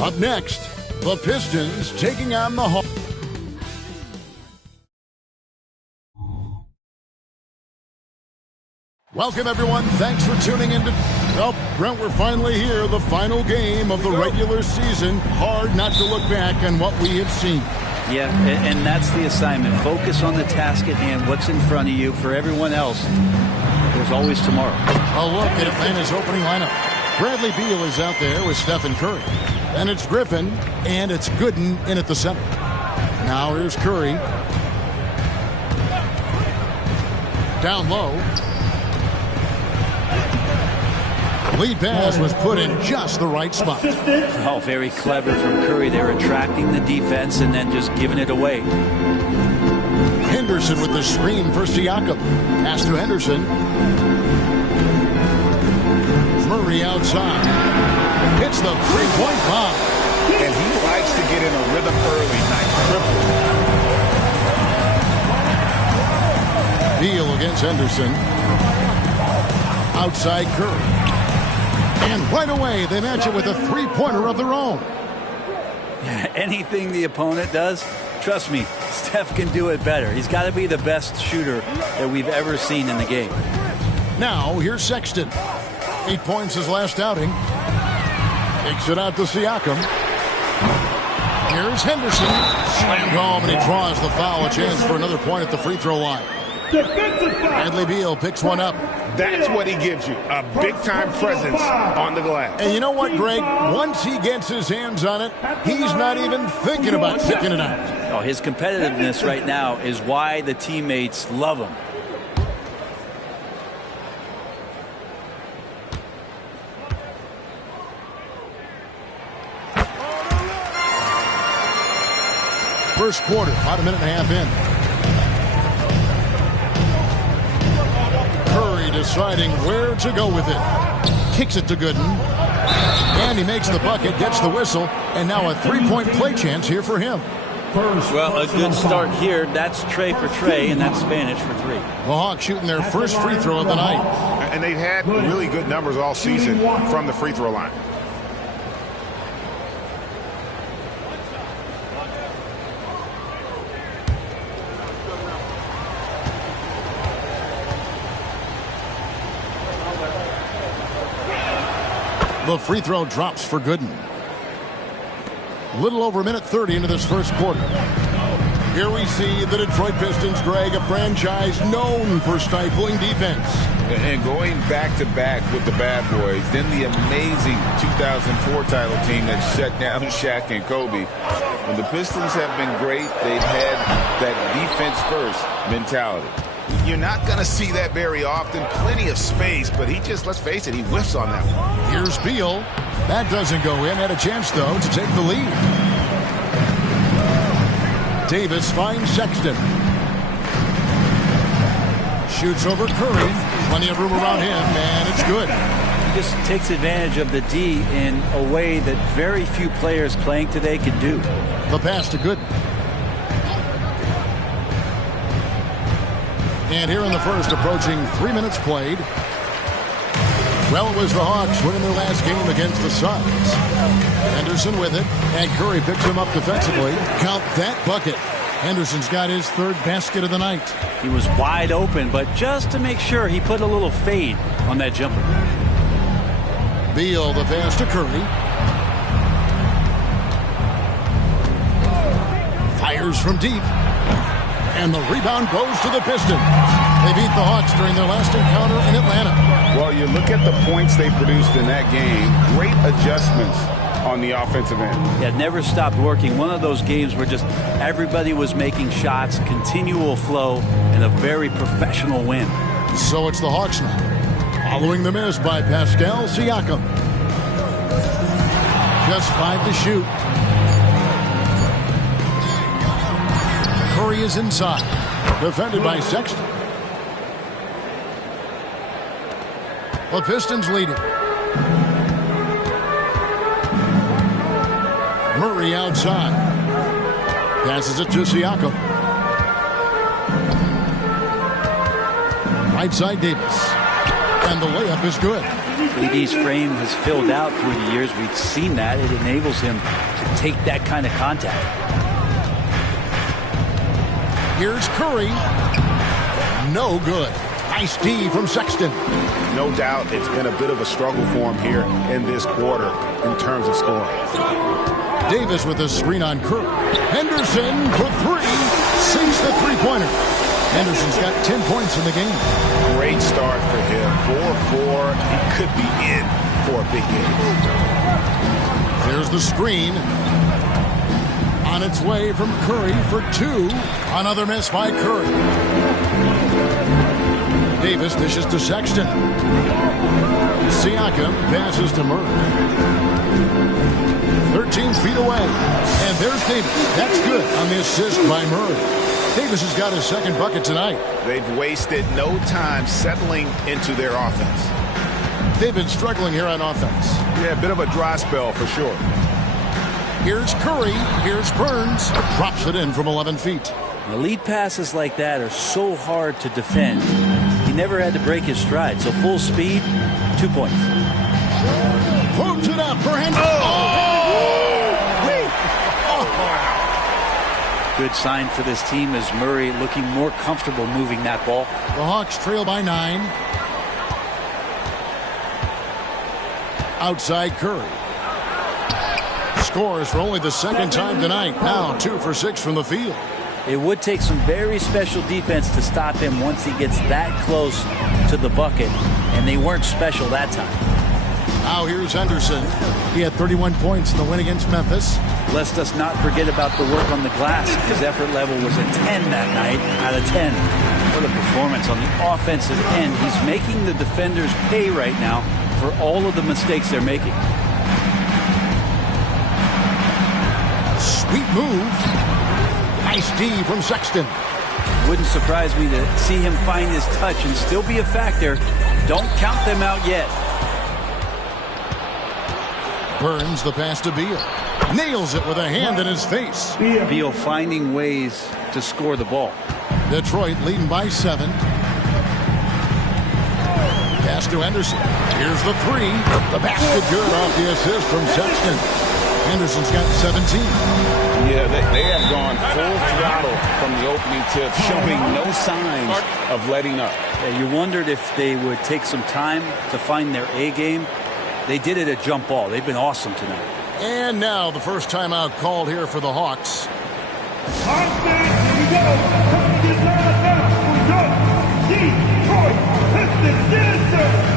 Up next, the Pistons taking on the Hawks. Welcome, everyone. Thanks for tuning in to... Well, Brent, we're finally here. The final game of the regular season. Hard not to look back on what we have seen. Yeah, and that's the assignment. Focus on the task at hand, what's in front of you. For everyone else, there's always tomorrow. A look at Atlanta's opening lineup. Bradley Beal is out there with Stephen Curry. And it's Griffin, and it's Gooden in at the center. Now here's Curry. Down low. Lead pass was put in just the right spot. Oh, very clever from Curry. They're attracting the defense and then just giving it away. Henderson with the screen for Siakam. Pass to Henderson. Murray outside. Hits the three-point bomb. And he likes to get in a rhythm early. Nice triple. Beal against Henderson. Outside Curry. And right away, they match it with a three-pointer of their own. Anything the opponent does, trust me, Steph can do it better. He's got to be the best shooter that we've ever seen in the game. Now, here's Sexton. 8 points his last outing. Takes it out to Siakam. Here's Henderson. Slammed home, and he draws the foul. A chance for another point at the free throw line. Bradley Beal picks one up. That's what he gives you, a big-time presence on the glass. And you know what, Greg? Once he gets his hands on it, he's not even thinking about kicking it out. Oh, his competitiveness right now is why the teammates love him. First quarter, about a minute and a half in. Curry deciding where to go with it. Kicks it to Gooden. And he makes the bucket, gets the whistle, and now a three-point play chance here for him. Well, a good start here. That's Trey for Trey, and that's Spanish for three. The Hawks shooting their first free throw of the night. And they've had really good numbers all season from the free throw line. The free throw drops for Gooden. Little over a minute 30 into this first quarter. Here we see the Detroit Pistons, Greg, a franchise known for stifling defense. And going back-to-back with the bad boys, then the amazing 2004 title team that shut down Shaq and Kobe. When the Pistons have been great, they've had that defense-first mentality. You're not going to see that very often. Plenty of space, but he just, let's face it, he whiffs on that one. Here's Beal. That doesn't go in. Had a chance, though, to take the lead. Davis finds Sexton. Shoots over Curry. Plenty of room around him, and it's good. He just takes advantage of the D in a way that very few players playing today can do. The pass to Gooden. And here in the first, approaching 3 minutes played. Well, it was the Hawks winning their last game against the Suns. Henderson with it, and Curry picks him up defensively. Count that bucket. Henderson's got his third basket of the night. He was wide open, but just to make sure, he put a little fade on that jumper. Beal, the pass to Curry. Fires from deep. And the rebound goes to the Pistons. They beat the Hawks during their last encounter in Atlanta. Well, you look at the points they produced in that game. Great adjustments on the offensive end. Yeah, never stopped working. One of those games where just everybody was making shots, continual flow, and a very professional win. So it's the Hawks now, following the miss by Pascal Siakam. Just 5 to shoot. Curry is inside. Defended by Sexton. The Pistons lead it. Murray outside. Passes it to Siakam. Right side Davis. And the layup is good. AD's frame has filled out through the years. We've seen that. It enables him to take that kind of contact. Here's Curry. No good. Nice D from Sexton. No doubt it's been a bit of a struggle for him here in this quarter in terms of scoring. Davis with a screen on Curry. Henderson for three. Sinks the three-pointer. Henderson's got 10 points in the game. Great start for him. 4-4. He could be in for a big game. There's the screen. On its way from Curry for two. Another miss by Curry. Davis dishes to Sexton. Siakam passes to Murray. 13 feet away. And there's Davis. That's good on the assist by Murray. Davis has got his second bucket tonight. They've wasted no time settling into their offense. They've been struggling here on offense. Yeah, a bit of a dry spell for sure. Here's Curry. Here's Burns. Drops it in from 11 feet. The lead passes like that are so hard to defend. He never had to break his stride. So full speed, 2 points. Floats it up for Henderson. Good sign for this team as Murray looking more comfortable moving that ball. The Hawks trail by 9. Outside Curry. Scores for only the second time tonight. Now 2 for 6 from the field. It would take some very special defense to stop him once he gets that close to the bucket, and they weren't special that time. Now here's Henderson. He had 31 points in the win against Memphis. Let's us not forget about the work on the glass. His effort level was a 10 that night out of 10. For the performance on the offensive end, he's making the defenders pay right now for all of the mistakes they're making. Sweet move. Nice D from Sexton. Wouldn't surprise me to see him find his touch and still be a factor. Don't count them out yet. Burns the pass to Beal. Nails it with a hand in his face. Beal finding ways to score the ball. Detroit leading by 7. Pass to Henderson. Here's the three. The basket good off the assist from Sexton. Henderson's got 17. Yeah, they have gone full throttle from the opening tip, showing no signs of letting up. Yeah, you wondered if they would take some time to find their A game. They did it at jump ball. They've been awesome tonight. And now the first timeout called here for the Hawks. Here we go. Coming to this now for your Detroit Pistons. Yes, sir.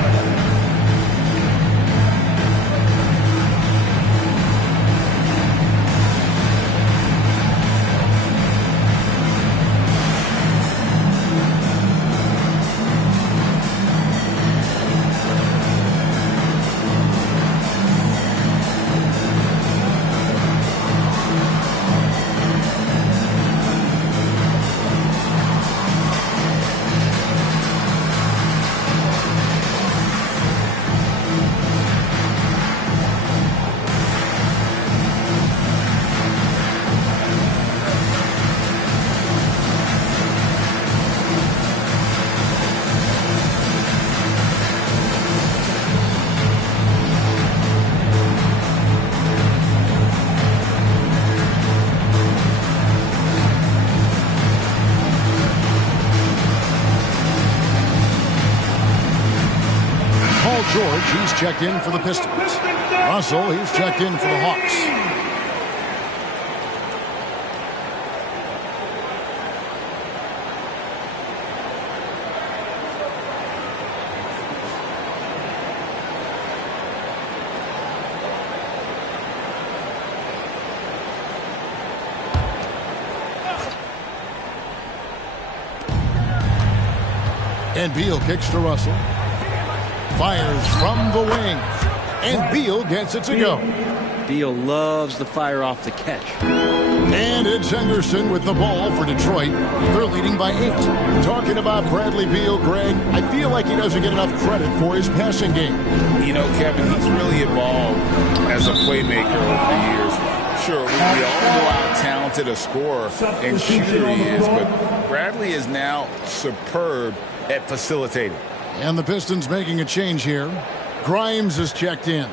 George, he's checked in for the Pistons. Russell, he's checked in for the Hawks. And Beal kicks to Russell. Fires from the wing. And Beal gets it to go. Beal loves the fire off the catch. And it's Henderson with the ball for Detroit. They're leading by 8. Talking about Bradley Beal, Greg, I feel like he doesn't get enough credit for his passing game. You know, Kevin, he's really evolved as a playmaker over the years. Sure, we all know how talented a scorer and shooter he is, but Bradley is now superb at facilitating. And the Pistons making a change here. Grimes is checked in.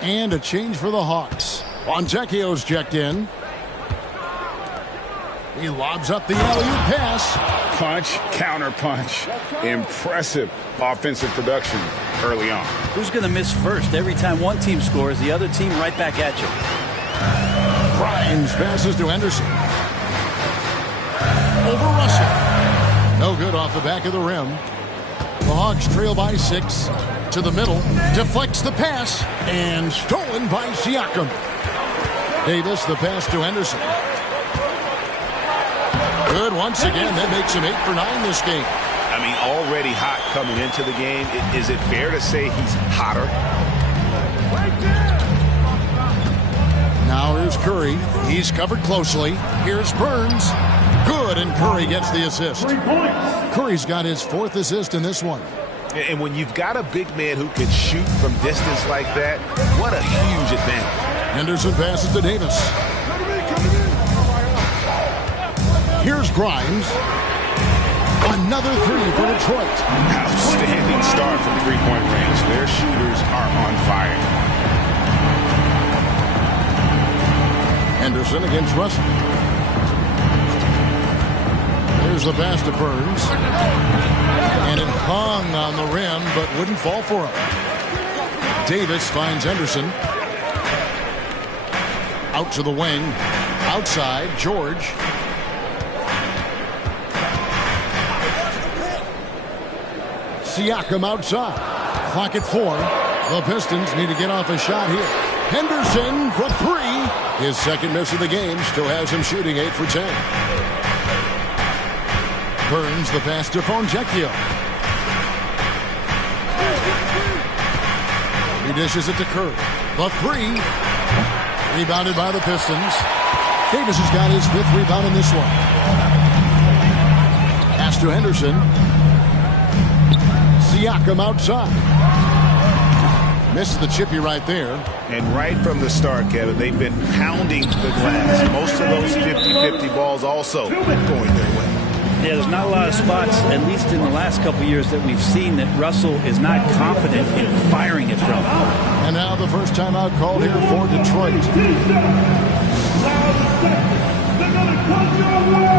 And a change for the Hawks. Fontecchio's checked in. He lobs up the alley-oop pass. Punch, counter punch. Impressive offensive production early on. Who's going to miss first? Every time one team scores, the other team right back at you. Grimes passes to Henderson. Over Russell. No good off the back of the rim. The Hawks trail by 6. To the middle. Deflects the pass. And stolen by Siakam. Davis, the pass to Henderson. Good once again. That makes him 8 for 9 this game. I mean, already hot coming into the game. Is it fair to say he's hotter? Now here's Curry. He's covered closely. Here's Burns. Good, and Curry gets the assist. Curry's got his 4th assist in this one. And when you've got a big man who can shoot from distance like that, what a huge advantage. Henderson passes to Davis. Here's Grimes. Another 3 for Detroit. Outstanding start from three-point range. Their shooters are on fire. Henderson against Russell. There's the pass to Burns. And it hung on the rim, but wouldn't fall for him. Davis finds Henderson. Out to the wing. Outside, George. Siakam outside. Clock at 4. The Pistons need to get off a shot here. Henderson for 3. His second miss of the game. Still has him shooting 8 for 10. Burns the pass to Fontecchio. He dishes it to Curry. The 3. Rebounded by the Pistons. Davis has got his 5th rebound in this one. Pass to Henderson. Siakam outside. Misses the chippy right there. And right from the start, Kevin, they've been pounding the glass. Most of those 50-50 balls also going their way. Yeah, there's not a lot of spots, at least in the last couple of years, that we've seen that Russell is not confident in firing it from. And now the first timeout called here for Detroit. They're going to come your way.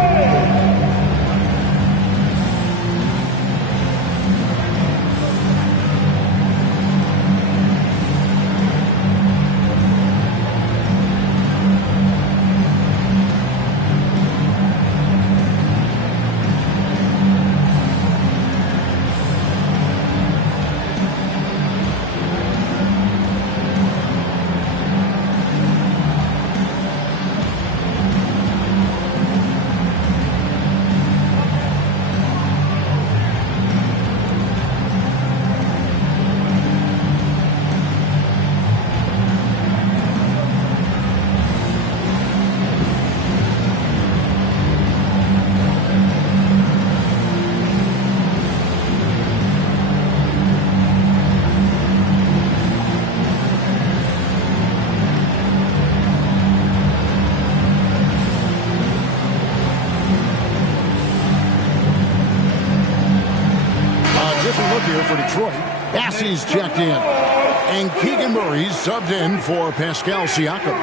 For Detroit, Bassey's checked in, and Keegan Murray's subbed in for Pascal Siakam.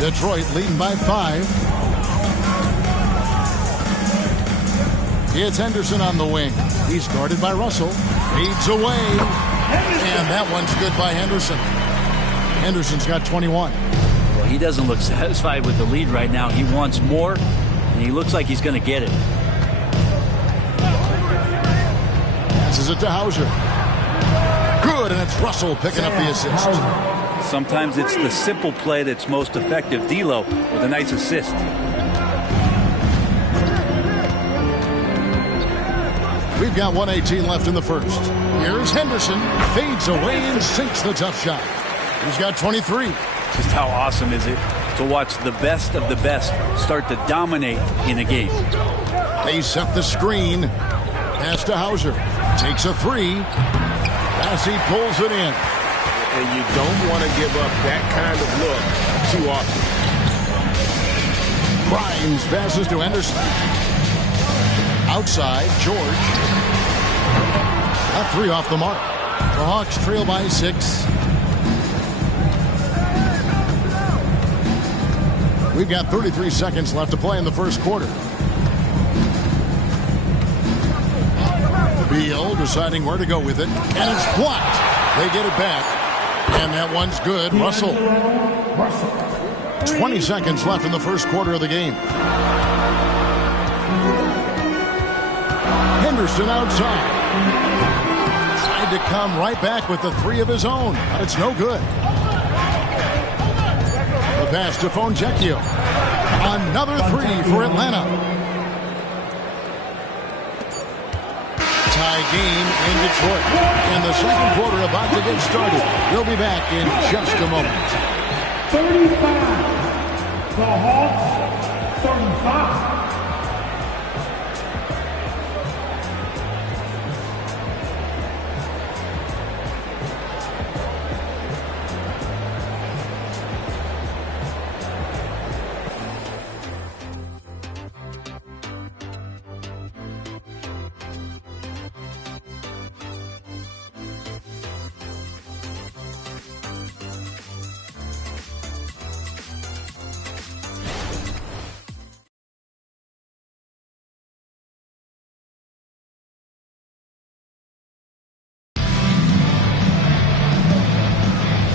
Detroit leading by 5. It's Henderson on the wing. He's guarded by Russell. Feeds away. And that one's good by Henderson. Henderson's got 21. Well, he doesn't look satisfied with the lead right now. He wants more, and he looks like he's going to get it. Passes it to Hauser. Good, and it's Russell picking up the assist. Sometimes it's the simple play that's most effective. D'Lo with a nice assist. We've got 1:18 left in the first. Here's Henderson. Fades away and sinks the tough shot. He's got 23. Just how awesome is it to watch the best of the best start to dominate in a game. They set the screen. Pass to Hauser. Takes a three. As he pulls it in. And you don't want to give up that kind of look too often. Grimes passes to Henderson. Outside, George. A three off the mark. The Hawks trail by 6. We've got 33 seconds left to play in the first quarter. Beal deciding where to go with it. And it's blocked. They get it back. And that one's good. Russell. 20 seconds left in the first quarter of the game. Henderson outside. Tried to come right back with the three of his own. But it's no good. The pass to Fonjecchio. Another three for Atlanta. Tie game in Detroit. And the second quarter about to get started. We'll be back in just a moment. 35. The Hawks, 35.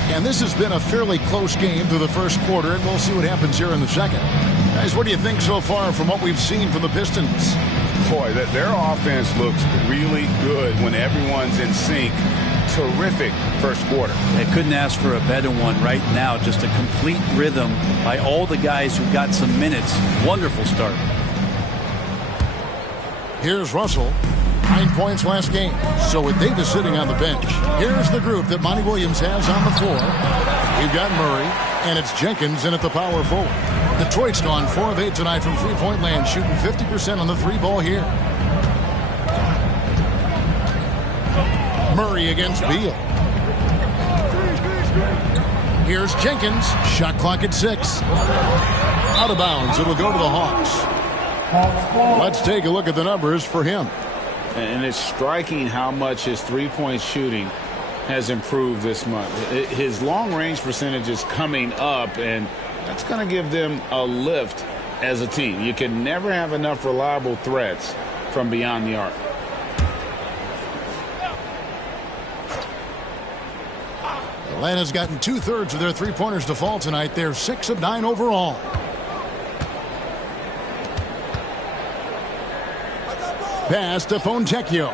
And this has been a fairly close game through the first quarter, and we'll see what happens here in the second. Guys, what do you think so far from what we've seen from the Pistons? Boy, their offense looks really good when everyone's in sync. Terrific first quarter. They couldn't ask for a better one right now. Just a complete rhythm by all the guys who got some minutes. Wonderful start. Here's Russell. 9 points last game. So with Davis sitting on the bench, here's the group that Monty Williams has on the floor. We've got Murray, and it's Jenkins in at the power forward. Detroit's gone 4 of 8 tonight from three-point land, shooting 50% on the three ball here. Murray against Beal. Here's Jenkins. Shot clock at 6. Out of bounds. It'll go to the Hawks. Let's take a look at the numbers for him. And it's striking how much his three-point shooting has improved this month. His long-range percentage is coming up, and that's going to give them a lift as a team. You can never have enough reliable threats from beyond the arc. Atlanta's gotten 2/3 of their three-pointers to fall tonight. They're 6 of 9 overall. Pass to Fonjecchio.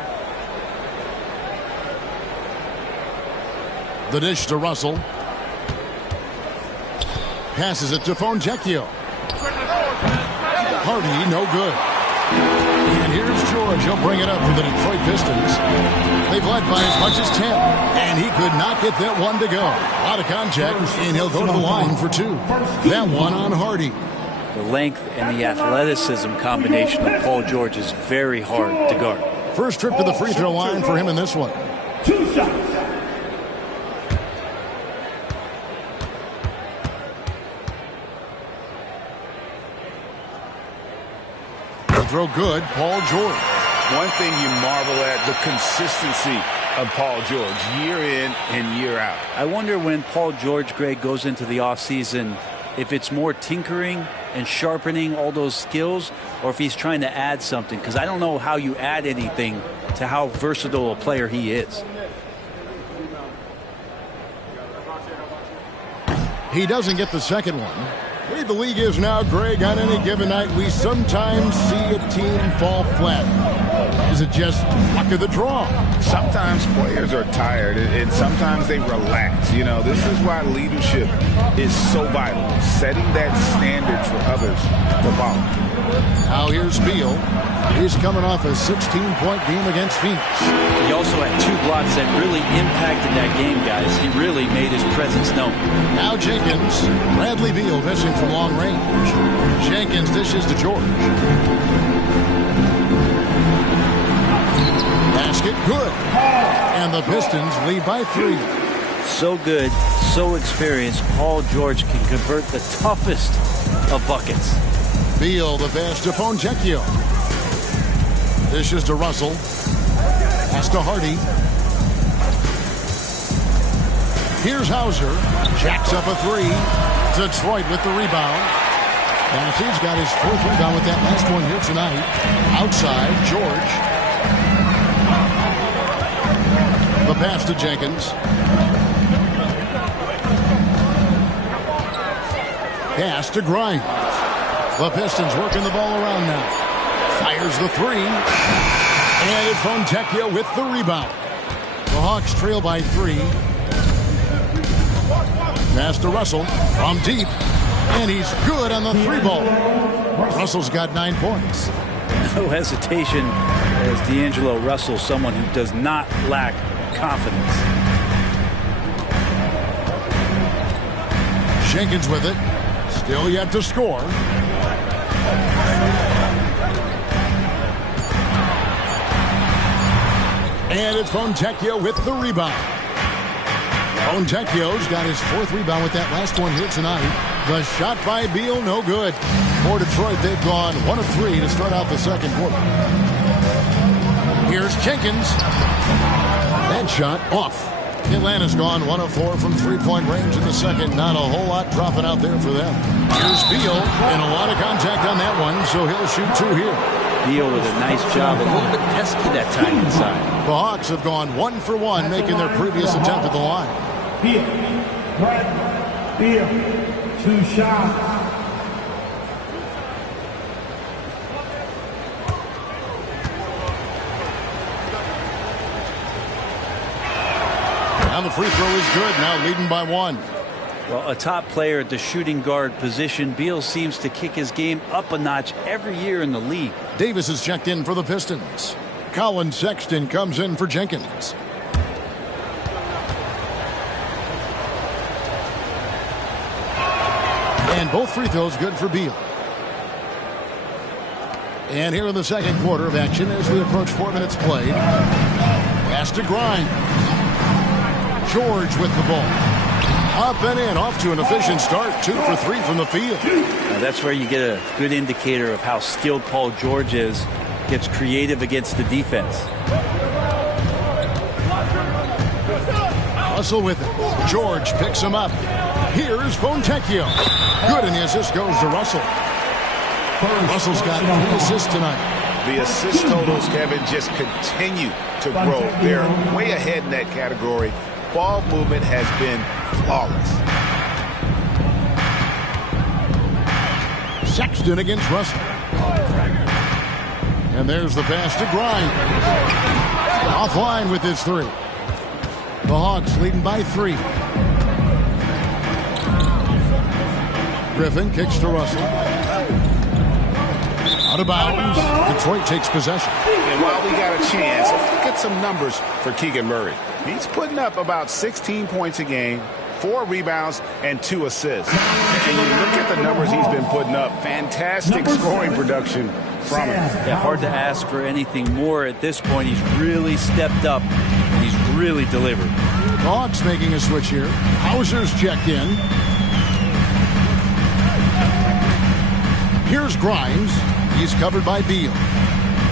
The dish to Russell. Passes it to Fonjecchio. Hardy, no good. And here's George. He'll bring it up for the Detroit Pistons. They've led by as much as 10. And he could not get that one to go. Out of contact, and he'll go to the line for 2. That one on Hardy. The length and the athleticism combination of Paul George is very hard to guard. First trip to the free throw line for him in this one. 2 shots. The throw good, Paul George. One thing you marvel at, the consistency of Paul George, year in and year out. I wonder when Paul George, Greg, goes into the offseason, if it's more tinkering and sharpening all those skills, or if he's trying to add something, because I don't know how you add anything to how versatile a player he is. He doesn't get the second one. The way the league is now, Greg, on any given night, we sometimes see a team fall flat. Is it just luck of the draw? Sometimes players are tired, and sometimes they relax. You know, this is why leadership is so vital, setting that standard for others to follow. Now here's Beal. He's coming off a 16-point game against Phoenix. He also had 2 blocks that really impacted that game, guys. He really made his presence known. Now Jenkins. Bradley Beal missing from long range. Jenkins dishes to George. basket, good. And the Pistons lead by 3. So good, so experienced. Paul George can convert the toughest of buckets. Beal, the pass to Fontecchio. Dishes to Russell. Pass to Hardy. Here's Hauser. Jacks up a 3. Detroit with the rebound. And he's got his 4th rebound with that last one here tonight. Outside, George. The pass to Jenkins. Pass to Grimes. The Pistons working the ball around now. Fires the 3. And it's Fontecchio with the rebound. The Hawks trail by 3. Pass to Russell from deep. And he's good on the 3-ball. Russell's got 9 points. No hesitation as D'Angelo Russell, someone who does not lack confidence. Jenkins with it. Still yet to score. And it's Fontecchio with the rebound. Fontecchio's got his 4th rebound with that last one here tonight. The shot by Beal, no good. For Detroit, they've gone 1 of 3 to start out the second quarter. Here's Jenkins. That shot off. Atlanta's gone 1 of 4 from 3-point range in the second. Not a whole lot dropping out there for them. Here's Beal, and a lot of contact on that one, so he'll shoot 2 here. Beal with a nice job, a little bit pesky that time inside. The Hawks have gone 1 for 1, making their previous attempt at the line. Beal, 2 shots. And the free throw is good, now leading by 1. Well, a top player at the shooting guard position, Beal seems to kick his game up a notch every year in the league. Davis is checked in for the Pistons. Colin Sexton comes in for Jenkins. And both free throws good for Beal. And here in the second quarter of action as we approach 4 minutes played. Pass to Grimes. George with the ball. Up and in, off to an efficient start. 2 for 3 from the field. Now that's where you get a good indicator of how skilled Paul George is. Gets creative against the defense. Russell with it. George picks him up. Here's Fontecchio. Good, and the assist goes to Russell. Russell's got 3 assists tonight. The assist totals, Kevin, just continue to grow. They're way ahead in that category. Ball movement has been flawless. Sexton against Russell. And there's the pass to Grimes. Offline with his 3. The Hawks leading by 3. Griffin kicks to Russell. Out of bounds. Detroit takes possession. And while we got a chance, look at some numbers for Keegan Murray. He's putting up about 16 points a game, 4 rebounds, and 2 assists. And you look at the numbers he's been putting up. Fantastic scoring production from him. Yeah, hard to ask for anything more at this point. He's really stepped up, and he's really delivered. The Hawks making a switch here. Hauser's checked in. Here's Grimes. He's covered by Beal.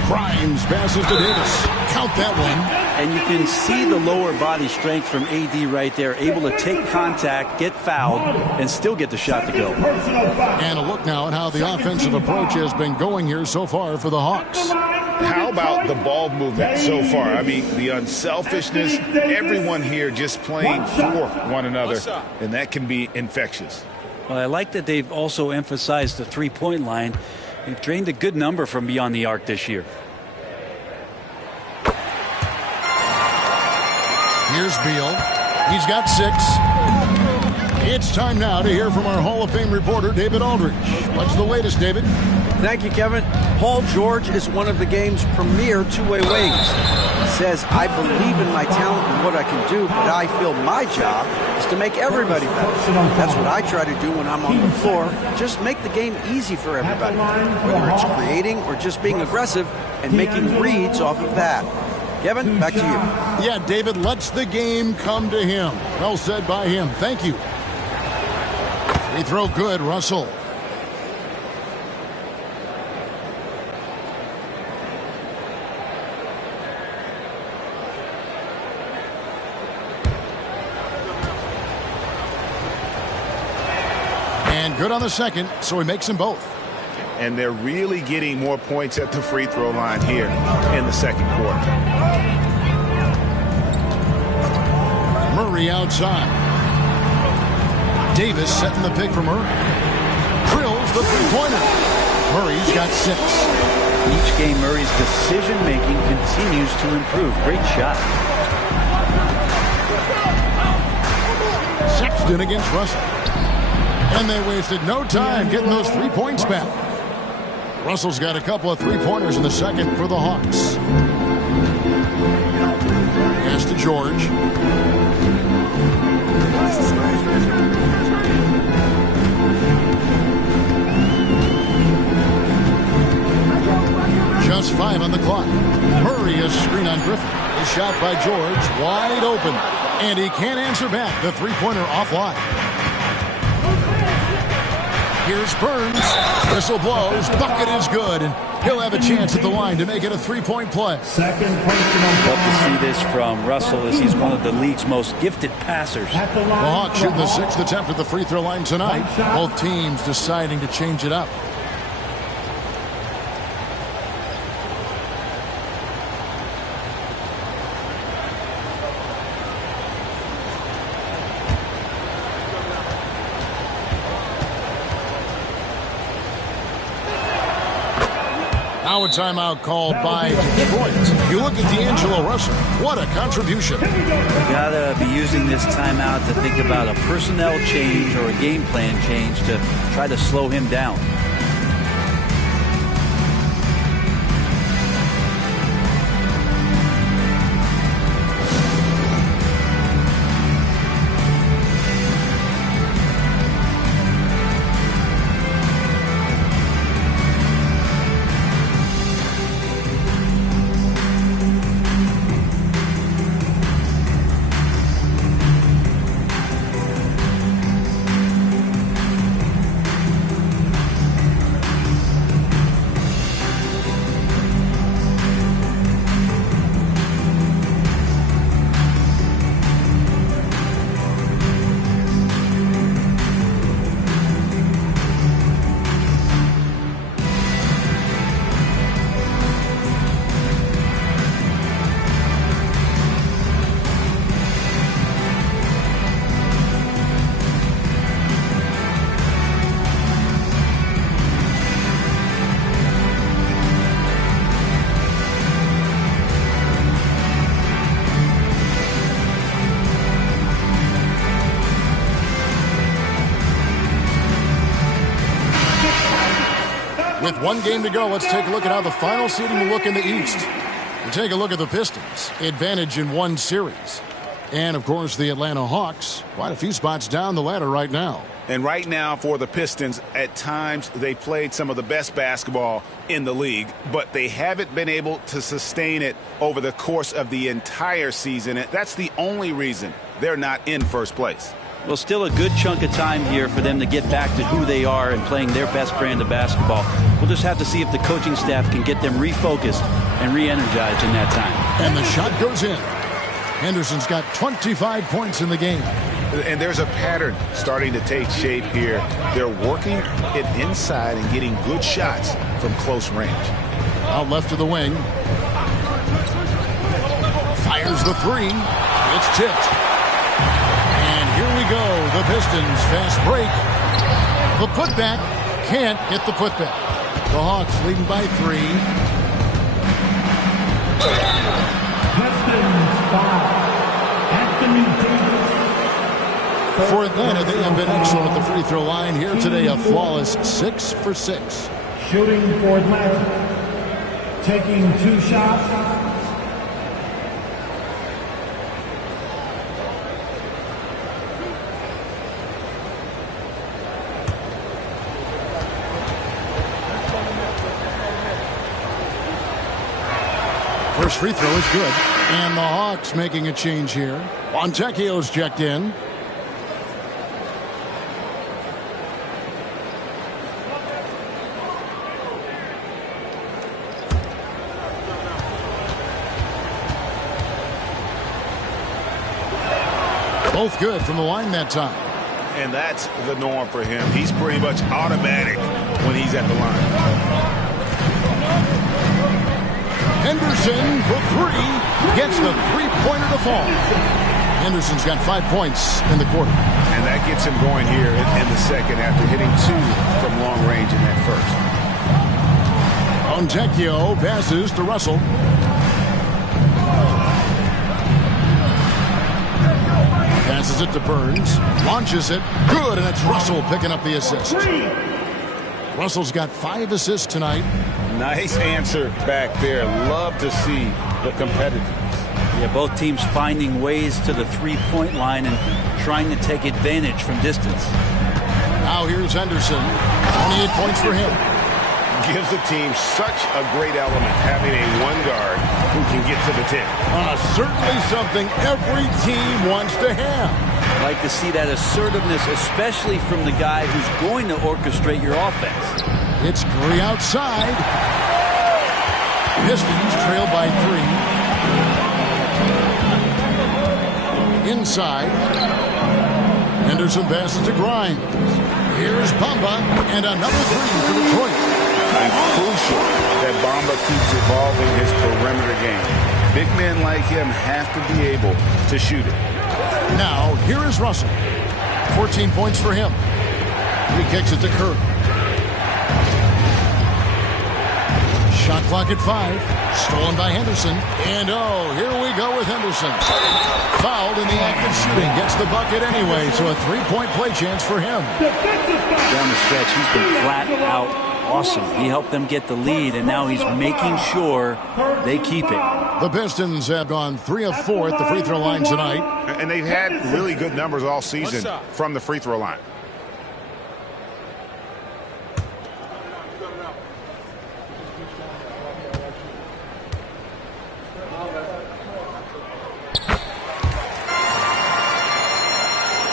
Grimes passes to Davis. Count that one. And you can see the lower body strength from AD right there, able to take contact, get fouled, and still get the shot to go. And a look now at how the offensive approach has been going here so far for the Hawks. How about the ball movement so far? I mean, the unselfishness, everyone here just playing for one another, and that can be infectious. Well, I like that they've also emphasized the three-point line. They've drained a good number from beyond the arc this year. Here's Beal. He's got 6. It's time now to hear from our Hall of Fame reporter, David Aldridge. What's the latest, David? Thank you, Kevin. Paul George is one of the game's premier two-way wings. He says, I believe in my talent and what I can do, but I feel my job is to make everybody better. That's what I try to do when I'm on the floor. Just make the game easy for everybody, whether it's creating or just being aggressive and making reads off of that. Kevin, back to you. Yeah, David lets the game come to him. Well said by him. Thank you. Free throw good, Russell. And good on the second, so he makes them both. And they're really getting more points at the free throw line here in the second quarter. Murray outside. Davis setting the pick for Murray. Drills the three-pointer. Murray's got 6. Each game, Murray's decision-making continues to improve. Great shot. Sexton against Russell. And they wasted no time getting those 3 points back. Russell's got a couple of three-pointers in the second for the Hawks. Pass to George. Just 5 on the clock. Murray a screen on Griffin. A shot by George, wide open. And he can't answer back. The three-pointer offline. Here's Burns. Whistle blows. Bucket is good. And he'll have a chance at the line to make it a three-point play. Second personal Love to foul. see this from Russell, as he's one of the league's most gifted passers. At the The line Hawks for shoot the Hawks. 6th attempt at the free throw line tonight. Both teams deciding to change it up. Now a timeout called by Detroit. You look at D'Angelo Russell. What a contribution. Gotta be using this timeout to think about a personnel change or a game plan change to try to slow him down. With 1 game to go, let's take a look at how the final seeding will look in the East. We take a look at the Pistons. Advantage in 1 series. And, of course, the Atlanta Hawks. Quite a few spots down the ladder right now. And right now for the Pistons, at times they played some of the best basketball in the league, but they haven't been able to sustain it over the course of the entire season. And that's the only reason they're not in first place. Well, still a good chunk of time here for them to get back to who they are and playing their best brand of basketball. We'll just have to see if the coaching staff can get them refocused and re-energized in that time. And the shot goes in. Henderson's got 25 points in the game. And there's a pattern starting to take shape here. They're working it inside and getting good shots from close range. Out left of the wing. Fires the 3. It's tipped. And here we go. The Pistons fast break. The putback can't hit the putback. The Hawks leading by 3. Pistons foul. Anthony Davis. For Atlanta, they have been excellent at the free throw line here today. A flawless 6 for 6. Shooting for Atlanta. Taking 2 shots. First free throw is good. And the Hawks making a change here. Fontecchio's checked in. Both good from the line that time. And that's the norm for him. He's pretty much automatic when he's at the line. Henderson for three. Gets the three-pointer to fall. Henderson's got 5 points in the quarter. And that gets him going here in the second after hitting 2 from long range in that first. Fontecchio passes to Russell. Passes it to Burns. Launches it. Good, and it's Russell picking up the assist. Russell's got 5 assists tonight. Nice answer back there. Love to see the competitiveness. Yeah, both teams finding ways to the three-point line and trying to take advantage from distance. Now here's Henderson. 28 points for him. Gives the team such a great element, having a one guard who can get to the tip. Certainly something every team wants to have. I like to see that assertiveness, especially from the guy who's going to orchestrate your offense. It's Curry outside. Pistons trail by 3. Inside. Henderson passes to Grimes. Here's Bamba, and another three for Detroit. And crucial that Bamba keeps evolving his perimeter game. Big men like him have to be able to shoot it. Now, here is Russell. 14 points for him. He kicks it to Curry. Shot clock at 5. Stolen by Henderson. And oh, here we go with Henderson. Fouled in the act of shooting. Gets the bucket anyway, so a three-point play chance for him. Down the stretch, he's been flat out awesome. He helped them get the lead, and now he's making sure they keep it. The Pistons have gone 3 of 4 at the free throw line tonight. And they've had really good numbers all season from the free throw line.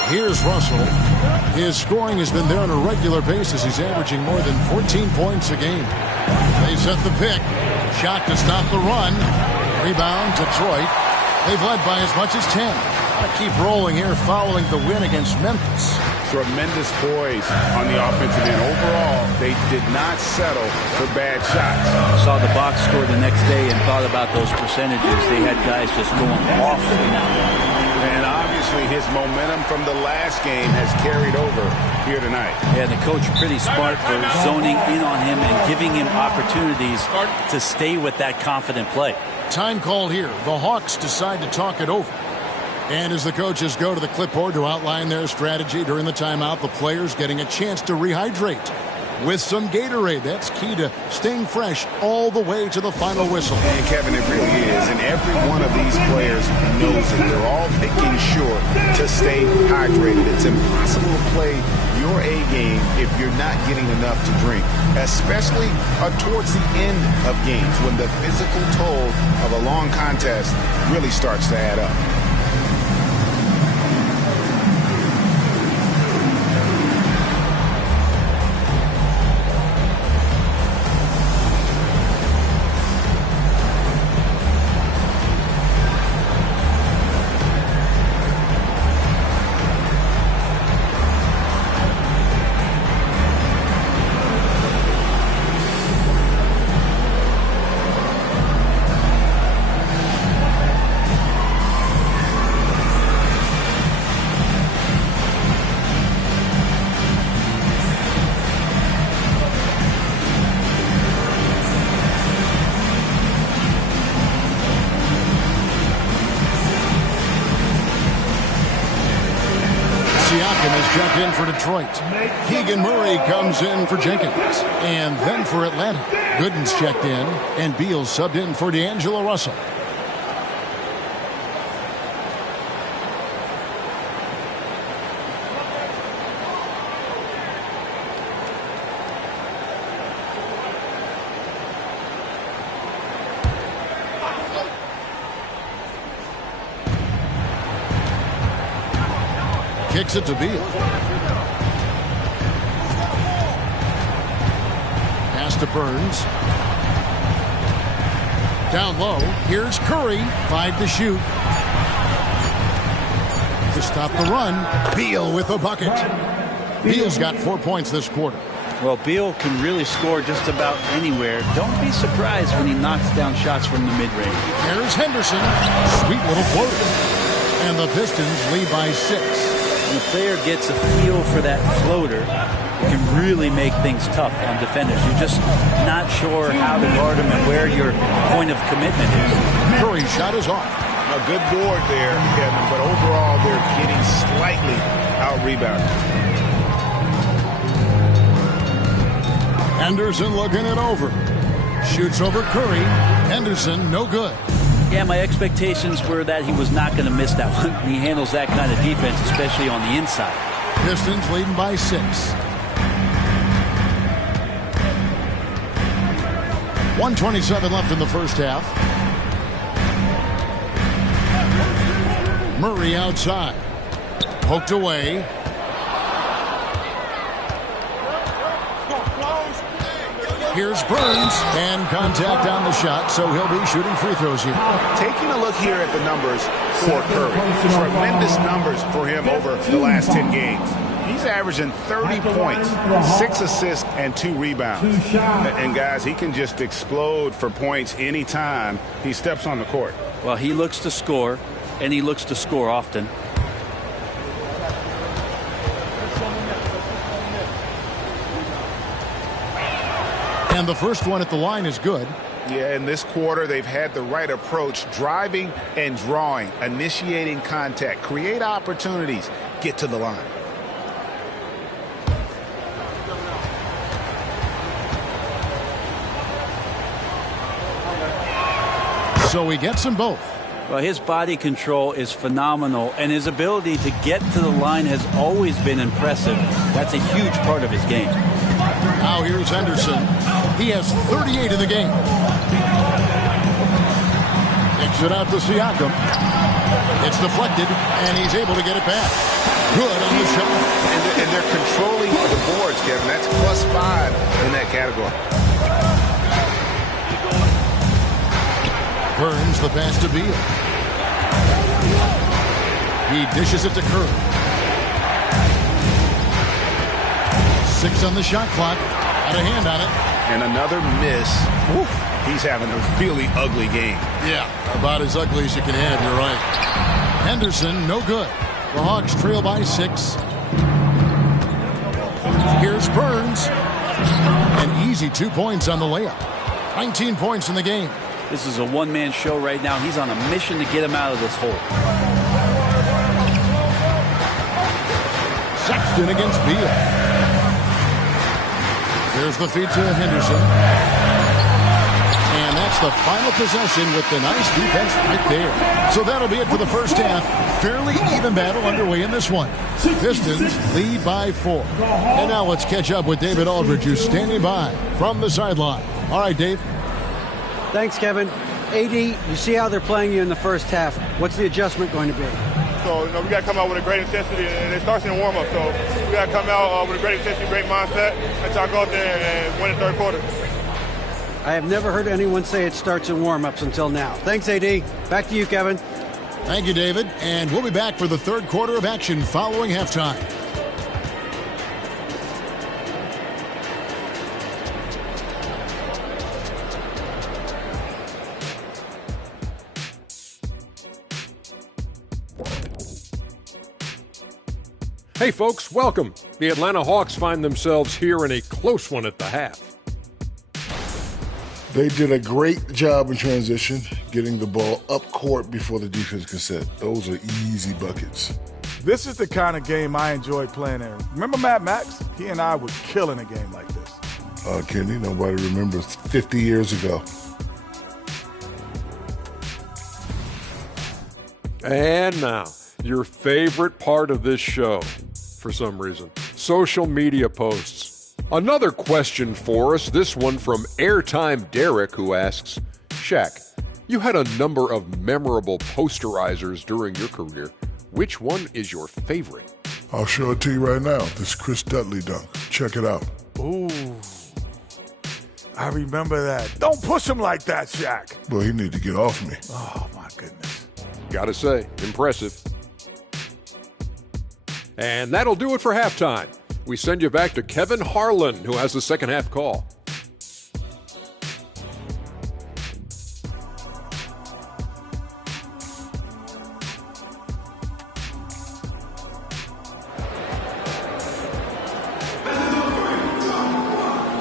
Here's Russell. His scoring has been there on a regular basis. He's averaging more than 14 points a game. They set the pick. Shot to stop the run. Rebound, Detroit. They've led by as much as 10. Gotta keep rolling here following the win against Memphis. Tremendous poise on the offensive end. Overall, they did not settle for bad shots. I saw the box score the next day and thought about those percentages. They had guys just going off in that one. And obviously his momentum from the last game has carried over here tonight. Yeah, the coach pretty smart for zoning in on him and giving him opportunities to stay with that confident play. Time called here. The Hawks decide to talk it over. And as the coaches go to the clipboard to outline their strategy during the timeout, the players getting a chance to rehydrate with some Gatorade. That's key to staying fresh all the way to the final whistle. And Kevin, it really is. And every one of these players knows it. They're all making sure to stay hydrated. It's impossible to play your A game if you're not getting enough to drink, especially towards the end of games when the physical toll of a long contest really starts to add up. Checked in for Detroit. Keegan Murray comes in for Jenkins. And then for Atlanta, Gooden's checked in, and Beal subbed in for D'Angelo Russell. kicks it to Beal. Pass to Burns. Down low, here's Curry. 5 to shoot. To stop the run, Beal with a bucket. Beal's got 4 points this quarter. Well, Beal can really score just about anywhere. Don't be surprised when he knocks down shots from the mid-range. There's Henderson. Sweet little float. And the Pistons lead by 6. When a player gets a feel for that floater, it can really make things tough on defenders. You're just not sure how to guard him and where your point of commitment is. Curry's shot is off. A good board there, Kevin, but overall they're getting slightly out-rebounded. Henderson looking it over. Shoots over Curry. Henderson, no good. Yeah, my expectations were that he was not going to miss that one. He handles that kind of defense, especially on the inside. Pistons leading by 6. 1:27 left in the first half. Murray outside. Poked away. Here's Burns, and contact on the shot, so he'll be shooting free throws here. Taking a look here at the numbers for Curry. Tremendous numbers for him over the last 10 games. He's averaging 30 points, 6 assists, and 2 rebounds. And guys, he can just explode for points anytime he steps on the court. Well, he looks to score, and he looks to score often. And the first one at the line is good. Yeah, in this quarter, they've had the right approach, driving and drawing, initiating contact, create opportunities, get to the line. So he gets them both. Well, his body control is phenomenal, and his ability to get to the line has always been impressive. That's a huge part of his game. Now here's Henderson. He has 38 in the game. Kicks it out to Siakam. It's deflected, and he's able to get it back. Good on the shot. And they're controlling the boards, Kevin. That's +5 in that category. Burns the pass to Beal. He dishes it to Curry. 6 on the shot clock. Had a hand on it. And another miss. Woo. He's having a really ugly game. Yeah, about as ugly as you can have, you're right. Henderson, no good. The Hawks trail by 6. Here's Burns. An easy 2 points on the layup. 19 points in the game. This is a one-man show right now. He's on a mission to get him out of this hole. Sexton against Beal. There's the feed to Henderson. And that's the final possession with the nice defense right there. So that'll be it for the first half. Fairly even battle underway in this one. Pistons lead by 4. And now let's catch up with David Aldridge, who's standing by from the sideline. All right, Dave. Thanks, Kevin. AD, you see how they're playing you in the first half. What's the adjustment going to be? So, we got to come out with a great intensity, and it starts in the warm-up. So, we got to come out with a great intensity, great mindset, and try to go out there and win the third quarter. I have never heard anyone say it starts in warm-ups until now. Thanks, AD. Back to you, Kevin. Thank you, David. And we'll be back for the third quarter of action following halftime. Hey folks, welcome. The Atlanta Hawks find themselves here in a close one at the half. They did a great job in transition, getting the ball up court before the defense could set. Those are easy buckets. This is the kind of game I enjoy playing in. Remember Mad Max? He and I would kill in a game like this. Kenny, nobody remembers 50 years ago. And now, your favorite part of this show, for some reason, social media posts. Another question for us, this one from Airtime Derek, who asks, Shaq, you had a number of memorable posterizers during your career. Which one is your favorite? I'll show it to you right now. This Chris Dudley dunk. Check it out. Ooh. I remember that. Don't push him like that, Shaq. Boy, he need to get off me. Oh, my goodness. Gotta say, impressive. And that'll do it for halftime. We send you back to Kevin Harlan, who has the second half call.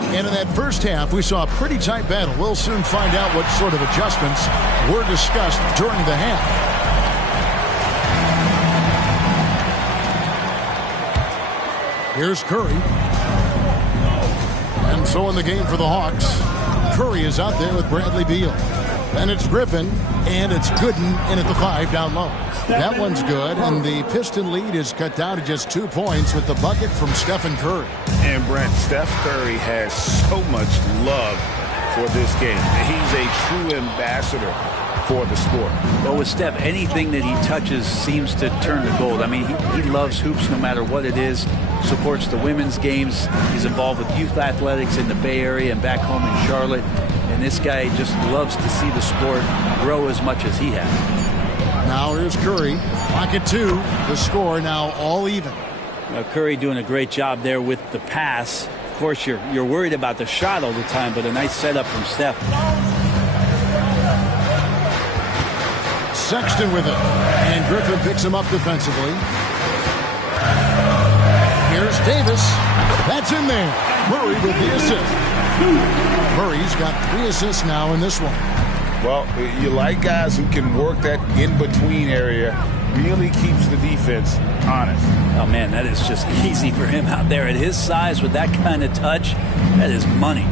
And in that first half, we saw a pretty tight battle. We'll soon find out what sort of adjustments were discussed during the half. Here's Curry. And so in the game for the Hawks, Curry is out there with Bradley Beal. And it's Griffin, and it's Gooden in at the 5 down low. That one's good, and the Piston lead is cut down to just 2 points with the bucket from Stephen Curry. And Brent, Steph Curry has so much love for this game. He's a true ambassador for the sport. Well, with Steph, anything that he touches seems to turn to gold. I mean, he loves hoops no matter what it is, supports the women's games. He's involved with youth athletics in the Bay Area and back home in Charlotte. And this guy just loves to see the sport grow as much as he has. Now here's Curry. Pocket 2. The score now all even. Curry doing a great job there with the pass. Of course, you're worried about the shot all the time, but a nice setup from Steph. Sexton with it. And Griffin picks him up defensively. Here's Davis. That's in there. Murray with the assist. Murray's got 3 assists now in this one. Well, you like guys who can work that in-between area, really keeps the defense honest. Oh, man, that is just easy for him out there at his size with that kind of touch. That is money.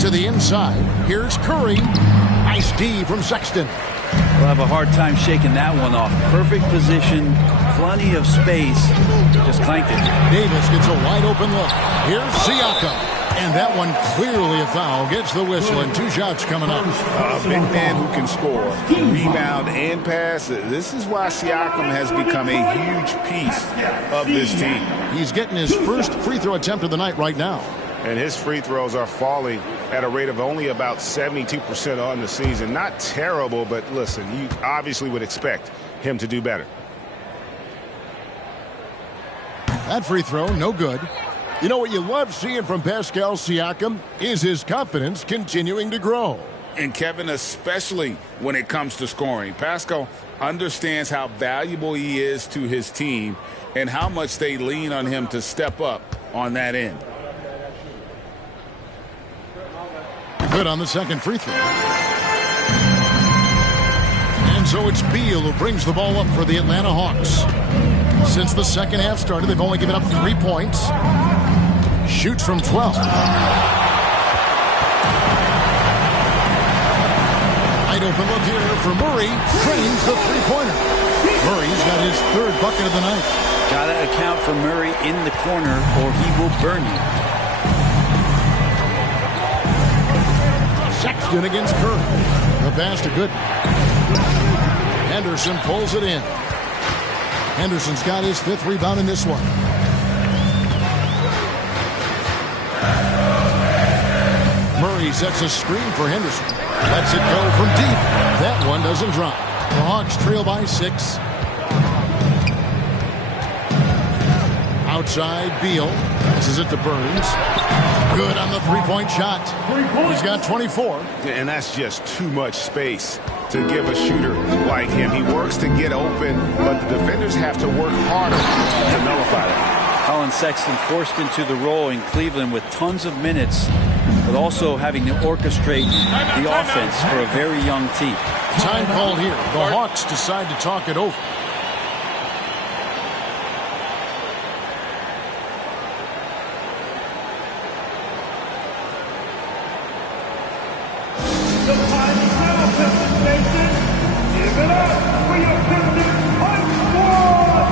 To the inside, here's Curry. Nice D from Sexton. We'll have a hard time shaking that one off. Perfect position, plenty of space. Just clanked it. Davis gets a wide open look. Here's Siakam. And that one clearly a foul. Gets the whistle and 2 shots coming up. A big man who can score, rebound, and pass. This is why Siakam has become a huge piece of this team. He's getting his first free throw attempt of the night right now. And his free throws are falling at a rate of only about 72% on the season. Not terrible, but listen, you obviously would expect him to do better. That free throw, no good. You know what you love seeing from Pascal Siakam is his confidence continuing to grow. And Kevin, especially when it comes to scoring. Pascal understands how valuable he is to his team and how much they lean on him to step up on that end. Good on the second free throw. And so it's Beal who brings the ball up for the Atlanta Hawks. Since the second half started, they've only given up 3 points. Shoots from 12. Wide open look here for Murray. Trains the three-pointer. Murray's got his 3rd bucket of the night. Got to account for Murray in the corner or he will burn you. Sexton against Curry. The pass to Gooden. Henderson pulls it in. Henderson's got his 5th rebound in this one. Murray sets a screen for Henderson. Lets it go from deep. That one doesn't drop. The Hawks trail by 6. Outside, Beal passes it to Burns. Good on the 3-point shot. He's got 24. And that's just too much space to give a shooter like him. He works to get open, but the defenders have to work harder to nullify that. Colin Sexton forced into the role in Cleveland with tons of minutes, but also having to orchestrate the offense for a very young team. Time call here. The Hawks decide to talk it over. The time is now, Pistons Nation. Give it up for your Pistons Punch Squad!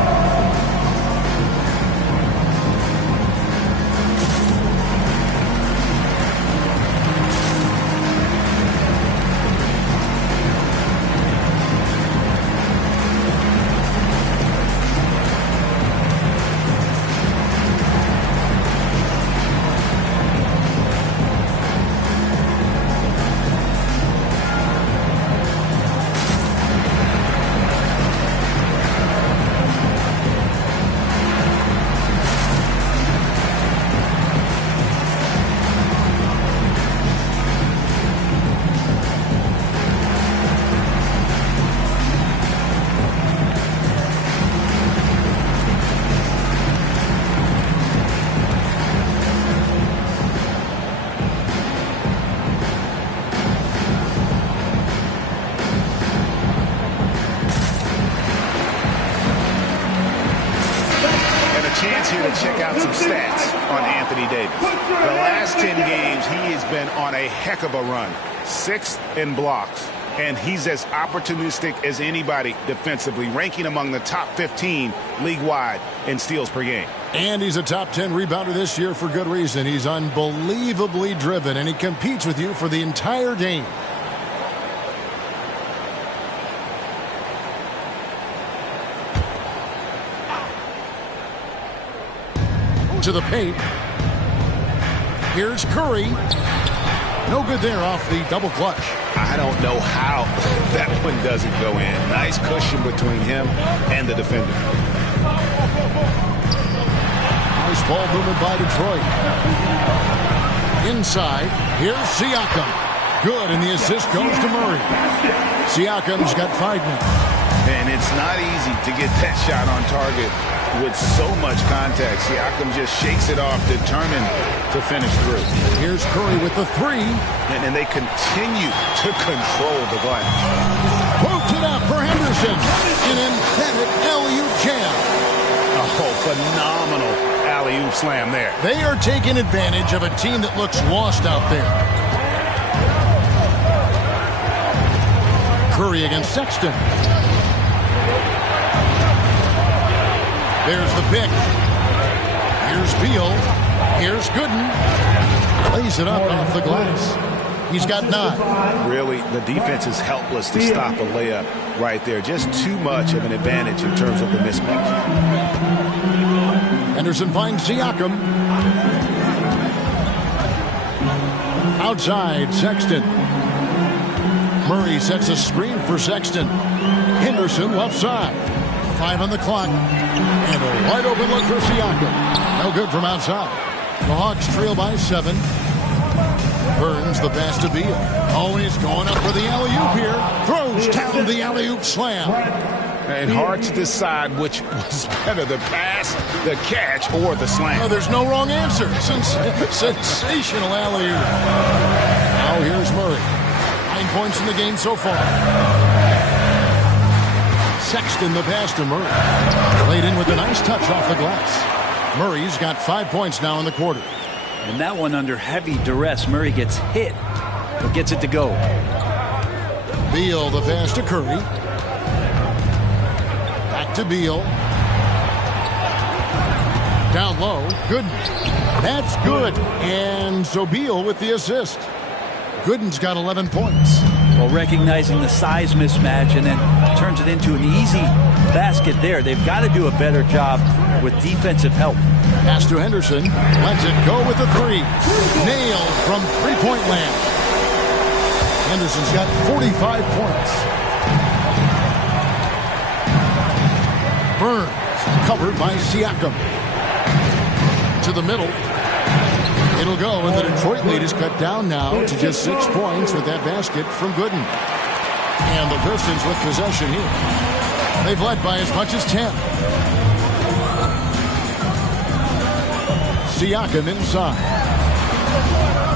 a chance here to check out some stats on Anthony Davis. The last 10 games, he has been on a heck of a run. 6th in blocks. And he's as opportunistic as anybody defensively, ranking among the top 15 league-wide in steals per game. And he's a top 10 rebounder this year for good reason. He's unbelievably driven, and he competes with you for the entire game. To the paint. Here's Curry. No good there off the double clutch. I don't know how that one doesn't go in. Nice cushion between him and the defender. Nice ball movement by Detroit. Inside, here's Siakam. Good, and the assist goes to Murray. Siakam's got 5 now. And it's not easy to get that shot on target with so much contact. Siakam just shakes it off, determined to finish through. Here's Curry with the 3. And they continue to control the glass. Poked it up for Henderson. An emphatic alley-oop jam. Oh, phenomenal alley-oop slam there. They are taking advantage of a team that looks lost out there. Curry against Sexton. There's the pick. Here's Beal. Here's Gooden. Lays it up off the glass. He's got 9. Really, the defense is helpless to stop a layup right there. Just too much of an advantage in terms of the mismatch. Henderson finds Siakam. Outside, Sexton. Murray sets a screen for Sexton. Henderson left side. 5 on the clock. And a wide open look for Siakam. No good from outside. The Hawks trail by 7. Burns the pass to Beal. Always going up for the alley-oop here. Throws down the alley-oop slam. And hard to decide which was better, the pass, the catch, or the slam. Oh, there's no wrong answer. Sensational alley-oop. Now here's Murray. 9 points in the game so far. Sexton the pass to Murray. Laid in with a nice touch off the glass. Murray's got 5 points now in the quarter. And that one under heavy duress. Murray gets hit, but gets it to go. Beal the pass to Curry. Back to Beal. Down low. Good. That's good. And so Beal with the assist. Gooden's got 11 points. Well, recognizing the size mismatch and then turns it into an easy basket there. They've got to do a better job with defensive help. Pass to Henderson. Lets it go with the 3. Nailed from three-point land. Henderson's got 45 points. Burns covered by Siakam. To the middle. It'll go, and the Detroit lead is cut down now to just 6 points with that basket from Gooden. And the Pistons with possession here. They've led by as much as 10. Siakam inside.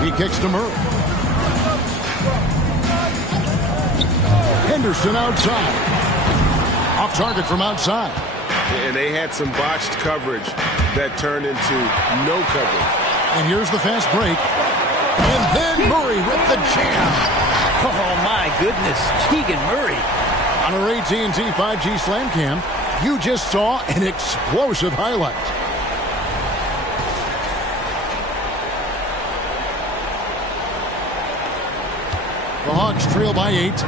He kicks to Murray. Henderson outside. Off target from outside. And they had some botched coverage that turned into no coverage. And here's the fast break. And then Murray with the jam. Oh, my goodness. Keegan Murray. On our AT&T 5G Slam Cam, you just saw an explosive highlight. The Hawks trail by 8.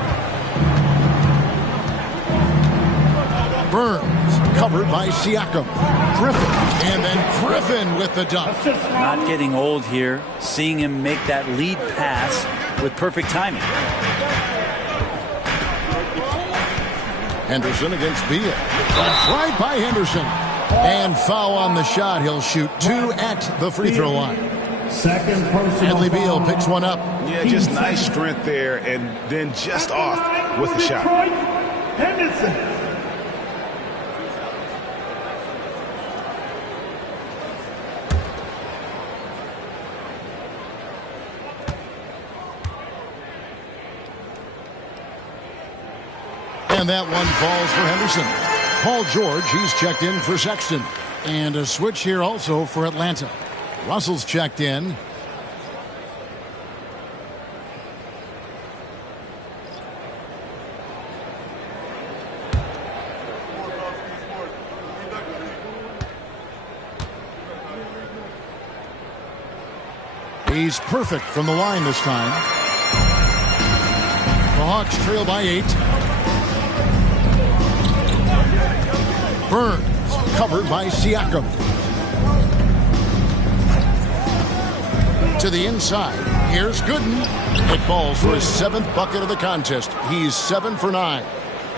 Burns covered by Siakam. Griffin. And then Griffin with the dunk. Not getting old here. Seeing him make that lead pass with perfect timing. Henderson against Beal. Right by Henderson. And foul on the shot. He'll shoot 2 at the free throw line. Second personal. Bradley Beal picks one up. Yeah, just nice strength there, and then just off with the shot. Henderson. And that one falls for Henderson. Paul George, he's checked in for Sexton. And a switch here also for Atlanta. Russell's checked in. He's perfect from the line this time. The Hawks trail by 8. Burns covered by Siakam. To the inside. Here's Gooden. It falls for his 7th bucket of the contest. He's 7 for 9.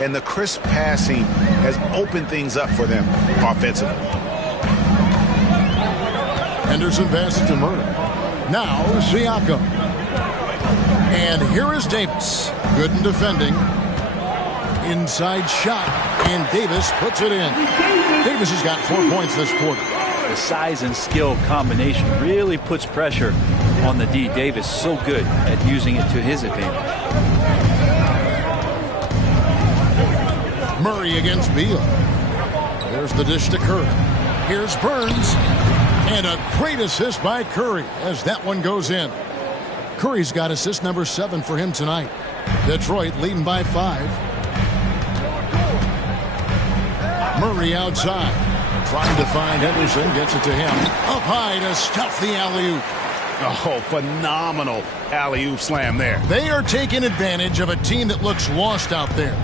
And the crisp passing has opened things up for them offensively. Henderson passes to Murray. Now Siakam. And here is Davis. Gooden defending. Inside shot. And Davis puts it in. Davis has got 4 points this quarter. The size and skill combination really puts pressure on the D. Davis so good at using it to his advantage. Murray against Beal. There's the dish to Curry. Here's Burns. And a great assist by Curry as that one goes in. Curry's got assist number 7 for him tonight. Detroit leading by 5. Murray outside. Trying to find Henderson. Gets it to him. Up high to stuff the alley-oop. Oh, phenomenal alley-oop slam there. They are taking advantage of a team that looks lost out there.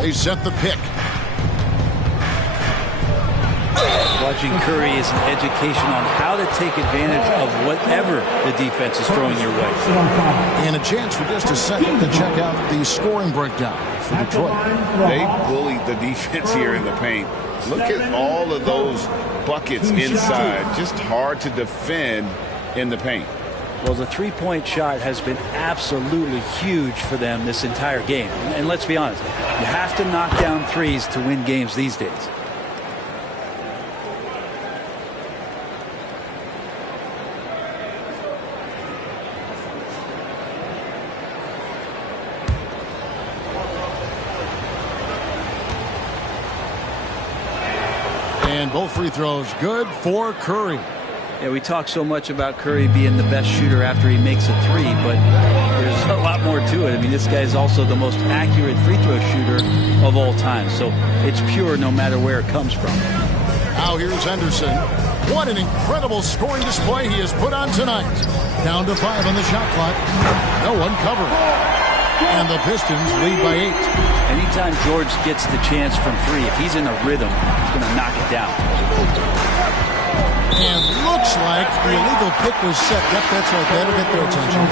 They set the pick. Watching Curry is an education on how to take advantage of whatever the defense is throwing your way. And a chance for just a second to check out the scoring breakdown for Detroit. They bullied the defense here in the paint. Look at all of those buckets inside. Just hard to defend in the paint. Well, the three-point shot has been absolutely huge for them this entire game. And let's be honest, you have to knock down threes to win games these days. And both free throws good for Curry. Yeah, we talk so much about Curry being the best shooter after he makes a three, but there's a lot more to it. I mean, this guy is also the most accurate free throw shooter of all time. So it's pure no matter where it comes from. Now here's Henderson. What an incredible scoring display he has put on tonight. Down to 5 on the shot clock. No one covering. And the Pistons lead by 8. Anytime George gets the chance from 3, if he's in a rhythm, he's going to knock it down. And looks like the illegal pick was set. Yep, that's right. That'll get their attention.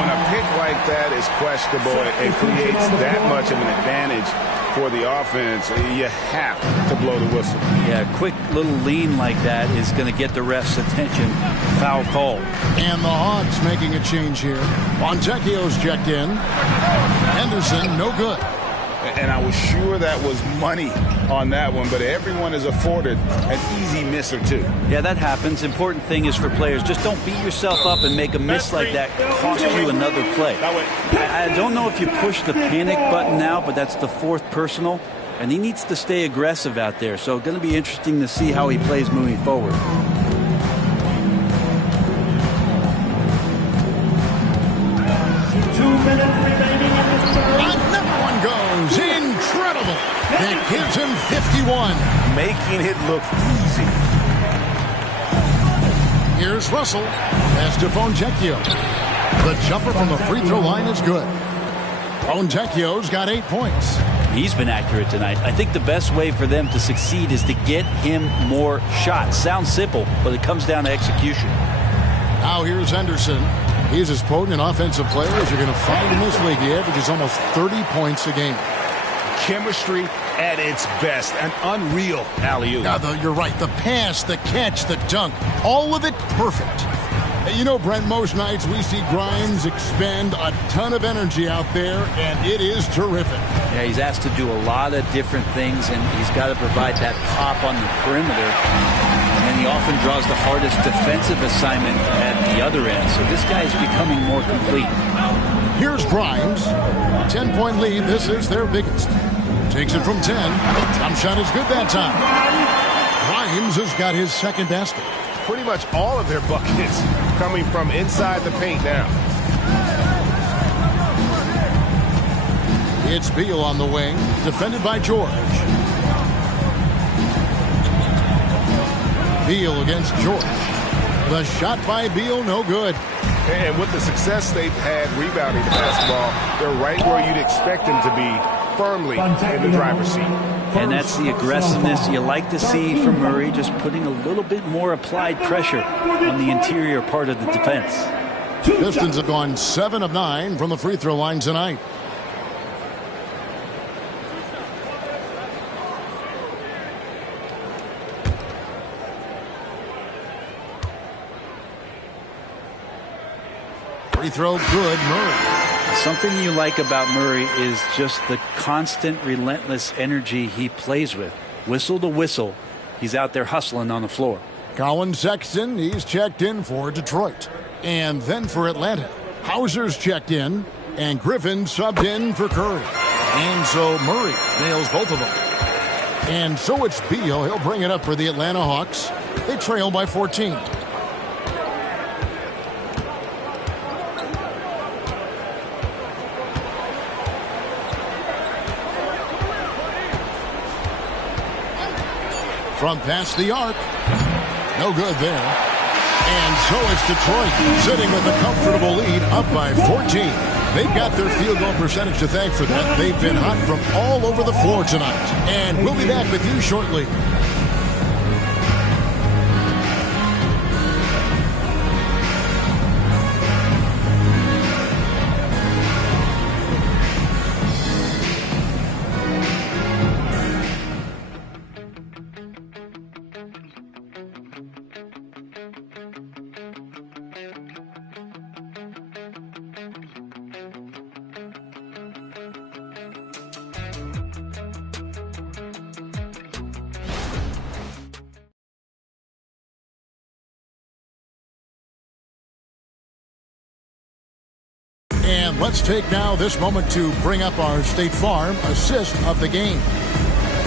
When a pick like that is questionable, it creates that much of an advantage for the offense. You have to blow the whistle. Yeah, a quick little lean like that is going to get the ref's attention. Foul call. And the Hawks making a change here. Fontecchio's checked in. Henderson, no good. And I was sure that was money on that one, but everyone is afforded an easy miss or two. Yeah, that happens. Important thing is for players, just don't beat yourself up and make a miss like that cost you another play. I don't know if you push the panic button now, but that's the 4th personal, and he needs to stay aggressive out there. So going to be interesting to see how he plays moving forward. Another one goes. Incredible. That gives him 51. Making it look easy. Here's Russell. Pass to Fontecchio. The jumper from the free throw line is good. Fontecchio's got 8 points. He's been accurate tonight. I think the best way for them to succeed is to get him more shots. Sounds simple, but it comes down to execution. Now here's Henderson. He's as potent an offensive player as you're going to find in this league. He averages almost 30 points a game. Chemistry at its best. An unreal alley-oop. Now, you're right. The pass, the catch, the dunk, all of it perfect. You know, Brent, most nights we see Grimes expend a ton of energy out there, and it is terrific. Yeah, he's asked to do a lot of different things, and he's got to provide that pop on the perimeter. And then he often draws the hardest defensive assignment at the other end. So this guy is becoming more complete. Here's Grimes. 10-point lead. This is their biggest. Takes it from 10. Jump shot is good that time. Grimes has got his second basket. Pretty much all of their buckets coming from inside the paint now. It's Beal on the wing, defended by George. Beal against George. The shot by Beal, no good. And with the success they've had rebounding the basketball, they're right where you'd expect them to be, firmly in the driver's seat. And that's the aggressiveness you like to see from Murray, just putting a little bit more applied pressure on the interior part of the defense. Pistons have gone 7 of 9 from the free throw line tonight. Free throw good, Murray. Something you like about Murray is just the constant, relentless energy he plays with. Whistle to whistle, he's out there hustling on the floor. Colin Sexton, he's checked in for Detroit. And then for Atlanta, Hauser's checked in, and Griffin subbed in for Curry. And so Murray nails both of them. And so it's Beal. He'll bring it up for the Atlanta Hawks. They trail by 14. From past the arc. No good there. And so it's Detroit sitting with a comfortable lead up by 14. They've got their field goal percentage to thank for that. They've been hot from all over the floor tonight. And we'll be back with you shortly. And let's take now this moment to bring up our State Farm assist of the game.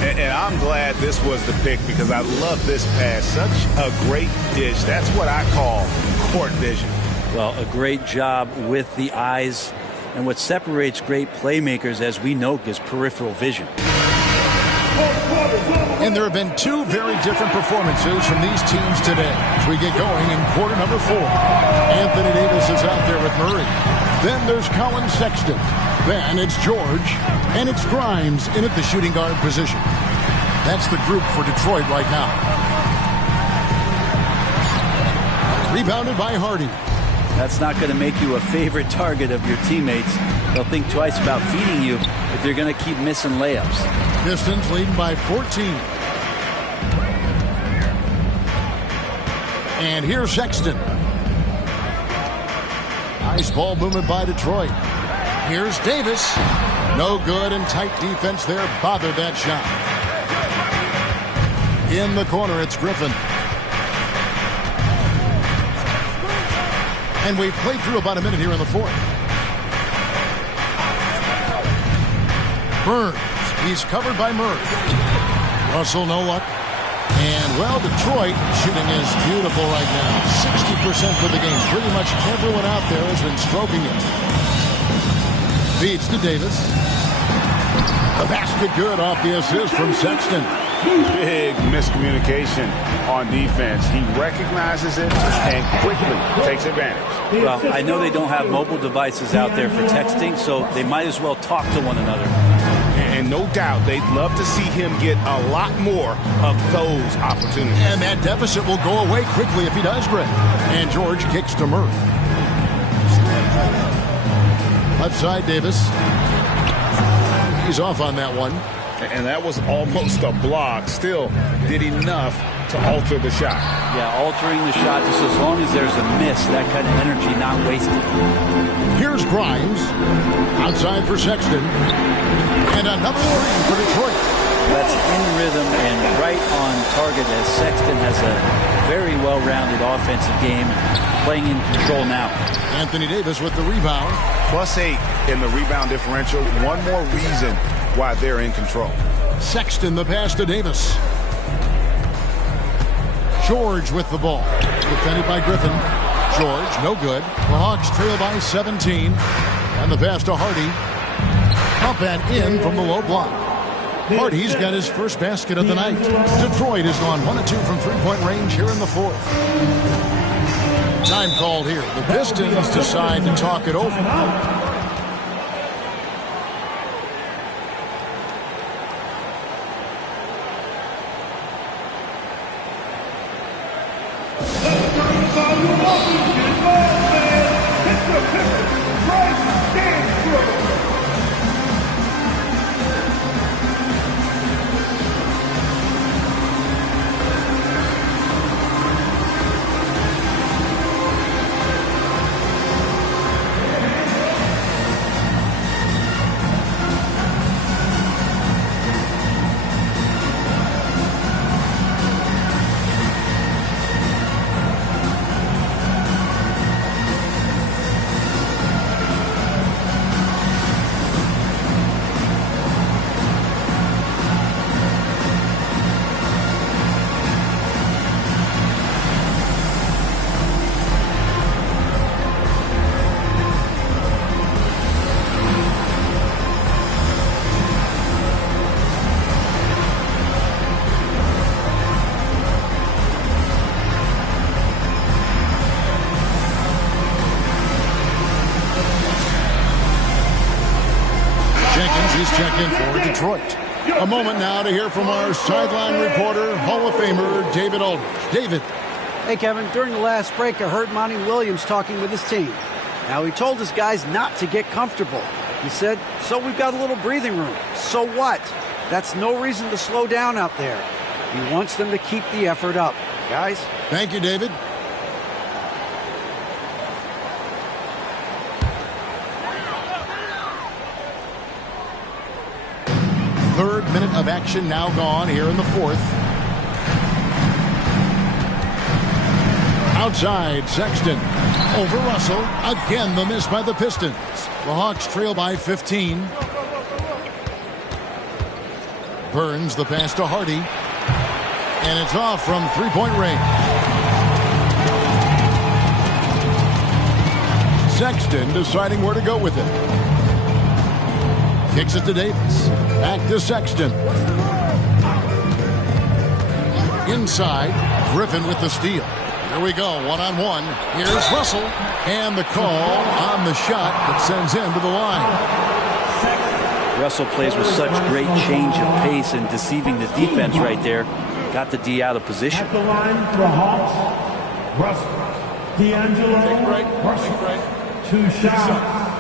And I'm glad this was the pick because I love this pass. Such a great dish. That's what I call court vision. Well, a great job with the eyes. And what separates great playmakers, as we know, is peripheral vision. And there have been two very different performances from these teams today as we get going in quarter number 4. Anthony Davis is out there with Murray. Then there's Colin Sexton. Then it's George. And it's Grimes in at the shooting guard position. That's the group for Detroit right now. Rebounded by Hardy. That's not going to make you a favorite target of your teammates. They'll think twice about feeding you if you're going to keep missing layups. Pistons leading by 14. And here's Sexton. Nice ball movement by Detroit. Here's Davis. No good, and tight defense there bothered that shot. In the corner, it's Griffin. And we've played through about a minute here in the fourth. Burns. He's covered by Murray. Russell, no luck. And, well, Detroit shooting is beautiful right now. 60% for the game. Pretty much everyone out there has been stroking it. Feeds to Davis. The basket good off the assist from Sexton. Big miscommunication on defense. He recognizes it and quickly takes advantage. Well, I know they don't have mobile devices out there for texting, so they might as well talk to one another. And no doubt they'd love to see him get a lot more of those opportunities. And that deficit will go away quickly if he does, Greg. And George kicks to Murray. Left side, Davis. He's off on that one. And that was almost a block. Still did enough to alter the shot. Yeah, altering the shot just as long as there's a miss. That kind of energy not wasted. Here's Grimes. Outside for Sexton. And another three for Detroit. That's in rhythm and right on target as Sexton has a very well-rounded offensive game, playing in control now. Anthony Davis with the rebound. +8 in the rebound differential. One more reason why they're in control. Sexton the pass to Davis. George with the ball. Defended by Griffin. George, no good. The Hawks trail by 17. And the pass to Hardy. Up and in from the low block. Hardy's got his first basket of the night. Detroit has gone 1 of 2 from three-point range here in the fourth. Time called here. The Pistons decide to talk it over. He's checked in for Detroit. A moment now to hear from our sideline reporter, Hall of Famer David Aldridge. David. Hey, Kevin. During the last break, I heard Monty Williams talking with his team. Now, he told his guys not to get comfortable. He said, so we've got a little breathing room. So what? That's no reason to slow down out there. He wants them to keep the effort up. Guys? Thank you, David. Third minute of action now gone here in the fourth. Outside, Sexton. Over Russell. Again, the miss by the Pistons. The Hawks trail by 15. Burns the pass to Hardy. And it's off from three-point range. Sexton deciding where to go with it. Kicks it to Davis. Back to Sexton. Inside, Griffin with the steal. Here we go, one-on-one. Here's Russell. And the call on the shot that sends him to the line. Russell plays with such great change of pace and deceiving the defense right there. Got the D out of position. At the line for Hawks, Russell. D'Angelo, Russell. 2 shots.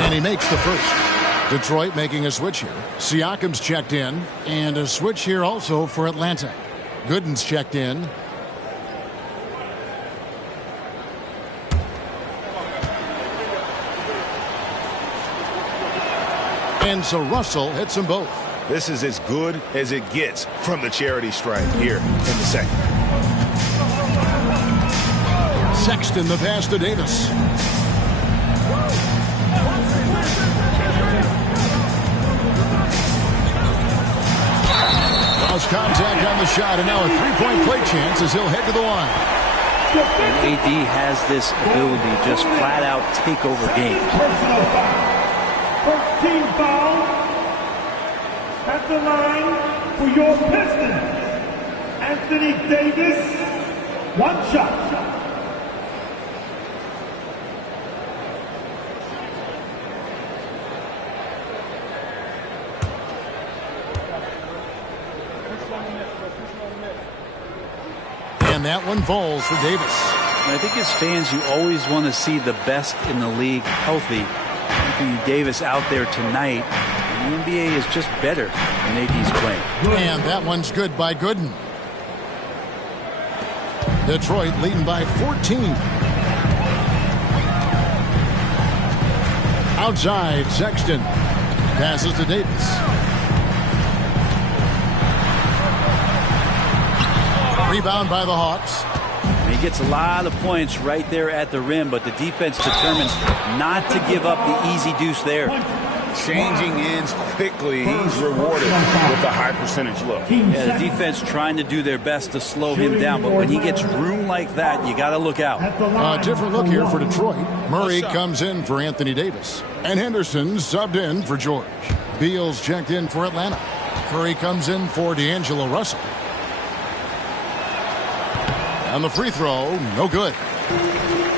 And he makes the first. Detroit making a switch here. Siakam's checked in. And a switch here also for Atlanta. Gooden's checked in. And so Russell hits them both. This is as good as it gets from the charity stripe here in the second. Sexton the pass to Davis. Lost contact on the shot, and now a three-point play chance as he'll head to the line. And AD has this ability to just flat-out take over games. First team foul at the line for your Pistons. Anthony Davis, 1 shot. And that one falls for Davis. I think as fans, you always want to see the best in the league healthy. Anthony Davis out there tonight. The NBA is just better when AD's playing. And that one's good by Gooden. Detroit leading by 14. Outside, Sexton. Passes to Davis. Rebound by the Hawks. And he gets a lot of points right there at the rim, but the defense determines not to give up the easy deuce there. changing ends quickly. He's rewarded with a high percentage look. Yeah, the defense trying to do their best to slow him down, but when he gets room like that, you got to look out. A different look here for Detroit. Murray comes in for Anthony Davis. And Henderson subbed in for George. Beal's checked in for Atlanta. Curry comes in for D'Angelo Russell. And the free throw, no good.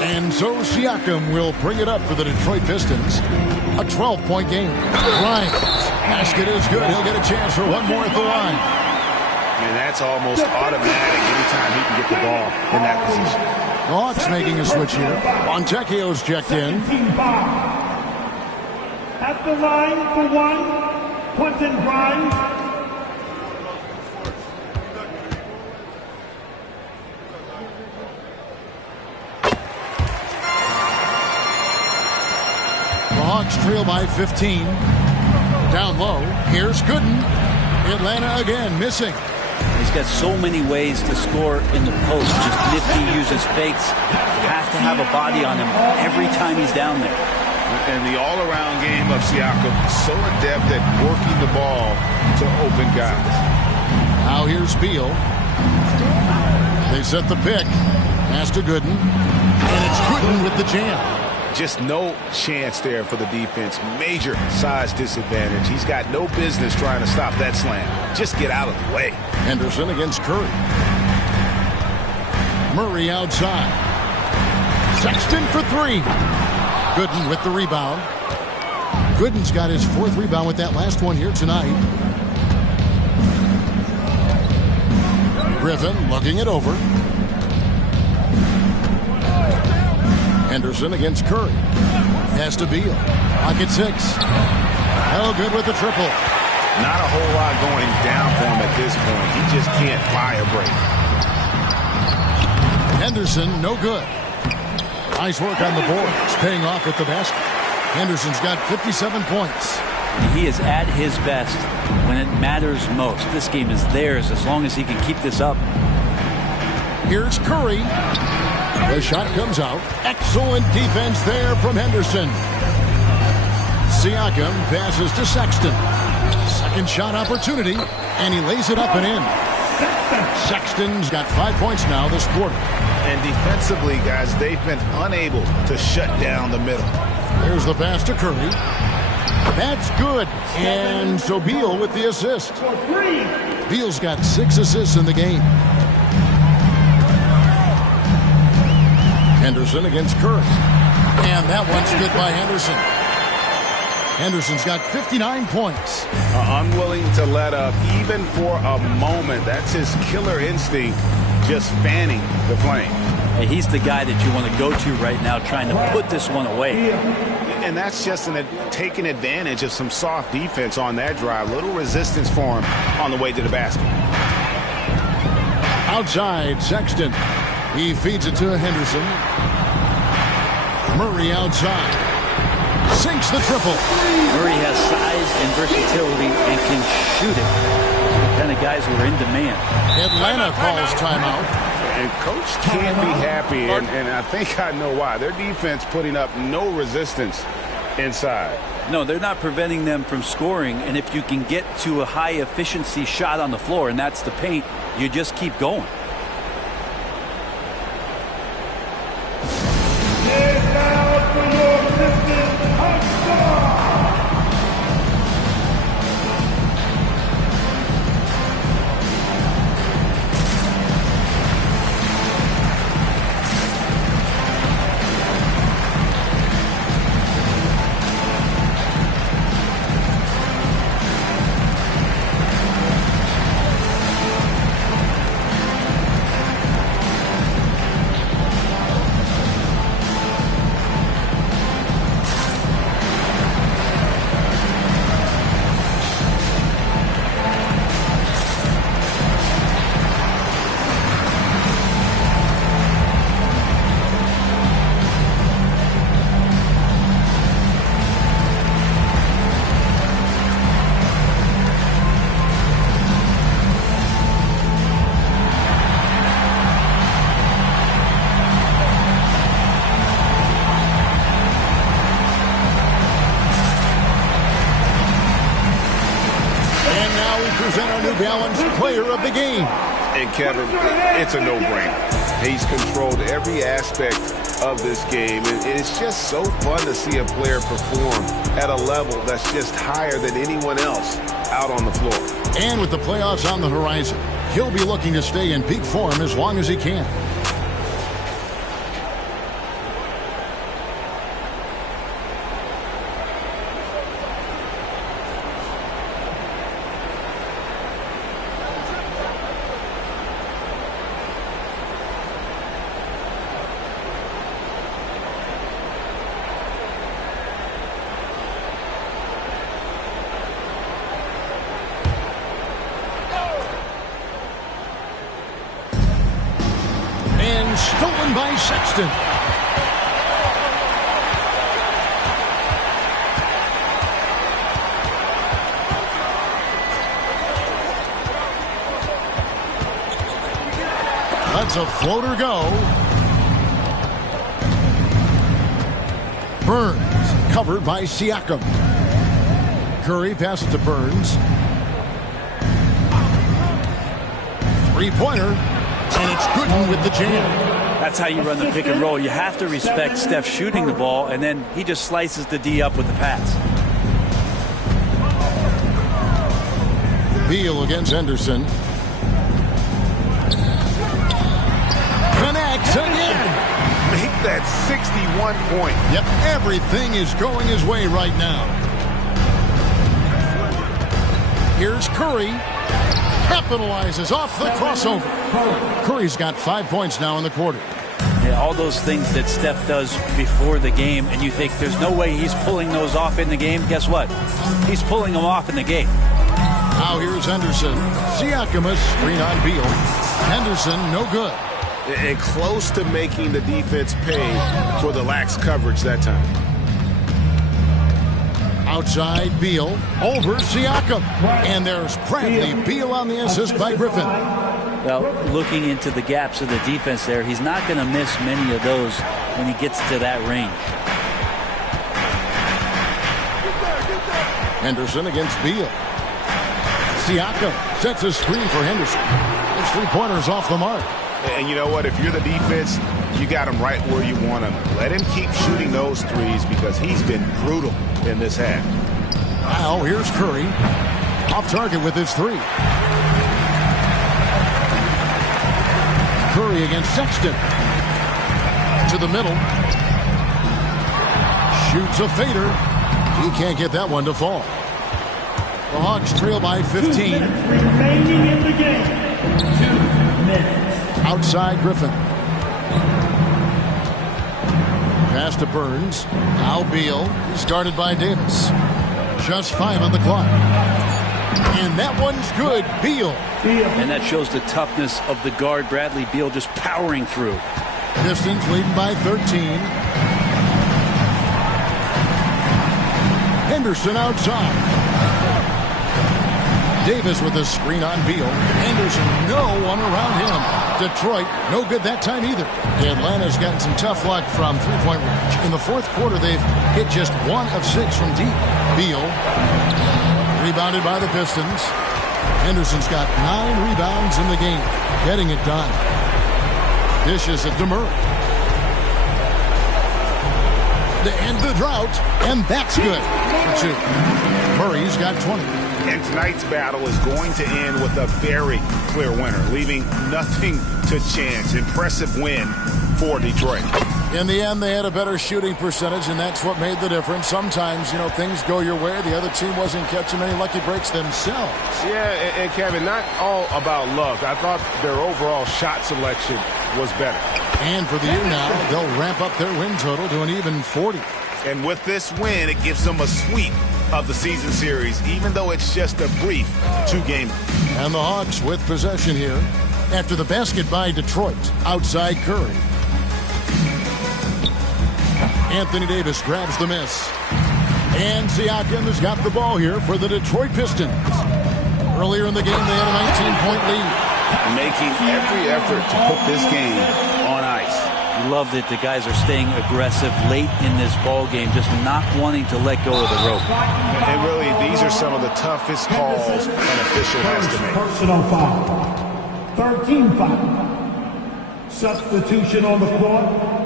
And so Siakam will bring it up for the Detroit Pistons. A 12-point game. Bryant. Basket is good. He'll get a chance for one more at the line. And that's almost automatic anytime he can get the ball in that position. The Hawks making a switch here. Fontecchio's checked in. At the line for one, Quentin Grimes. Hawks trail by 15. Down low. Here's Gooden. Atlanta again missing. He's got so many ways to score in the post. Just nifty, uses fakes. You have to have a body on him every time he's down there. And the all-around game of Siakam, so adept at working the ball to open guys. Now here's Beal. They set the pick. Pass to Gooden. And it's Gooden with the jam. Just no chance there for the defense. Major size disadvantage. He's got no business trying to stop that slam. Just get out of the way. Henderson against Curry. Murray outside. Sexton for three. Gooden with the rebound. Gooden's got his fourth rebound with that last one here tonight. Griffin looking it over. Henderson against Curry. Has to Beal. Pocket six. Hell good with the triple. Not a whole lot going down for him at this point. He just can't buy a break. Henderson, no good. Nice work on the boards. Paying off with the basket. Henderson's got 57 points. He is at his best when it matters most. This game is theirs as long as he can keep this up. Here's Curry. The shot comes out. Excellent defense there from Henderson. Siakam passes to Sexton. Second shot opportunity, and he lays it up and in. Sexton's got 5 points now this quarter. And defensively, guys, they've been unable to shut down the middle. Here's the pass to Curry. That's good. And so Beal with the assist. Beal's got 6 assists in the game. Henderson against Curry. And that one's good by Henderson. Henderson's got 59 points. Unwilling to let up even for a moment. That's his killer instinct, just fanning the flame. Hey, he's the guy that you want to go to right now trying to put this one away. And that's just taking advantage of some soft defense on that drive. Little resistance for him on the way to the basket. Outside, Sexton. He feeds it to Henderson. Murray outside. Sinks the triple. Murray has size and versatility and can shoot it. The kind of guys who are in demand. Atlanta calls timeout. And coach can't be happy, and I think I know why. Their defense putting up no resistance inside. No, they're not preventing them from scoring, and if you can get to a high-efficiency shot on the floor, and that's the paint, you just keep going. present our New Balance Player of the Game. And Kevin, it's a no-brainer. He's controlled every aspect of this game, and it's just so fun to see a player perform at a level that's just higher than anyone else out on the floor. And with the playoffs on the horizon, he'll be looking to stay in peak form as long as he can. Stolen by Sexton. Lets a floater go. Burns covered by Siakam. Curry passes to Burns. Three-pointer. And it's Gooden with the jam. That's how you run the pick and roll. You have to respect Steph shooting the ball, and then he just slices the D up with the pass. Beal against Henderson. Connects again. Make that 61 point. Yep, everything is going his way right now. Here's Curry. Capitalizes off the crossover. Curry's got 5 points now in the quarter. Yeah, all those things that Steph does before the game, and you think there's no way he's pulling those off in the game. Guess what? He's pulling them off in the game. Now here's Henderson. Siakam a screen on Beal. Henderson no good. And close to making the defense pay for the lax coverage that time. Outside Beal, over Siakam. And there's Bradley Beal on the assist by Griffin. Well, looking into the gaps of the defense there, he's not going to miss many of those when he gets to that range. Henderson against Beal. Siakam sets a screen for Henderson. It's three-pointers off the mark. And you know what? If you're the defense, you got him right where you want him. Let him keep shooting those threes because he's been brutal in this half. Now here's Curry. Off target with his three. Curry against Sexton. To the middle. Shoots a fader. He can't get that one to fall. The Hawks trail by 15. Remaining in the game. 2 minutes. Outside Griffin. Pass to Burns. Now Beal. He's guarded by Davis. Just 5 on the clock. And that one's good. Beal. And that shows the toughness of the guard, Bradley Beal, just powering through. Pistons leading by 13. Henderson outside. Davis with a screen on Beal. Henderson, no one around him. Detroit, no good that time either. Atlanta's gotten some tough luck from three-point range. In the fourth quarter, they've hit just 1 of 6 from deep. Beal, rebounded by the Pistons. Henderson's got 9 rebounds in the game, getting it done. Dishes at Murray. To end the drought, and that's good for 2. Murray's got 20. And tonight's battle is going to end with a very clear winner, leaving nothing to chance. Impressive win for Detroit. In the end, they had a better shooting percentage, and that's what made the difference. Sometimes, things go your way. The other team wasn't catching many lucky breaks themselves. Yeah, and Kevin, not all about luck. I thought their overall shot selection was better. And for the year now, they'll ramp up their win total to an even 40. And with this win, it gives them a sweep of the season series, even though it's just a brief 2-game. And the Hawks with possession here after the basket by Detroit. Outside Curry. Anthony Davis grabs the miss. And Siakam has got the ball here for the Detroit Pistons. Earlier in the game, they had a 19-point lead. Making every effort to put this game on ice. Love that the guys are staying aggressive late in this ball game, just not wanting to let go of the rope. And really, these are some of the toughest calls an official has to make. Personal foul. 13 foul. Substitution on the court.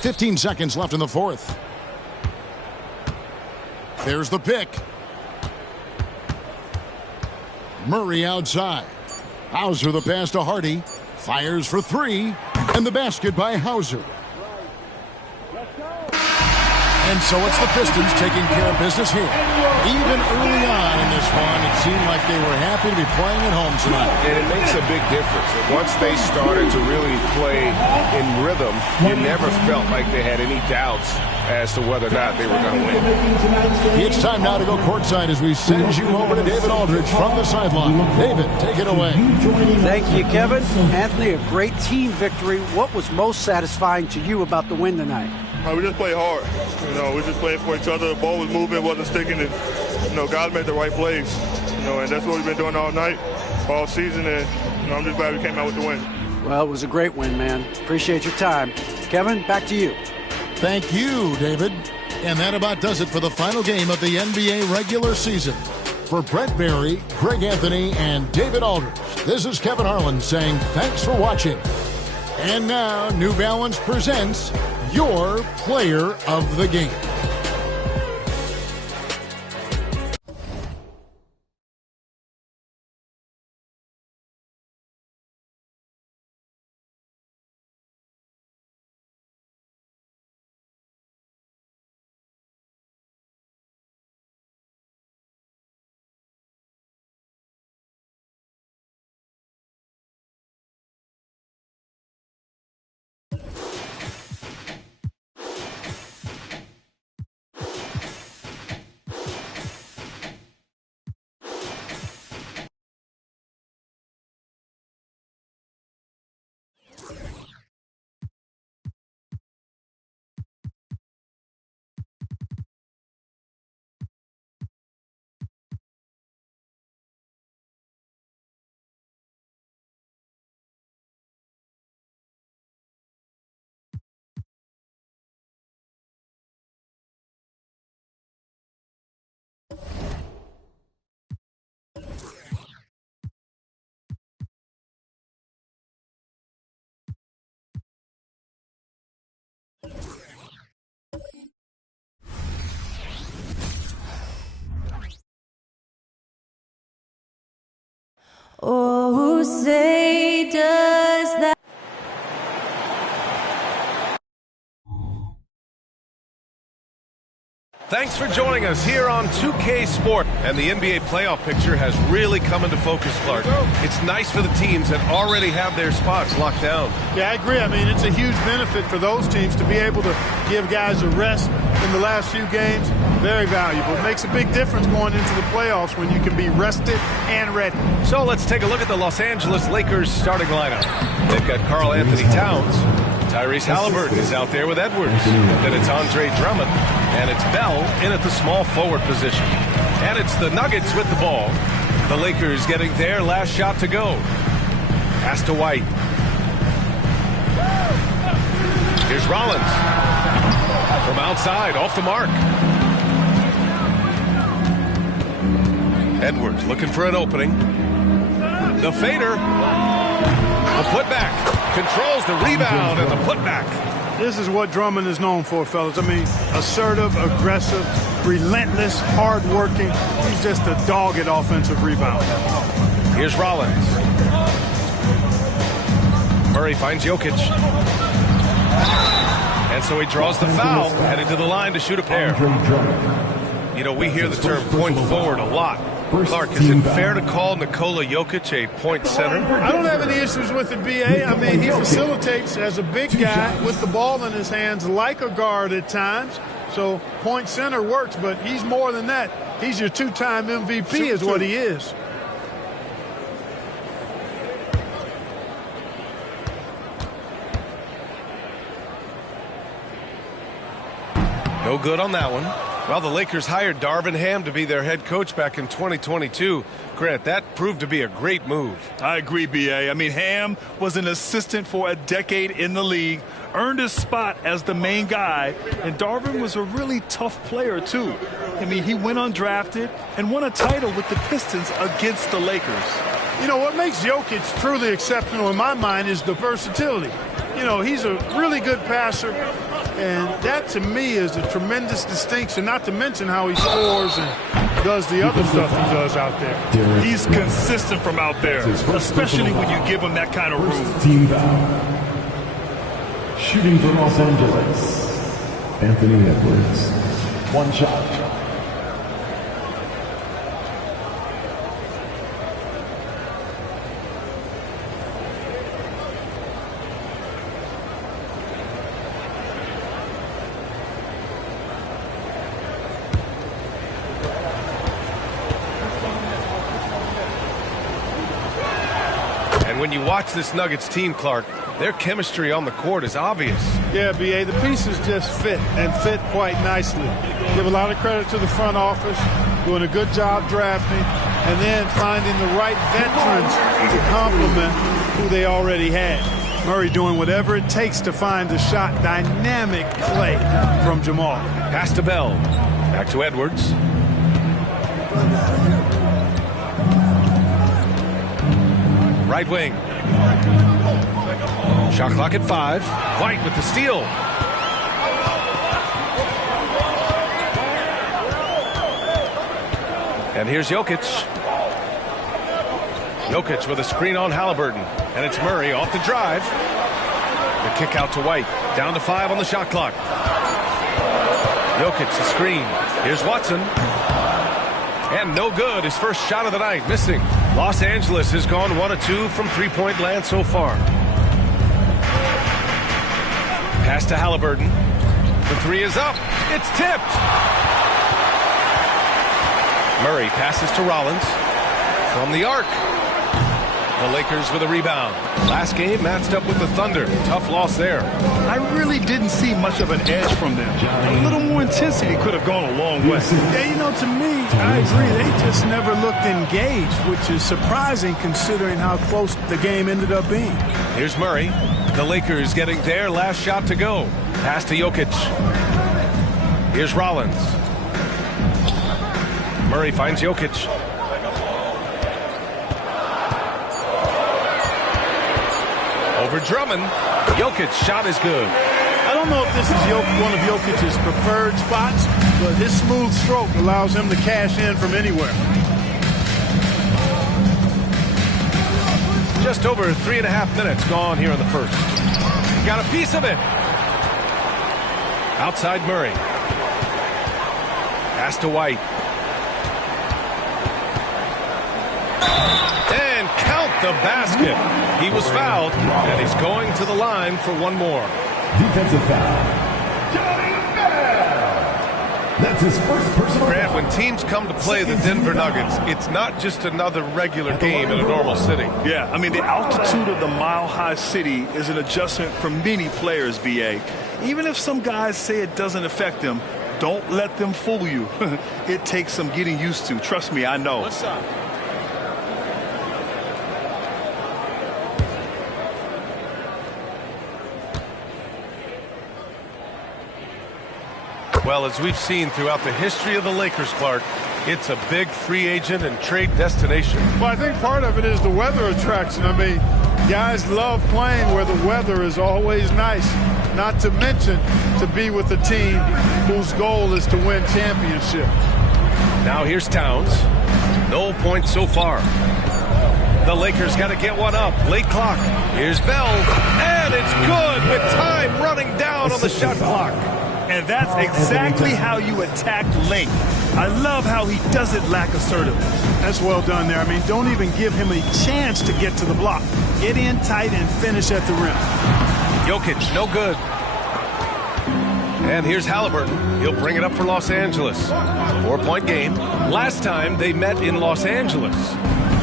Fifteen seconds left in the fourth. There's the pick. Murray outside. Hauser the pass to Hardy. Fires for three. And the basket by Hauser. And so it's the Pistons taking care of business here. Even early on in this one, it seemed like they were happy to be playing at home tonight. And it makes a big difference. Once they started to really play in rhythm, you never felt like they had any doubts as to whether or not they were going to win. It's time now to go courtside as we send you over to David Aldridge from the sideline. David, take it away. Thank you, Kevin. Anthony, a great team victory. What was most satisfying to you about the win tonight? We just played hard. We just played for each other. The ball was moving, wasn't sticking, and God made the right plays. And that's what we've been doing all night, all season, and I'm just glad we came out with the win. Well, it was a great win, man. Appreciate your time. Kevin, back to you. Thank you, David. And that about does it for the final game of the NBA regular season. For Brett Berry, Greg Anthony, and David Aldridge, this is Kevin Harlan saying thanks for watching. And now, New Balance presents your player of the game. Oh, say does that. Thanks for joining us here on 2K Sport. And the NBA playoff picture has really come into focus, Clark. It's nice for the teams that already have their spots locked down. Yeah, I agree. I mean, it's a huge benefit for those teams to be able to give guys a rest in the last few games. Very valuable. It makes a big difference going into the playoffs when you can be rested and ready. So let's take a look at the Los Angeles Lakers starting lineup. They've got Karl Anthony Towns. Tyrese Halliburton is out there with Edwards. Then it's Andre Drummond. And it's Bell in at the small forward position. And it's the Nuggets with the ball. The Lakers getting their last shot to go. Pass to White. Here's Rollins. From outside, off the mark. Edwards looking for an opening. The fader. The putback. Controls the rebound and the putback. This is what Drummond is known for, fellas. I mean, assertive, aggressive, relentless, hard-working. He's just a dogged offensive rebound. Here's Rollins. Murray finds Jokic. And so he draws the foul, heading to the line to shoot a pair. You know, we hear the term point forward a lot. Clark, is it fair to call Nikola Jokic a point center? I don't have any issues with it, B.A. I mean, he facilitates as a big guy with the ball in his hands like a guard at times. So point center works, but he's more than that. He's your two-time MVP is what he is. No good on that one. Well, the Lakers hired Darvin Ham to be their head coach back in 2022. Grant, that proved to be a great move. I agree, B.A. I mean, Ham was an assistant for a decade in the league, earned his spot as the main guy, and Darvin was a really tough player, too. I mean, he went undrafted and won a title with the Pistons against the Lakers. You know, what makes Jokic truly exceptional in my mind is the versatility. You know, he's a really good passer, and that to me is a tremendous distinction, not to mention how he scores and does the other stuff he does out there. He's consistent from out there, especially when you give him that kind of room. Team foul. Shooting for Los Angeles, Anthony Edwards. One shot. When you watch this Nuggets team, Clark, their chemistry on the court is obvious. Yeah, B.A., the pieces just fit, and fit quite nicely. Give a lot of credit to the front office, doing a good job drafting, and then finding the right veterans to complement who they already had. Murray doing whatever it takes to find the shot. Dynamic play from Jamal. Pass to Bell. Back to Edwards. Right wing. Shot clock at 5. White with the steal. And here's Jokic. Jokic with a screen on Halliburton. And it's Murray off the drive. The kick out to White. Down to 5 on the shot clock. Jokic, the screen. Here's Watson. And no good. His first shot of the night, missing. Los Angeles has gone 1 of 2 from three-point land so far. Pass to Halliburton. The 3 is up. It's tipped. Murray passes to Rollins from the arc. The Lakers with a rebound. Last game matched up with the Thunder. Tough loss there. I really didn't see much of an edge from them. A little more intensity could have gone a long way. Yeah, you know, to me, I agree. They just never looked engaged, which is surprising considering how close the game ended up being. Here's Murray. The Lakers getting their last shot to go. Pass to Jokic. Here's Rollins. Murray finds Jokic. Over Drummond. Jokic's shot is good. I don't know if this is one of Jokic's preferred spots, but his smooth stroke allows him to cash in from anywhere. Just over 3.5 minutes gone here in the first. Got a piece of it. Outside Murray. Pass to White. And count the basket. He was fouled, and he's going to the line for one more. Defensive foul. That's his first personal. Grant, when teams come to play the Denver Nuggets, it's not just another regular game in a normal city. Yeah, I mean, the altitude of the mile-high city is an adjustment for many players, B.A. Even if some guys say it doesn't affect them, don't let them fool you. It takes some getting used to. Trust me, I know. What's up? Well, as we've seen throughout the history of the Lakers, Clark, it's a big free agent and trade destination. Well, I think part of it is the weather attraction. I mean, guys love playing where the weather is always nice, not to mention to be with a team whose goal is to win championships. Now here's Towns. No points so far. The Lakers got to get one up. Late clock. Here's Bell. And it's good with time running down on the shot clock. And that's exactly how you attack late. I love how he doesn't lack assertiveness. That's well done there. I mean, don't even give him a chance to get to the block. Get in tight and finish at the rim. Jokic, no good. And here's Halliburton. He'll bring it up for Los Angeles. 4-point game. Last time they met in Los Angeles.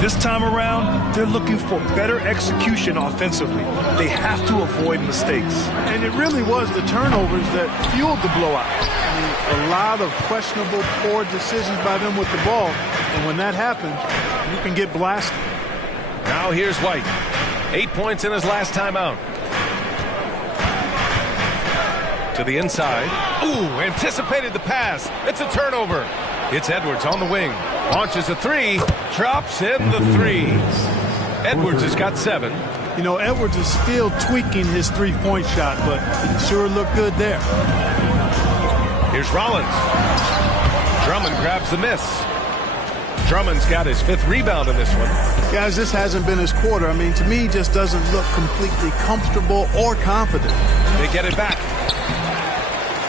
This time around, they're looking for better execution offensively. They have to avoid mistakes. And it really was the turnovers that fueled the blowout. I mean, a lot of questionable, poor decisions by them with the ball. And when that happens, you can get blasted. Now here's White. 8 points in his last timeout. To the inside. Ooh, anticipated the pass. It's a turnover. It's Edwards on the wing. Launches a three. Drops in the three. Edwards has got 7. You know, Edwards is still tweaking his three-point shot, but he sure looked good there. Here's Rollins. Drummond grabs the miss. Drummond's got his 5th rebound in this one. Guys, this hasn't been his quarter. I mean, to me, he just doesn't look completely comfortable or confident. They get it back.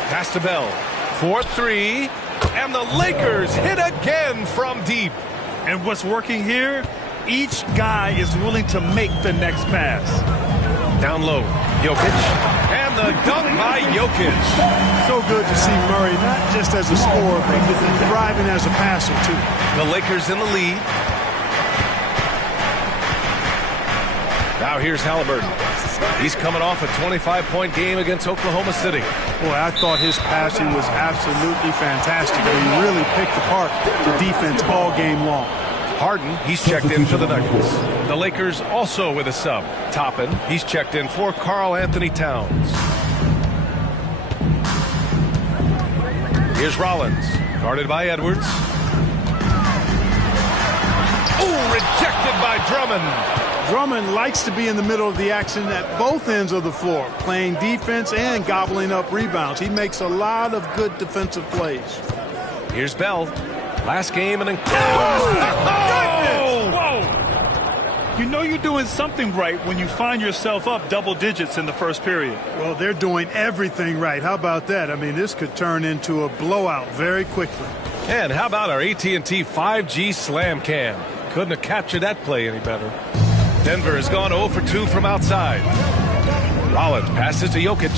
Pass to Bell. 4-3. And the Lakers hit again from deep. And what's working here? Each guy is willing to make the next pass. Down low. Jokic. And the dunk by Jokic. So good to see Murray, not just as a scorer, but thriving as a passer, too. The Lakers in the lead. Now here's Halliburton. He's coming off a 25-point game against Oklahoma City. Boy, I thought his passing was absolutely fantastic. He really picked apart the defense all game long. Harden, he's checked in for the Nuggets. The Lakers also with a sub. Toppin, he's checked in for Karl Anthony Towns. Here's Rollins, guarded by Edwards. Ooh, rejected by Drummond. Drummond likes to be in the middle of the action at both ends of the floor, playing defense and gobbling up rebounds. He makes a lot of good defensive plays. Here's Bell. Last game, an incredible. Oh, whoa! You know you're doing something right when you find yourself up double digits in the first period. Well, they're doing everything right. How about that? I mean, this could turn into a blowout very quickly. And how about our AT&T 5G Slam Cam? Couldn't have captured that play any better. Denver has gone 0 for 2 from outside. Rollins passes to Jokic.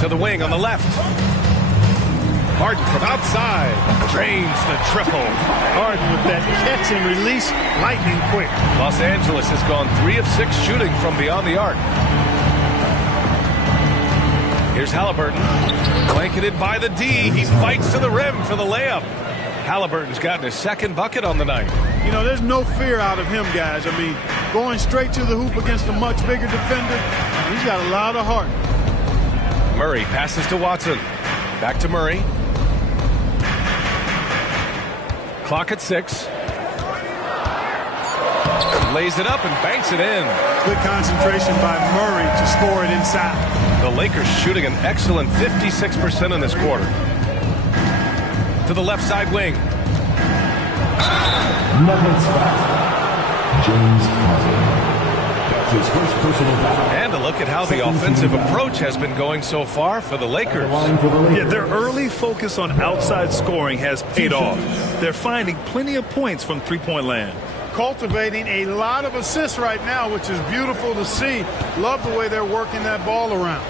To the wing on the left. Harden from outside. Drains the triple. Harden with that catch and release lightning quick. Los Angeles has gone 3 of 6 shooting from beyond the arc. Here's Halliburton. Blanketed by the D. He fights to the rim for the layup. Halliburton's gotten his 2nd bucket on the night. You know, there's no fear out of him, guys. I mean, going straight to the hoop against a much bigger defender, he's got a lot of heart. Murray passes to Watson. Back to Murray. Clock at 6. Lays it up and banks it in. Good concentration by Murray to score it inside. The Lakers shooting an excellent 56% in this quarter. To the left side wing. Nuggets foul. James Harden. That's his first personal foul. And a look at how the offensive approach has been going so far for the Lakers. Yeah, their early focus on outside scoring has paid off. They're finding plenty of points from three-point land. Cultivating a lot of assists right now, which is beautiful to see. Love the way they're working that ball around.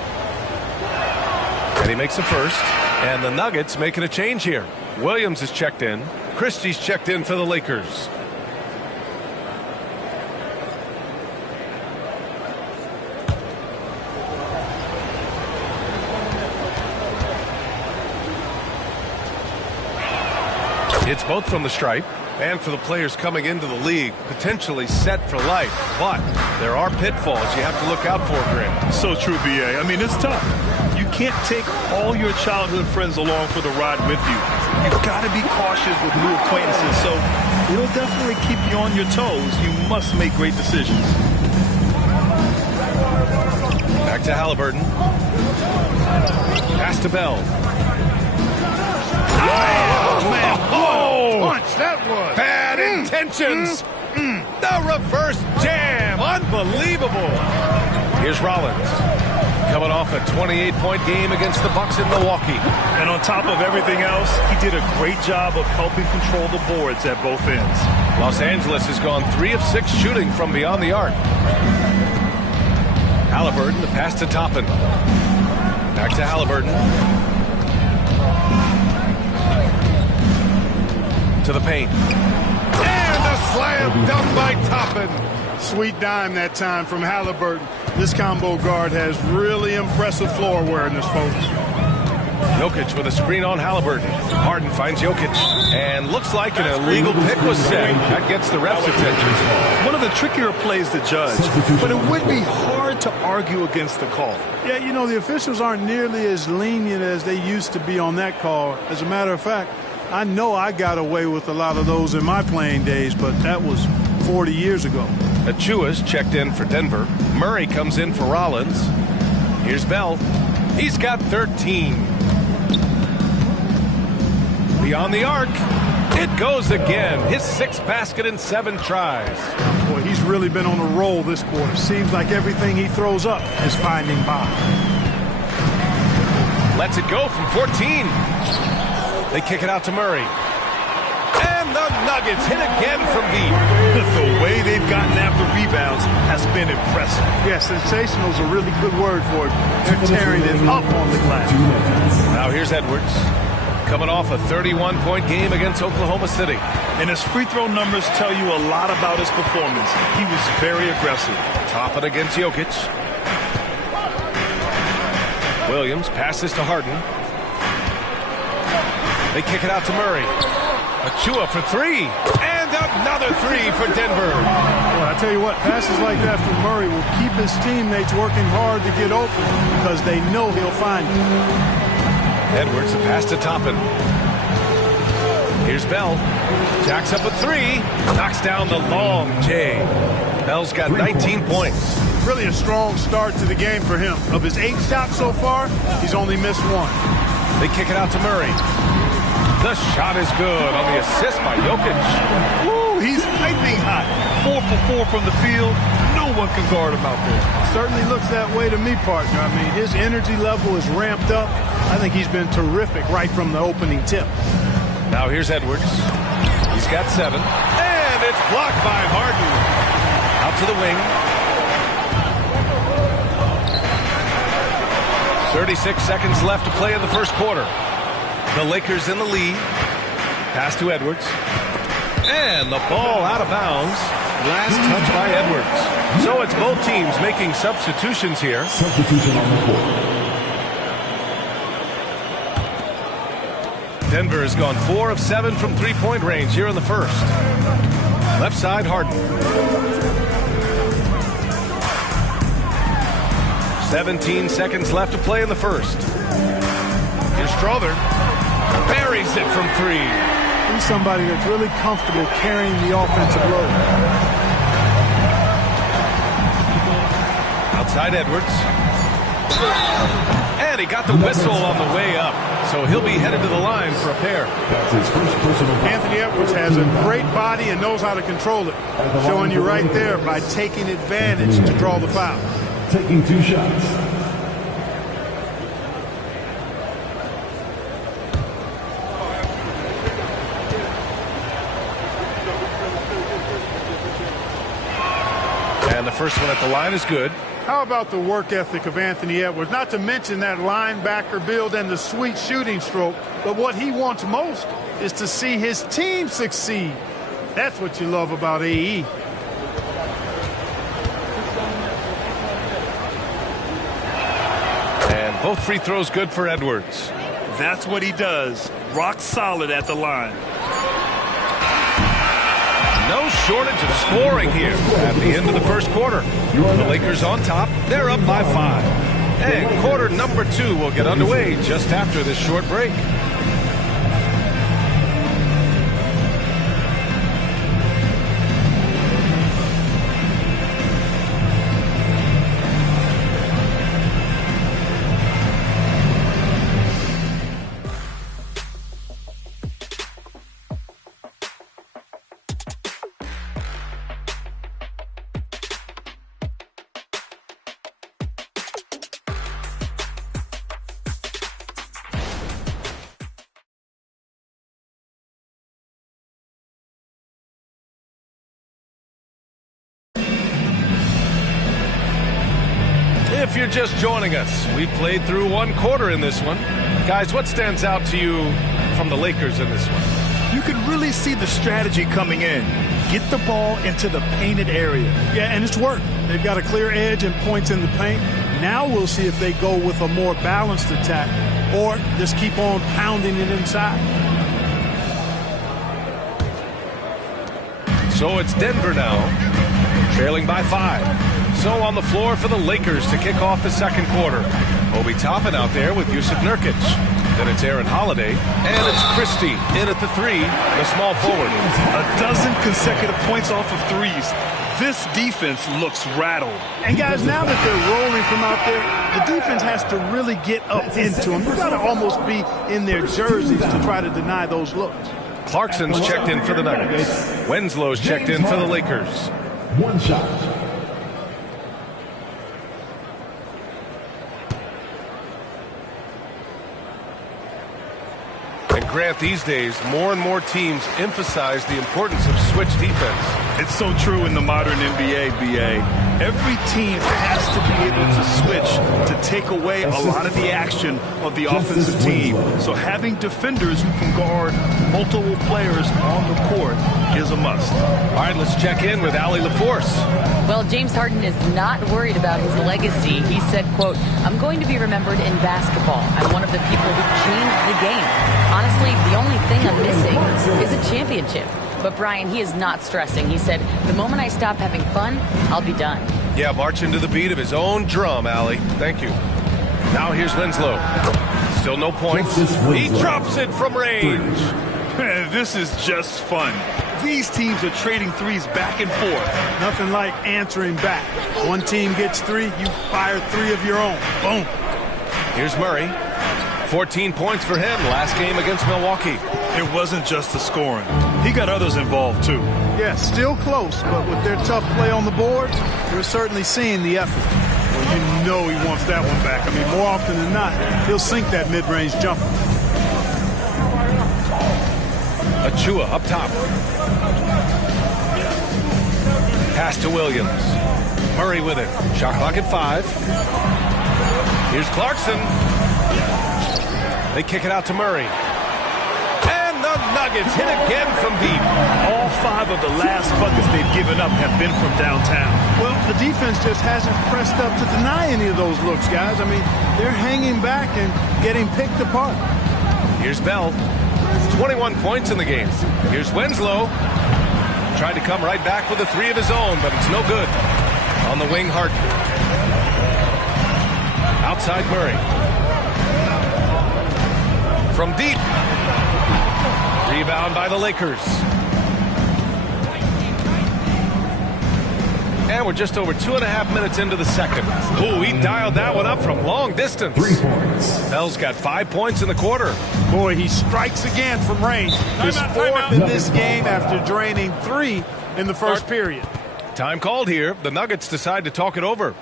And he makes a first. And the Nuggets making a change here. Williams is checked in. Christie's checked in for the Lakers. It's both from the stripe and for the players coming into the league, potentially set for life. But there are pitfalls you have to look out for, Graham. So true, B.A. I mean, it's tough. You can't take all your childhood friends along for the ride with you. You've got to be cautious with new acquaintances, so it'll definitely keep you on your toes. You must make great decisions. Back to Halliburton. Pass to Bell. Oh, man. What a punch that was. Bad intentions. The reverse jam. Unbelievable. Here's Rollins. Coming off a 28-point game against the Bucks in Milwaukee. And on top of everything else, he did a great job of helping control the boards at both ends. Los Angeles has gone 3 of 6 shooting from beyond the arc. Halliburton, the pass to Toppin. Back to Halliburton. to the paint. And a slam dunk by Toppin. Sweet dime that time from Halliburton. This combo guard has really impressive floor awareness, folks. Jokic with a screen on Halliburton. Harden finds Jokic. And looks like an illegal pick was set. That gets the ref's attention. One of the trickier plays to judge, but it would be hard to argue against the call. Yeah, you know, the officials aren't nearly as lenient as they used to be on that call. As a matter of fact, I know I got away with a lot of those in my playing days, but that was 40 years ago. Achua's checked in for Denver. Murray comes in for Rollins. Here's Bell. He's got 13. Beyond the arc. It goes again. His 6th basket in 7 tries. Boy, he's really been on a roll this quarter. Seems like everything he throws up is finding bottom. Lets it go from 14. They kick it out to Murray. And the Nuggets hit again from deep. The way they've gotten after rebounds has been impressive. Yeah, sensational is a really good word for it. They're tearing it up on the glass. Now here's Edwards. Coming off a 31-point game against Oklahoma City. And his free throw numbers tell you a lot about his performance. He was very aggressive. Toppin against Jokic. Williams passes to Harden. They kick it out to Murray. Achua for 3. And another 3 for Denver. Well, I tell you what, passes like that from Murray will keep his teammates working hard to get open because they know he'll find it. Edwards, the pass to Toppin. Here's Bell. Jacks up a 3. Knocks down the long J. Bell's got 19 points. Really a strong start to the game for him. Of his 8 shots so far, he's only missed 1. They kick it out to Murray. The shot is good on the assist by Jokic. Woo, he's piping hot. 4 for 4 from the field. No one can guard him out there. Certainly looks that way to me, partner. I mean, his energy level is ramped up. I think he's been terrific right from the opening tip. Now here's Edwards. He's got 7. And it's blocked by Harden. Out to the wing. 36 seconds left to play in the first quarter. The Lakers in the lead. Pass to Edwards. And the ball out of bounds. Last touch by Edwards. So it's both teams making substitutions here. Substitution on the court. Denver has gone 4 of 7 from 3-point range here in the first. Left side, Harden. 17 seconds left to play in the first. Here's Strother. Buries it from 3. He's somebody that's really comfortable carrying the offensive load. Outside Edwards. And he got the whistle on the way up. So he'll be headed to the line for a pair. That's his first personal foul. Anthony Edwards has a great body and knows how to control it. Showing you right there by taking advantage to draw the foul. Taking 2 shots. And the first one at the line is good. How about the work ethic of Anthony Edwards? Not to mention that linebacker build and the sweet shooting stroke, but what he wants most is to see his team succeed. That's what you love about AE. And both free throws good for Edwards. That's what he does. Rock solid at the line. No shortage of scoring here at the end of the first quarter. The Lakers on top. They're up by 5. And quarter number 2 will get underway just after this short break. If you're just joining us, we played through 1 quarter in this one. Guys, what stands out to you from the Lakers in this one? You can really see the strategy coming in. Get the ball into the painted area. Yeah, and it's worked. They've got a clear edge and points in the paint. Now we'll see if they go with a more balanced attack or just keep on pounding it inside. So it's Denver now, trailing by 5. So on the floor for the Lakers to kick off the second quarter. Obi Toppin out there with Yusuf Nurkic. Then it's Aaron Holiday, and it's Christie in at the 3, the small forward. A dozen consecutive points off of threes. This defense looks rattled. And guys, now that they're rolling from out there, the defense has to really get up into them. You've got to almost be in their jerseys to try to deny those looks. Clarkson's checked in for the Nuggets. Wenslow's checked in for the Lakers. One shot. And Grant, these days, more and more teams emphasize the importance of switch defense. It's so true in the modern NBA, BA. Every team has to be able to switch to take away a lot of the action of the offensive team. So having defenders who can guard multiple players on the court is a must. All right, let's check in with Allie LaForce. Well, James Harden is not worried about his legacy. He said, quote, "I'm going to be remembered in basketball. I'm one of the people who changed the game. Honestly, the only thing I'm missing is a championship." But Brian, he is not stressing. He said, "The moment I stop having fun, I'll be done." Yeah, marching to the beat of his own drum, Allie. Thank you. Now here's Winslow. Still no points. He drops it from range. Man, this is just fun. These teams are trading threes back and forth. Nothing like answering back. One team gets 3, you fire 3 of your own. Boom. Here's Murray. 14 points for him last game against Milwaukee. It wasn't just the scoring. He got others involved, too. Yeah, still close, but with their tough play on the boards, we're certainly seeing the effort. Well, you know he wants that one back. I mean, more often than not, he'll sink that mid-range jumper. Achua up top. Pass to Williams. Murray with it. Shot clock at 5. Here's Clarkson. They kick it out to Murray. And the Nuggets hit again from deep. All 5 of the last buckets they've given up have been from downtown. Well, the defense just hasn't pressed up to deny any of those looks, guys. I mean, they're hanging back and getting picked apart. Here's Bell. 21 points in the game. Here's Winslow. Tried to come right back with a 3 of his own, but it's no good. On the wing, Harden. Outside Murray. From deep. Rebound by the Lakers. And we're just over 2.5 minutes into the second. Ooh, he dialed that one up from long distance. 3 points. Bell's got 5 points in the quarter. Boy, he strikes again from range. His 4th in this game after draining 3 in the first period. Time called here. The Nuggets decide to talk it over.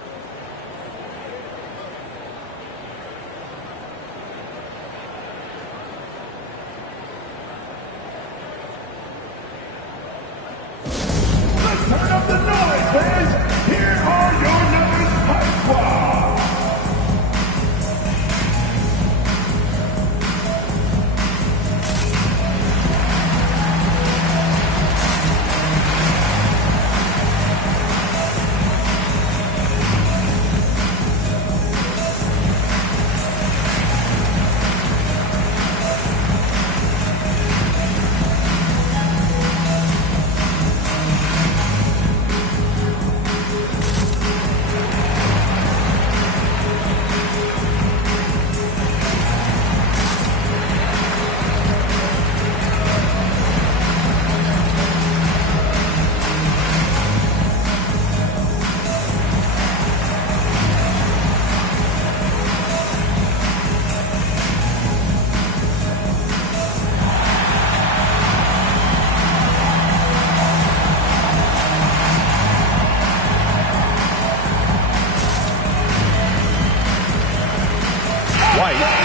Turn up the noise, fans! Here are your Nuggets Hype Squad!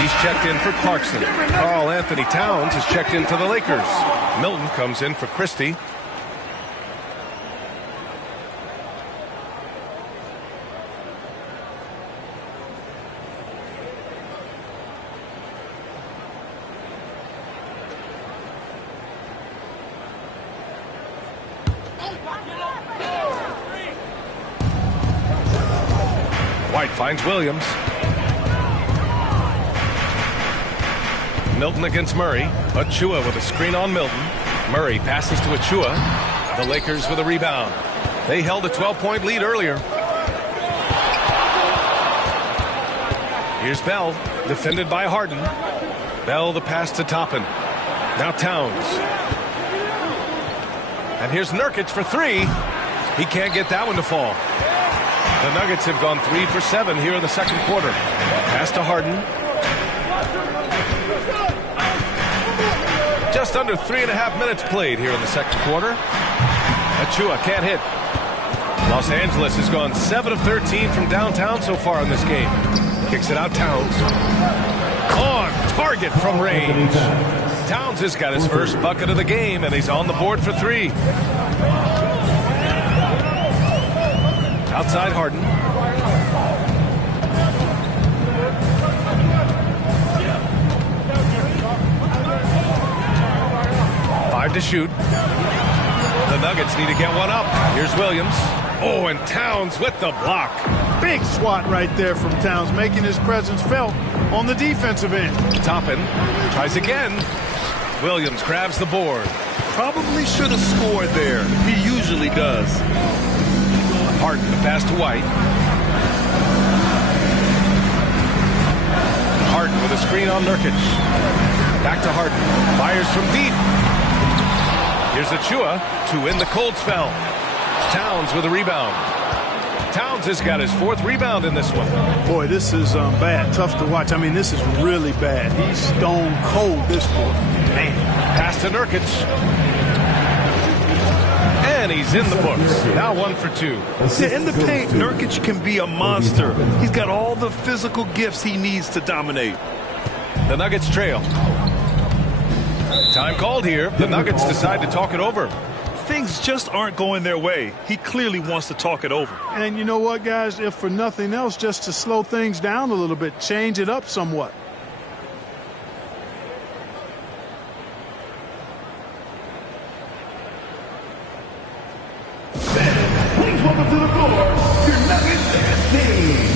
He's checked in for Clarkson. Karl Anthony Towns has checked in for the Lakers. Milton comes in for Christie. White finds Williams. Milton against Murray. Achua with a screen on Milton. Murray passes to Achua. The Lakers with a rebound. They held a 12-point lead earlier. Here's Bell, defended by Harden. Bell the pass to Toppin. Now Towns. And here's Nurkic for three. He can't get that one to fall. The Nuggets have gone 3 for 7 here in the second quarter. Pass to Harden. Just under 3.5 minutes played here in the second quarter. Achua can't hit. Los Angeles has gone 7 of 13 from downtown so far in this game. Kicks it out, Towns. On target from range. Towns has got his first bucket of the game, and he's on the board for three. Outside Harden. Five to shoot. The Nuggets need to get one up. Here's Williams. Oh, and Towns with the block. Big swat right there from Towns, making his presence felt on the defensive end. Toppin tries again. Williams grabs the board. Probably should have scored there. He usually does. Harden the pass to White. Harden with a screen on Nurkic. Back to Harden. Fires from deep. Here's Achua to win the cold spell. Towns with a rebound. Towns has got his 4th rebound in this one. Boy, this is bad. Tough to watch. I mean, this is really bad. He's stone cold this quarter. Man. Pass to Nurkic. And he's in the books. Now 1 for 2. Yeah, in the paint, Nurkic can be a monster. He's got all the physical gifts he needs to dominate. The Nuggets trail. Time called here. The Nuggets decide to talk it over. Things just aren't going their way. He clearly wants to talk it over. And you know what, guys? If for nothing else, just to slow things down a little bit, change it up somewhat. Please welcome to the floor, your Nuggets team.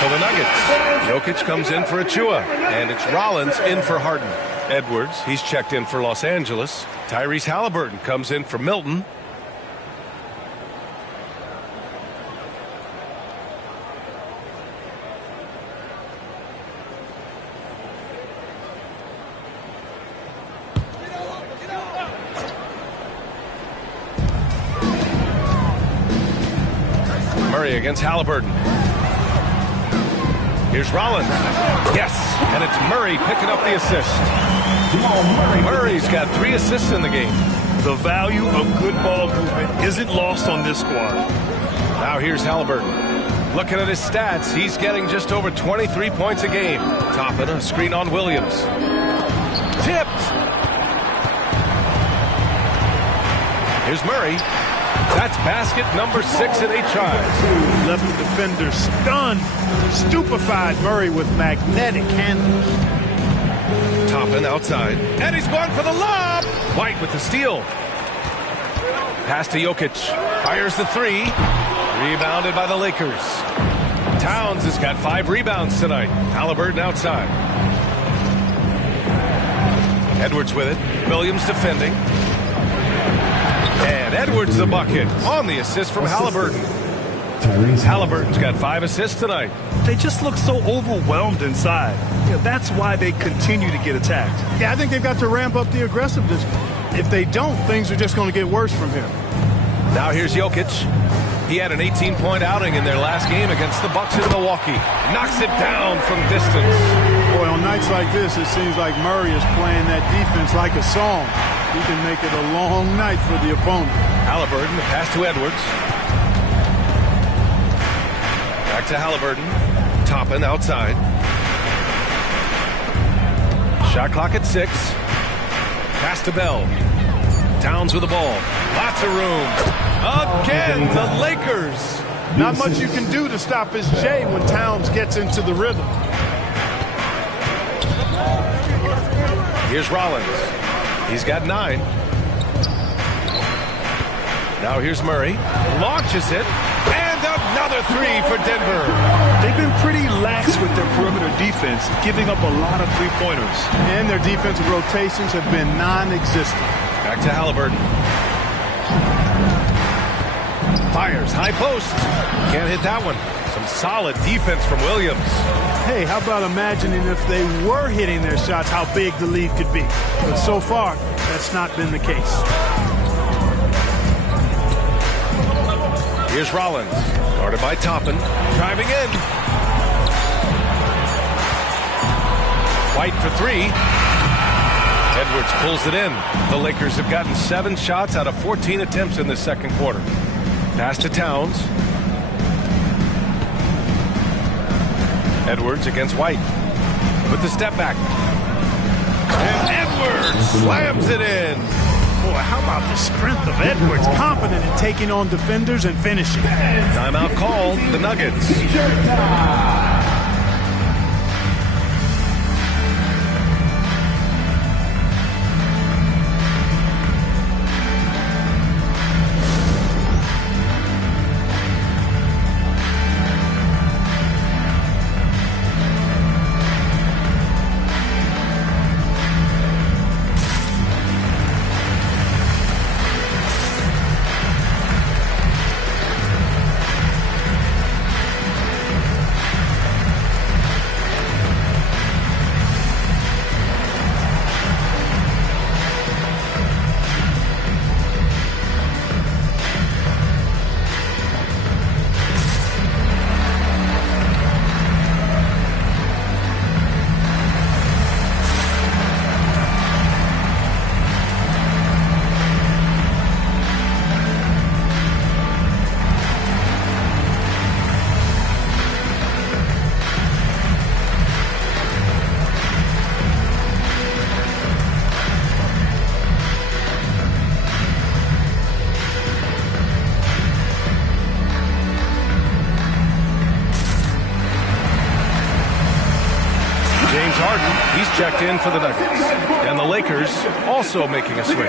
For the Nuggets, Jokic comes in for Achua, and it's Rollins in for Harden. Edwards, he's checked in for Los Angeles. Tyrese Halliburton comes in for Milton. Murray against Halliburton. Here's Rollins. Yes, and it's Murray picking up the assist. Murray's got 3 assists in the game. The value of good ball movement isn't lost on this squad. Now here's Halliburton. Looking at his stats, he's getting just over 23 points a game. Toppin a screen on Williams. Tipped. Here's Murray. That's basket number 6 in 8 tries. Left the defender stunned, stupefied. Murray with magnetic handles. Toppin outside. And he's going for the lob. White with the steal. Pass to Jokic. Fires the 3. Rebounded by the Lakers. Towns has got 5 rebounds tonight. Halliburton outside. Edwards with it. Williams defending. And Edwards the bucket on the assist from Halliburton. Halliburton's got 5 assists tonight. They just look so overwhelmed inside. That's why they continue to get attacked. Yeah, I think they've got to ramp up the aggressiveness. If they don't, things are just going to get worse from here. Now here's Jokic. He had an 18-point outing in their last game against the Bucks in Milwaukee. Knocks it down from distance. Boy, on nights like this, it seems like Murray is playing that defense like a song. He can make it a long night for the opponent. Halliburton, the pass to Edwards. Back to Halliburton. Toppin outside. Shot clock at 6. Pass to Bell. Towns with the ball. Lots of room. Again, the Lakers. Not much you can do to stop his J when Towns gets into the rhythm. Here's Rollins. He's got 9. Now here's Murray. Launches it. And another 3 for Denver. They've been pretty lax with their perimeter defense, giving up a lot of three-pointers. And their defensive rotations have been non-existent. Back to Halliburton. Fires, high post. Can't hit that one. Some solid defense from Williams. Hey, how about imagining if they were hitting their shots, how big the lead could be. But so far, that's not been the case. Here's Rollins. Guarded by Toppin. Driving in. White for 3. Edwards pulls it in. The Lakers have gotten 7 shots out of 14 attempts in the second quarter. Pass to Towns. Edwards against White with the step back. And Edwards slams it in. Boy, how about the strength of Edwards? Confident in taking on defenders and finishing. Timeout called. The Nuggets. Checked in for the Nuggets. And the Lakers also making a switch.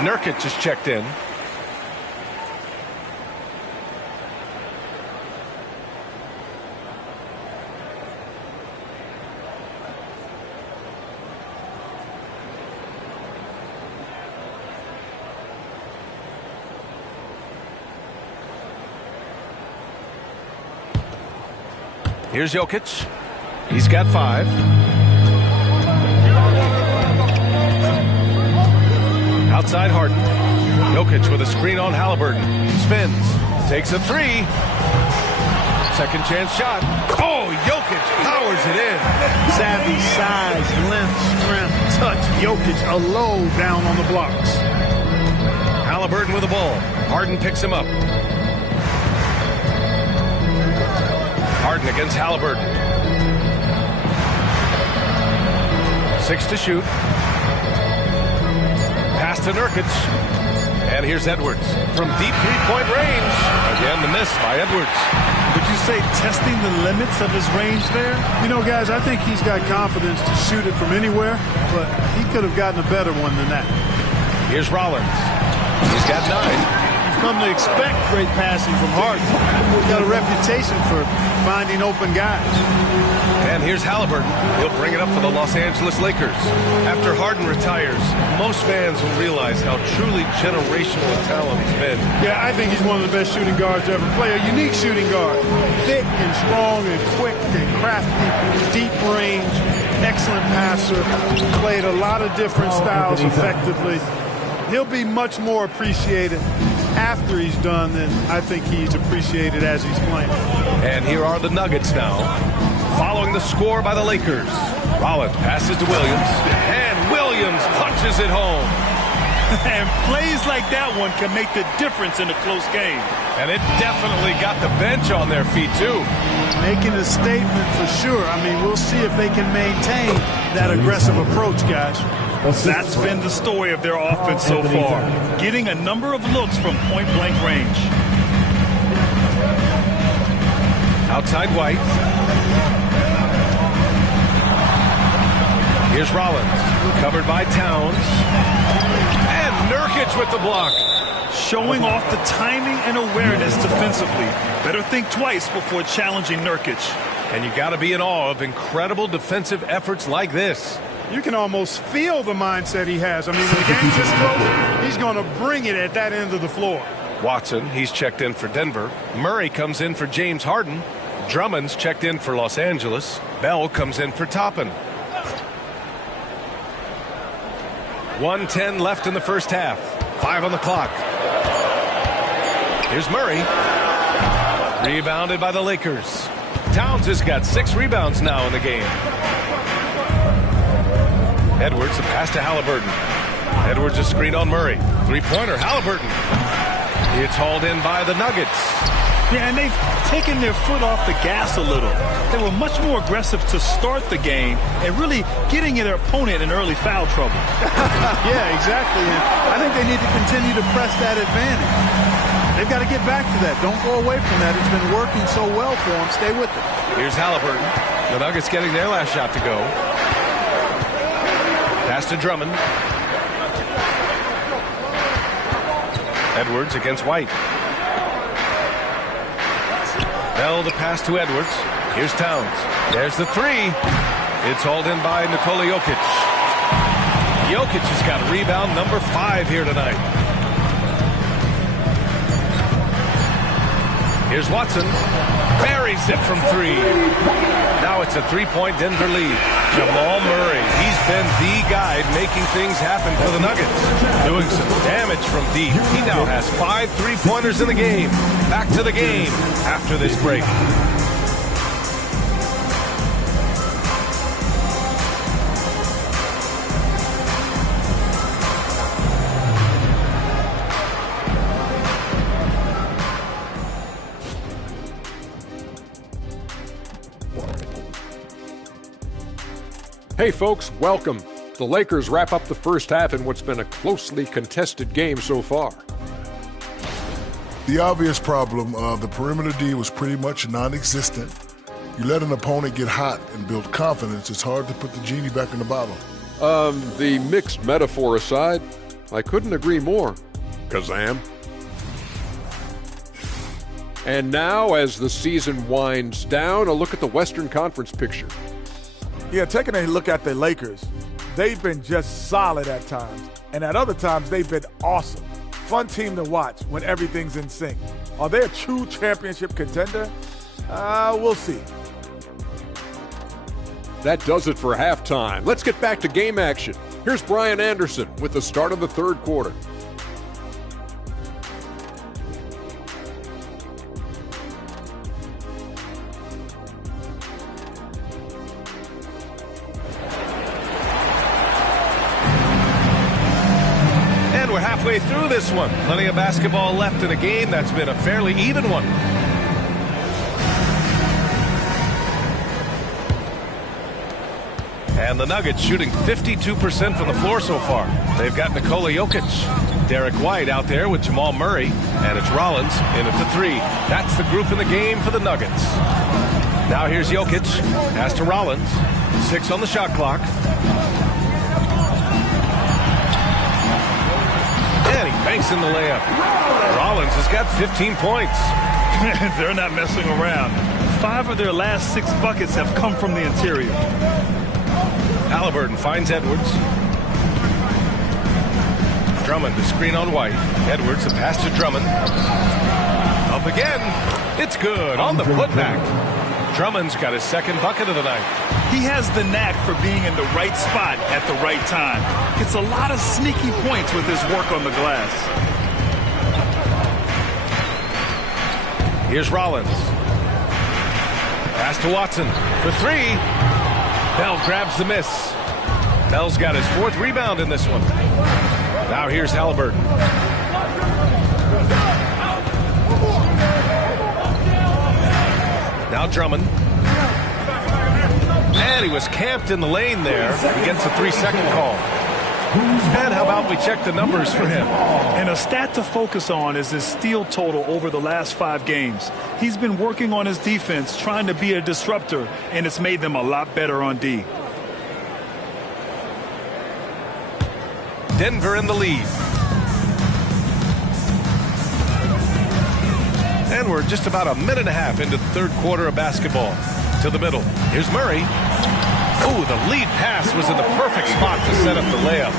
Nurkic just checked in. Here's Jokic. He's got 5. Outside Harden. Jokic with a screen on Halliburton. Spins. Takes a 3. Second chance shot. Oh, Jokic powers it in. Savvy, size, length, strength, touch. Jokic alone down on the blocks. Halliburton with the ball. Harden picks him up. Harden against Halliburton. 6 to shoot. Pass to Nurkic. And here's Edwards from deep three-point range. Again, the miss by Edwards. Would you say testing the limits of his range there? You know, guys, I think he's got confidence to shoot it from anywhere, but he could have gotten a better one than that. Here's Rollins. He's got 9. You've come to expect great passing from Harden. He's got a reputation for finding open guys. And here's Halliburton. He'll bring it up for the Los Angeles Lakers. After Harden retires, most fans will realize how truly generational a talent he's been. Yeah, I think he's one of the best shooting guards to ever play. A unique shooting guard. Thick and strong and quick and crafty, deep range, excellent passer. Played a lot of different styles effectively. He'll be much more appreciated after he's done than I think he's appreciated as he's playing. And here are the Nuggets now, following the score by the Lakers. Rollins passes to Williams, and Williams punches it home. And plays like that one can make the difference in a close game. And it definitely got the bench on their feet, too. Making a statement for sure. I mean, we'll see if they can maintain that aggressive approach, guys. That's been the story of their offense so far, getting a number of looks from point-blank range. Outside White. Here's Rollins, covered by Towns. And Nurkic with the block. Showing off the timing and awareness defensively. Better think twice before challenging Nurkic. And you got to be in awe of incredible defensive efforts like this. You can almost feel the mindset he has. I mean, when the game's this close, he's going to bring it at that end of the floor. Watson, he's checked in for Denver. Murray comes in for James Harden. Drummond's checked in for Los Angeles. Bell comes in for Toppin. 1:10 left in the first half. 5 on the clock. Here's Murray. Rebounded by the Lakers. Towns has got 6 rebounds now in the game. Edwards, a pass to Halliburton. Edwards, a screen on Murray. Three-pointer, Halliburton. It's hauled in by the Nuggets. Yeah, and they've taken their foot off the gas a little. They were much more aggressive to start the game and really getting their opponent in early foul trouble. Yeah, exactly. And I think they need to continue to press that advantage. They've got to get back to that. Don't go away from that. It's been working so well for them. Stay with it. Here's Halliburton. The Nuggets getting their last shot to go. Pass to Drummond. Edwards against White. Bell the pass to Edwards. Here's Towns. There's the three. It's hauled in by Nikola Jokic. Jokic has got rebound number 5 here tonight. Here's Watson. Buries it from 3. Now it's a 3-point Denver lead. Jamal Murray, he's been the guy making things happen for the Nuggets. Doing some damage from deep. He now has 5 3-pointers in the game. Back to the game after this break. Hey folks, welcome. The Lakers wrap up the first half in what's been a closely contested game so far. The obvious problem, the perimeter D was pretty much non-existent. You let an opponent get hot and build confidence, it's hard to put the genie back in the bottle. The mixed metaphor aside, I couldn't agree more. Kazam. And now, as the season winds down, a look at the Western Conference picture. Yeah, taking a look at the Lakers, they've been just solid at times. And at other times, they've been awesome. Fun team to watch when everything's in sync. Are they a true championship contender? We'll see. That does it for halftime. Let's get back to game action. Here's Brian Anderson with the start of the third quarter. We're halfway through this one. Plenty of basketball left in a game that's been a fairly even one. And the Nuggets shooting 52% from the floor so far. They've got Nikola Jokic, Derek White out there with Jamal Murray, and it's Rollins in at the 3. That's the group in the game for the Nuggets. Now here's Jokic, pass to Rollins, 6 on the shot clock. And he banks in the layup. Rollins has got 15 points. They're not messing around. 5 of their last 6 buckets have come from the interior. Halliburton finds Edwards. Drummond, the screen on White. Edwards, the pass to Drummond. Up again. It's good on the putback. Drummond's got his 2nd bucket of the night. He has the knack for being in the right spot at the right time. Gets a lot of sneaky points with his work on the glass. Here's Rollins. Pass to Watson for 3. Bell grabs the miss. Bell's got his 4th rebound in this one. Now here's Halliburton. Now Drummond. And he was camped in the lane there. He gets a 3-second call. And how about we check the numbers for him? And a stat to focus on is his steal total over the last 5 games. He's been working on his defense, trying to be a disruptor, and it's made them a lot better on D. Denver in the lead. And we're just about a minute and a half into the 3rd quarter of basketball. To the middle. Here's Murray. Oh, the lead pass was in the perfect spot to set up the layup.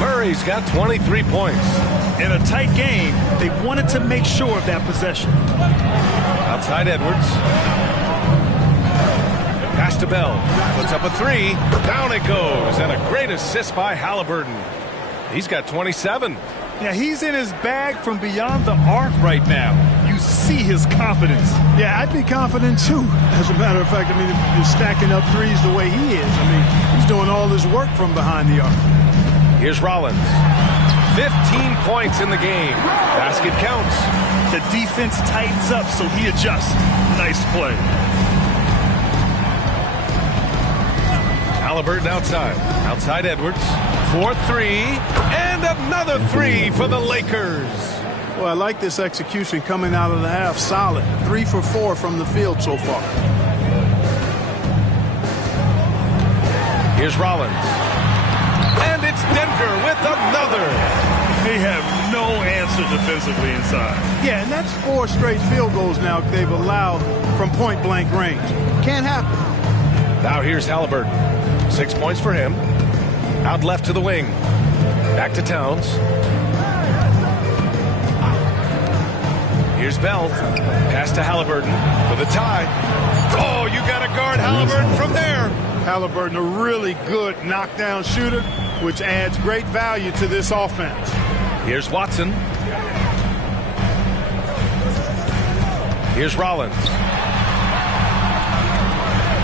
Murray's got 23 points. In a tight game, they wanted to make sure of that possession. Outside Edwards. Pass to Bell. Puts up a 3. Down it goes. And a great assist by Halliburton. He's got 27. Yeah, he's in his bag from beyond the arc right now. You see his confidence. Yeah, I'd be confident too. As a matter of fact, I mean, if you're stacking up threes the way he is, I mean, he's doing all his work from behind the arc. Here's Rollins. 15 points in the game. Basket counts. The defense tightens up, so he adjusts. Nice play. Halliburton outside. Outside Edwards. 4-3. And another 3 for the Lakers. Well, I like this execution coming out of the half. Solid. 3 for 4 from the field so far. Here's Rollins. And it's Denver with another. They have no answer defensively inside. Yeah, and that's 4 straight field goals now they've allowed from point-blank range. Can't happen. Now here's Halliburton. 6 points for him. Out left to the wing. Back to Towns. Here's Bell. Pass to Halliburton for the tie. Oh, you got to guard Halliburton from there. Halliburton, a really good knockdown shooter, which adds great value to this offense. Here's Watson. Here's Rollins.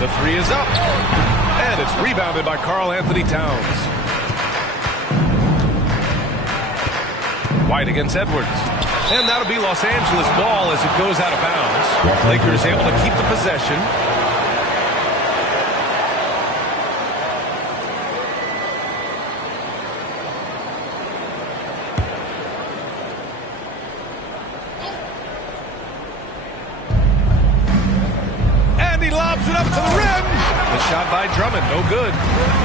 The 3 is up. And it's rebounded by Karl Anthony Towns. White against Edwards. And that'll be Los Angeles ball as it goes out of bounds. Lakers able to keep the possession. And he lobs it up to the rim. The shot by Drummond, no good.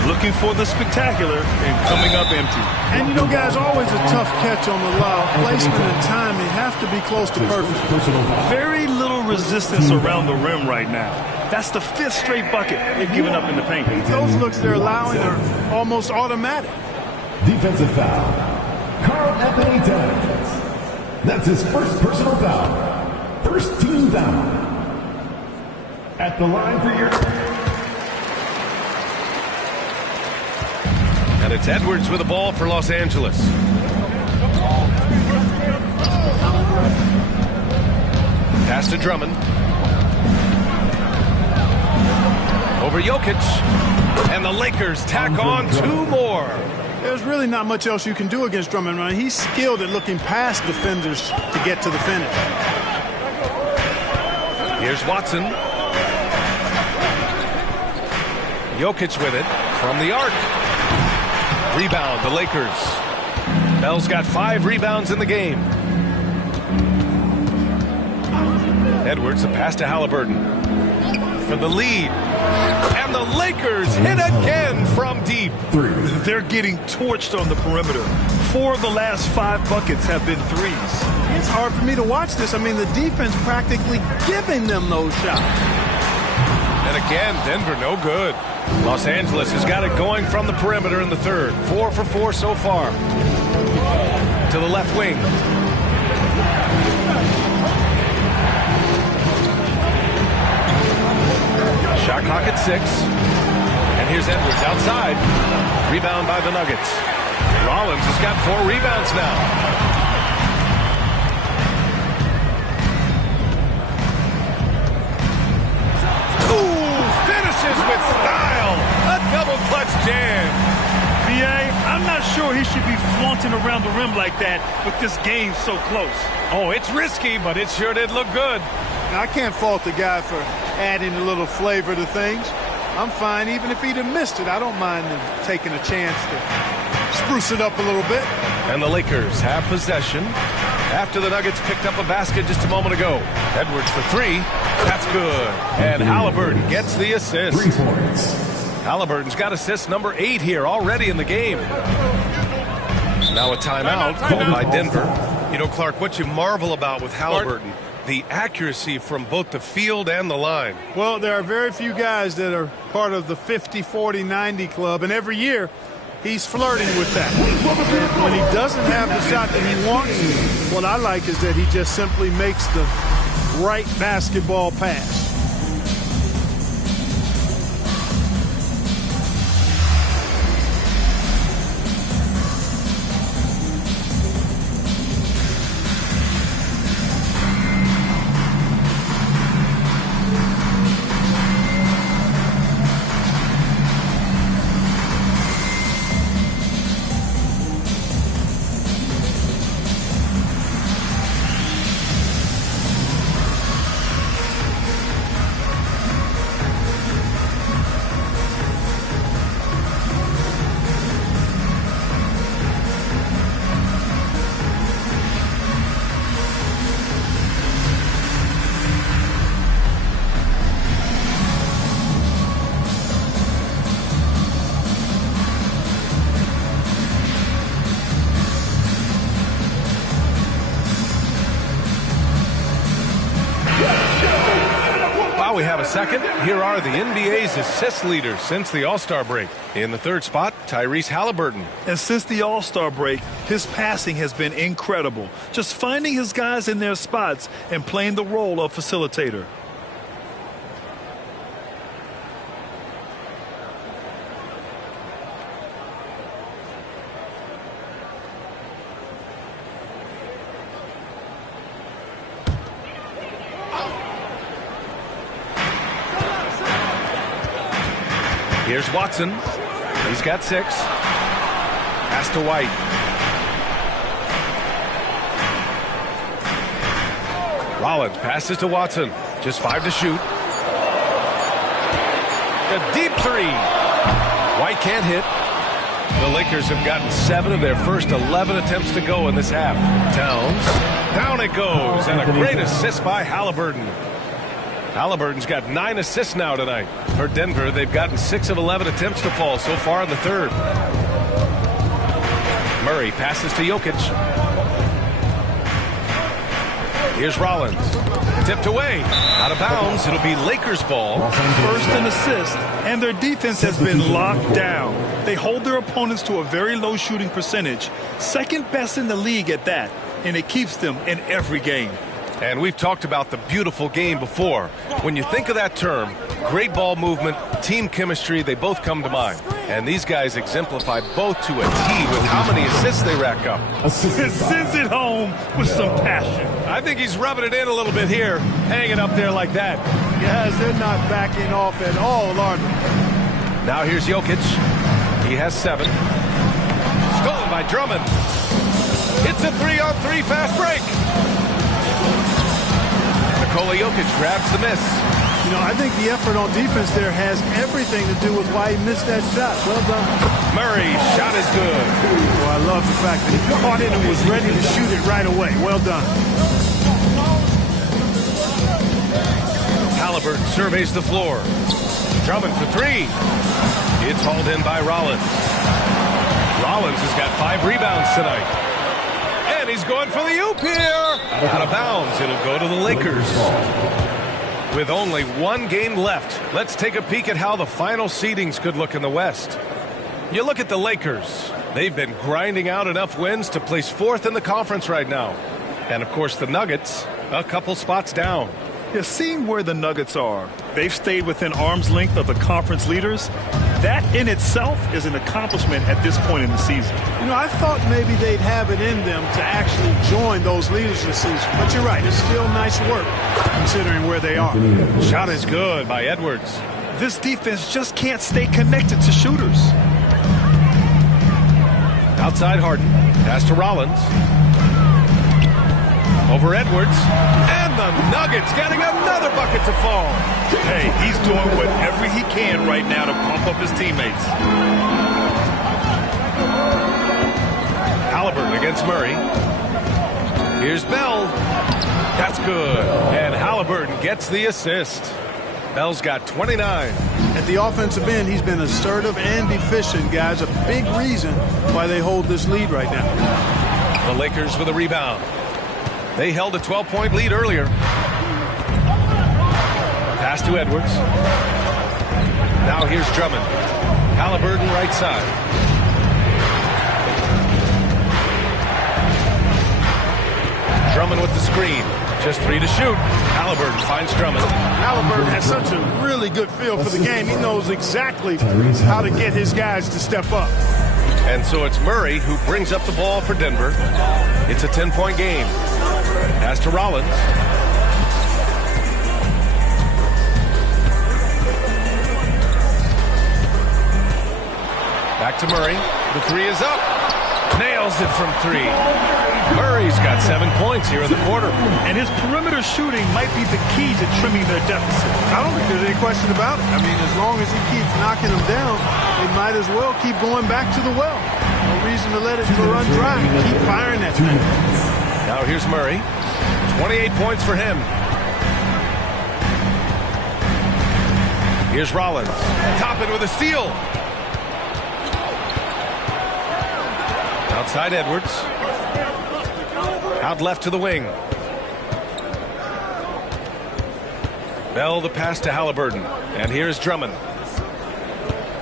Looking for the spectacular and coming up empty. And you know, guys, always a tough catch on the lob. Placement and timing have to be close to perfect. Very little resistance around the rim right now. That's the 5th straight bucket they've given up in the paint. Those looks they're allowing are almost automatic. Defensive foul. Karl Anthony Towns. That's his 1st personal foul. 1st team foul. At the line for your... And it's Edwards with the ball for Los Angeles. Pass to Drummond. Over Jokic. And the Lakers tack on 2 more. There's really not much else you can do against Drummond, right? He's skilled at looking past defenders to get to the finish. Here's Watson. Jokic with it from the arc. Rebound, the Lakers. Bell's got 5 rebounds in the game. Edwards, a pass to Halliburton for the lead. And the Lakers hit again from deep. they're getting torched on the perimeter. 4 of the last 5 buckets have been threes. It's hard for me to watch this. I mean, the defense practically giving them those shots. And again, Denver no good. Los Angeles has got it going from the perimeter in the third. 4 for 4 so far. To the left wing. Shot clock at 6. And here's Edwards outside. Rebound by the Nuggets. Rollins has got 4 rebounds now. Ooh, finishes with style. A double clutch jam. BA, I'm not sure he should be flaunting around the rim like that with this game so close. Oh, it's risky, but it sure did look good. Now, I can't fault the guy for adding a little flavor to things. I'm fine even if he'd have missed it. I don't mind him taking a chance to spruce it up a little bit. And the Lakers have possession after the Nuggets picked up a basket just a moment ago. Edwards for 3. That's good. And Halliburton gets the assist. 3 points. Halliburton's got assist number 8 here already in the game. Now a timeout called by Denver. You know, Clark, what you marvel about with Halliburton, the accuracy from both the field and the line. Well, there are very few guys that are part of the 50, 40, 90 club, and every year he's flirting with that. And when he doesn't have the shot that he wants, what I like is that he just simply makes the right basketball pass. We have a second. Here are the NBA's assist leaders since the All-Star break. In the third spot, Tyrese Halliburton. And since the All-Star break, his passing has been incredible. Just finding his guys in their spots and playing the role of facilitator. Here's Watson. He's got 6. Pass to White. Rollins passes to Watson. Just 5 to shoot. A deep 3. White can't hit. The Lakers have gotten 7 of their first 11 attempts to go in this half. Towns. Down it goes. And a great assist by Halliburton. Halliburton's got 9 assists now tonight. For Denver, they've gotten 6 of 11 attempts to fall so far in the third. Murray passes to Jokic. Here's Rollins. Tipped away. Out of bounds. It'll be Lakers ball. First in assists, and their defense has been locked down. They hold their opponents to a very low shooting percentage. Second best in the league at that, and it keeps them in every game. And we've talked about the beautiful game before. When you think of that term, great ball movement, team chemistry, they both come to mind. And these guys exemplify both to a T with how many assists they rack up. Sends it home with some passion. I think he's rubbing it in a little bit here, hanging up there like that. Guys, they're not backing off at all, are they? Now here's Jokic. He has 7. Stolen by Drummond. It's a 3-on-3 fast break. Nikola Jokic grabs the miss. You know, I think the effort on defense there has everything to do with why he missed that shot. Well done. Murray's shot is good. Well, I love the fact that he caught it and was ready to shoot it right away. Well done. Halliburton surveys the floor. Drummond for 3. It's hauled in by Rollins. Rollins has got 5 rebounds tonight. And he's going for the oop here. Out of bounds. It'll go to the Lakers. With only 1 game left, let's take a peek at how the final seedings could look in the West. You look at the Lakers. They've been grinding out enough wins to place 4th in the conference right now. And, of course, the Nuggets, a couple spots down. Yeah, seeing where the Nuggets are, they've stayed within arm's length of the conference leaders. That in itself is an accomplishment at this point in the season. You know, I thought maybe they'd have it in them to actually join those leaders this season. But you're right, it's still nice work considering where they are. Shot is good by Edwards. This defense just can't stay connected to shooters. Outside Harden. Pass to Rollins. Over Edwards. And the Nuggets getting another bucket to fall. Hey, he's doing whatever he can right now to pump up his teammates. Halliburton against Murray. Here's Bell. That's good. And Halliburton gets the assist. Bell's got 29. At the offensive end, he's been assertive and efficient, guys. A big reason why they hold this lead right now. The Lakers with a rebound. They held a 12-point lead earlier. Pass to Edwards. Now here's Drummond. Halliburton right side. Drummond with the screen. Just 3 to shoot. Halliburton finds Drummond. Halliburton has such a really good feel for the game. He knows exactly how to get his guys to step up. And so it's Murray who brings up the ball for Denver. It's a 10-point game. Pass to Rollins. Back to Murray. The 3 is up. Nails it from 3. Murray's got 7 points here in the quarter. And his perimeter shooting might be the key to trimming their deficit. I don't think there's any question about it. I mean, as long as he keeps knocking them down, they might as well keep going back to the well. No reason to let it run dry. Keep firing that thing. Now here's Murray. 28 points for him. Here's Rollins. Toppin with a steal. Outside Edwards. Out left to the wing. Bell the pass to Halliburton. And here's Drummond.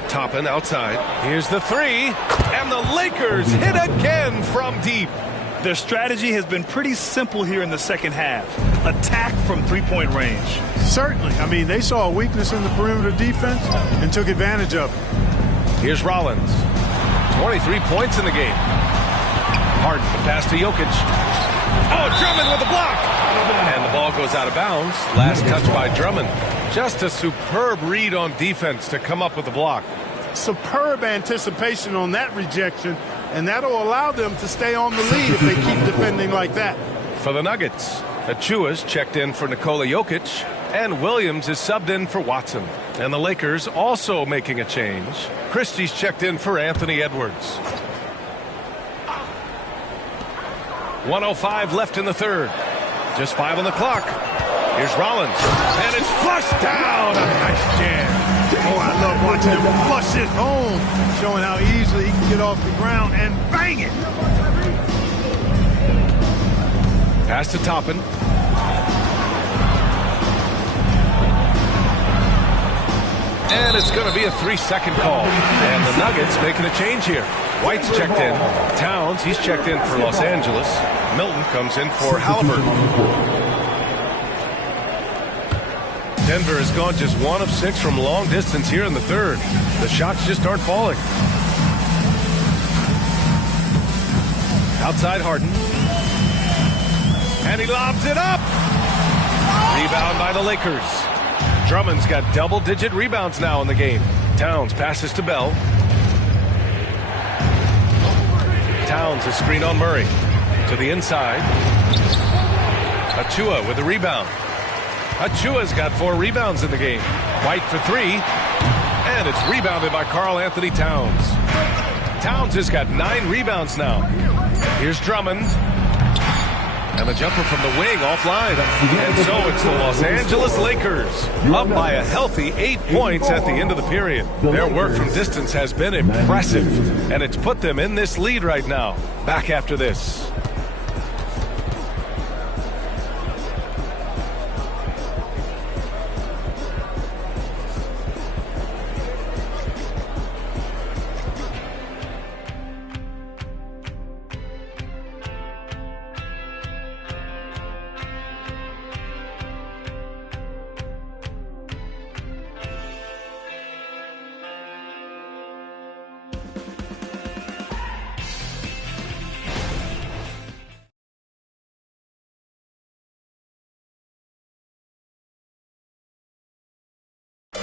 Toppin outside. Here's the 3. And the Lakers hit again from deep. Their strategy has been pretty simple here in the second half. Attack from 3-point range. Certainly. I mean, they saw a weakness in the perimeter defense and took advantage of it. Here's Rollins. 23 points in the game. Harden, the pass to Jokic. Oh, Drummond with the block. And the ball goes out of bounds. Last touch by Drummond. Just a superb read on defense to come up with the block. Superb anticipation on that rejection, and that'll allow them to stay on the lead if they keep defending like that. For the Nuggets, Achua's checked in for Nikola Jokic, and Williams is subbed in for Watson. And the Lakers also making a change. Christie's checked in for Anthony Edwards. 1:05 left in the third. Just 5 on the clock. Here's Rollins. And it's flushed down. A nice jam. Oh, I love watching him flush it home. Showing how easily he can get off the ground and bang it. Pass to Toppin. And it's going to be a 3-second call. And the Nuggets making a change here. White's checked in. Towns, he's checked in for Los Angeles. Milton comes in for Halliburton. Denver has gone just 1 of 6 from long distance here in the third. The shots just aren't falling. Outside Harden. And he lobs it up. Rebound by the Lakers. Drummond's got double-digit rebounds now in the game. Towns passes to Bell. Towns a screen on Murray. To the inside. Achua with the rebound. Achua's got 4 rebounds in the game. White for 3. And it's rebounded by Karl Anthony Towns. Towns has got 9 rebounds now. Here's Drummond. And the jumper from the wing offline. And so it's the Los Angeles Lakers up by a healthy 8 points at the end of the period. Their work from distance has been impressive, and it's put them in this lead right now. Back after this.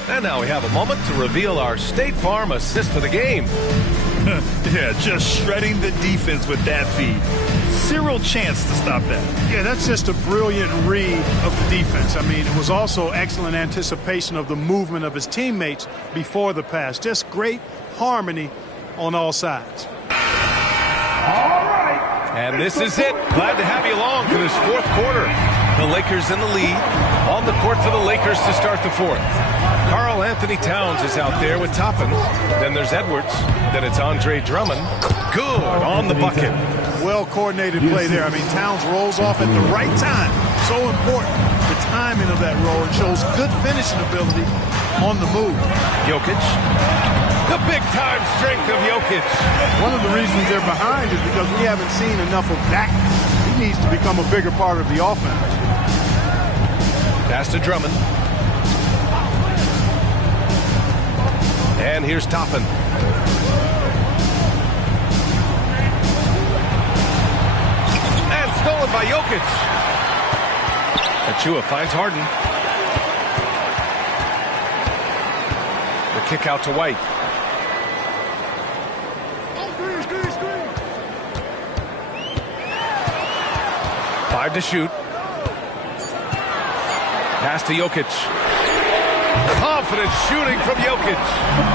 And now we have a moment to reveal our State Farm assist of the game. Yeah, just shredding the defense with that feed. Zero chance to stop that. Yeah, that's just a brilliant read of the defense. I mean, it was also excellent anticipation of the movement of his teammates before the pass. Just great harmony on all sides. And this is it. Glad to have you along for this fourth quarter. The Lakers in the lead. On the court for the Lakers to start the fourth. Karl Anthony Towns is out there with Toppin. Then there's Edwards. Then it's Andre Drummond. Good on the bucket. Well-coordinated play there. I mean, Towns rolls off at the right time. So important, the timing of that roll. It shows good finishing ability on the move. Jokic. The big-time strength of Jokic. One of the reasons they're behind is because we haven't seen enough of that. He needs to become a bigger part of the offense. Pass to Drummond. And here's Toppin. And stolen by Jokic. Achua finds Harden. The kick out to White. Five to shoot. Pass to Jokic. Confident shooting from Jokic.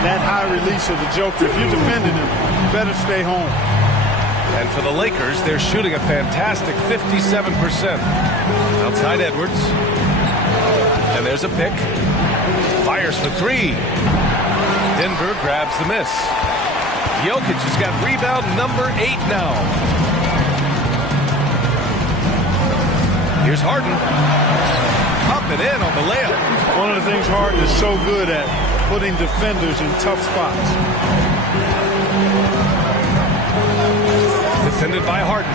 That high release of the Joker, if you're defending him, you better stay home. And for the Lakers, they're shooting a fantastic 57%. Outside Edwards. And there's a pick. Fires for three. Denver grabs the miss. Jokic has got rebound number 8 now. Here's Harden. Up and in on the layup. One of the things Harden is so good at, putting defenders in tough spots. Defended by Harden.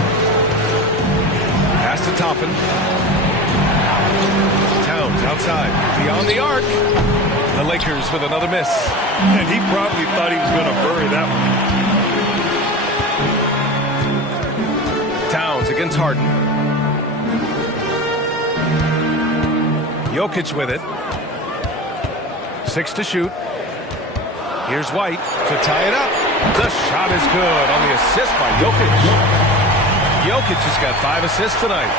Pass to Toppin. Towns outside. Beyond the arc. The Lakers with another miss. And he probably thought he was going to bury that one. Towns against Harden. Jokic with it. 6 to shoot. Here's White to tie it up. The shot is good on the assist by Jokic. Jokic has got 5 assists tonight.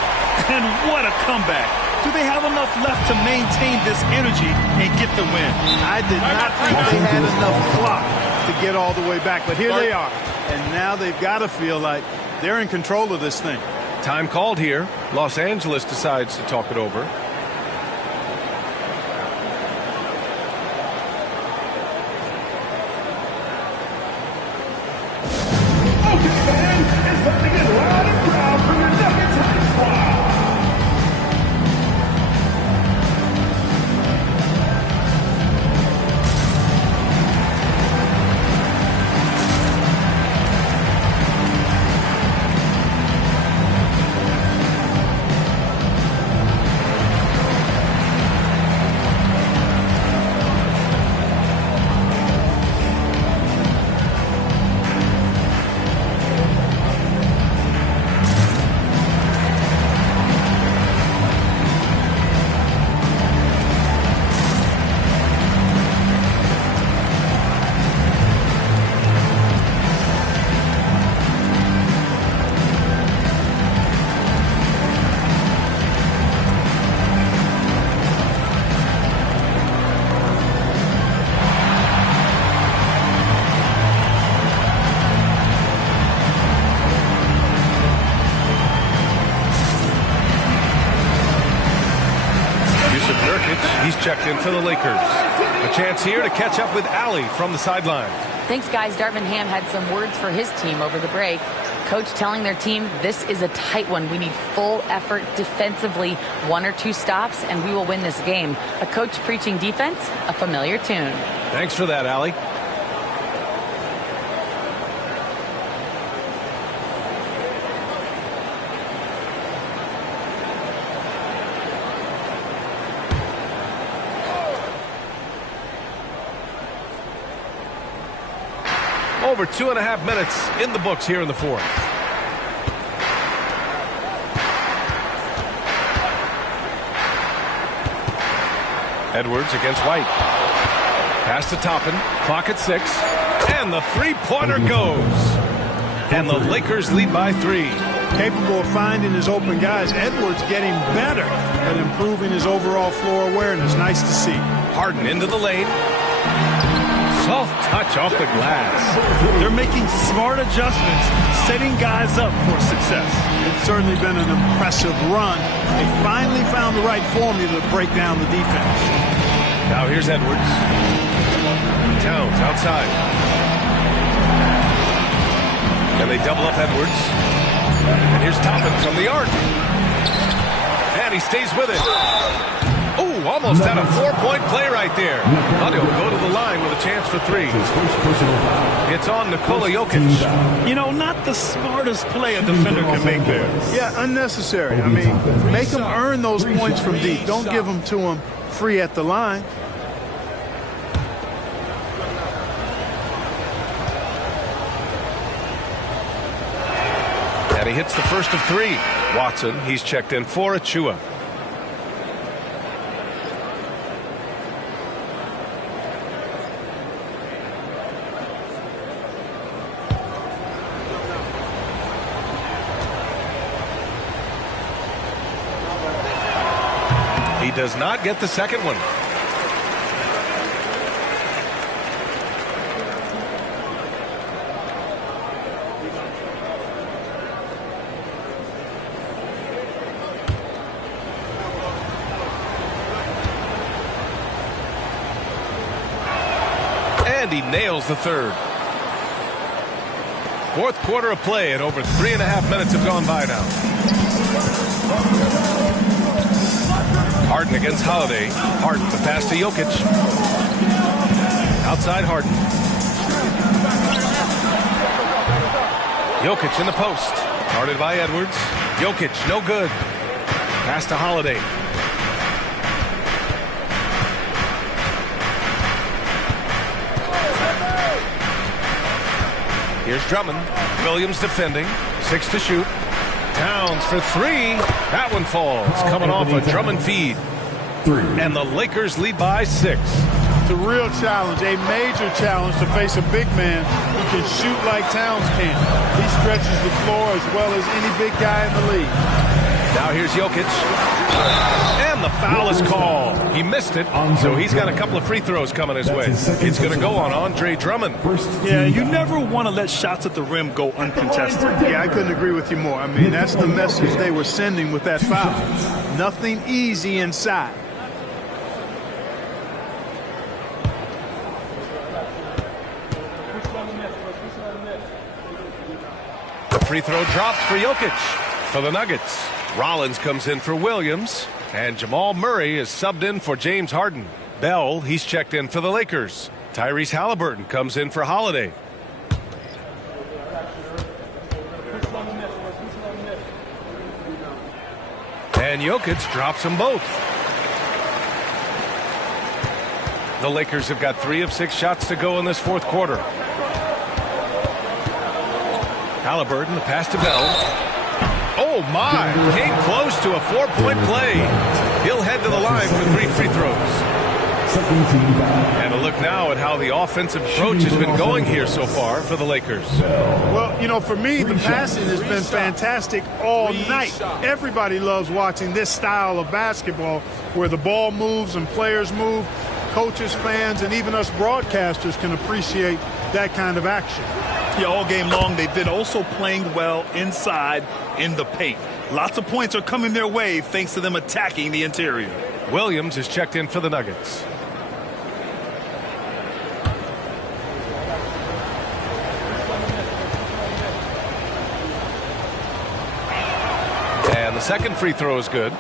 And what a comeback. Do they have enough left to maintain this energy and get the win? I did not think they had enough clock to get all the way back, but here they are. And now they've got to feel like they're in control of this thing. Time called here. Los Angeles decides to talk it over. checked in for the Lakers. A chance here to catch up with Allie from the sideline. Thanks, guys. Darvin Ham had some words for his team over the break. Coach telling their team, this is a tight one. We need full effort defensively, 1 or 2 stops, and we will win this game. A coach preaching defense, a familiar tune. Thanks for that, Allie. Over 2.5 minutes in the books here in the fourth. Edwards against White. Pass to Toppin. Clock at 6. And the three-pointer goes. And the Lakers lead by 3. Capable of finding his open guys. Edwards getting better at improving his overall floor awareness. Nice to see. Harden into the lane. Soft touch off the glass. They're making smart adjustments, setting guys up for success. It's certainly been an impressive run. They finally found the right formula to break down the defense. Now here's Edwards. Towns outside. And they double up Edwards. And here's Toppin from the arc. And he stays with it. Oh, almost had a 4-point play right there. But he'll go to the line with a chance for 3. It's on Nikola Jokic. You know, not the smartest play a defender can make there. Yeah, unnecessary. I mean, make them earn those points from deep. Don't give them to them free at the line. And he hits the first of 3. Watson, he's checked in for Achua. He does not get the second one. And he nails the third. Fourth quarter of play, and over 3.5 minutes have gone by now. Harden against Holiday. Harden, the pass to Jokic. Outside Harden. Jokic in the post. Guarded by Edwards. Jokic, no good. Pass to Holiday. Here's Drummond. Williams defending. 6 to shoot. Towns for 3. That one falls. Coming off a Drummond feed. 3. And the Lakers lead by 6. It's a real challenge, a major challenge to face a big man who can shoot like Towns can. He stretches the floor as well as any big guy in the league. Now here's Jokic. And the foul is called. He missed it, so he's got a couple of free throws coming his way. It's going to go on Andre Drummond. Yeah, you never want to let shots at the rim go uncontested. Yeah, I couldn't agree with you more. I mean, that's the message they were sending with that foul. Nothing easy inside. The free throw drops for Jokic for the Nuggets. Rollins comes in for Williams, and Jamal Murray is subbed in for James Harden. Bell, he's checked in for the Lakers. Tyrese Halliburton comes in for Holiday. And Jokic drops them both. The Lakers have got 3 of 6 shots to go in this fourth quarter. Halliburton, the pass to Bell. Oh, my. Came close to a 4-point play. He'll head to the line for 3 free throws. And a look now at how the offensive approach has been going here so far for the Lakers. Well, you know, for me, the passing has been fantastic all night. Everybody loves watching this style of basketball where the ball moves and players move. Coaches, fans, and even us broadcasters can appreciate that kind of action. Yeah, all game long, they've been also playing well inside in the paint. Lots of points are coming their way thanks to them attacking the interior. Williams is checked in for the Nuggets. And the second free throw is good.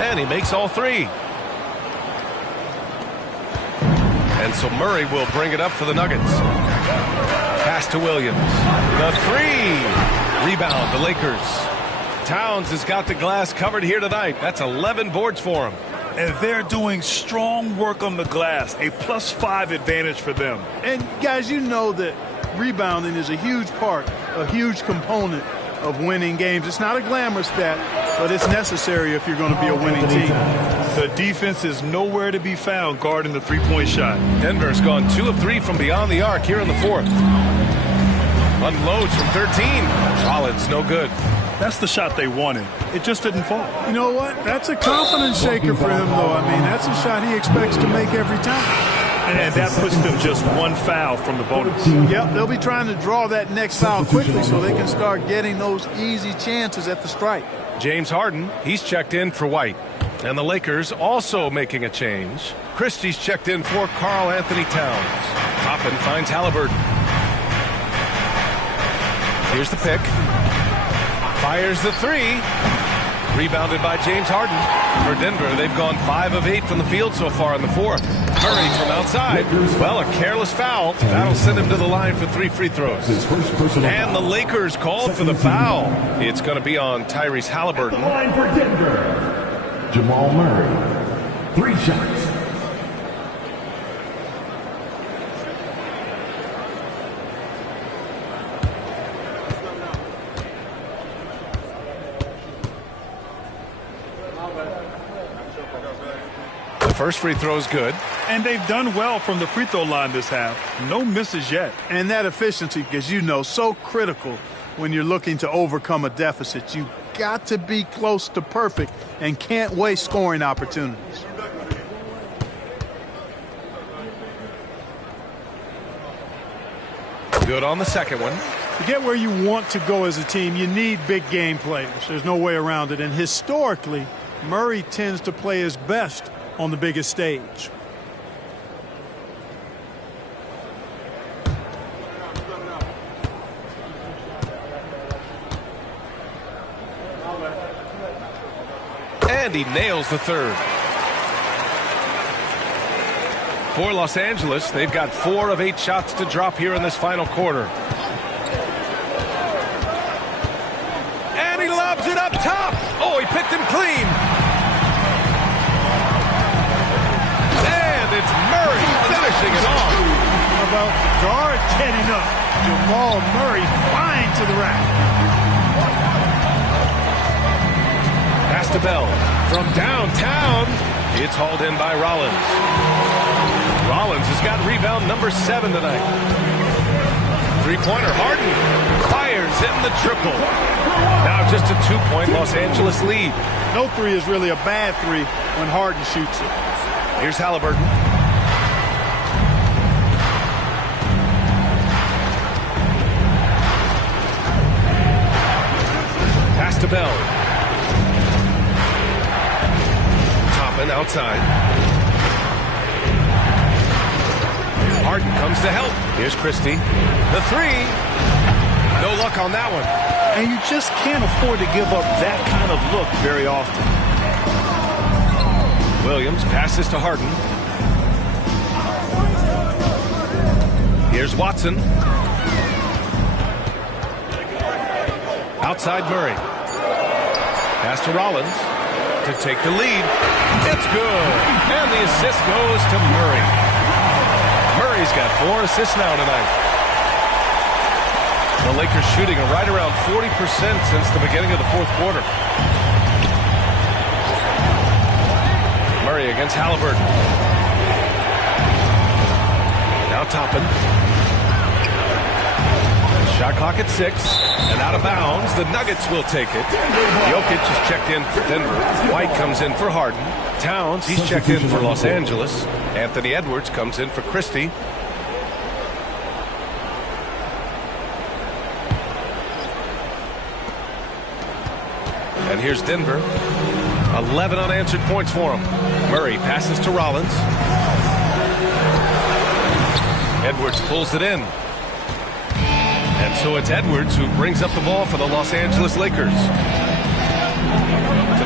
And he makes all three. And so Murray will bring it up for the Nuggets. Pass to Williams. The three. Rebound, the Lakers. Towns has got the glass covered here tonight. That's 11 boards for him. And they're doing strong work on the glass. A +5 advantage for them. And guys, you know that rebounding is a huge part, a huge component of winning games. It's not a glamorous stat, but it's necessary if you're going to be a winning team. The defense is nowhere to be found guarding the three-point shot. Denver's gone 2 of 3 from beyond the arc here in the fourth. Unloads from 13. Rollins, no good. That's the shot they wanted. It just didn't fall. You know what? That's a confidence shaker for him, though. I mean, that's a shot he expects to make every time. And that puts them just one foul from the bonus. Yep, they'll be trying to draw that next foul quickly so they can start getting those easy chances at the stripe. James Harden, he's checked in for White. And the Lakers also making a change. Christie's checked in for Karl Anthony Towns. Toppin finds Halliburton. Here's the pick. Fires the three. Rebounded by James Harden. For Denver, they've gone 5 of 8 from the field so far in the fourth. Murray from outside. Well, a careless foul. That'll send him to the line for 3 free throws. And the Lakers called for the foul. It's going to be on Tyrese Halliburton. Line for Denver. Jamal Murray. 3 shots. First free throw is good. And they've done well from the free throw line this half. No misses yet. And that efficiency, as you know, so critical when you're looking to overcome a deficit. You got to be close to perfect and can't waste scoring opportunities. Good on the second one. To get where you want to go as a team, you need big game players. There's no way around it. And historically, Murray tends to play his best on the biggest stage. And he nails the third. For Los Angeles, they've got 4 of 8 shots to drop here in this final quarter. And he lobs it up top. Oh, he picked him clean. It's Murray finishing it off. How about guard getting up? Jamal Murray flying to the rack. Pass to Bell. From downtown, it's hauled in by Rollins. Rollins has got rebound number 7 tonight. Three-pointer, Harden fires in the triple. Now just a 2-point Los Angeles lead. No 3 is really a bad 3 when Harden shoots it. Here's Halliburton. Pass to Bell. Toppin outside. Harden comes to help. Here's Christie. The 3. No luck on that one. And you just can't afford to give up that kind of look very often. Williams passes to Harden. Here's Watson. Outside Murray. Pass to Rollins to take the lead. It's good. And the assist goes to Murray. Murray's got 4 assists now tonight. The Lakers shooting right around 40% since the beginning of the fourth quarter. Murray against Halliburton. Now Toppin. Shot clock at 6, and out of bounds. The Nuggets will take it. Jokic is checked in for Denver. White comes in for Harden. Towns, he's checked in for Los Angeles. Anthony Edwards comes in for Christie. And here's Denver. 11 unanswered points for him. Murray passes to Rollins. Edwards pulls it in. And so it's Edwards who brings up the ball for the Los Angeles Lakers. To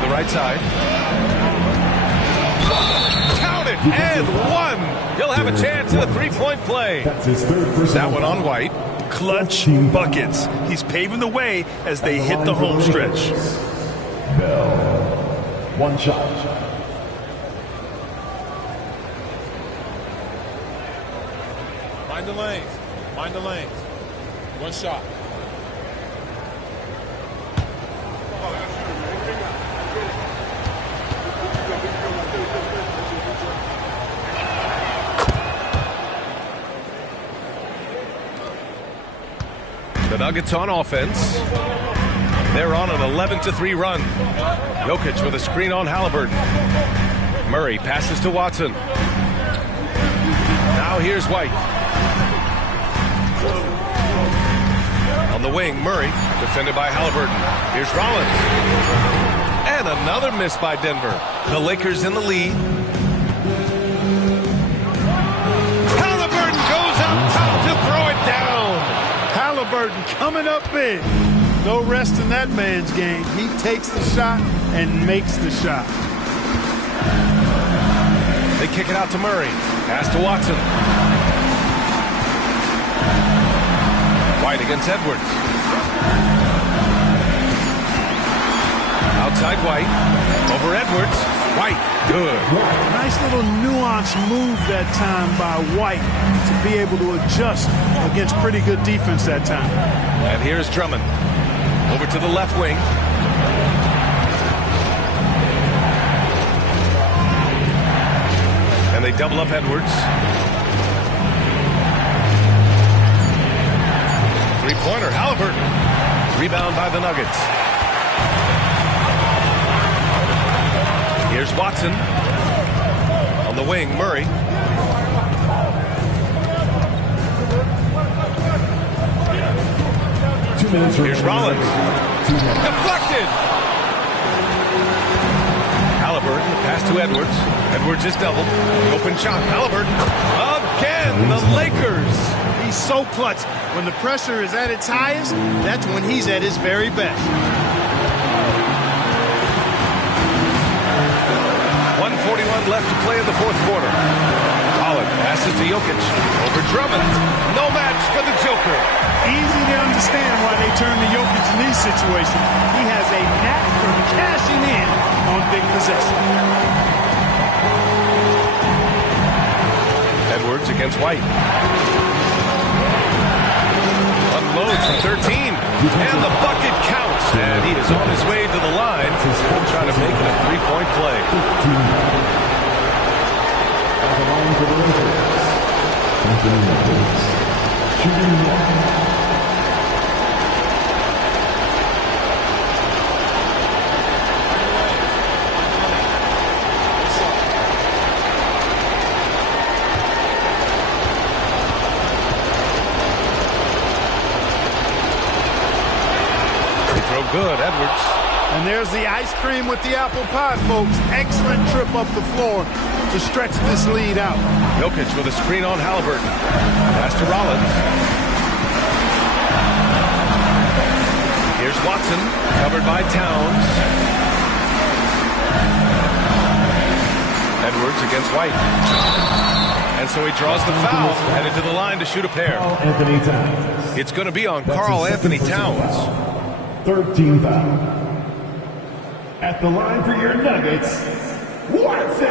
the right side. Count it, and one. He'll have a chance at a three-point play. That's his third personal That one on White. Clutch buckets. He's paving the way as they hit the home stretch. Bell. One shot. Mind the lanes. Mind the lanes. One shot. The Nuggets on offense. They're on an 11-3 run. Jokic with a screen on Halliburton. Murray passes to Watson. Now here's White. On the wing, Murray, defended by Halliburton. Here's Rollins. And another miss by Denver. The Lakers in the lead. Halliburton goes up top to throw it down. Halliburton coming up big. No rest in that man's game. He takes the shot and makes the shot. They kick it out to Murray. Pass to Watson. White against Edwards. Outside White. Over Edwards. White. Good. Nice little nuanced move that time by White to be able to adjust against pretty good defense that time. And here's Drummond. Over to the left wing. And they double up Edwards. Three-pointer, Halliburton. Rebound by the Nuggets. Here's Watson. On the wing, Murray. Here's Rollins. Deflected. Halliburton, pass to Edwards. Edwards is doubled. Open shot. Halliburton. Again, the Lakers. He's so clutch. When the pressure is at its highest, that's when he's at his very best. 1:41 left to play in the fourth quarter. Holland passes to Jokic. Over Drummond. No match for the Joker. Easy to understand why they turn to Jokic in these situations. He has a knack for cashing in on big possessions. Edwards against White. Unloads from 13. And the bucket counts. And he is on his way to the line. He'll try to make it a three-point play. At the line for the Lakers. Anthony Edwards. Shooting one. Good, Edwards. And there's the ice cream with the apple pie, folks. Excellent trip up the floor to stretch this lead out. Jokic with a screen on Halliburton. Pass to Rollins. Here's Watson, covered by Towns. Edwards against White. And so he draws the foul, headed to the line to shoot a pair. Anthony Towns. It's going to be on Karl Anthony Towns. 13 foul. At the line for your Nuggets, Watson.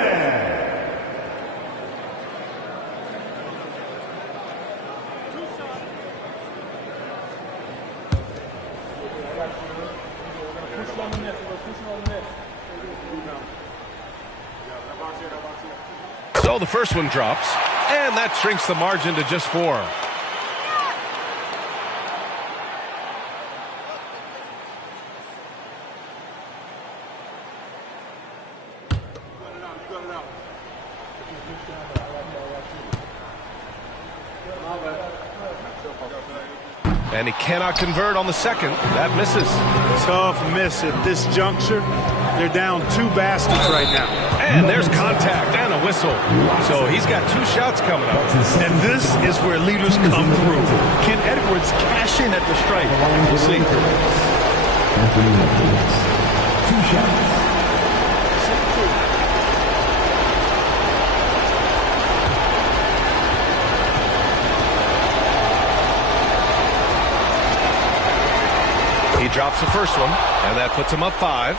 So the first one drops, and that shrinks the margin to just 4. And he cannot convert on the second. That misses. Tough miss at this juncture. They're down 2 baskets right now. And there's contact and a whistle. So he's got 2 shots coming up. And this is where leaders come through. Can Edwards cash in at the stripe? We'll see. Anthony Edwards. 2 shots. He drops the first one, and that puts him up 5.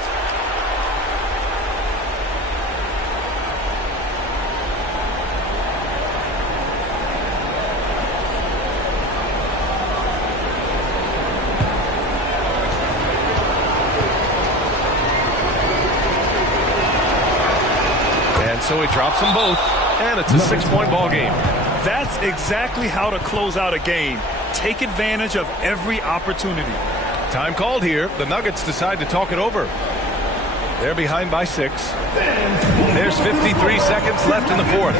And so he drops them both, and it's a 6-point ball game. That's exactly how to close out a game. Take advantage of every opportunity. Time called here. The Nuggets decide to talk it over. They're behind by 6. There's 53 seconds left in the fourth.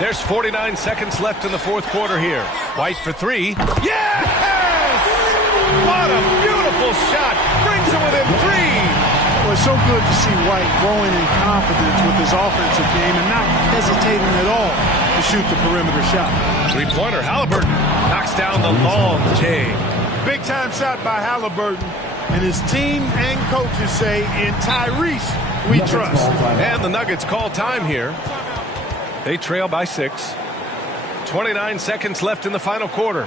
There's 49 seconds left in the fourth quarter here. White for 3. Yes! What a beautiful shot. Brings him within 3. Well, it's so good to see White growing in confidence with his offensive game and not hesitating at all to shoot the perimeter shot. 3-pointer. Halliburton knocks down the long J. Big-time shot by Halliburton. And his team and coaches say, in Tyrese, we trust. And the Nuggets call time here. They trail by 6. 29 seconds left in the final quarter.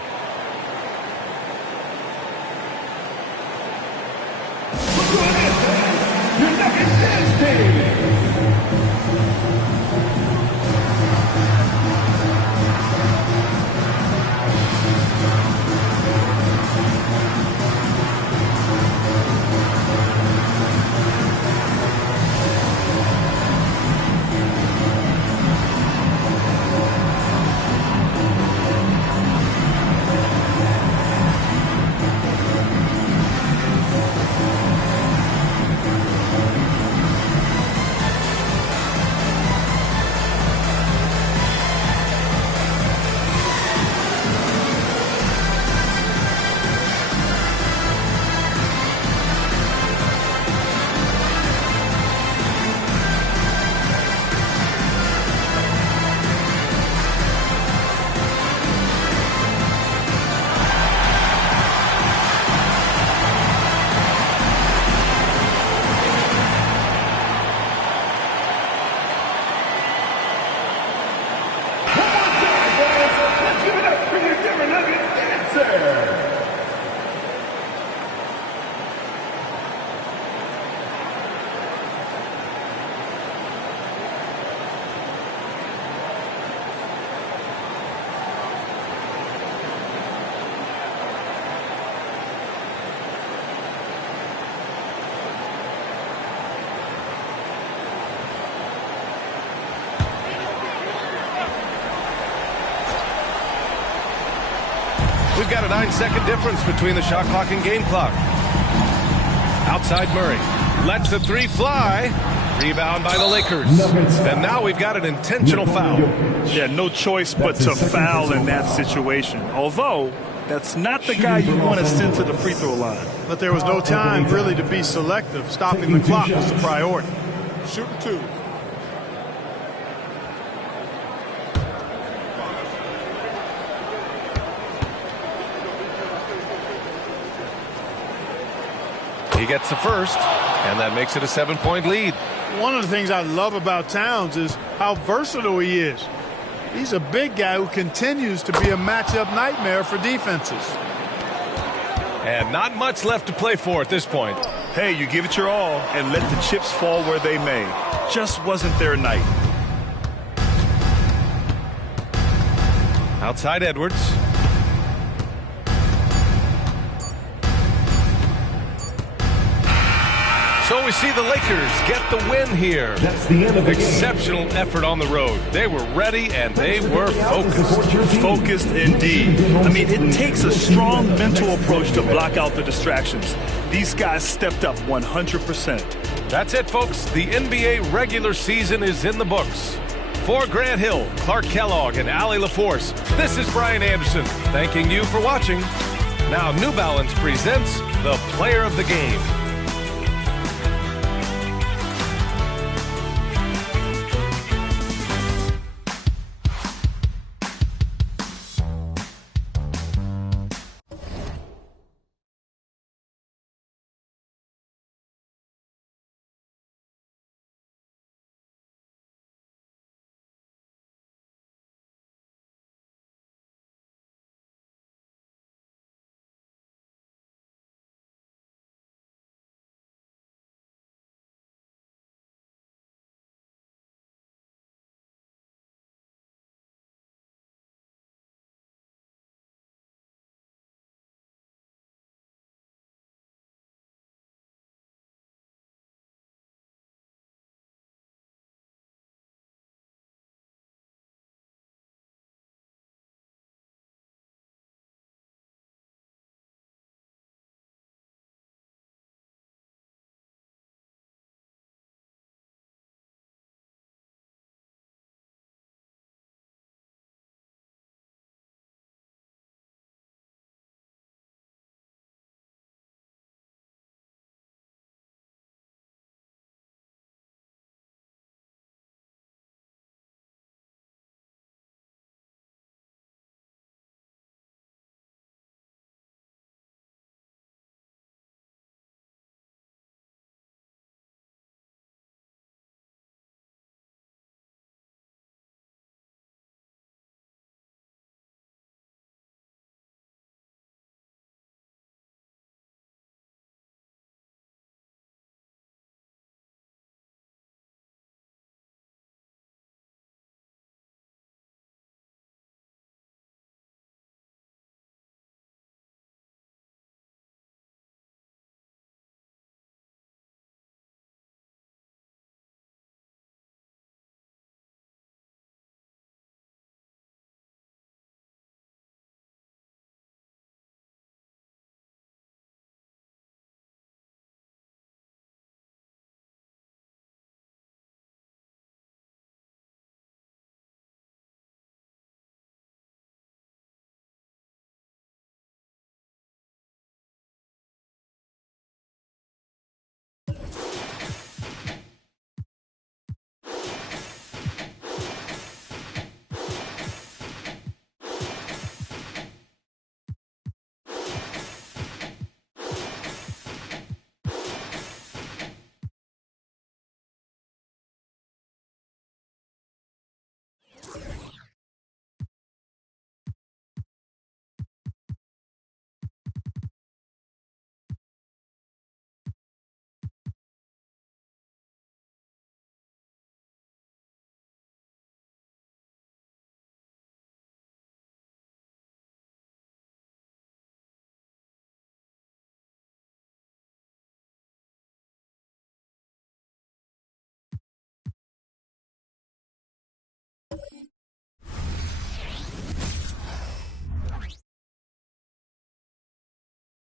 we've got a 9-second difference between the shot clock and game clock. Outside Murray. Lets the three fly. Rebound by the Lakers. And now we've got an intentional foul. Yeah, no choice but to foul in that situation. Although, that's not the guy you want to send to the free throw line. But there was no time really to be selective. Stopping the clock was the priority. Shooting 2. He gets the first, and that makes it a 7-point lead. One of the things I love about Towns is how versatile he is. He's a big guy who continues to be a matchup nightmare for defenses. And not much left to play for at this point. Hey, you give it your all and let the chips fall where they may. Just wasn't their night. Outside Edwards. So we see the Lakers get the win here. That's the end of the Exceptional effort on the road. They were ready and they were focused. Focused indeed. I mean, it takes a strong mental approach to block out the distractions. These guys stepped up 100%. That's it, folks. The NBA regular season is in the books. For Grant Hill, Clark Kellogg, and Allie LaForce, this is Brian Anderson thanking you for watching. Now New Balance presents the Player of the Game.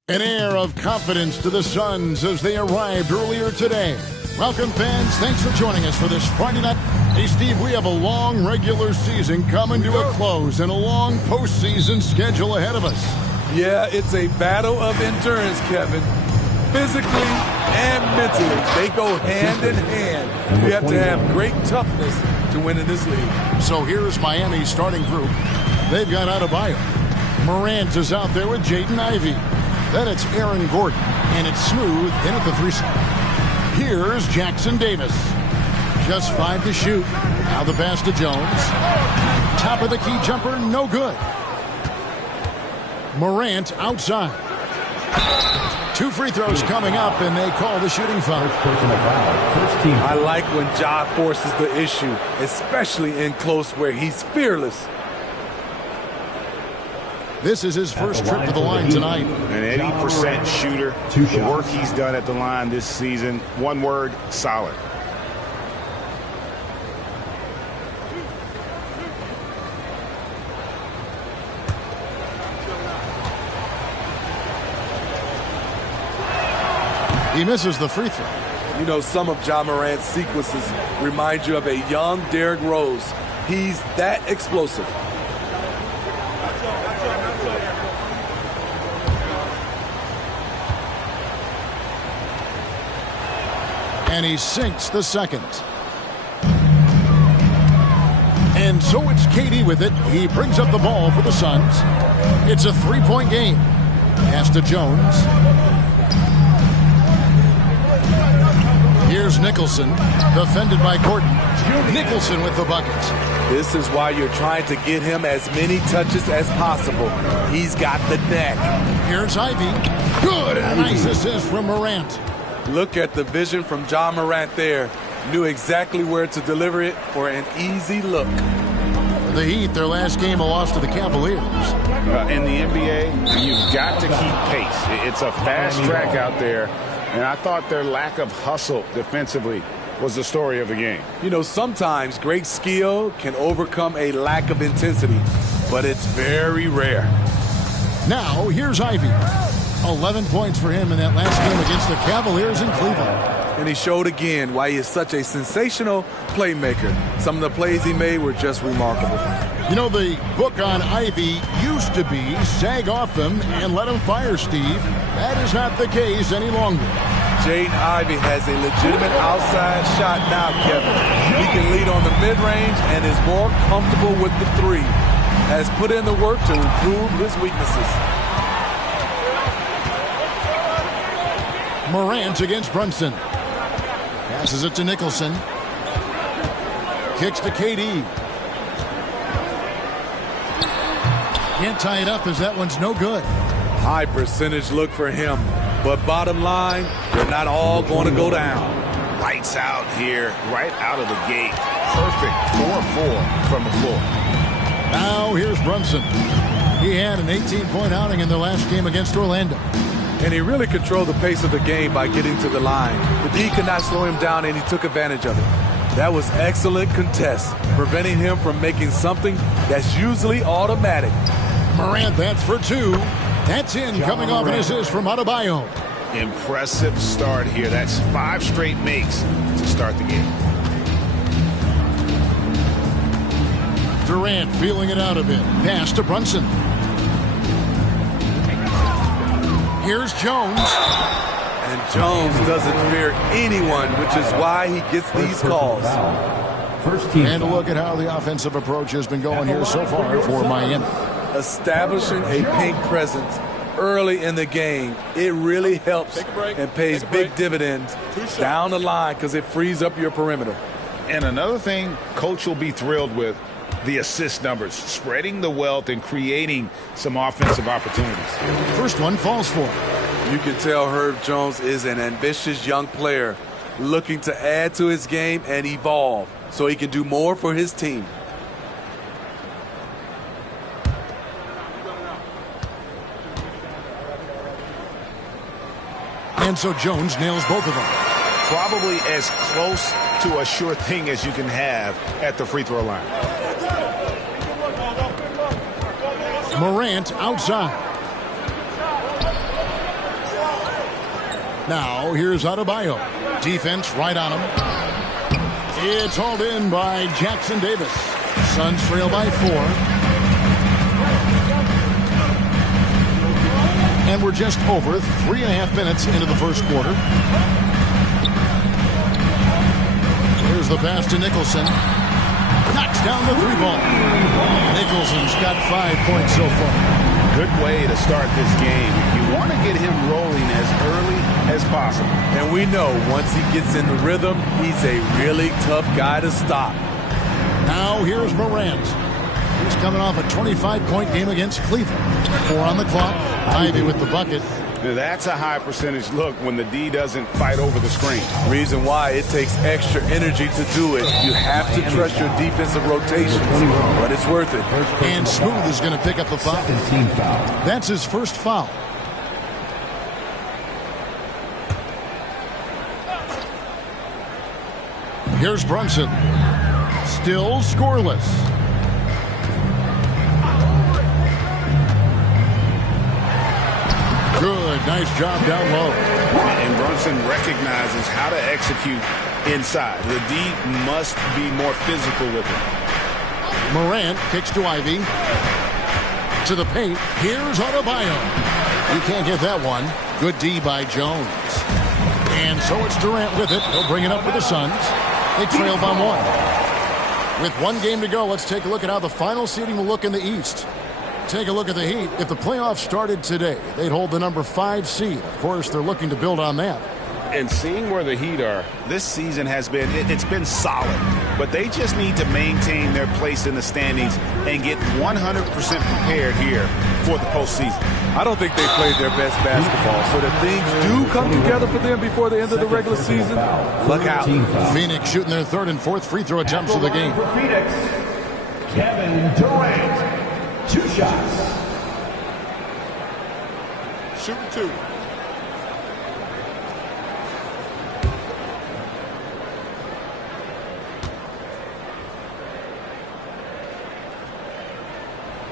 An air of confidence to the Suns as they arrived earlier today. Welcome, fans. Thanks for joining us for this Friday night. Hey, Steve, we have a long regular season coming to a close and a long postseason schedule ahead of us. Yeah, it's a battle of endurance, Kevin. Physically and mentally, they go hand in hand. You have to have great toughness to win in this league. So here's Miami's starting group. They've got Adebayo. Morant is out there with Jaden Ivey. Then it's Aaron Gordon, and it's Smooth in at the 3 spot. Here's Jackson Davis. Just 5 to shoot. Now the pass to Jones. Top of the key jumper, no good. Morant outside. 2 free throws coming up, and they call the shooting foul. I like when Ja forces the issue, especially in close where he's fearless. This is his first trip to the line tonight. An 80% shooter. The work he's done at the line this season, one word, solid. He misses the free throw. You know, some of Ja Morant's sequences remind you of a young Derrick Rose. He's that explosive. And he sinks the second. And so it's KD with it. He brings up the ball for the Suns. It's a 3-point game. Pass to Jones. Here's Nicholson, defended by Gordon. Nicholson with the buckets. This is why you're trying to get him as many touches as possible. He's got the neck. Here's Ivey. Good. A nice assist from Morant. Look at the vision from Ja Morant there. Knew exactly where to deliver it for an easy look. The Heat, their last game, a loss to the Cavaliers. In the NBA, you've got to keep pace. It's a fast track out there, and I thought their lack of hustle defensively was the story of the game. You know, sometimes great skill can overcome a lack of intensity, but it's very rare. Now, here's Ivey. 11 points for him in that last game against the Cavaliers in Cleveland. And he showed again why he is such a sensational playmaker. Some of the plays he made were just remarkable. You know, the book on Ivey used to be sag off them and let him fire, Steve. That is not the case any longer. Jaden Ivey has a legitimate outside shot now, Kevin. He can lead on the mid-range and is more comfortable with the 3. Has put in the work to improve his weaknesses. Morant against Brunson. Passes it to Nicholson. Kicks to KD. Can't tie it up as that one's no good. High percentage look for him. But bottom line, they're not all going to go down. Lights out here, right out of the gate. Perfect 4-4 from the floor. Now here's Brunson. He had an 18-point outing in their last game against Orlando. And he really controlled the pace of the game by getting to the line. The D could not slow him down, and he took advantage of it. That was excellent contest, preventing him from making something that's usually automatic. Morant, that's for 2. That's in, coming off an assist from Adebayo. Impressive start here. That's 5 straight makes to start the game. Durant feeling it out a bit. Pass to Brunson. Here's Jones. And Jones doesn't fear anyone, which is why he gets these calls. And a look at how the offensive approach has been going here so far for Miami. Establishing a paint presence early in the game, it really helps and pays big dividends down the line because it frees up your perimeter. And another thing Coach will be thrilled with, the assist numbers, spreading the wealth and creating some offensive opportunities. First one falls for him. You can tell Herb Jones is an ambitious young player looking to add to his game and evolve so he can do more for his team. And so Jones nails both of them. Probably as close to a sure thing as you can have at the free throw line. Morant outside. Now, here's Adebayo. Defense right on him. It's hauled in by Jackson Davis. Suns trail by 4. And we're just over 3.5 minutes into the first quarter. Here's the pass to Nicholson. Knocks down the 3-ball. Nicholson's got 5 points so far. Good way to start this game. You want to get him rolling as early as possible. And we know once he gets in the rhythm, he's a really tough guy to stop. Now here's Morant. He's coming off a 25-point game against Cleveland. 4 on the clock. Ivy with the bucket. That's a high percentage look when the D doesn't fight over the screen. Reason why it takes extra energy to do it. You have to trust your defensive rotations, but it's worth it. And Smooth is going to pick up the foul. That's his first foul. Here's Brunson. Still scoreless. Good, nice job down low. And Brunson recognizes how to execute inside. The D must be more physical with it. Morant kicks to Ivy. To the paint. Here's Adebayo. You can't get that one. Good D by Jones. And so it's Durant with it. He'll bring it up for the Suns. They trail by 1. With 1 game to go, let's take a look at how the final seeding will look in the East. Take a look at the Heat. If the playoffs started today, they'd hold the number 5 seed. Of course, they're looking to build on that. And seeing where the Heat are, this season has been, it's been solid. But they just need to maintain their place in the standings and get 100% prepared here for the postseason. I don't think they played their best basketball. So that things do come together for them before the end of the regular season, look out. Phoenix shooting their 3rd and 4th free throw attempts of the game. For Phoenix, Kevin Durant. 2 shots. Shooting 2.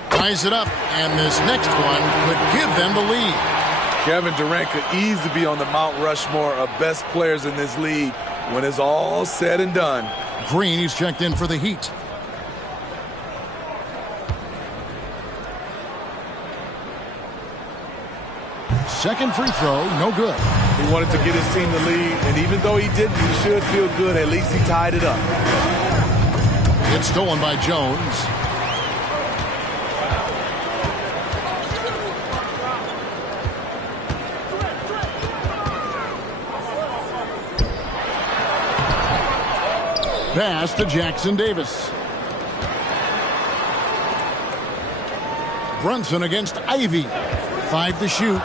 Ties it up, and this next one could give them the lead. Kevin Durant could easily be on the Mount Rushmore of best players in this league when it's all said and done. Green, he's checked in for the Heat. Second free throw, no good. He wanted to get his team the lead, and even though he didn't, he should feel good. At least he tied it up. It's stolen by Jones. Pass to Jackson Davis. Brunson against Ivy. 5 to shoot.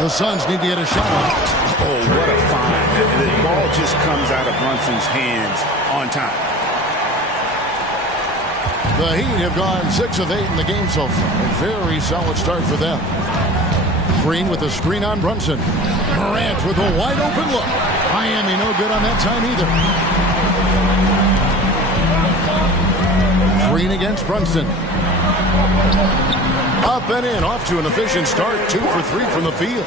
The Suns need to get a shot off. Oh, what a find. The ball just comes out of Brunson's hands on time. The Heat have gone 6 of 8 in the game so far. A very solid start for them. Green with a screen on Brunson. Morant with a wide open look. Miami no good on that time either. Green against Brunson. Up and in, off to an efficient start. 2 for 3 from the field.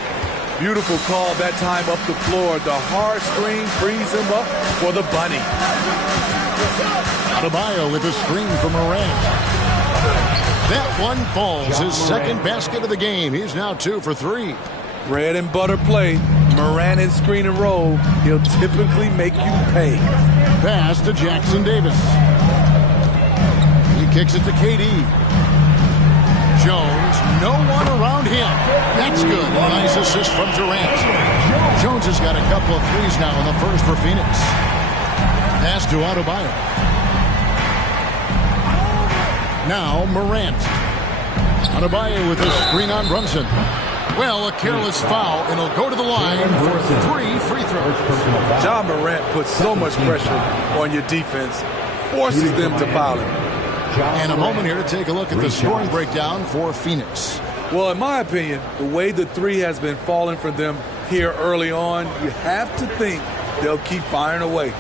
Beautiful call that time up the floor. The hard screen frees him up for the bunny. Adebayo with a screen for Morant. That one falls. His second basket of the game. He's now 2 for 3. Bread and butter play. Morant in screen and roll. He'll typically make you pay. Pass to Jackson Davis. He kicks it to KD. Jones, no one around him. That's good. Nice assist from Durant. Jones has got a couple of threes now in the first for Phoenix. Pass to Adebayo. Now Morant. Adebayo with a screen on Brunson. Well, a careless foul, and he'll go to the line for 3 free throws. John Morant puts so much pressure on your defense, forces them to foul him. And a moment here to take a look at the scoring breakdown for Phoenix. Well, in my opinion, the way the 3 has been falling for them here early on, you have to think they'll keep firing away.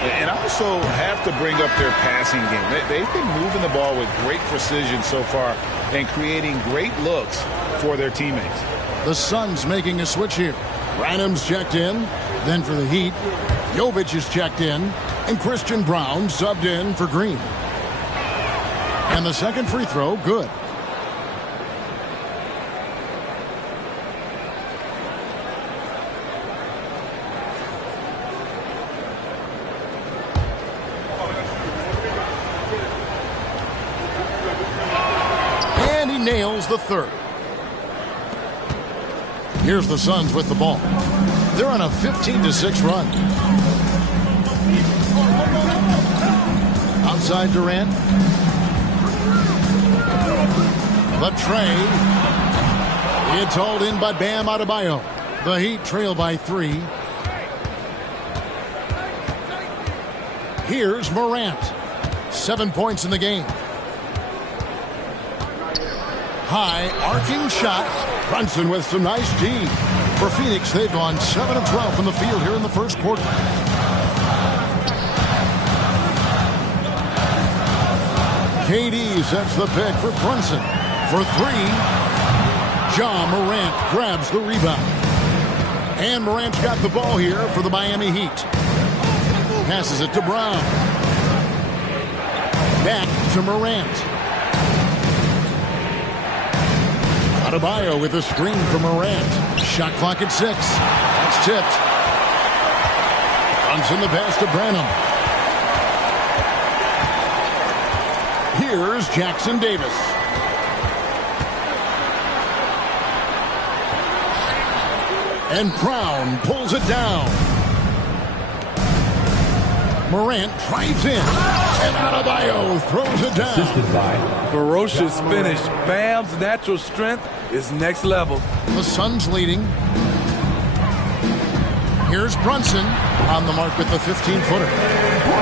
And also have to bring up their passing game. They've been moving the ball with great precision so far and creating great looks for their teammates. The Suns making a switch here. Branham's checked in. Then for the Heat, Jovic is checked in. And Christian Brown subbed in for Green. And the second free throw, good. And he nails the third. Here's the Suns with the ball. They're on a 15-6 run. Outside Durant. The tray. It's hauled in by Bam Adebayo. The Heat trail by 3. Here's Morant. 7 points in the game. High arcing shot. Brunson with some nice D. For Phoenix, they've gone 7 of 12 from the field here in the first quarter. KD sets the pick for Brunson. For 3, Ja Morant grabs the rebound. And Morant's got the ball here for the Miami Heat. Passes it to Brown. Back to Morant. Adebayo with a screen for Morant. Shot clock at 6. That's tipped. Brunson the pass to Branham. Here's Jackson Davis. And Brown pulls it down. Morant drives in. And Adebayo throws it down. Ferocious finish. Bam's natural strength is next level. The Suns leading. Here's Brunson on the mark with the 15-footer.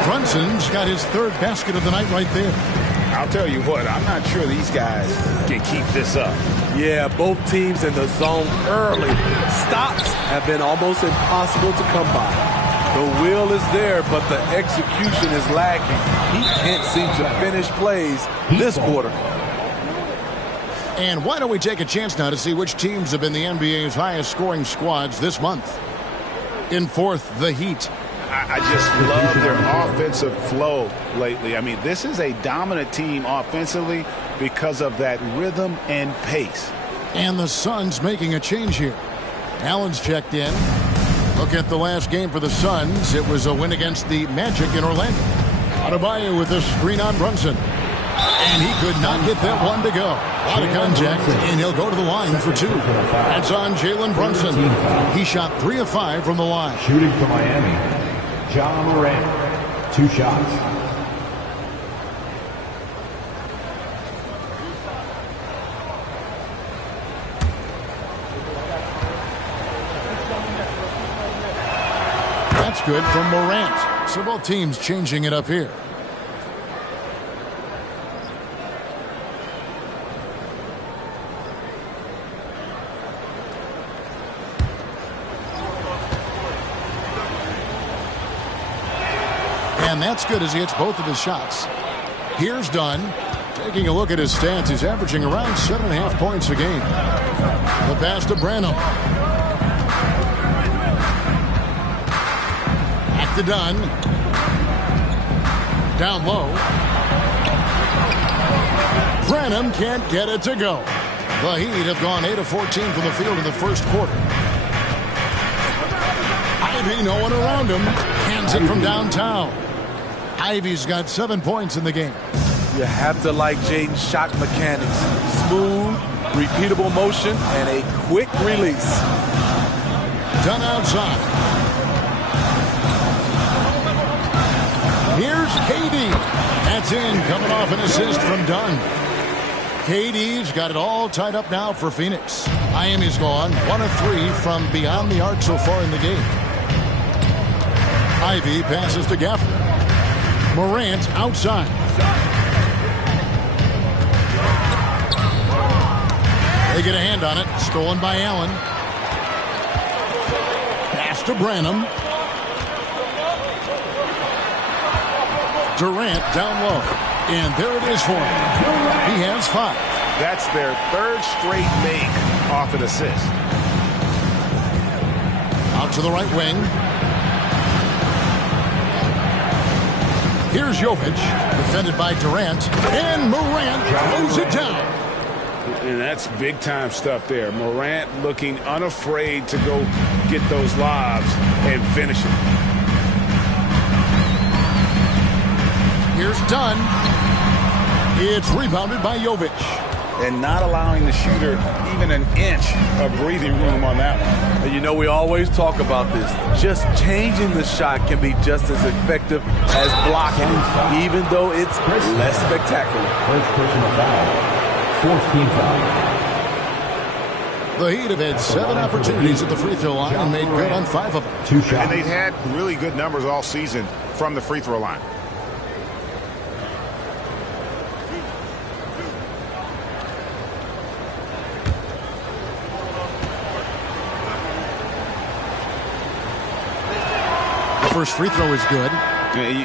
Brunson's got his third basket of the night right there. I'll tell you what, I'm not sure these guys can keep this up. Yeah, both teams in the zone early. Stops have been almost impossible to come by. The will is there, but the execution is lacking. He can't seem to finish plays this quarter. And why don't we take a chance now to see which teams have been the NBA's highest scoring squads this month. In fourth, the Heat. I just love their offensive flow lately. I mean, this is a dominant team offensively because of that rhythm and pace. And the Suns making a change here. Allen's checked in. Look at the last game for the Suns. It was a win against the Magic in Orlando. Adebayo with a screen on Brunson. And he could not get that one to go. A lot of contact, and he'll go to the line for 2. That's on Jalen Brunson. He shot 3 of 5 from the line. Shooting for Miami, Ja Morant, 2 shots. That's good from Morant. So both teams changing it up here. And that's good as he hits both of his shots. Here's Dunn. Taking a look at his stats, he's averaging around 7.5 points a game. The pass to Branham. Back to Dunn. Down low. Branham can't get it to go. The Heat have gone 8 of 14 from the field in the first quarter. Ivy, no one around him. Hands it from downtown. Ivy's got 7 points in the game. You have to like Jaden's shot mechanics. Smooth, repeatable motion, and a quick release. Done outside. Here's KD. That's in, coming off an assist from Dunn. KD's got it all tied up now for Phoenix. Miami's gone 1 of 3 from beyond the arc so far in the game. Ivy passes to Gafford. Morant outside. They get a hand on it. Stolen by Allen. Pass to Branham. Durant down low. And there it is for him. He has 5. That's their 3rd straight make off an assist. Out to the right wing. Here's Jovic, defended by Durant, and Morant throws it down. And that's big-time stuff there. Morant looking unafraid to go get those lobs and finish it. Here's Dunn. It's rebounded by Jovic. And not allowing the shooter even an inch of breathing room on that one. And you know, we always talk about this. Just changing the shot can be just as effective as blocking it, even though it's less spectacular. First personal foul. Fourth team foul. The Heat have had 7 opportunities at the free throw line and made good on 5 of them. 2 shots. And they've had really good numbers all season from the free throw line. First free throw is good.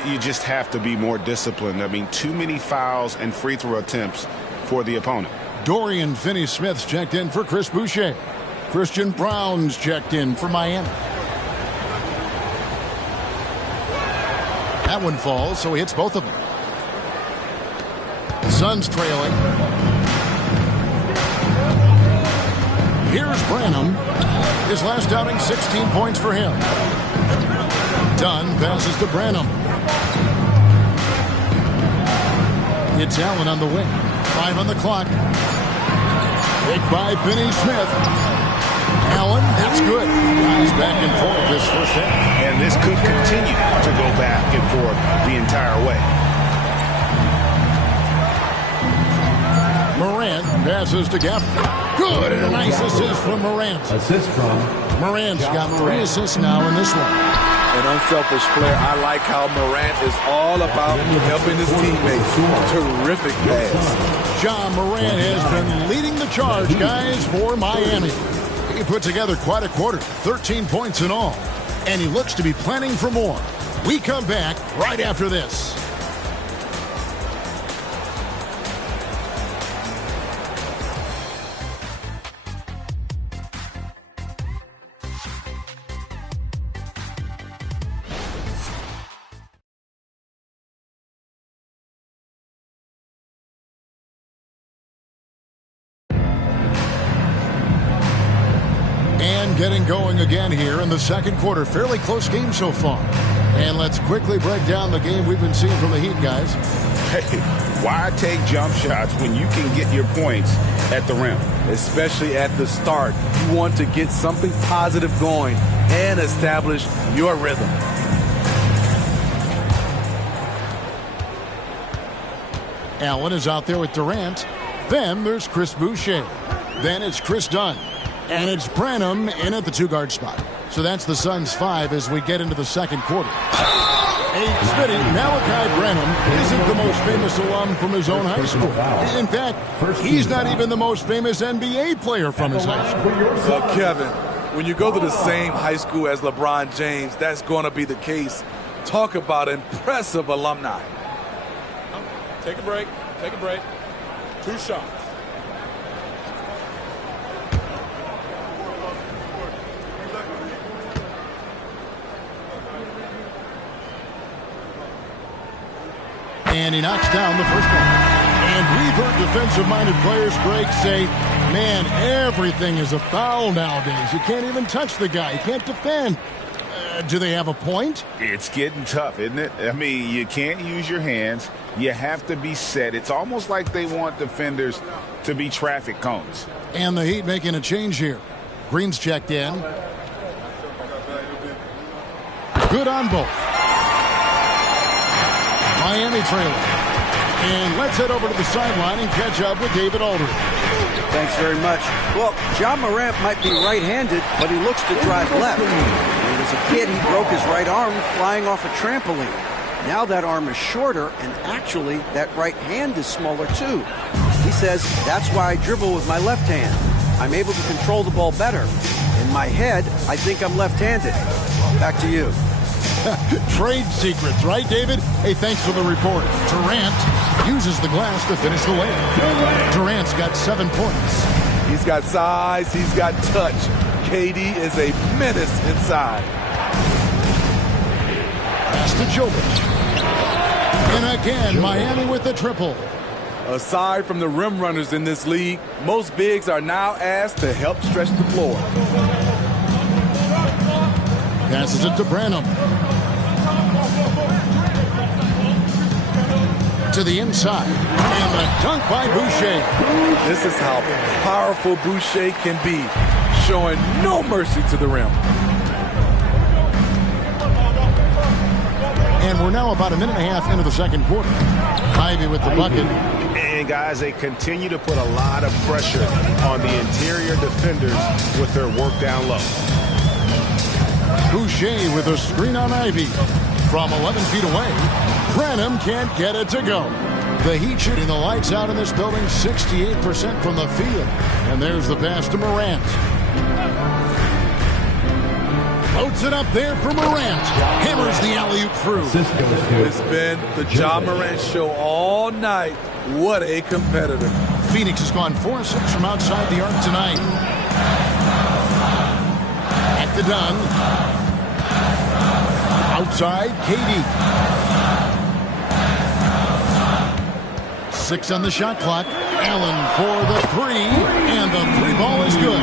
You just have to be more disciplined. I mean, too many fouls and free throw attempts for the opponent. Dorian Finney-Smith's checked in for Chris Boucher. Christian Brown's checked in for Miami. That one falls, so he hits both of them. Suns trailing. Here's Branham. His last outing, 16 points for him. Dunn passes to Branham. It's Allen on the wing. 5 on the clock. Picked by Finney-Smith. Allen, that's good. Guys back and forth this first half. And this could continue to go back and forth the entire way. Morant passes to Gaffney. Good, and a nice assist from Morant. Assist from Morant's got 3 assists now in this one. An unselfish player. I like how Morant is all about helping his teammates. Terrific pass. Ja Morant has been leading the charge, guys, for Miami. He put together quite a quarter, 13 points in all. And he looks to be planning for more. We come back right after this. Getting going again here in the second quarter. Fairly close game so far. And let's quickly break down the game we've been seeing from the Heat, guys. Hey, why take jump shots when you can get your points at the rim? Especially at the start. You want to get something positive going and establish your rhythm. Allen is out there with Durant. Then there's Chris Boucher. Then it's Chris Dunn. And it's Branham in at the 2-guard spot. So that's the Suns' 5 as we get into the second quarter. Smitty, Malachi Branham isn't the most famous alum from his own high school. In fact, he's not even the most famous NBA player from his high school. Well, Kevin, when you go to the same high school as LeBron James, that's going to be the case. Talk about impressive alumni. Take a break. Take a break. 2 shots. And he knocks down the first one. And we've heard defensive-minded players, Greg, say, man, everything is a foul nowadays. You can't even touch the guy. You can't defend. Do they have a point? It's getting tough, isn't it? I mean, you can't use your hands. You have to be set. It's almost like they want defenders to be traffic cones. And the Heat making a change here. Green's checked in. Good on both. Miami trailing. And let's head over to the sideline and catch up with David Aldridge. Thanks very much. Well, Ja Morant might be right-handed, but he looks to drive left. And as a kid, he broke his right arm flying off a trampoline. Now that arm is shorter, and actually, that right hand is smaller too. He says, that's why I dribble with my left hand. I'm able to control the ball better. In my head, I think I'm left-handed. Back to you. Trade secrets, right, David? Hey, thanks for the report. Durant uses the glass to finish the layup. Durant's got 7 points. He's got size. He's got touch. KD is a menace inside. Pass to Gilbert. And again, Miami with the triple. Aside from the rim runners in this league, most bigs are now asked to help stretch the floor. Passes it to Branham. To the inside. And the dunk by Boucher. This is how powerful Boucher can be, showing no mercy to the rim. And we're now about a minute and a half into the second quarter. Ivy with the bucket. And guys, they continue to put a lot of pressure on the interior defenders with their work down low. Boucher with a screen on Ivy. From 11 feet away, Branham can't get it to go. The Heat shooting the lights out in this building, 68% from the field. And there's the pass to Morant. Loads it up there for Morant. Hammers the alley-oop through. It's been the Ja Morant show all night. What a competitor. Phoenix has gone 4-6 from outside the arc tonight. At the Dunn. Outside, KD. 6 on the shot clock. Allen for the three, and the three ball is good.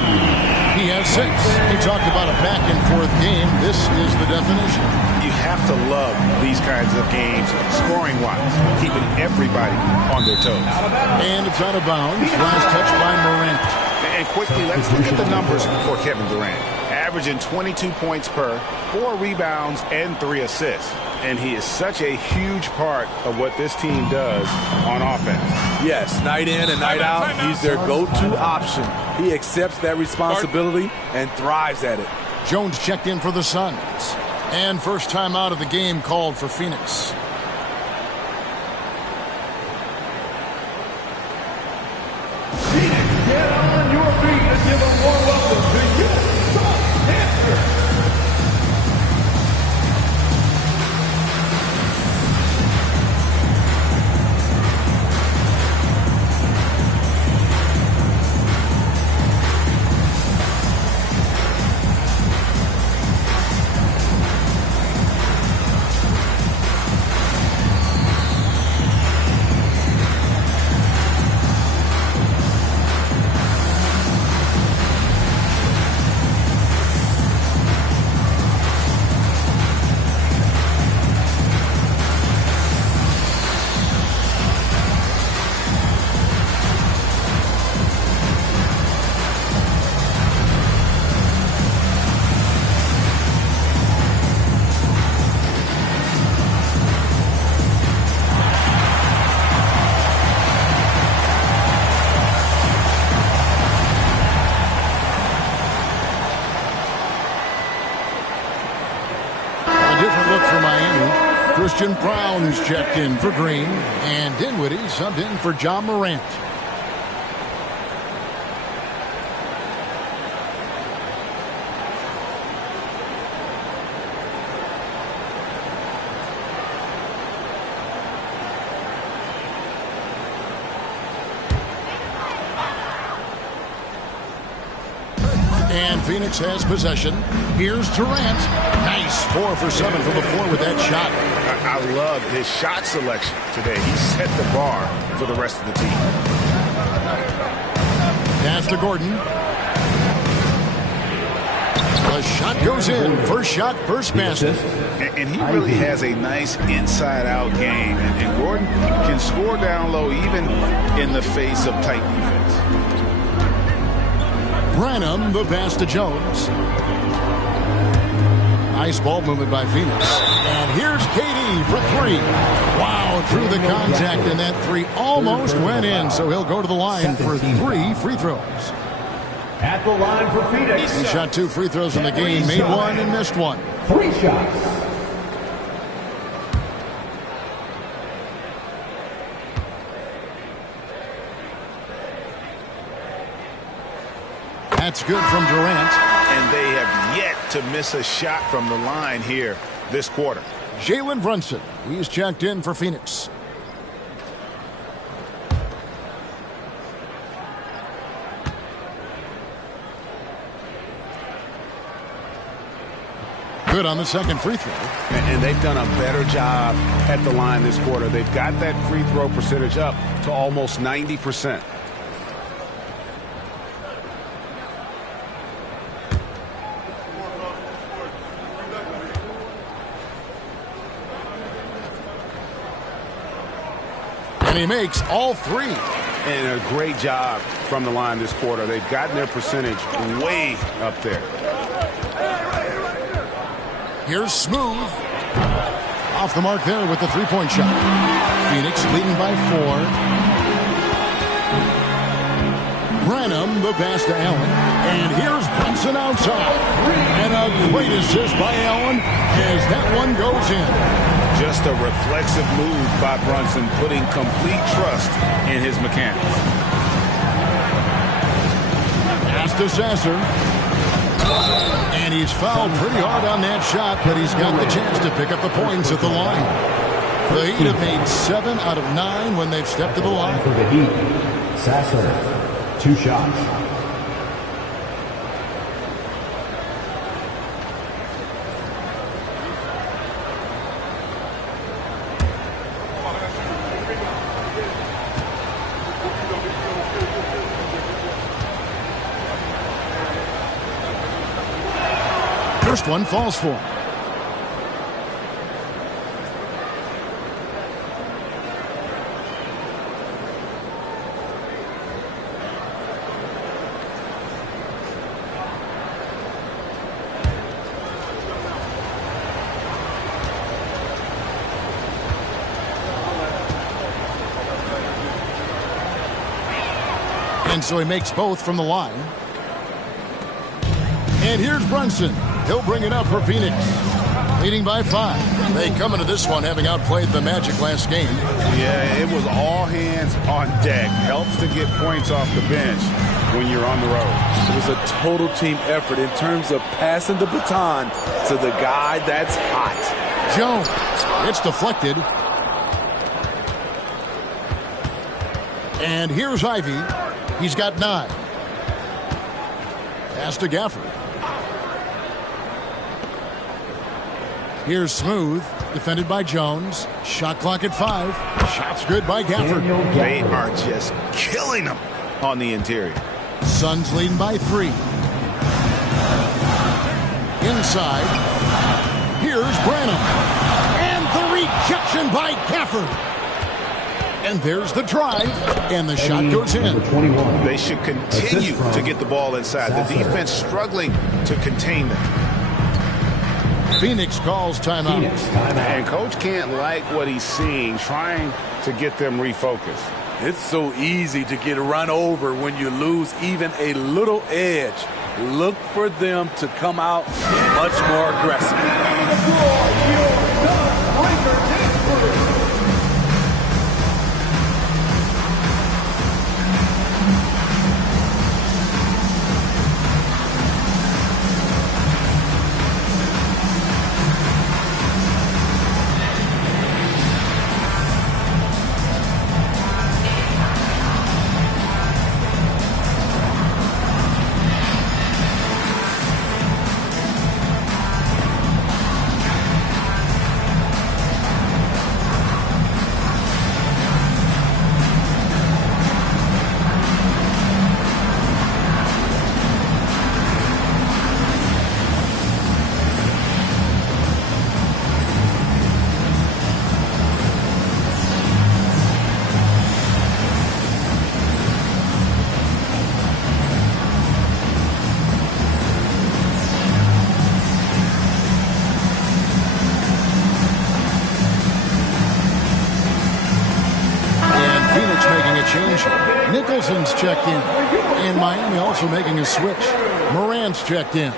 He has 6. He talked about a back-and-forth game. This is the definition. You have to love these kinds of games, scoring-wise, keeping everybody on their toes. And it's out of bounds. Last touch by Morant. And quickly, let's look at the numbers for Kevin Durant. Averaging 22 points per, 4 rebounds, and 3 assists. And he is such a huge part of what this team does on offense. Yes, night in and night out, he's their go-to option. He accepts that responsibility and thrives at it. Jones checked in for the Suns. And first time out of the game called for Phoenix. Phoenix, get on your feet and give a warm welcome to you. Christian Brown's checked in for Green, and Dinwiddie subbed in for Ja Morant. And Phoenix has possession. Here's Durant. Nice 4 for 7 from the floor with that shot. I love his shot selection today. He set the bar for the rest of the team. Pass to Gordon. The shot goes in. First shot, first basket. And he really has a nice inside-out game. And Gordon can score down low even in the face of tight defense. Branham, the pass to Jones. Nice ball movement by Phoenix. And here's KD for 3. Wow, through the contact, and that 3 almost went in. So he'll go to the line for 3 free throws. At the line for Phoenix. He shot 2 free throws in the game, made 1 and missed 1. 3 shots. That's good from Durant. And they have yet to miss a shot from the line here this quarter. Jalen Brunson, he's checked in for Phoenix. Good on the second free throw. And they've done a better job at the line this quarter. They've got that free throw percentage up to almost 90%. And he makes all three. And a great job from the line this quarter. They've gotten their percentage way up there. Here's Smooth. Off the mark there with the three-point shot. Phoenix leading by 4. Branham, the pass to Allen. And here's Brunson outside. And a great assist by Allen as that one goes in. Just a reflexive move by Brunson, putting complete trust in his mechanics. Pass to Sasser. And he's fouled pretty hard on that shot, but he's got the chance to pick up the points at the line. The Heat have made 7 out of 9 when they've stepped to the line. For the Heat, Sasser, 2 shots. First one falls for him. And so he makes both from the line. And here's Brunson. He'll bring it up for Phoenix. Leading by 5. They come into this one having outplayed the Magic last game. Yeah, it was all hands on deck. Helps to get points off the bench when you're on the road. It was a total team effort in terms of passing the baton to the guy that's hot. Jones. It's deflected. And here's Ivy. He's got 9. Pass to Gafford. Here's Smooth, defended by Jones. Shot clock at 5. Shots good by Gafford. They are just killing them on the interior. Suns leading by 3. Inside. Here's Branham. And the rejection by Gafford. And there's the drive, and the shot goes in. They should continue to get the ball inside. The defense struggling to contain them. Phoenix calls timeout. And coach can't like what he's seeing, trying to get them refocused. It's so easy to get run over when you lose even a little edge. Look for them to come out much more aggressive. Nicholson's checked in. And Miami also making a switch. Morant's checked in.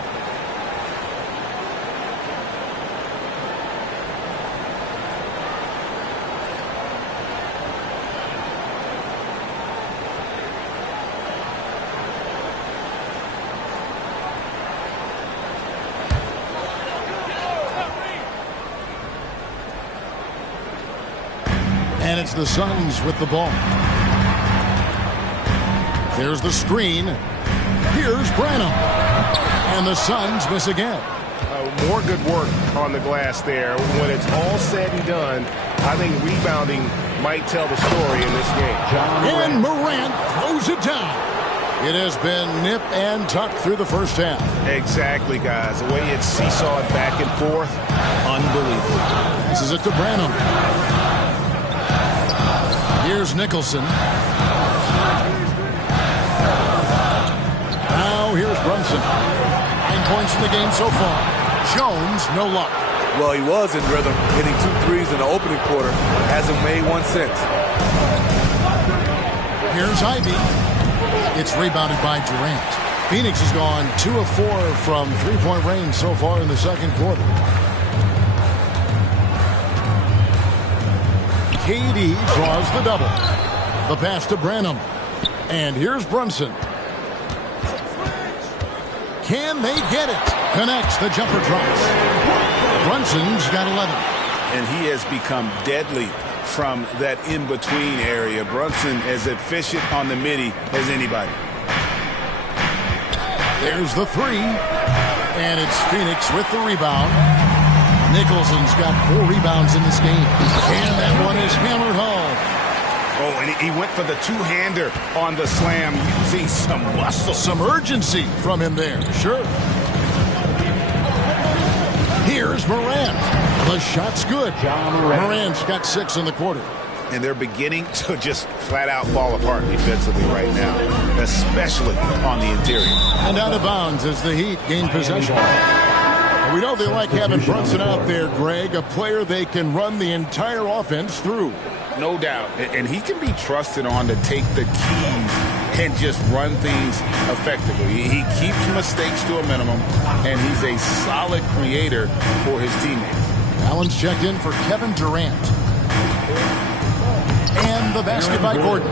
And it's the Suns with the ball. There's the screen. Here's Branham. And the Suns miss again. more good work on the glass there. When it's all said and done, I think rebounding might tell the story in this game. And Morant throws it down. It has been nip and tuck through the first half. Exactly, guys. The way it's seesawed back and forth, unbelievable. This is it to Branham. Here's Nicholson. Now here's Brunson. 9 points in the game so far. Jones, no luck. Well, he was in rhythm, hitting 2 threes in the opening quarter. Hasn't made one since. Here's Ivy. It's rebounded by Durant. Phoenix has gone 2 of 4 from three-point range so far in the second quarter. KD draws the double. The pass to Branham. And here's Brunson. Can they get it? Connects. The jumper drops. Brunson's got 11. And he has become deadly from that in-between area. Brunson as efficient on the midi as anybody. There's the three. And it's Phoenix with the rebound. Nicholson's got 4 rebounds in this game. And that one is hammered home. Oh, and he went for the two-hander on the slam, using some muscle. Some urgency from him there, sure. Here's Morant. The shot's good. Morant's got 6 in the quarter. And they're beginning to just flat-out fall apart defensively right now, especially on the interior. And out of bounds as the Heat gain possession. We know they like having Brunson out there, Greg, a player they can run the entire offense through. No doubt. And he can be trusted on to take the keys and just run things effectively. He keeps mistakes to a minimum, and he's a solid creator for his teammates. Allen's checked in for Kevin Durant. And the basket by Gordon.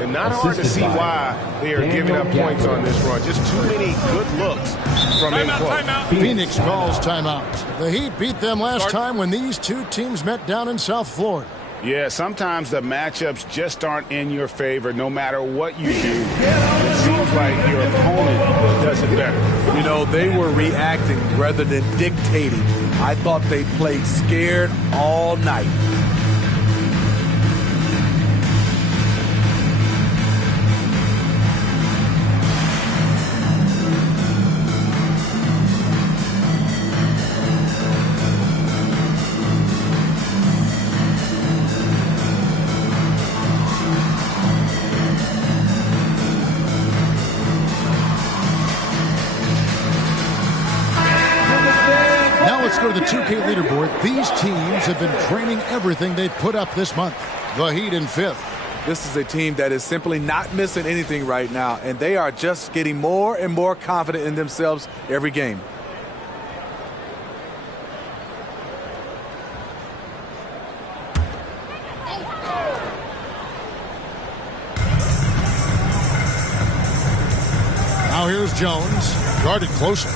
And not hard to see why they are giving up points on this run. Just too many good looks from in close. Phoenix calls timeout. The Heat beat them last time when these two teams met down in South Florida. Yeah, sometimes the matchups just aren't in your favor no matter what you do. It seems like your opponent does it better. You know, they were reacting rather than dictating. I thought they played scared all night. Go to the 2K leaderboard. These teams have been training everything they've put up this month. The Heat in 5th. This is a team that is simply not missing anything right now, and they are just getting more and more confident in themselves every game. Now here's Jones, guarded closely.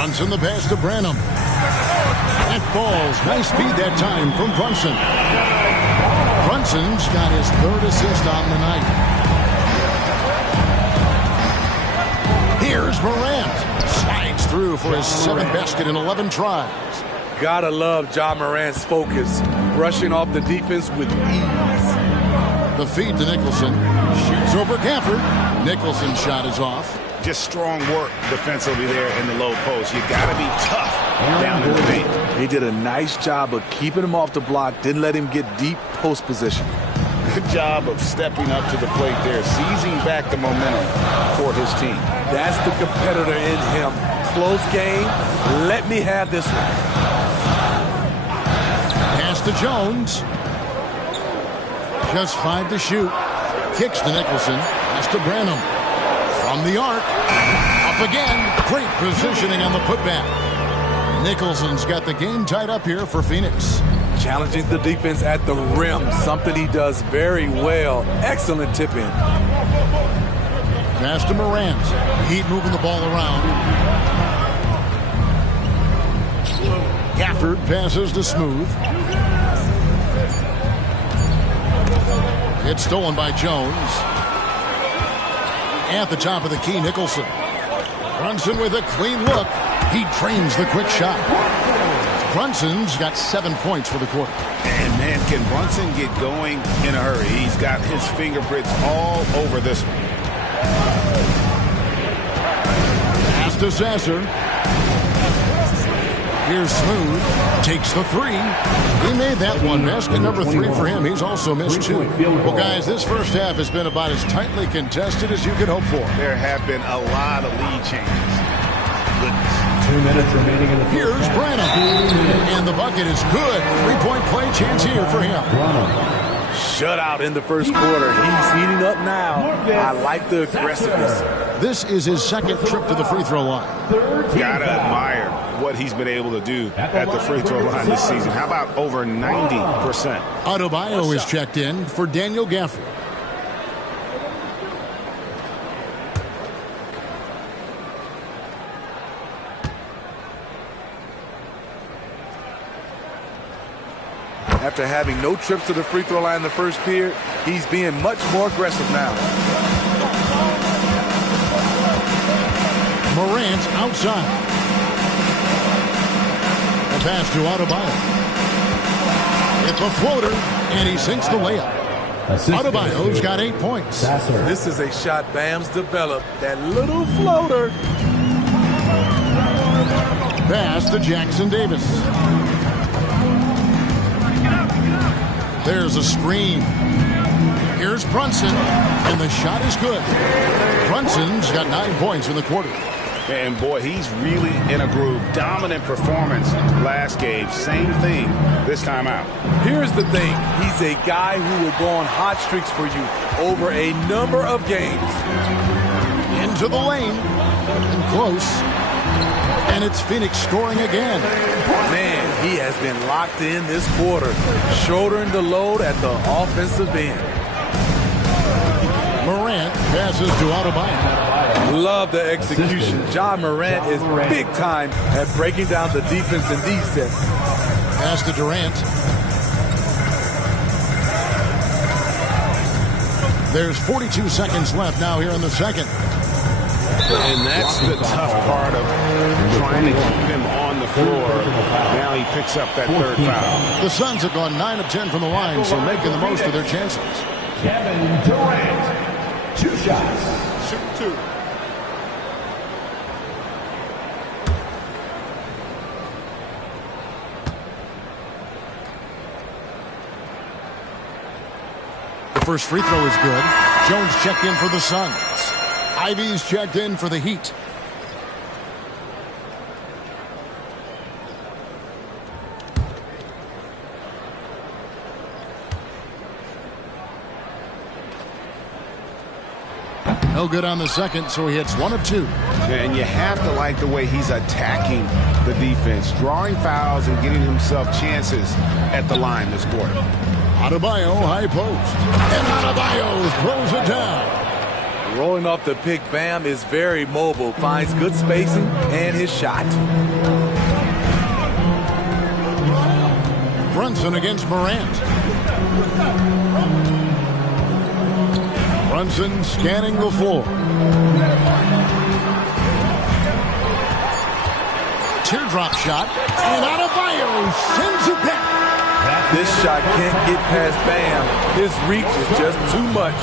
Brunson the pass to Branham. That falls. Nice speed that time from Brunson. Brunson's got his 3rd assist on the night. Here's Morant. Slides through for his 7th basket in 11 tries. Gotta love Ja Morant's focus. Rushing off the defense with ease. The feed to Nicholson. Shoots over Gafford. Nicholson's shot is off. Just strong work defensively there in the low post. You got to be tough down in the paint. He did a nice job of keeping him off the block, didn't let him get deep post position. Good job of stepping up to the plate there, seizing back the momentum for his team. That's the competitor in him. Close game. Let me have this one. Pass to Jones. Just 5 to shoot. Kicks to Nicholson. Pass to Branham. From the arc. Up again. Great positioning on the putback. Nicholson's got the game tied up here for Phoenix. Challenging the defense at the rim. Something he does very well. Excellent tip in. Pass to Morant. Heat moving the ball around. Gafford passes to Smooth. It's stolen by Jones. At the top of the key, Nicholson. Brunson with a clean look. He trains the quick shot. Brunson's got 7 points for the quarter. And man, can Brunson get going in a hurry? He's got his fingerprints all over this one. Pass to Sasser. Here's Smooth. Takes the three. He made that one. Basket number 3 for him. He's also missed 2. Well, guys, this first half has been about as tightly contested as you could hope for. There have been a lot of lead changes. Goodness. 2 minutes remaining in the Here's Branham. And the bucket is good. 3-point play chance here for him. Shutout in the first quarter. He's heating up now. I like the aggressiveness. This is his second trip to the free throw line. Gotta admire what he's been able to do at the free throw line this season. How about over 90%? Adebayo is checked in for Daniel Gafford. After having no trips to the free throw line in the first period, he's being much more aggressive now. Morant outside. The pass to Adebayo. It's a floater, and he sinks the layup. Adebayo's got 8 points. This is a shot Bam's developed. That little floater. Pass to Jackson Davis. There's a screen. Here's Brunson, and the shot is good. Brunson's got 9 points in the quarter. And boy, he's really in a groove. Dominant performance last game. Same thing this time out. Here's the thing. He's a guy who will go on hot streaks for you over a number of games. Into the lane. And close. And it's Phoenix scoring again. Man, he has been locked in this quarter, shouldering the load at the offensive end. Morant passes to Adebayo. Love the execution. John Morant is big time at breaking down the defense in these sets. Pass to Durant. There's 42 seconds left now here in the second. And that's the tough part of trying to keep him on the floor. Now he picks up that third foul. The Suns have gone 9 of 10 from the line, so making the most of their chances. Kevin Durant. 2 shots. Shoot 2. The first free throw is good. Jones checked in for the Suns. Ivy's checked in for the Heat. No good on the second, so he hits 1 of 2. And you have to like the way he's attacking the defense, drawing fouls and getting himself chances at the line this quarter. Adebayo, high post. And Adebayo throws it down. Rolling off the pick, Bam is very mobile, finds good spacing and his shot. Brunson against Morant. Brunson scanning the floor. Teardrop shot. And Adebayo sends it back. This shot can't get past Bam. His reach is just too much.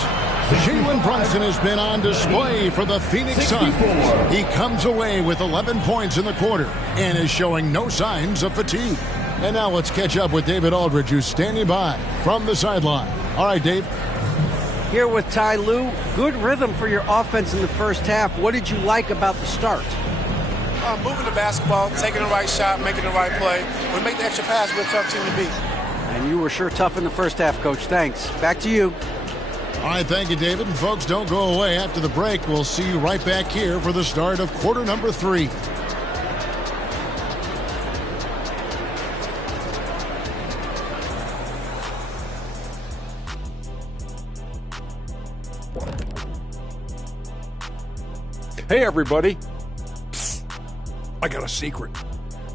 Jalen Brunson has been on display for the Phoenix Suns. He comes away with 11 points in the quarter and is showing no signs of fatigue. And now let's catch up with David Aldridge, who's standing by from the sideline. All right, Dave. Here with Ty Lue. Good rhythm for your offense in the first half. What did you like about the start? Moving the basketball, taking the right shot, making the right play. When we make the extra pass, we're a tough team to beat. And you were sure tough in the first half, Coach. Thanks. Back to you. All right, thank you, David. And folks, don't go away. After the break, we'll see you right back here for the start of quarter number 3. Hey, everybody. Psst. I got a secret.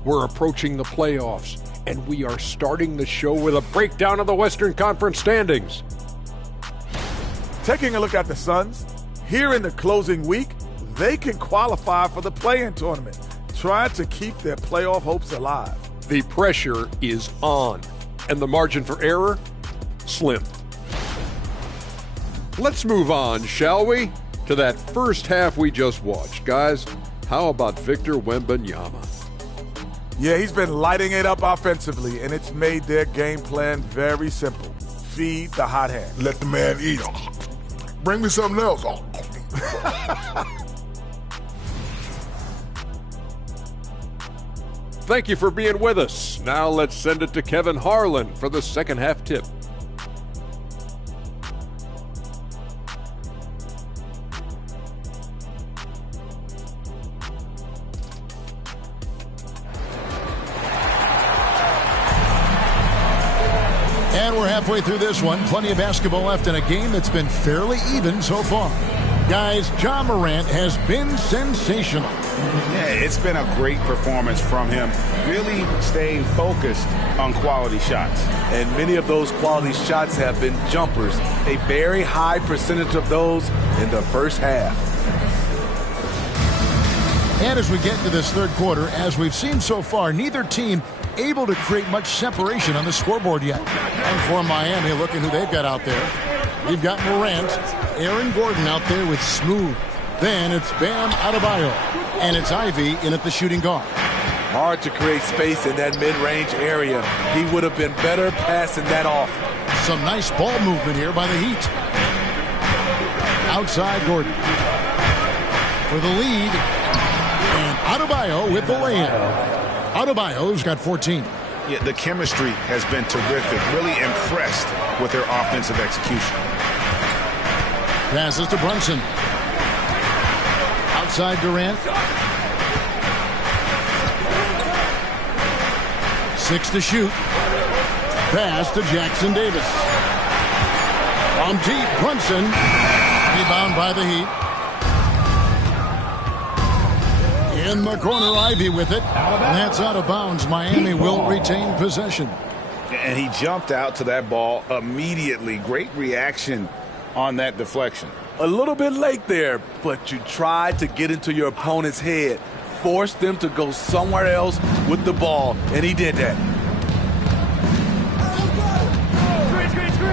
We're approaching the playoffs, and we are starting the show with a breakdown of the Western Conference standings. Taking a look at the Suns, here in the closing week, they can qualify for the play-in tournament. trying to keep their playoff hopes alive. The pressure is on, and the margin for error, slim. Let's move on, shall we, to that first half we just watched. Guys, how about Victor Wembanyama? Yeah, he's been lighting it up offensively, and it's made their game plan very simple. Feed the hot hand. Let the man eat. Bring me something else. Thank you for being with us. Now let's send it to Kevin Harlan for the second half tip. And we're halfway through this one. Plenty of basketball left in a game that's been fairly even so far. Guys, Ja Morant has been sensational. Yeah, it's been a great performance from him. Really staying focused on quality shots. And many of those quality shots have been jumpers. A very high percentage of those in the first half. And as we get into this third quarter, as we've seen so far, neither team able to create much separation on the scoreboard yet. And for Miami, look at who they've got out there. We've got Morant, Aaron Gordon out there with Smooth. Then it's Bam Adebayo, and it's Ivy in at the shooting guard. Hard to create space in that mid-range area. He would have been better passing that off. Some nice ball movement here by the Heat. Outside Gordon for the lead, and Adebayo with the lay-in. Adebayo's got 14. Yeah, the chemistry has been terrific. Really impressed with their offensive execution. Passes to Brunson. Outside Durant. 6 to shoot. Pass to Jackson Davis. From deep, Brunson. Rebound by the Heat. In the corner, Ivy with it. And that's out of bounds. Miami will retain possession. And he jumped out to that ball immediately. Great reaction on that deflection. A little bit late there, but you tried to get into your opponent's head. Forced them to go somewhere else with the ball, and he did that.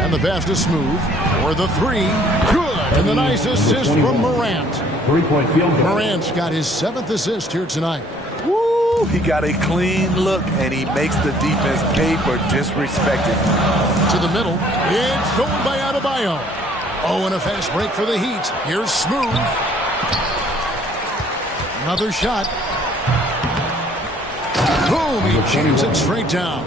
And the pass to Smooth for the three. Good. And the nice assist from Morant. 3-point field goal. Morant's got his 7th assist here tonight. Woo! He got a clean look, and he makes the defense pay for disrespecting. To the middle. It's stolen by Adebayo. Oh, and a fast break for the Heat. Here's Smooth. Another shot. Boom! He jams it straight down.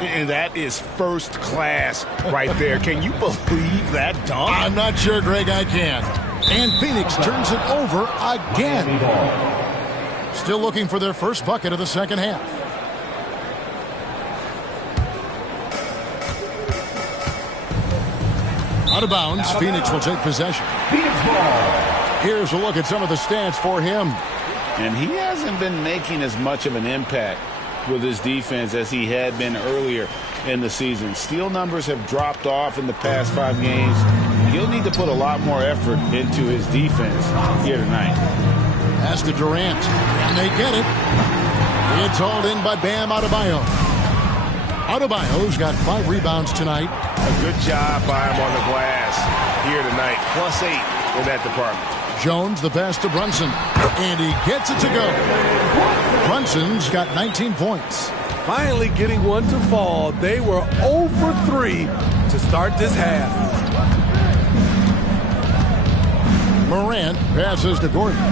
And that is first class right there. Can you believe that dunk? I'm not sure, Greg, I can. And Phoenix turns it over again. Still looking for their first bucket of the second half. Out of bounds, Phoenix will take possession. Phoenix ball. Here's a look at some of the stats for him. And he hasn't been making as much of an impact with his defense as he had been earlier in the season. Steal numbers have dropped off in the past 5 games. He'll need to put a lot more effort into his defense here tonight. Pass to Durant, and they get it. It's hauled in by Bam Adebayo. Adebayo's got 5 rebounds tonight. A good job by him on the glass here tonight. +8 in that department. Jones, the pass to Brunson, and he gets it to go. Brunson's got 19 points. Finally getting one to fall. They were 0 for 3 to start this half. Morant passes to Gordon.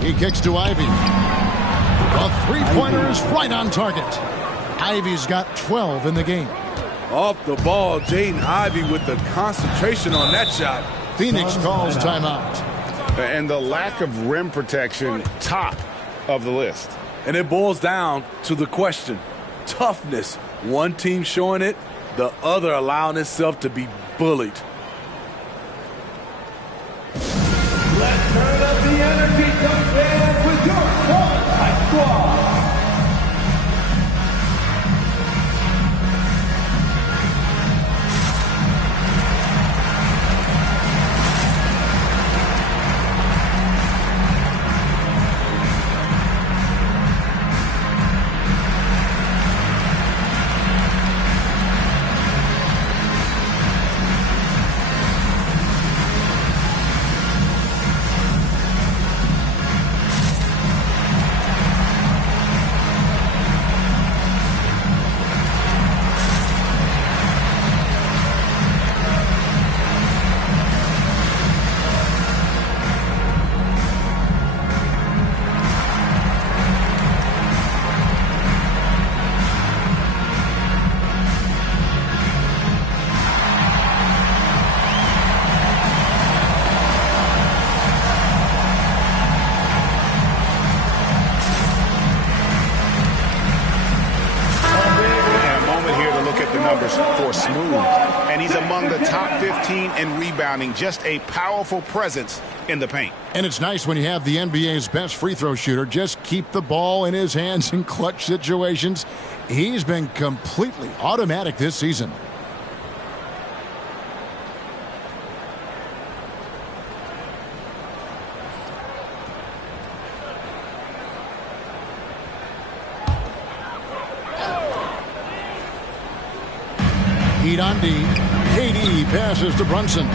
He kicks to Ivy. A three-pointer is right on target. Ivy's got 12 in the game. Off the ball, Jaden Ivey with the concentration on that shot. Phoenix calls timeout. And the lack of rim protection, top of the list. And it boils down to the question. Toughness. One team showing it, the other allowing itself to be bullied. Let's turn up the energy, some fans, with your High Squad. smooth, and he's among the top 15 in rebounding. Just a powerful presence in the paint. And it's nice when you have the NBA's best free throw shooter just keep the ball in his hands in clutch situations. He's been completely automatic this season. Heat on D. KD passes to Brunson.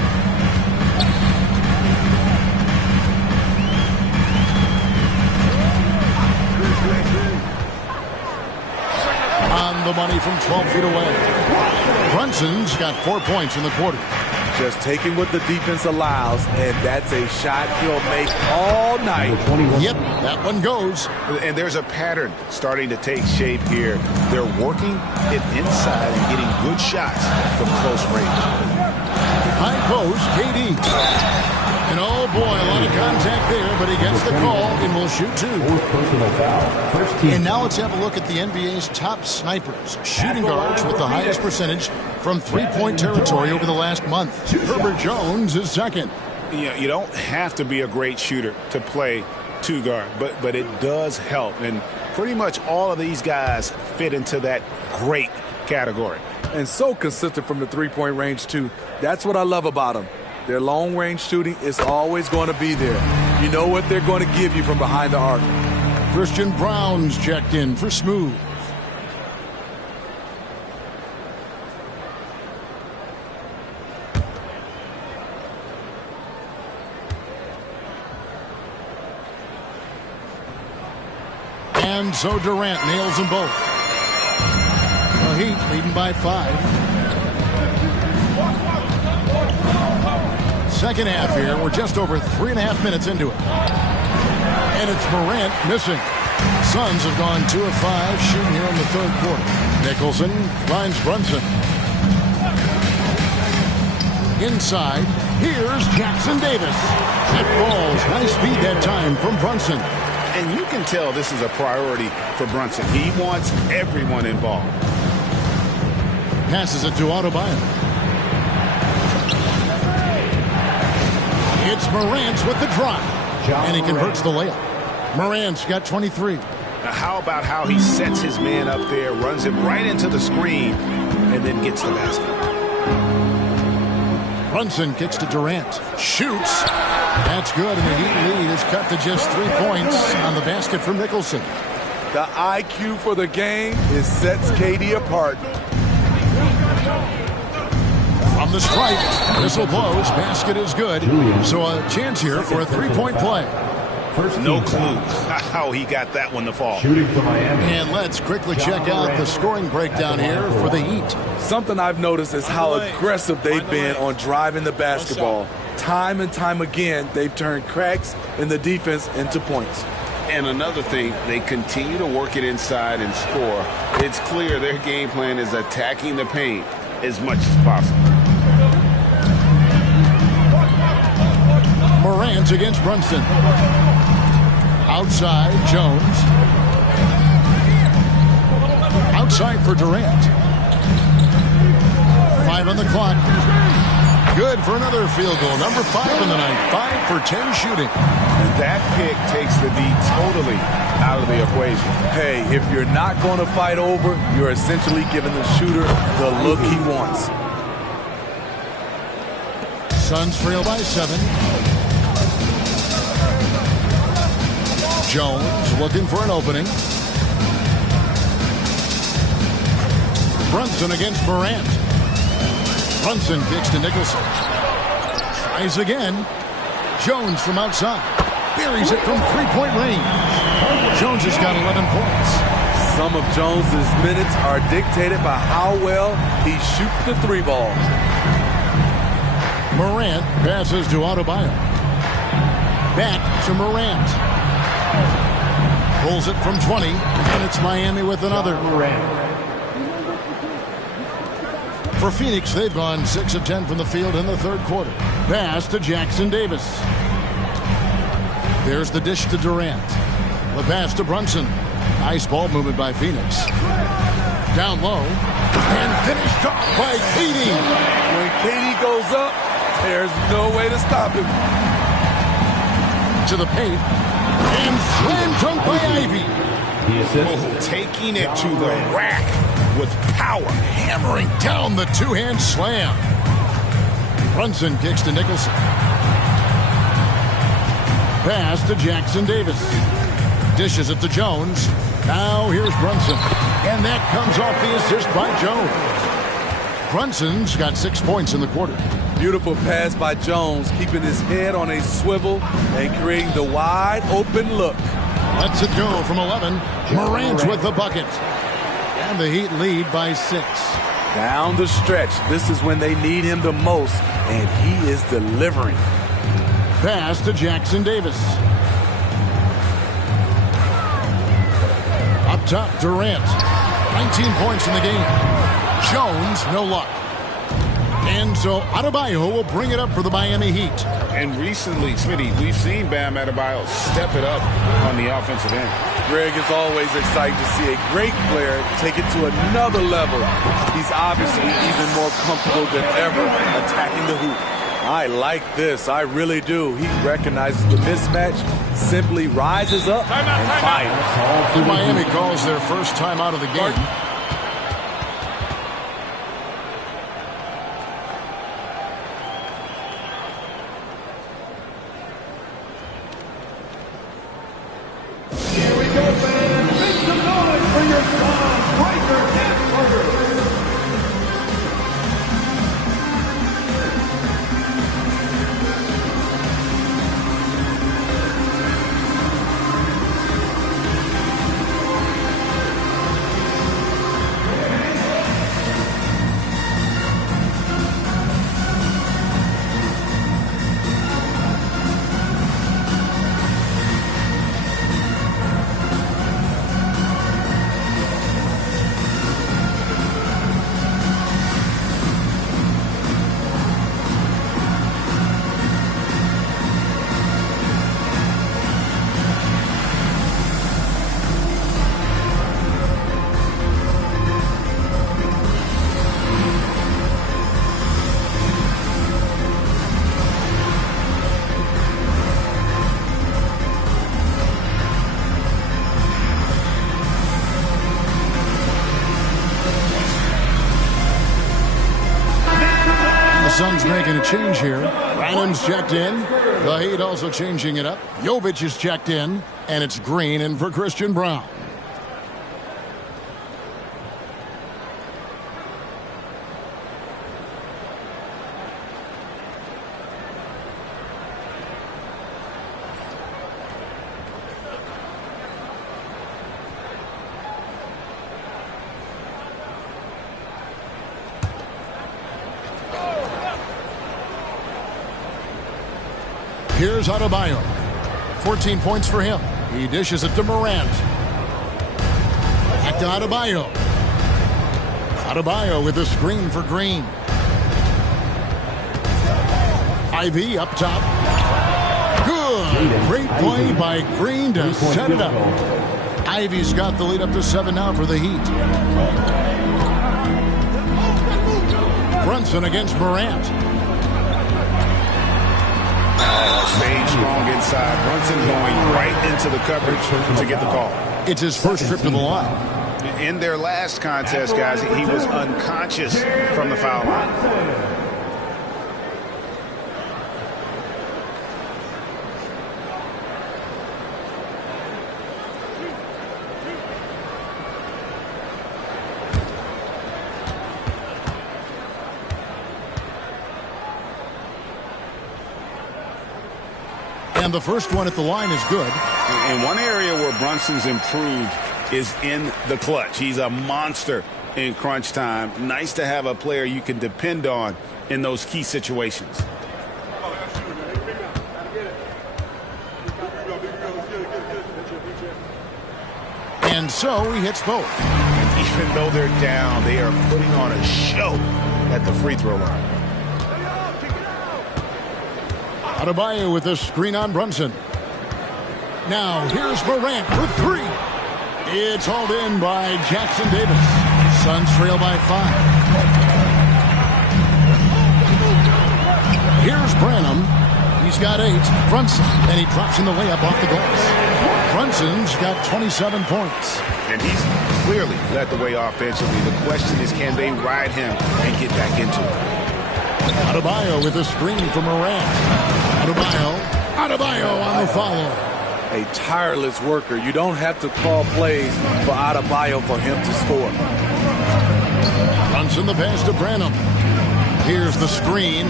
On the money from 12 feet away. Brunson's got 4 points in the quarter. Just taking what the defense allows, and that's a shot he'll make all night. Yep, that one goes. And there's a pattern starting to take shape here. They're working it inside and getting good shots from close range. High post, KD. And oh boy, a lot of contact there, but he gets the call and will shoot two. And now let's have a look at the NBA's top snipers, shooting guards with the highest percentage from three-point territory over the last month. Herbert Jones is second. You don't have to be a great shooter to play two guard, but it does help. And pretty much all of these guys fit into that great category. And so consistent from the three-point range, too. That's what I love about them. Their long-range shooting is always going to be there. You know what they're going to give you from behind the arc. Christian Brown's checked in for Smooth. And so Durant nails them both. The Heat leading by 5. Second half here. We're just over 3.5 minutes into it. And it's Morant missing. Suns have gone 2 of 5 shooting here in the third quarter. Nicholson finds Brunson. Inside, here's Jackson Davis. That falls. Nice speed that time from Brunson. And you can tell this is a priority for Brunson. He wants everyone involved. Passes it to Adebayo. It's Morant with the drive. And he converts the layup. Morant's got 23. Now how about how he sets his man up there, runs him right into the screen, and then gets the basket. Brunson kicks to Durant. Shoots. That's good, and the Heat lead is cut to just 3 points on the basket from Nicholson. The IQ for the game sets KD apart. From the stripe, whistle blows, basket is good. So a chance here for a three-point play. No clue how he got that one to fall. And let's quickly check out the scoring breakdown here for the Heat. Something I've noticed is how aggressive they've been on driving the basketball. Time and time again, they've turned cracks in the defense into points. And another thing, they continue to work it inside and score. It's clear their game plan is attacking the paint as much as possible. Morant against Brunson. Outside, Jones. Outside for Durant. 5 on the clock. Good for another field goal. Number 5 in the night. 5 for 10 shooting. And that pick takes the D totally out of the equation. Hey, if you're not going to fight over, you're essentially giving the shooter the look he wants. Suns trail by 7. Jones looking for an opening. Brunson against Morant. Brunson kicks to Nicholson. Tries again. Jones from outside. Buries it from three-point range. Jones has got 11 points. Some of Jones's minutes are dictated by how well he shoots the three ball. Morant passes to Adebayo. Back to Morant. Pulls it from 20, and it's Miami with another. For Phoenix, they've gone 6 of 10 from the field in the third quarter. Pass to Jackson Davis. There's the dish to Durant. The pass to Brunson. Nice ball movement by Phoenix. Down low. And finished off by KD. When KD goes up, there's no way to stop him. To the paint. And slam dunk by Ivy. Oh, taking it to the rack with power. Hammering down the two-hand slam. Brunson kicks to Nicholson. Pass to Jackson Davis. Dishes it to Jones. Now here's Brunson. And that comes off the assist by Jones. Brunson's got 6 points in the quarter. Beautiful pass by Jones, keeping his head on a swivel and creating the wide open look. Lets it go from 11. Morant with the bucket. And the Heat lead by 6. Down the stretch. This is when they need him the most, and he is delivering. Pass to Jackson Davis. Up top, Durant. 19 points in the game. Jones, no luck. And so Adebayo will bring it up for the Miami Heat. And recently, Smitty, we've seen Bam Adebayo step it up on the offensive end. Greg, is always exciting to see a great player take it to another level. He's obviously even more comfortable than ever attacking the hoop. I like this. I really do. He recognizes the mismatch, simply rises up and fires. Miami calls their first time out of the game. Suns making a change here. Branham's checked in. The Heat also changing it up. Jovic is checked in. And it's Green in for Christian Brown. Here's Adebayo. 14 points for him. He dishes it to Morant. Back to Adebayo. Adebayo with a screen for Green. Ivy up top. Good. Great play by Green to set it up. Ivy's got the lead up to 7 now for the Heat. Brunson against Morant. Staying strong inside. Brunson going right into the coverage to get the call. It's his first trip to the line. In their last contest, guys, he was unconscious from the foul line. And the first one at the line is good. And one area where Brunson's improved is in the clutch. He's a monster in crunch time. Nice to have a player you can depend on in those key situations. And so he hits both. And even though they're down, they are putting on a show at the free throw line. Adebayo with a screen on Brunson. Now here's Morant for 3. It's hauled in by Jackson Davis. Suns trail by 5. Here's Branham. He's got 8. Brunson, and he drops in the layup off the glass. Brunson's got 27 points. And he's clearly led the way offensively. The question is, can they ride him and get back into it? Adebayo with a screen from Morant. Adebayo on the follow. A tireless worker. You don't have to call plays for Adebayo for him to score. Brunson the pass to Branham. Here's the screen.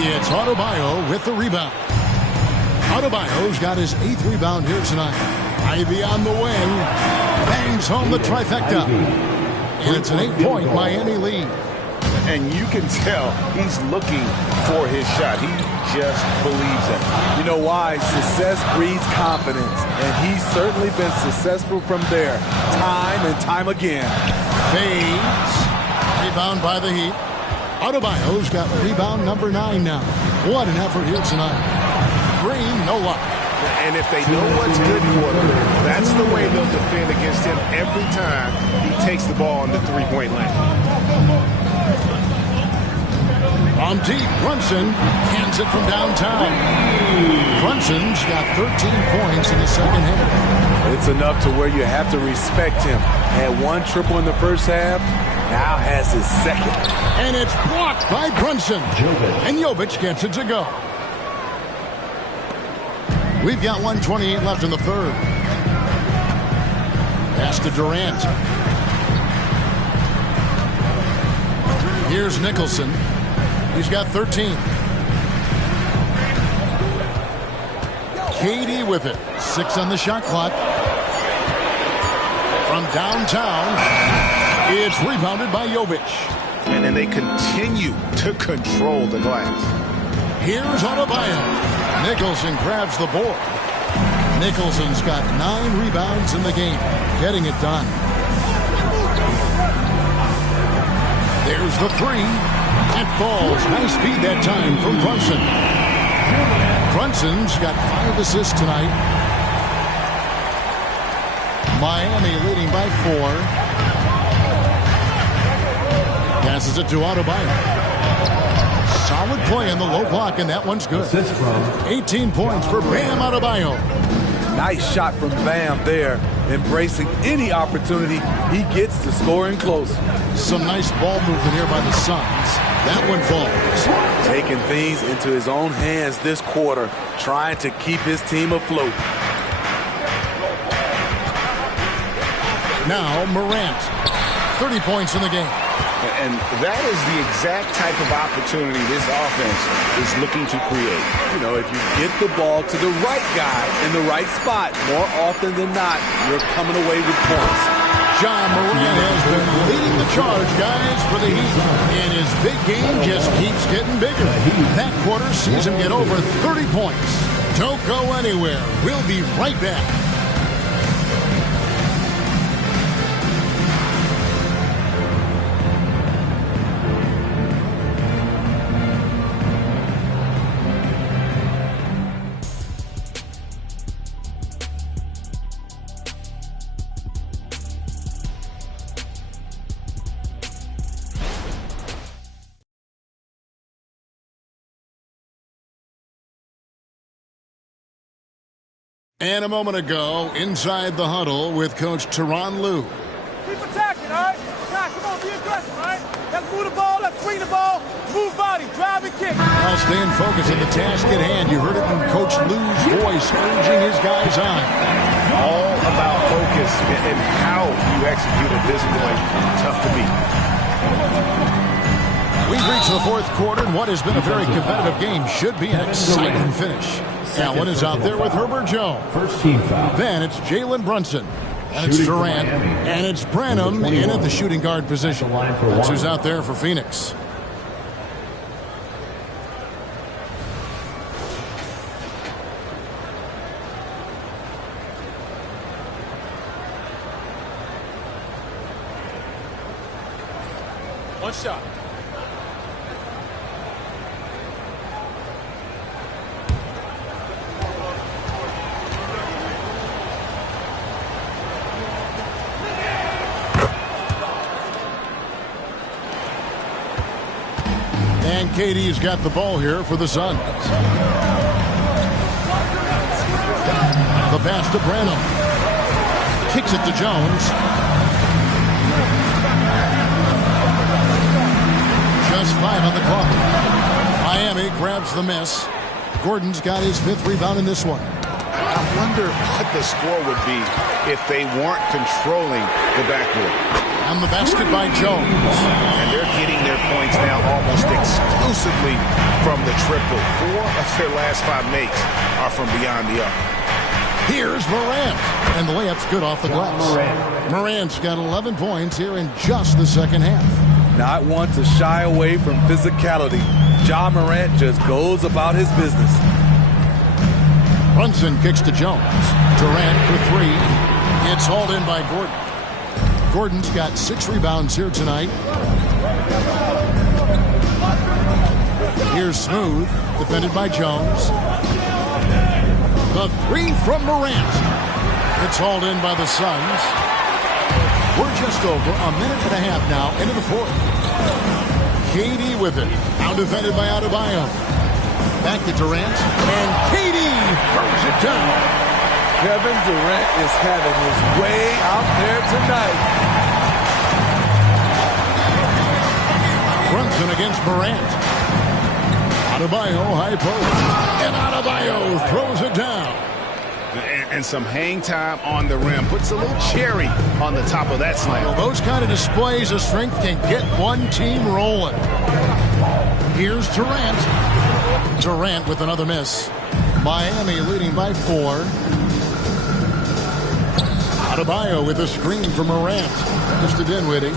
It's Adebayo with the rebound. Adebayo's got his 8th rebound here tonight. Ivy on the wing. Bangs home the trifecta. And it's an 8-point Miami lead. And you can tell he's looking for his shot. He just believes it. You know why? Success breeds confidence. And he's certainly been successful from there, time and time again. Fades. Rebound by the Heat. Adebayo's got rebound number 9 now. What an effort here tonight. Green, no luck. And if they know what's good for them, that's the way they'll defend against him every time he takes the ball in the three-point lane. From deep, Brunson hands it from downtown. Brunson's got 13 points in the second half. It's enough to where you have to respect him. Had 1 triple in the first half, now has his second. And it's blocked by Brunson. And Jovic gets it to go. We've got 1:28 left in the third. Pass to Durant. Here's Nicholson. He's got 13. Katie with it. 6 on the shot clock. From downtown, it's rebounded by Jovic. And then they continue to control the glass. Here's Adebayo. Nicholson grabs the board. Nicholson's got 9 rebounds in the game, getting it done. There's the 3. That falls. Nice speed that time from Brunson. Brunson's got 5 assists tonight. Miami leading by 4. Passes it to Adebayo. Solid play in the low block, and that one's good. 18 points for Bam Adebayo. Nice shot from Bam there, embracing any opportunity he gets to score in close. Some nice ball movement here by the Suns. That one falls. Taking things into his own hands this quarter, trying to keep his team afloat. Now Morant, 30 points in the game. And that is the exact type of opportunity this offense is looking to create. You know, if you get the ball to the right guy in the right spot, more often than not, you're coming away with points. John Morant has been leading the charge, guys, for the Heat. And his big game just keeps getting bigger. That quarter sees him get over 30 points. Don't go anywhere. We'll be right back. And a moment ago, inside the huddle with Coach Tyronn Lue. Keep attacking, all right? Now, come on, be aggressive, all right? Let's move the ball, let's swing the ball, move body, drive and kick. Now staying focused on the task at hand. You heard it in Coach Lue's voice, urging his guys on. All about focus and how you executed this point. Tough to beat. We've reached the fourth quarter, and what has been a very competitive game should be an exciting finish. Allen is out there with Herbert Jones. First team foul. Then it's Jalen Brunson. And it's Durant. And it's Branham in at the shooting guard position. That's who's out there for Phoenix. One shot. And KD's got the ball here for the Suns. The pass to Branham. Kicks it to Jones. Just 5 on the clock. Miami grabs the miss. Gordon's got his 5th rebound in this one. I wonder what the score would be if they weren't controlling the backboard. And the basket by Jones. And they're getting their points now almost exclusively from the triple. 4 of their last 5 makes are from beyond the arc. Here's Morant. And the layup's good off the glass. Morant's got 11 points here in just the second half. Not one to shy away from physicality. Ja Morant just goes about his business. Brunson kicks to Jones. Durant for 3. It's hauled in by Gordon. Gordon's got 6 rebounds here tonight. Here's Smooth, defended by Jones. The 3 from Morant. It's hauled in by the Suns. We're just over a minute and a half now into the 4th. KD with it. Now defended by Adebayo. Back to Durant. And KD throws it down. Kevin Durant is having his way out there tonight. Brunson against Morant. Adebayo high post. And Adebayo throws it down. And some hang time on the rim. Puts a little cherry on the top of that slam. Well, those kind of displays of strength can get one team rolling. Here's Durant. Durant with another miss. Miami leading by 4. Adebayo with a screen from Morant. Mr. Dinwiddie.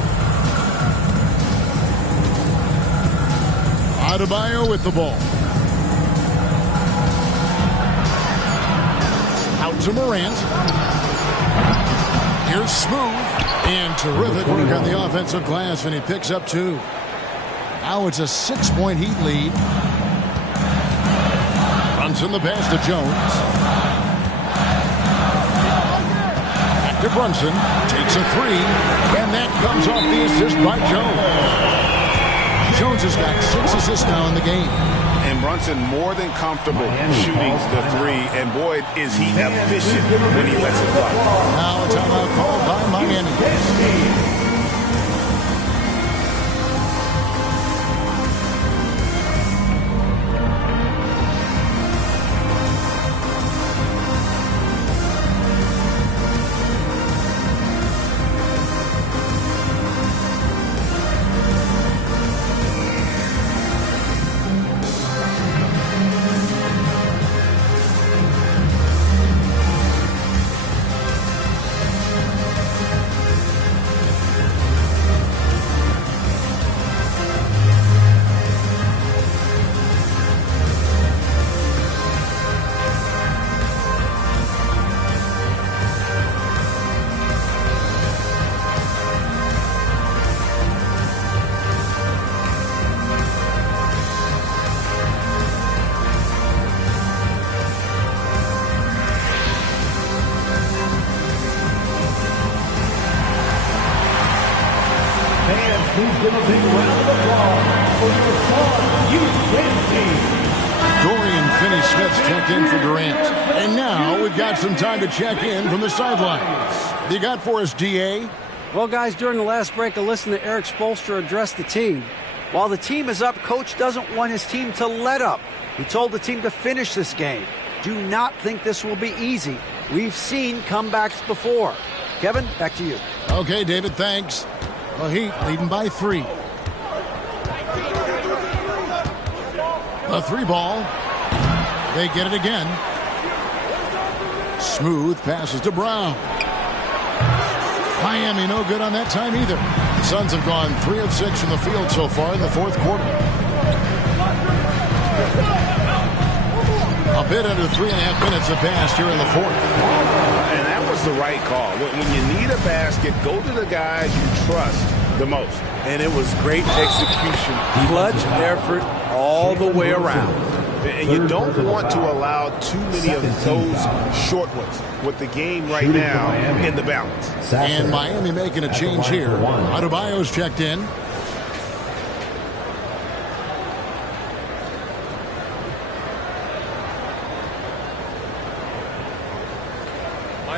Adebayo with the ball. Out to Morant. Here's Smooth. And terrific work on the offensive glass, and he picks up 2. Now it's a 6-point Heat lead. Brunson the pass to Jones. Back to Brunson. Takes a 3. And that comes off the assist by Jones. Jones has got 6 assists now in the game. And Brunson more than comfortable shooting the 3. And boy, is he efficient when he lets it fly. Now a timeout called by Miami. Please give a big round of applause for your Suns Youth Team. Dorian Finney-Smith's checked in for Durant. And now we've got some time to check in from the sidelines. You got for us, DA? Well, guys, during the last break, I listened to Eric Spoelstra address the team. While the team is up, Coach doesn't want his team to let up. He told the team to finish this game. Do not think this will be easy. We've seen comebacks before. Kevin, back to you. Okay, David, thanks. The Heat leading by 3. A 3 ball. They get it again. Smooth passes to Brown. Miami no good on that time either. The Suns have gone 3 of 6 from the field so far in the 4th quarter. A bit under 3.5 minutes have passed here in the 4th. And that was the right call. When you need a basket, go to the guys you trust the most. And it was great execution. Clutch effort all the way around. And you don't want to allow too many of those short ones with the game right now in the balance. And Miami making a change here. Adebayo's checked in.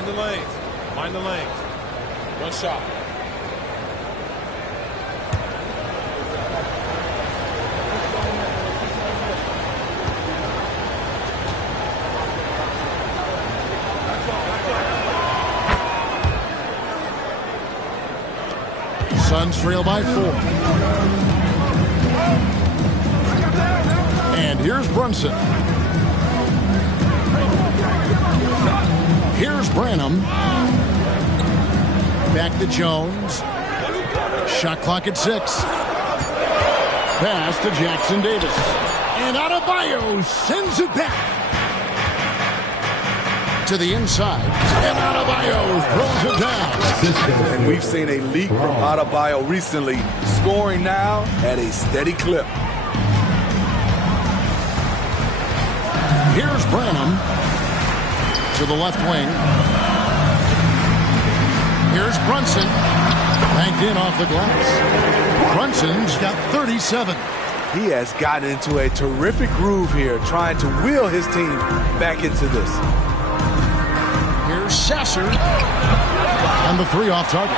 Mind the lanes. Mind the lanes. One shot. Suns trail by 4. And here's Brunson. Here's Branham. Back to Jones. Shot clock at 6. Pass to Jackson Davis. And Adebayo sends it back to the inside. And Adebayo throws it down. And we've seen a leak from Adebayo recently, scoring now at a steady clip. Here's Branham to the left wing. Here's Brunson. Banked in off the glass. Brunson's got 37. He has gotten into a terrific groove here, trying to wheel his team back into this. Here's Sasser on the 3 off target.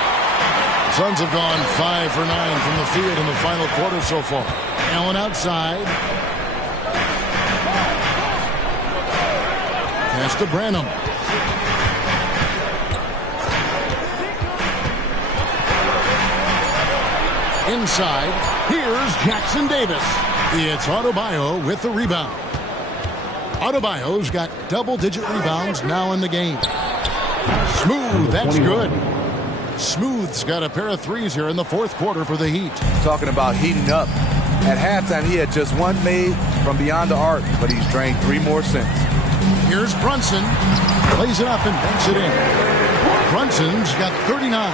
Suns have gone 5 for 9 from the field in the final quarter so far. Allen outside. Pass to Branham. Inside, here's Jackson Davis. It's Adebayo with the rebound. Adebayo's got double-digit rebounds now in the game. Smooth, that's good. Smooth's got a pair of threes here in the fourth quarter for the Heat. Talking about heating up. At halftime, he had just one made from beyond the arc, but he's drained 3 more since. Here's Brunson. Plays it up and banks it in. Brunson's got 39.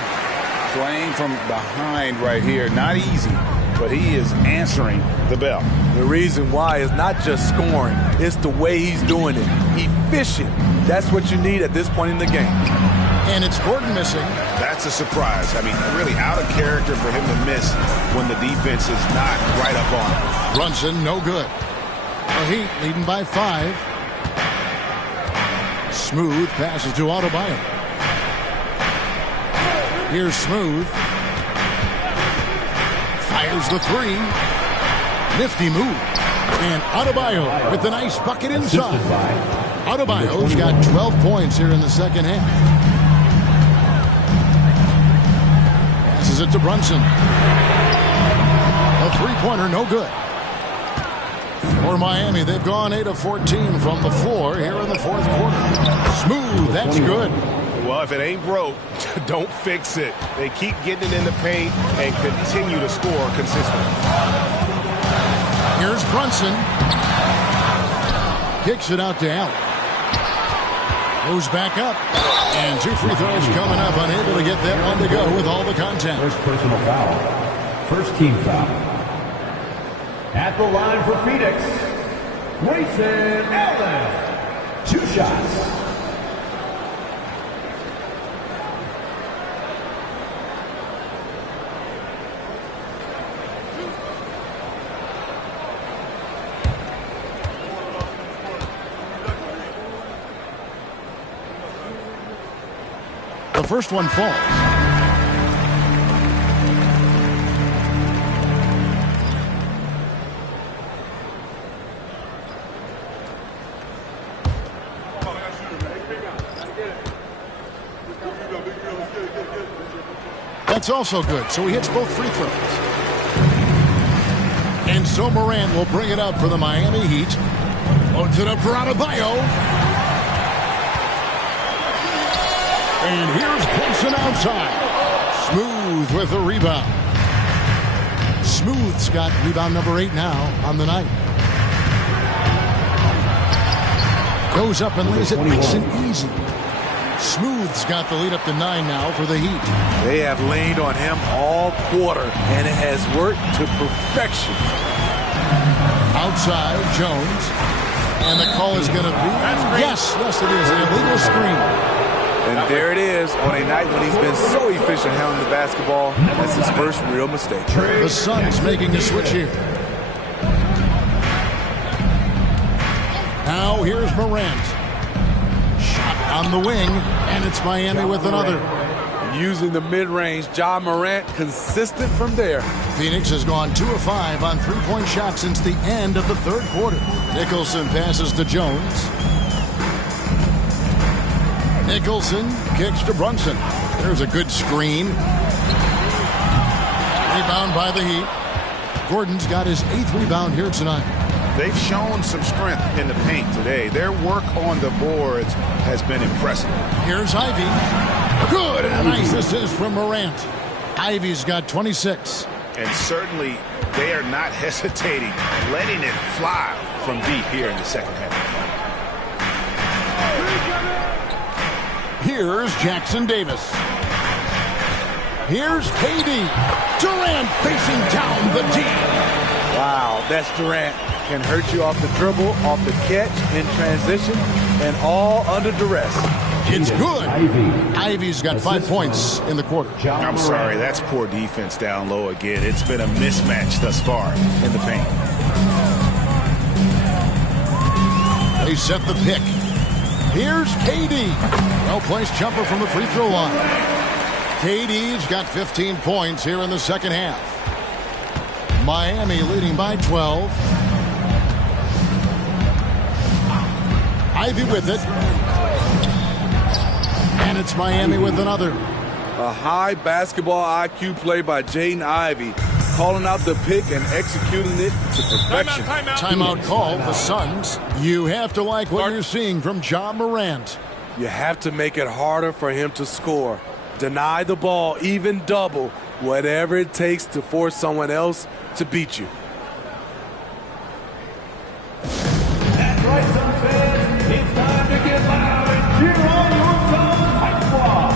Playing from behind right here. Not easy, but he is answering the bell. The reason why is not just scoring. It's the way he's doing it. Efficient. That's what you need at this point in the game. And it's Gordon missing. That's a surprise. I mean, really out of character for him to miss when the defense is not right up on him. Brunson, no good. The Heat leading by 5. Smooth passes to Adebayo. Here's Smooth. Fires the 3. Nifty move. And Adebayo with the nice bucket inside. Adebayo's got 12 points here in the second half. Passes it to Brunson. A 3-pointer, no good. For Miami, they've gone 8 of 14 from the floor here in the fourth quarter. Smooth, that's good. Well, if it ain't broke, don't fix it. They keep getting it in the paint and continue to score consistently. Here's Brunson. Kicks it out to Allen. Goes back up. And 2 free throws coming up. Unable to get that one to go with all the contact. First personal foul. First team foul. At the line for Phoenix, Grayson Allen. 2 shots. The first one falls. That's also good, so he hits both free throws. And so Morant will bring it up for the Miami Heat. Loads it up for Adebayo. And here's Brunson outside. Smooth with the rebound. Smooth's got rebound number 8 now on the night. Goes up and lays it nice and easy. Smooth's got the lead up to 9 now for the Heat. They have leaned on him all quarter, and it has worked to perfection. Outside, Jones. And the call is going to be... Yes, it is. An illegal screen. And there it is on a night when he's been so efficient handling the basketball. That's his first real mistake. The Suns making a switch here. Now here's Morant. Shot On the wing, and it's Miami with another. Using the mid-range, Ja Morant consistent from there. Phoenix has gone 2 of 5 on three-point shots since the end of the third quarter. Nicholson passes to Jones. Nicholson kicks to Brunson. There's a good screen. Rebound by the Heat. Gordon's got his 8th rebound here tonight. They've shown some strength in the paint today. Their work on the boards has been impressive. Here's Ivy. Good, and a nice assist from Morant. Ivy's got 26. And certainly they are not hesitating, letting it fly from deep here in the second half. Here's Jackson Davis. Here's KD. Durant facing down the D. Wow, that's Durant. Can hurt you off the dribble, off the catch, in transition, and all under duress. It's good. Ivy's got 5 points in the quarter. I'm sorry, that's poor defense down low again. It's been a mismatch thus far in the paint. They set the pick. Here's KD. Well-placed jumper from the free throw line. KD's got 15 points here in the second half. Miami leading by 12. Ivy with it. And it's Miami with another. A high basketball IQ play by Jaden Ivey, calling out the pick and executing it to perfection. Timeout call, the Suns. You have to like what you're seeing from Ja Morant. You have to make it harder for him to score. Deny the ball, even double, whatever it takes to force someone else to beat you. That's right, Suns fans. It's time to get loud and cheer on your Suns Hype Squad.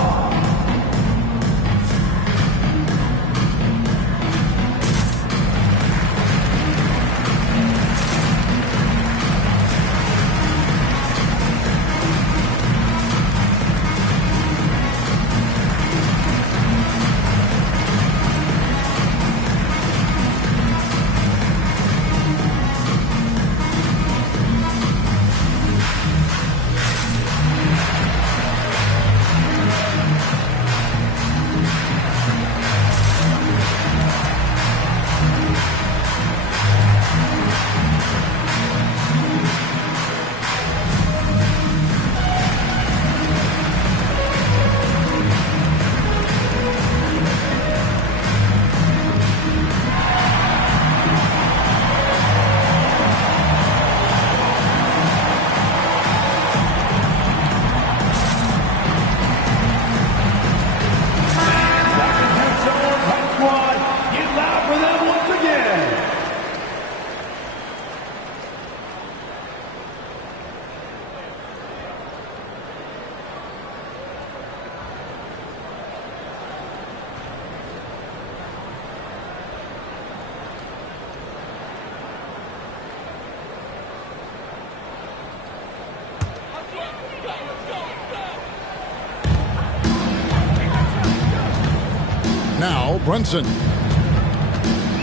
Now Brunson.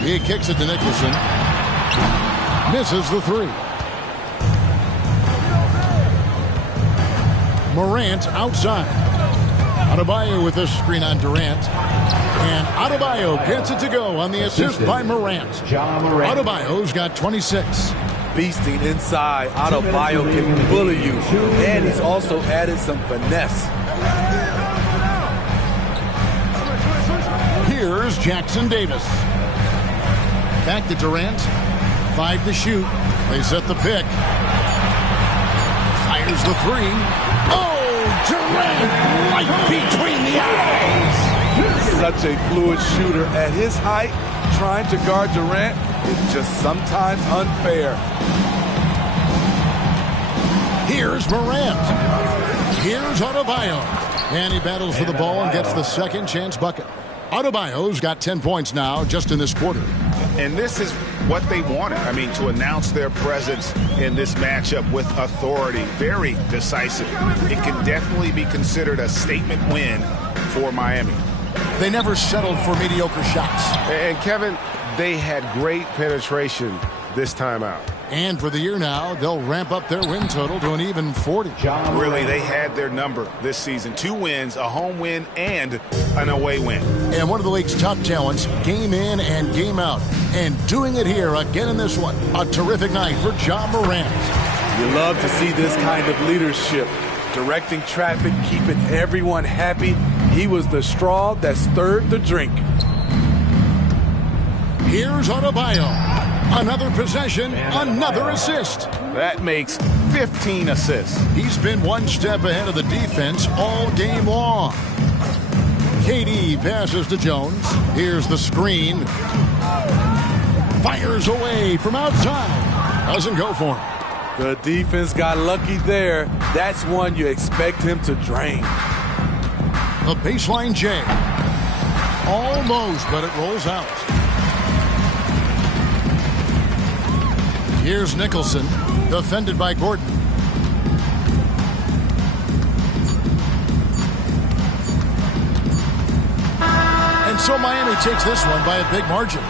He kicks it to Nicholson. Misses the three. Morant outside. Adebayo with this screen on Durant. And Adebayo gets it to go on the assist by Morant. Adebayo's got 26. Beasting inside. Adebayo can bully you. And he's also added some finesse. Here's Jackson Davis. Back to Durant. 5 to shoot. They set the pick. Fires the three. Oh, Durant right between the eyes. Such a fluid shooter at his height. Trying to guard Durant is just sometimes unfair. Here's Morant. Here's Adebayo. And he battles for the ball and gets the second chance bucket. Adebayo's got 10 points now just in this quarter. And this is what they wanted. I mean, to announce their presence in this matchup with authority. Very decisive. It can definitely be considered a statement win for Miami. They never settled for mediocre shots. And Kevin, they had great penetration this timeout. And for the year now, they'll ramp up their win total to an even 40. Really, they had their number this season. 2 wins, a home win, and an away win. And one of the league's top talents, game in and game out. And doing it here again in this one. A terrific night for Ja Morant. You love to see this kind of leadership. Directing traffic, keeping everyone happy. He was the straw that stirred the drink. Here's Adebayo. Another possession, another assist. That makes 15 assists. He's been one step ahead of the defense all game long. KD passes to Jones. Here's the screen. Fires away from outside. Doesn't go for him. The defense got lucky there. That's one you expect him to drain. The baseline J. Almost, but it rolls out. Here's Nicholson, defended by Gordon. And so Miami takes this one by a big margin.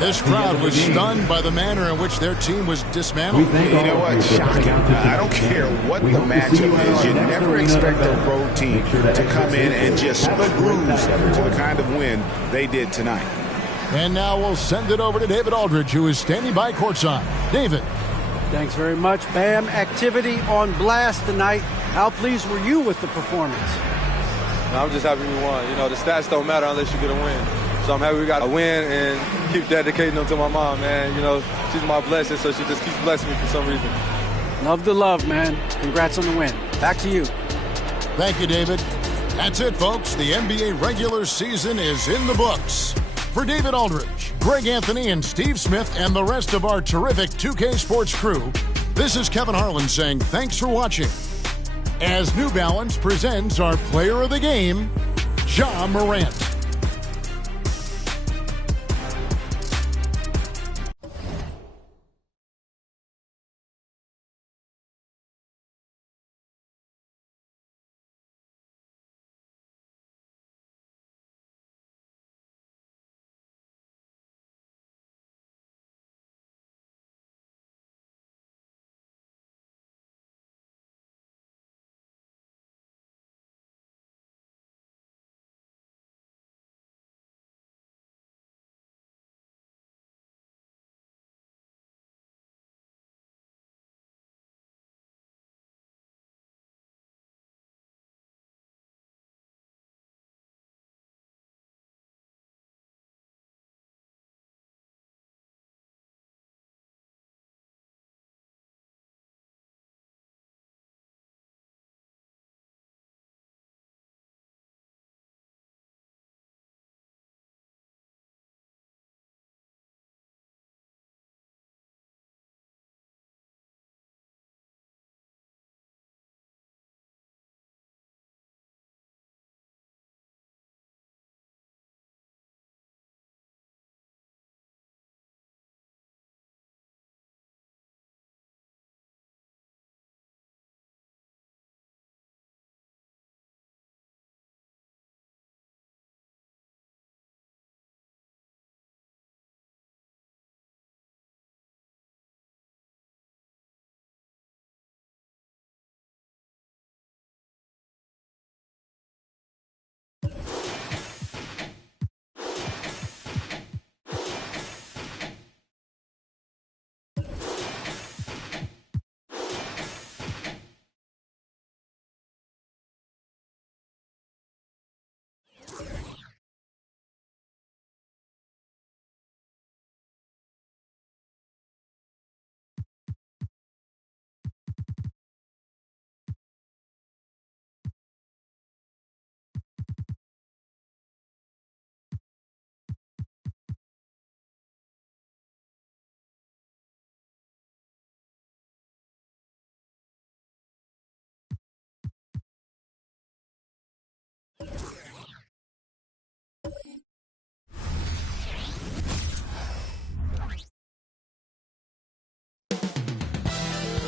This crowd was stunned by the manner in which their team was dismantled. You know what? Shocking. I don't care what the matchup is. You never expect a road team to come in and just cruise to the kind of win they did tonight. And now we'll send it over to David Aldridge, who is standing by courtside. David. Thanks very much, Bam. Activity on blast tonight. How pleased were you with the performance? I'm just happy we won. You know, the stats don't matter unless you get a win. So I'm happy we got a win and keep dedicating them to my mom, man. You know, she's my blessing, so she just keeps blessing me for some reason. Love the love, man. Congrats on the win. Back to you. Thank you, David. That's it, folks. The NBA regular season is in the books. For David Aldridge, Greg Anthony, and Steve Smith, and the rest of our terrific 2K Sports crew, this is Kevin Harlan saying thanks for watching. As New Balance presents our player of the game, Ja Morant.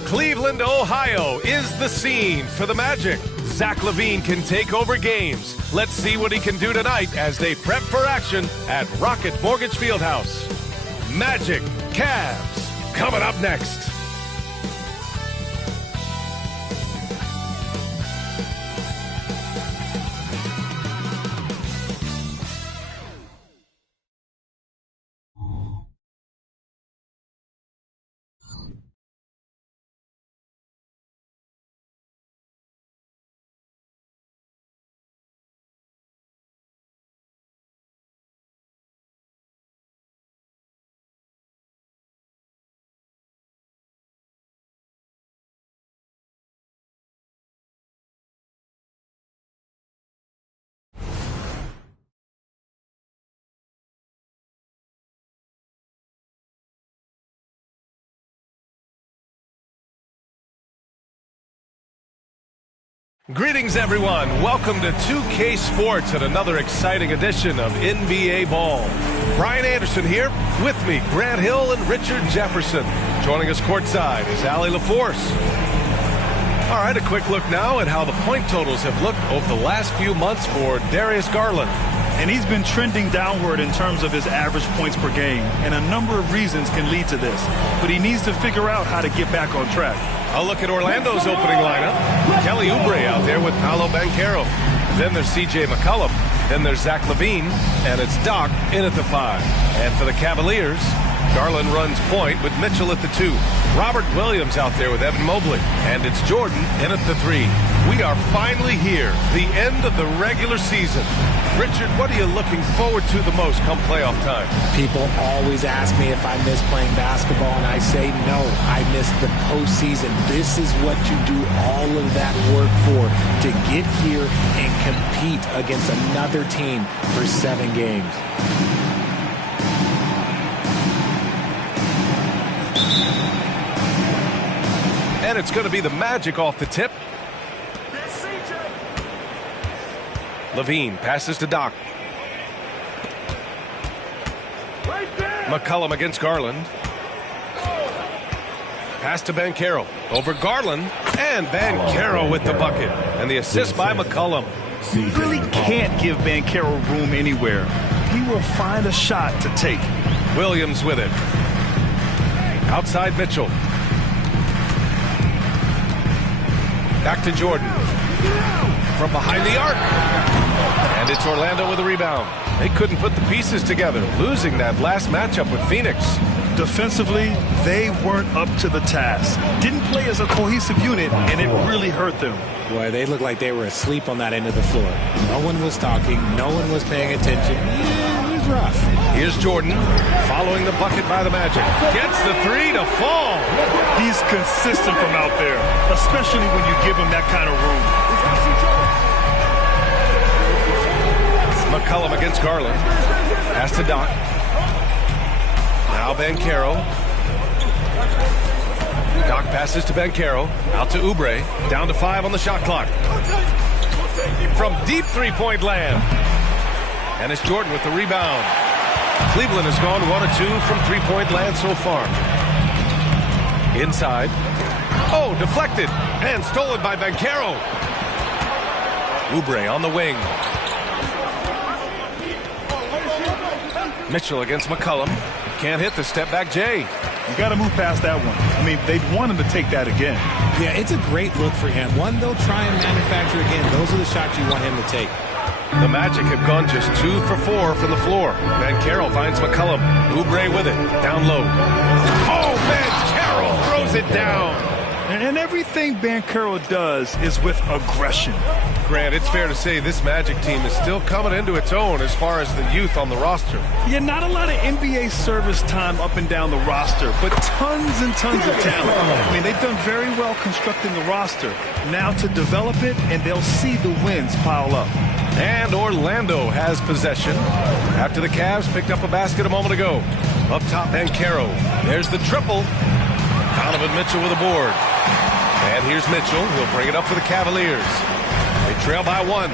Cleveland, Ohio is the scene for the Magic. Zach LaVine can take over games. Let's see what he can do tonight as they prep for action at Rocket Mortgage Fieldhouse. Magic, Cavs, coming up next. Greetings, everyone. Welcome to 2K Sports and another exciting edition of NBA Ball. Brian Anderson here. With me, Grant Hill and Richard Jefferson. Joining us courtside is Allie LaForce. All right, a quick look now at how the point totals have looked over the last few months for Darius Garland. And he's been trending downward in terms of his average points per game, and a number of reasons can lead to this. But he needs to figure out how to get back on track. A look at Orlando's opening lineup. Kelly Oubre out there with Paolo Banchero. Then there's C.J. McCollum. Then there's Zach LaVine. And it's Doc in at the 5. And for the Cavaliers, Garland runs point with Mitchell at the 2. Robert Williams out there with Evan Mobley. And it's Jordan in at the 3. We are finally here, the end of the regular season. Richard, what are you looking forward to the most come playoff time? People always ask me if I miss playing basketball, and I say no, I miss the postseason. This is what you do all of that work for, to get here and compete against another team for 7 games. And it's going to be the Magic off the tip. LaVine passes to Doc. McCollum against Garland. Pass to Banchero. Over Garland. And Banchero with the bucket. And the assist by McCollum. You really can't give Banchero room anywhere. He will find a shot to take. Williams with it. Outside Mitchell. Back to Jordan. From behind the arc. And it's Orlando with a rebound. They couldn't put the pieces together, losing that last matchup with Phoenix. Defensively, they weren't up to the task. Didn't play as a cohesive unit, and it really hurt them. Boy, they looked like they were asleep on that end of the floor. No one was talking. No one was paying attention. Yeah, it was rough. Here's Jordan following the bucket by the Magic. Gets the 3 to fall. He's consistent from out there, especially when you give him that kind of room. McCollum against Garland. Pass to Doc. Now Banchero. Doc passes to Banchero. Out to Oubre. Down to 5 on the shot clock. From deep three-point land. And it's Jordan with the rebound. Cleveland has gone 1 of 2 from three-point land so far. Inside. Oh, deflected. And stolen by Banchero. Oubre on the wing. Mitchell against McCollum. Can't hit the step-back J. You got to move past that one. I mean, they'd want him to take that again. Yeah, it's a great look for him. One they'll try and manufacture again. Those are the shots you want him to take. The Magic have gone just 2 for 4 from the floor. Banchero finds McCollum. Oubre with it. Down low. Oh, Banchero throws it down. And everything Banchero does is with aggression. Grant, it's fair to say this Magic team is still coming into its own as far as the youth on the roster. Yeah, not a lot of NBA service time up and down the roster, but tons and tons of talent. I mean, they've done very well constructing the roster. Now to develop it, and they'll see the wins pile up. And Orlando has possession after the Cavs picked up a basket a moment ago. Up top, Banchero. There's the triple. Donovan Mitchell with a board. And here's Mitchell. He'll bring it up for the Cavaliers. They trail by 1.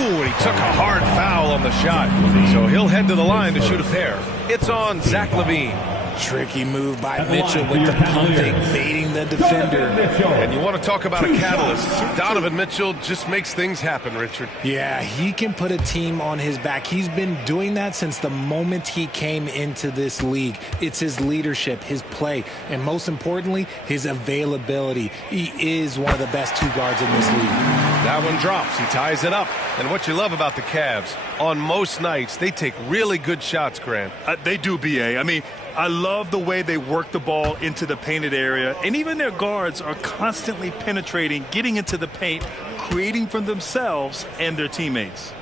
Ooh, he took a hard foul on the shot. So he'll head to the line to shoot a pair. It's on Zach LaVine. Tricky move by Mitchell with the pumping, baiting the defender. And you want to talk about a catalyst. Donovan Mitchell just makes things happen, Richard. Yeah, he can put a team on his back. He's been doing that since the moment he came into this league. It's his leadership, his play, and most importantly, his availability. He is one of the best two guards in this league. That one drops. He ties it up. And what you love about the Cavs, on most nights, they take really good shots, Grant. They do, B.A. I mean, I love the way they work the ball into the painted area, and even their guards are constantly penetrating, getting into the paint, creating for themselves and their teammates.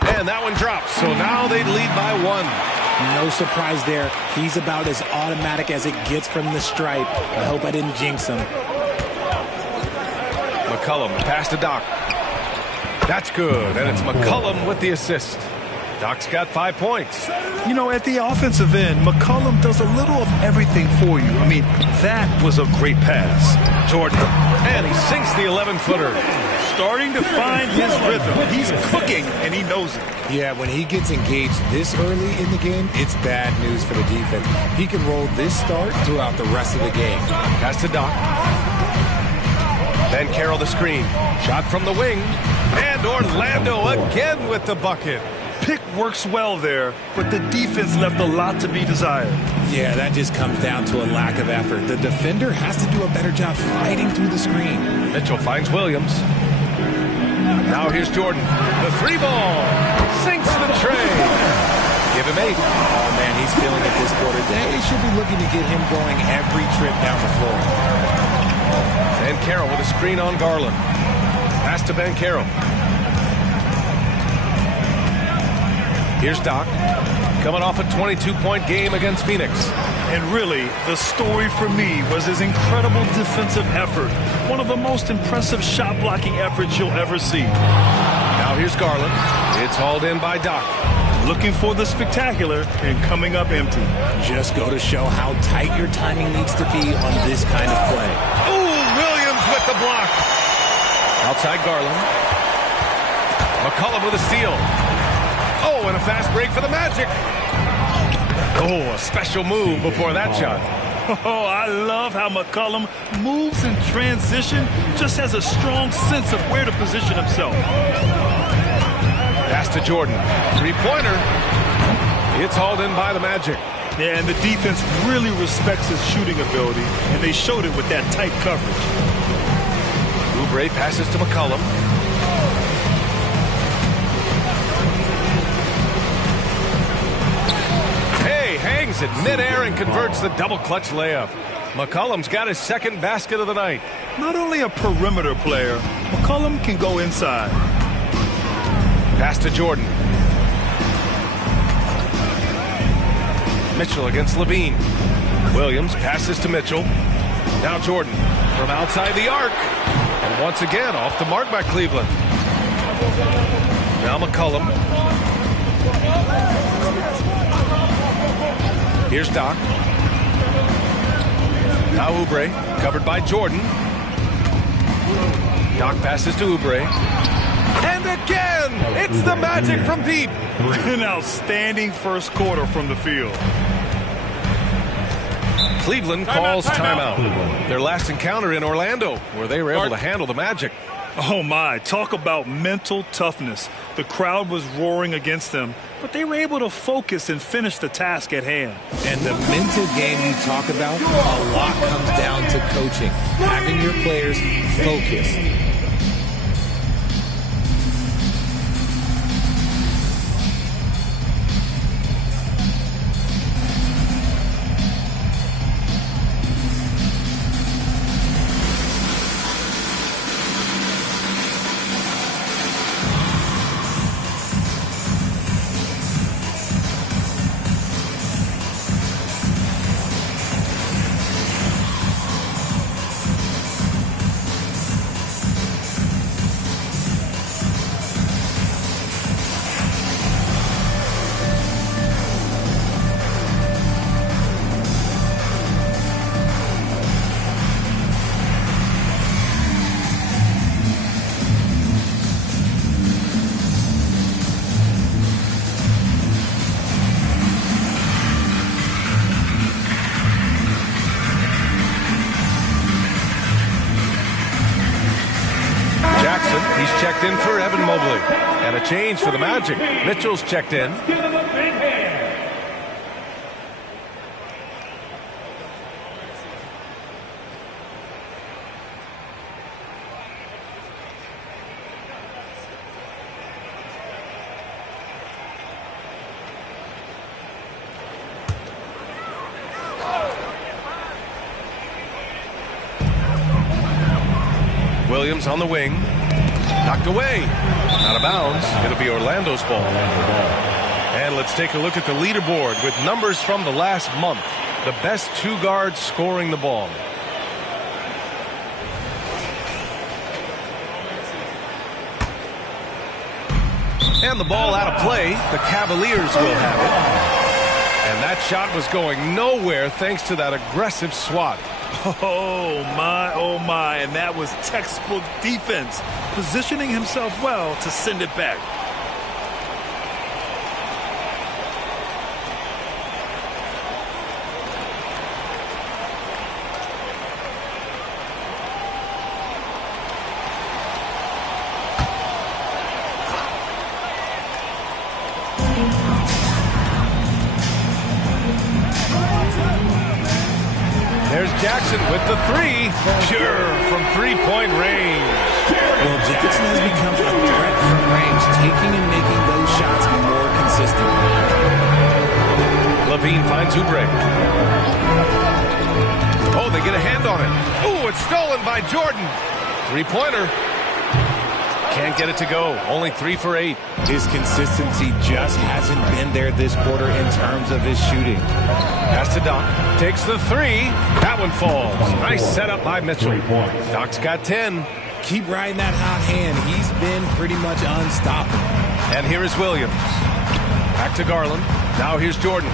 And that one drops, so now they lead by 1. No surprise there. He's about as automatic as it gets from the stripe. I hope I didn't jinx him. McCollum, pass to Doc. That's good, and it's McCollum with the assist. Doc's got 5 points. You know, at the offensive end, McCollum does a little of everything for you. I mean, that was a great pass. Jordan, and he sinks the 11-footer. Starting to find his rhythm. He's cooking, and he knows it. Yeah, when he gets engaged this early in the game, it's bad news for the defense. He can roll this start throughout the rest of the game. Pass to Doc. Then Carroll the screen. Shot from the wing. And Orlando again with the bucket. Pick works well there, but the defense left a lot to be desired. Yeah, that just comes down to a lack of effort. The defender has to do a better job fighting through the screen. Mitchell finds Williams. Now here's Jordan. The 3-ball. Sinks the tray. Give him 8. Oh, man, he's feeling it this quarter. They should be looking to get him going every trip down the floor. And Carroll with a screen on Garland. Pass to Ben Carroll. Here's Doc, coming off a 22-point game against Phoenix. And really, the story for me was his incredible defensive effort. One of the most impressive shot-blocking efforts you'll ever see. Now here's Garland. It's hauled in by Doc. Looking for the spectacular and coming up empty. Just go to show how tight your timing needs to be on this kind of play. Ooh, Williams with the block. Outside Garland. McCollum with a steal. Oh, and a fast break for the Magic. Oh, a special move before that shot. Oh, I love how McCollum moves in transition, just has a strong sense of where to position himself. Pass to Jordan. 3-pointer. It's hauled in by the Magic. Yeah, and the defense really respects his shooting ability, and they showed it with that tight coverage. Oubre passes to McCollum. Hangs it midair and converts the double clutch layup. McCollum's got his second basket of the night. Not only a perimeter player, McCollum can go inside. Pass to Jordan. Mitchell against Levine. Williams passes to Mitchell. Now Jordan from outside the arc. And once again off the mark by Cleveland. Now McCollum. Here's Doc. Now Oubre, covered by Jordan. Doc passes to Oubre. And again, it's the Magic from deep. An outstanding first quarter from the field. Cleveland calls timeout. Their last encounter in Orlando, where they were able to handle the Magic. Oh my, talk about mental toughness. The crowd was roaring against them, but they were able to focus and finish the task at hand. And the mental game you talk about, a lot comes down to coaching, having your players focused. checked in for Evan Mobley. And a change for the Magic. Mitchell's checked in. Williams on the wing. Knocked away. Out of bounds. It'll be Orlando's ball. And let's take a look at the leaderboard with numbers from the last month. The best two guards scoring the ball. And the ball out of play. The Cavaliers will have it. And that shot was going nowhere thanks to that aggressive swat. Oh my, and that was textbook defense, positioning himself well to send it back. Jackson with the three. Sure, from three-point range. Well, Jackson has become a threat from range, taking and making those shots more consistently. Levine finds Oubre. Oh, they get a hand on it. Oh, it's stolen by Jordan. Three-pointer. Can't get it to go. Only 3 for 8. His consistency just hasn't been there this quarter in terms of his shooting. Pass to Doc. Takes the three. That one falls. Nice setup by Mitchell. Doc's got 10. Keep riding that hot hand. He's been pretty much unstoppable. And here is Williams. Back to Garland. Now here's Jordan.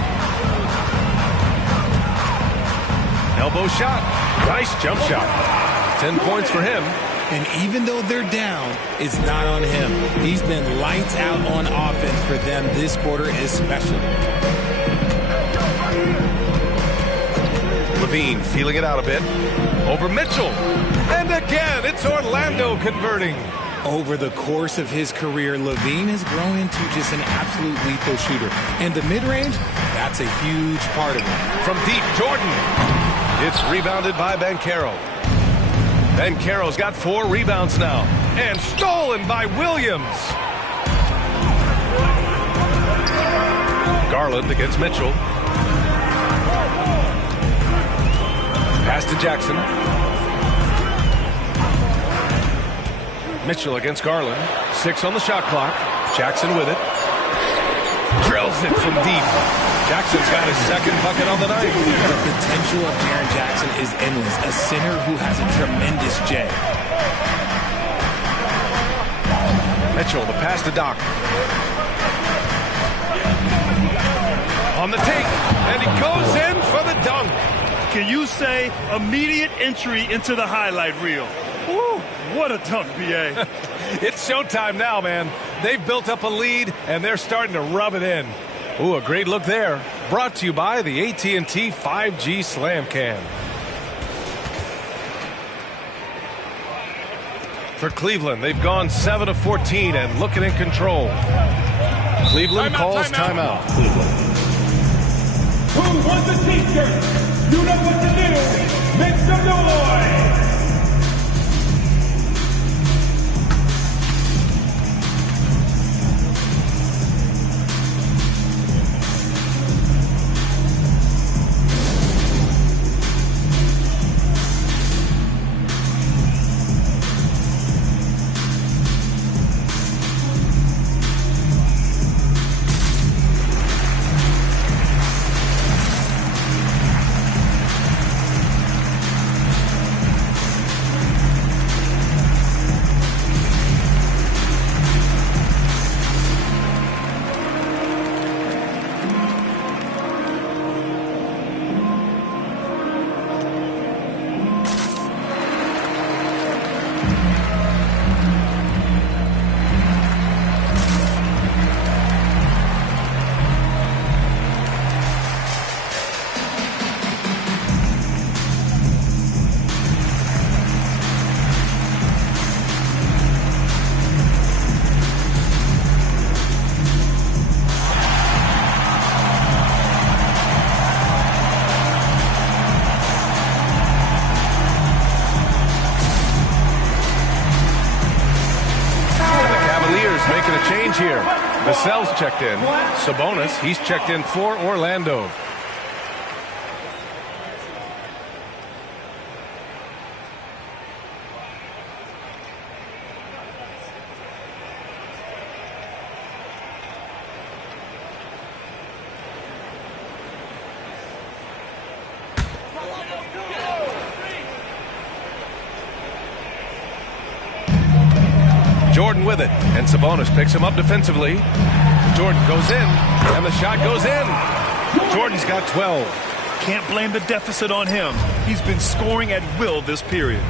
Elbow shot. Nice jump shot. 10 points for him. And even though they're down, it's not on him. He's been lights out on offense for them this quarter especially. Levine feeling it out a bit. Over Mitchell. And again, it's Orlando converting. Over the course of his career, Levine has grown into just an absolute lethal shooter. And the mid-range, that's a huge part of it. From deep, Jordan. It's rebounded by Banchero. Banchero's got 4 rebounds now. And stolen by Williams. Garland against Mitchell. Pass to Jackson. Mitchell against Garland. 6 on the shot clock. Jackson with it. Drills it from deep. Jackson's got his second bucket on the night. The potential of Jaren Jackson is endless. A center who has a tremendous J. Mitchell, the pass to Doc. On the take, and he goes in for the dunk. Can you say immediate entry into the highlight reel? Woo, what a dunk, B.A. It's showtime now, man. They've built up a lead, and they're starting to rub it in. Ooh, a great look there. Brought to you by the AT&T 5G Slam Cam. For Cleveland, they've gone 7 of 14 and looking in control. Cleveland calls timeout. Who wants a t-shirt? You know what to do. Make some noise. here. Vassell's checked in. Sabonis, he's checked in for Orlando. Jordan with it, and Sabonis picks him up defensively. Jordan goes in, and the shot goes in. Jordan's got 12. Can't blame the deficit on him. He's been scoring at will this period.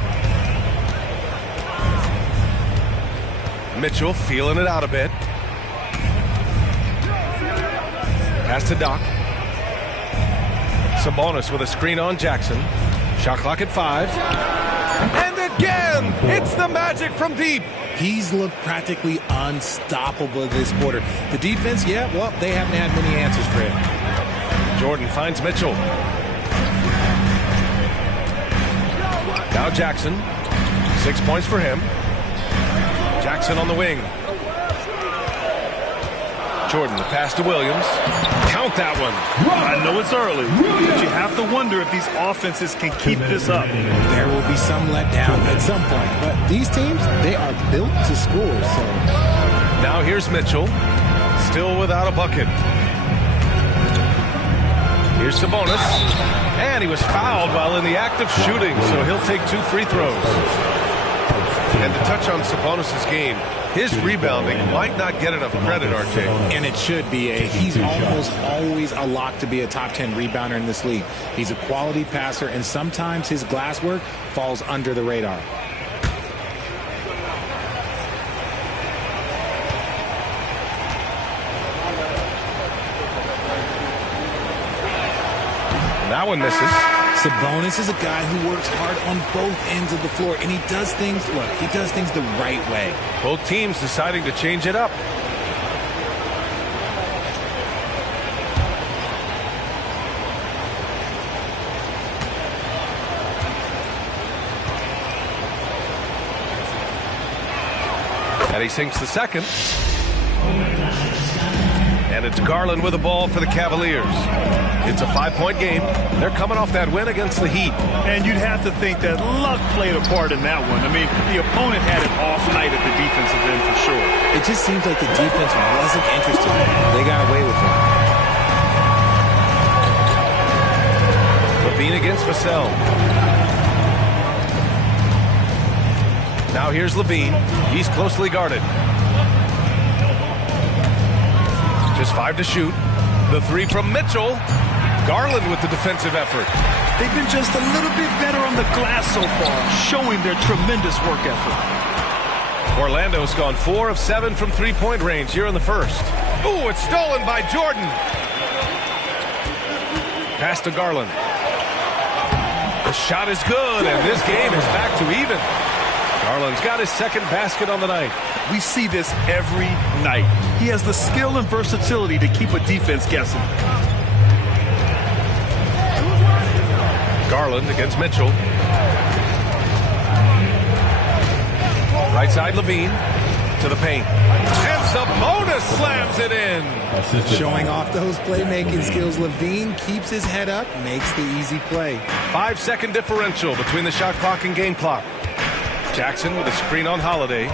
Mitchell feeling it out a bit. Pass to Doc. Sabonis with a screen on Jackson. Shot clock at 5. And again, it's the Magic from deep. He's looked practically unstoppable this quarter. The defense, yeah, well, they haven't had many answers for him. Jordan finds Mitchell. Now Jackson. 6 points for him. Jackson on the wing. Jordan, the pass to Williams. Count that one. I know it's early, but you have to wonder if these offenses can keep this up. There will be some letdown at some point, but these teams, they are built to score. So now here's Mitchell, still without a bucket. Here's Sabonis, and he was fouled while in the act of shooting, so he'll take 2 free throws. And to touch on Sabonis' game, his rebounding might not get enough credit, RJ. And it should be. He's almost always a lock to be a top 10 rebounder in this league. He's a quality passer, and sometimes his glass work falls under the radar. That one misses. Sabonis is a guy who works hard on both ends of the floor, and he does things, look, he does things the right way. Both teams deciding to change it up. And he sinks the second. And it's Garland with the ball for the Cavaliers. It's a 5-point game. They're coming off that win against the Heat. And you'd have to think that luck played a part in that one. I mean, the opponent had an off night at the defensive end for sure. It just seems like the defense wasn't interested. They got away with it. Levine against Vassell. Now here's Levine. He's closely guarded. Just 5 to shoot. The 3 from Mitchell. Garland with the defensive effort. They've been just a little bit better on the glass so far, showing their tremendous work effort. Orlando's gone 4 of 7 from three-point range here in the first. Ooh, it's stolen by Jordan. Pass to Garland. The shot is good, and this game is back to even. Garland's got his second basket on the night. We see this every night. He has the skill and versatility to keep a defense guessing. Garland against Mitchell. Right side Levine to the paint. And Sabonis slams it in. Showing off those playmaking skills, Levine keeps his head up, makes the easy play. 5-second differential between the shot clock and game clock. Jackson with a screen on Holiday.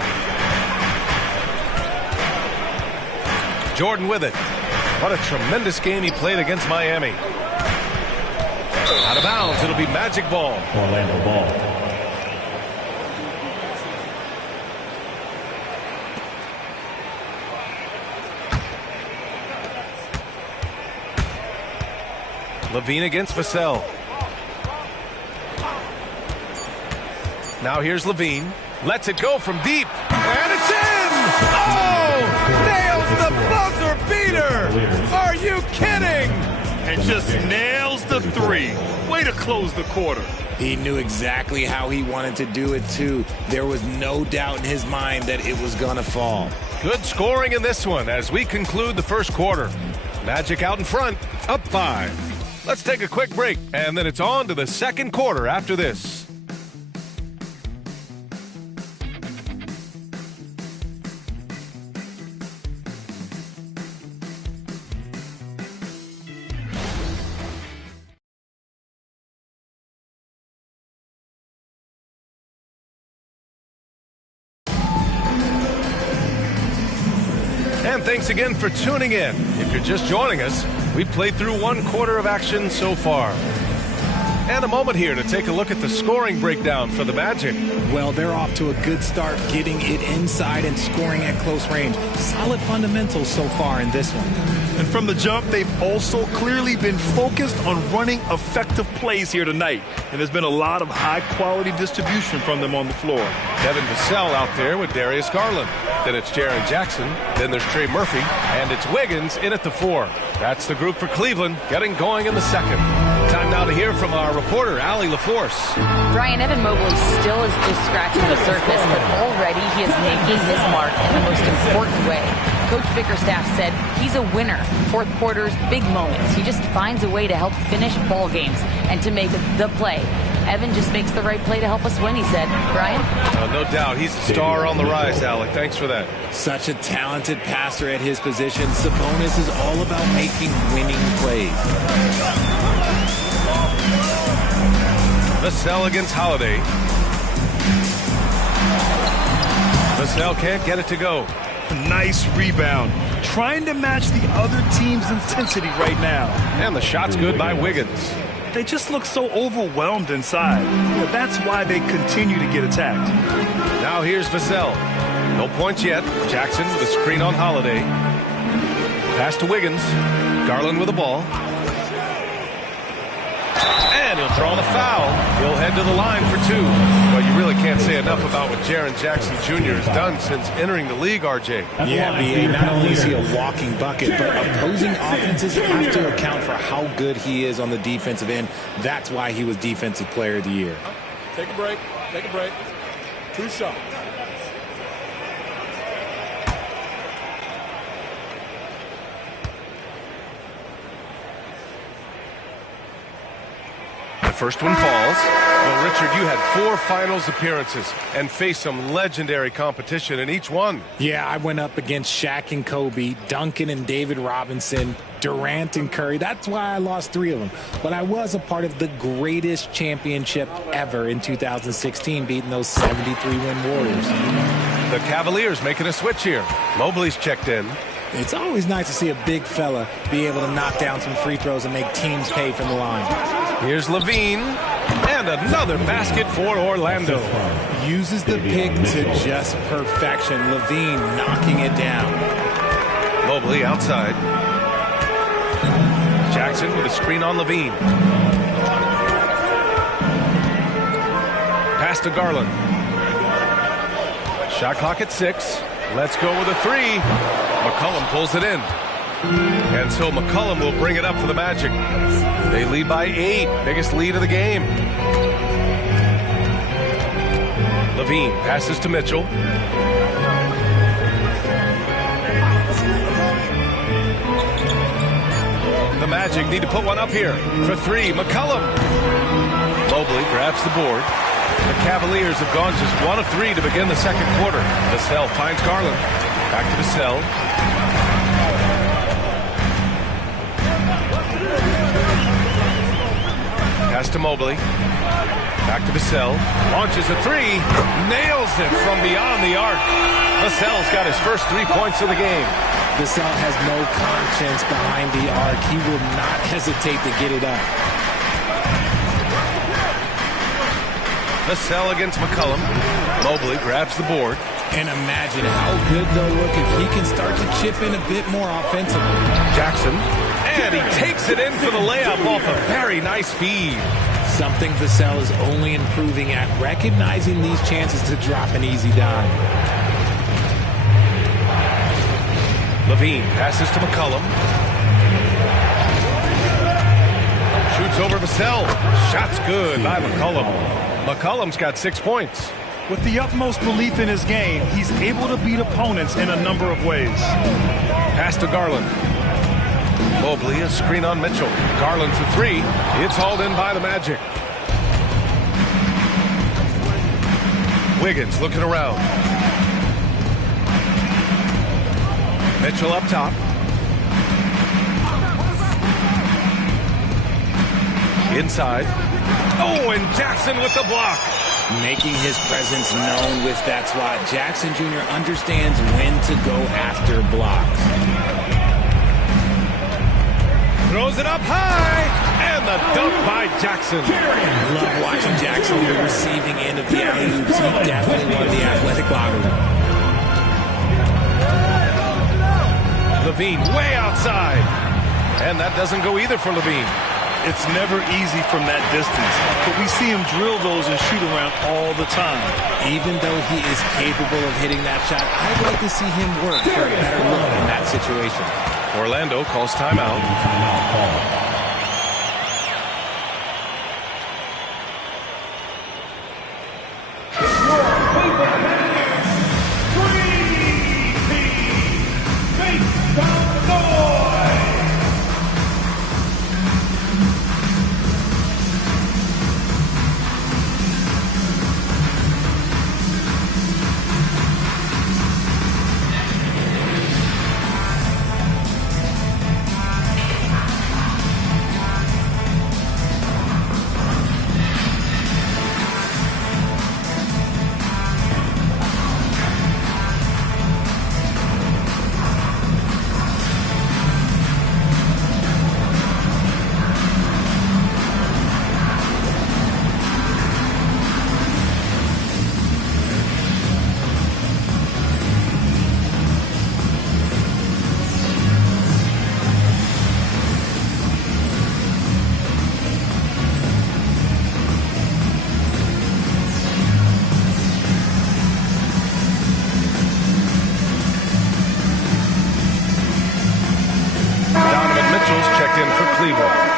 Jordan with it. What a tremendous game he played against Miami. Out of bounds, it'll be Magic ball. Orlando ball. Levine against Vassell. Now here's Levine. Lets it go from deep. And it's in! Oh! Nails the buzzer beater! Are you kidding? And just nails the 3. Way to close the quarter. He knew exactly how he wanted to do it, too. There was no doubt in his mind that it was going to fall. Good scoring in this one as we conclude the first quarter. Magic out in front, up 5. Let's take a quick break, and then it's on to the second quarter after this. thanks again for tuning in. If you're just joining us, we've played through 1 quarter of action so far. And a moment here to take a look at the scoring breakdown for the Magic. Well, they're off to a good start, getting it inside and scoring at close range. Solid fundamentals so far in this one. And from the jump, they've also clearly been focused on running effective plays here tonight. And there's been a lot of high-quality distribution from them on the floor. Devin Vassell out there with Darius Garland. Then it's Jaren Jackson. Then there's Trey Murphy. And it's Wiggins in at the 4. That's the group for Cleveland, getting going in the second. Time now to hear from our reporter, Allie LaForce. Brian, Evan Mobley still is just scratching the surface, but already he is making his mark in the most important way. Coach Bickerstaff said he's a winner. Fourth quarters, big moments. He just finds a way to help finish ball games and to make the play. Evan just makes the right play to help us win, he said. Brian? No doubt. He's a star on the rise, Allie. Thanks for that. Such a talented passer at his position. Sabonis is all about making winning plays. Vassell against Holiday. Vassell can't get it to go. Nice rebound. Trying to match the other team's intensity right now. And the shot's good by Wiggins. They just look so overwhelmed inside. That's why they continue to get attacked. Now here's Vassell. No points yet. Jackson with a screen on Holiday. Pass to Wiggins. Garland with the ball. And he'll draw the foul. He'll head to the line for 2. Well, you really can't say enough about what Jaren Jackson Jr. has done since entering the league, RJ. Yeah, B.A., not only is he a walking bucket, but opposing offenses have to account for how good he is on the defensive end. That's why he was Defensive Player of the Year. Take a break. Take a break. 2 shots. First one falls. Well, Richard, you had 4 finals appearances and faced some legendary competition in each one. Yeah, I went up against Shaq and Kobe, Duncan and David Robinson, Durant and Curry. That's why I lost 3 of them. But I was a part of the greatest championship ever in 2016, beating those 73-win Warriors. The Cavaliers making a switch here. Mobley's checked in. It's always nice to see a big fella be able to knock down some free throws and make teams pay from the line. Here's Levine, and another basket for Orlando. Uses the pick to just perfection. Levine knocking it down. Mobley outside. Jackson with a screen on Levine. Pass to Garland. Shot clock at 6. Let's go with a 3. McCollum pulls it in. And so McCollum will bring it up for the Magic. They lead by 8. Biggest lead of the game. Levine passes to Mitchell. The Magic need to put one up here for 3. McCollum. Mobley grabs the board. The Cavaliers have gone just 1 of 3 to begin the second quarter. Vassell finds Garland. Back to Vassell. Pass to Mobley. Back to Vassell. Launches a 3. Nails it from beyond the arc. Vassell's got his first 3 points of the game. Vassell has no conscience behind the arc. He will not hesitate to get it up. Vassell against McCollum. Mobley grabs the board. And imagine how good they'll look if he can start to chip in a bit more offensively. Jackson. And he takes it in for the layup off a very nice feed. Something Vassell is only improving at, recognizing these chances to drop an easy dime. Levine passes to McCollum. Shoots over Vassell. Shot's good by McCollum. McCollum's got 6 points. With the utmost belief in his game, he's able to beat opponents in a number of ways. Pass to Garland. Mobley, a screen on Mitchell. Garland for 3. It's hauled in by the Magic. Wiggins looking around. Mitchell up top. Inside. Oh, and Jackson with the block. Making his presence known with that swat. Jackson Jr. understands when to go after blocks. Throws it up high, and the dunk by Jackson. Love watching Jackson on the receiving end of the alley-oops. He definitely won the athletic lottery. Levine way outside. And that doesn't go either for Levine. It's never easy from that distance, but we see him drill those and shoot around all the time. Even though he is capable of hitting that shot, I'd like to see him work for a better look in that situation. Orlando calls timeout.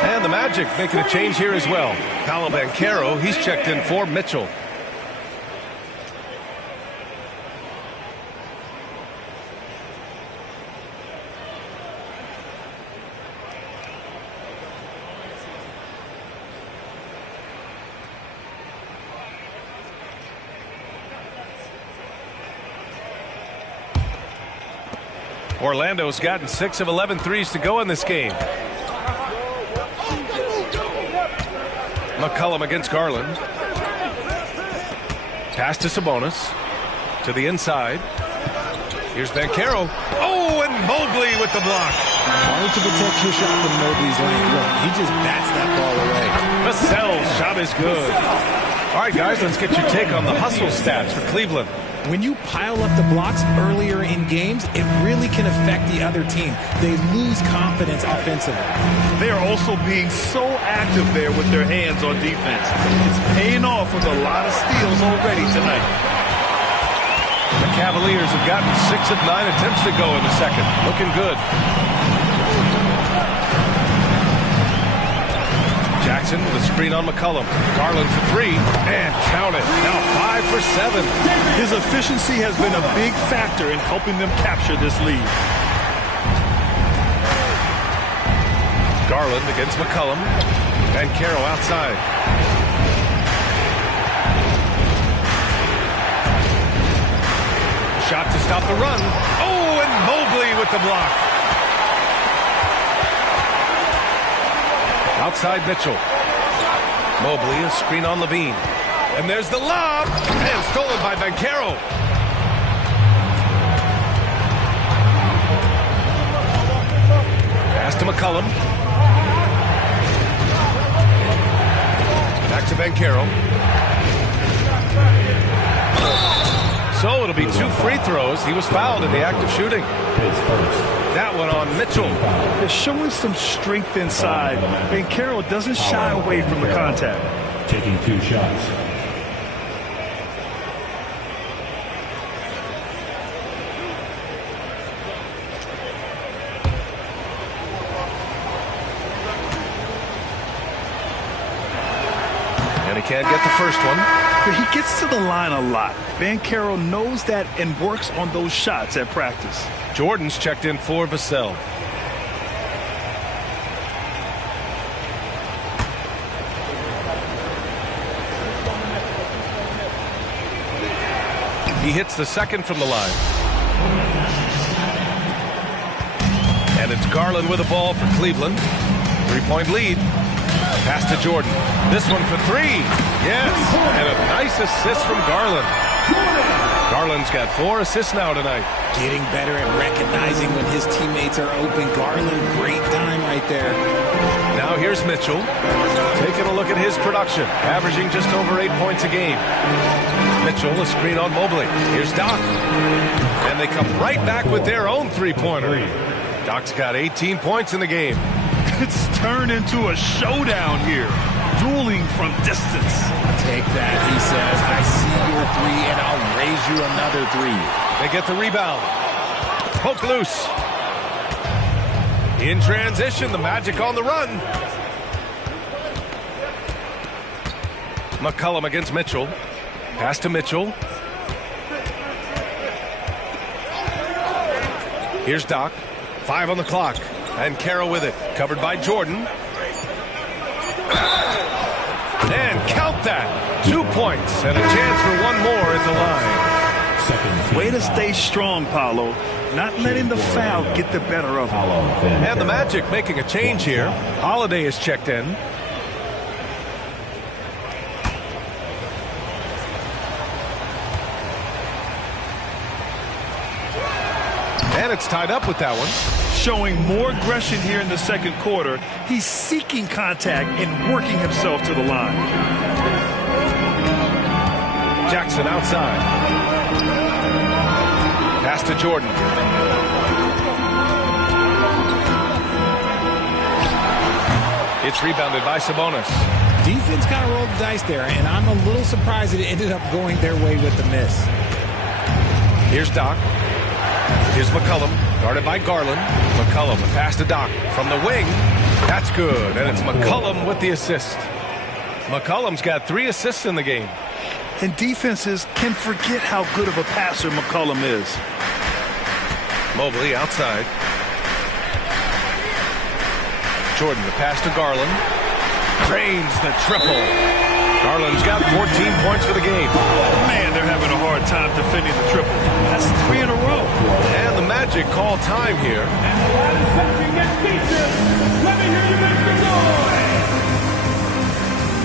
And the Magic making a change here as well. Paolo Banchero, he's checked in for Mitchell. Orlando's gotten 6 of 11 threes to go in this game. McCollum against Garland. Pass to Sabonis. To the inside. Here's Banchero. Oh, and Mobley with the block. Hard to protect your shot from Mobley's lane. Look, he just bats that ball away. Vassell's shot is good. All right, guys, let's get your take on the hustle stats for Cleveland. When you pile up the blocks earlier in games, it really can affect the other team. They lose confidence offensively. They are also being so active there with their hands on defense. It's paying off with a lot of steals already tonight. The Cavaliers have gotten 6 of 9 attempts to go in the second. Looking good. Jackson with a screen on McCollum. Garland for 3, and count it. Now 5 for 7. His efficiency has been a big factor in helping them capture this lead. Garland against McCollum. Banchero outside. Shot to stop the run. Oh, and Mobley with the block. Outside Mitchell. Mobley, a screen on Levine. And there's the lob. And stolen by Banchero. Pass to McCollum. Back to Banchero. So it'll be 2 free throws. He was fouled in the act of shooting. That one on Mitchell. They're showing some strength inside. Banchero doesn't shy away from the contact. Taking 2 shots. And he can't get the first one. He gets to the line a lot. Banchero knows that and works on those shots at practice. Jordan's checked in for Vassell. He hits the second from the line. And it's Garland with the ball for Cleveland. 3-point lead. Pass to Jordan. This one for 3. Yes. And a nice assist from Garland. Garland's got 4 assists now tonight. Getting better at recognizing when his teammates are open. Garland, great time right there. Now here's Mitchell. Taking a look at his production. Averaging just over 8 points a game. Mitchell, a screen on Mobley. Here's Doc. And they come right back with their own three-pointer. Doc's got 18 points in the game. It's turned into a showdown here. Dueling from distance. Take that, he says. I see your 3, and I'll raise you another 3. They get the rebound. Poke loose. In transition, the Magic on the run. McCollum against Mitchell. Pass to Mitchell. Here's Doc. 5 on the clock. And Carroll with it. Covered by Jordan. And count that. 2 points and a chance for one more at the line. Way to stay strong, Paolo. Not letting the foul get the better of him. And the Magic making a change here. Holiday is checked in. And it's tied up with that one. Showing more aggression here in the second quarter. He's seeking contact and working himself to the line. Jackson outside. Pass to Jordan. It's rebounded by Sabonis. Defense kind of rolled the dice there, and I'm a little surprised that it ended up going their way with the miss. Here's Doc. Here's McCollum, guarded by Garland. McCollum, a pass to Doc from the wing. That's good, and it's McCollum with the assist. McCollum's got 3 assists in the game. And defenses can forget how good of a passer McCollum is. Mobley outside. Jordan, the pass to Garland. Drains the triple. Garland's got 14 points for the game. Man, they're having a hard time defending the triple. That's 3 in a row. And the Magic call time here. Let me hear you make some noise.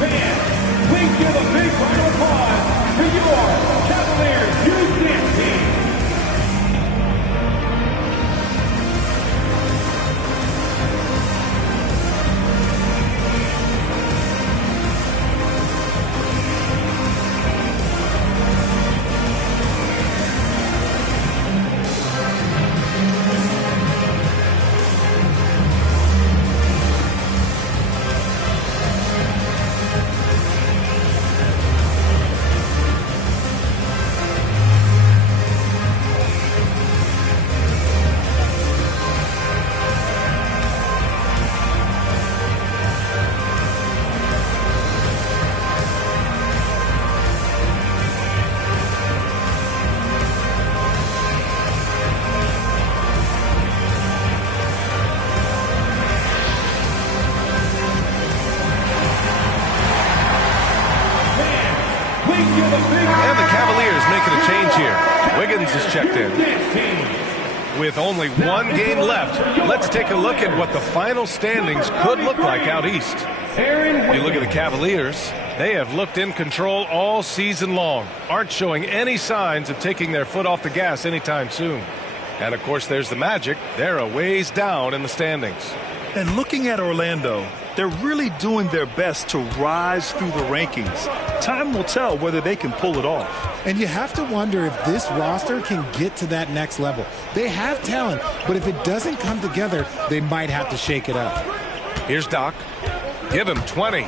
Fans, please give a big round of applause to your Cavaliers Youth Dance Team. And the Cavaliers making a change here. Wiggins is checked in. With only 1 game left, let's take a look at what the final standings could look like out east. You look at the Cavaliers, they have looked in control all season long, aren't showing any signs of taking their foot off the gas anytime soon. And of course there's the Magic, they're a ways down in the standings. And looking at Orlando, they're really doing their best to rise through the rankings. Time will tell whether they can pull it off. And you have to wonder if this roster can get to that next level. They have talent, but if it doesn't come together, they might have to shake it up. Here's Doc. Give him 20.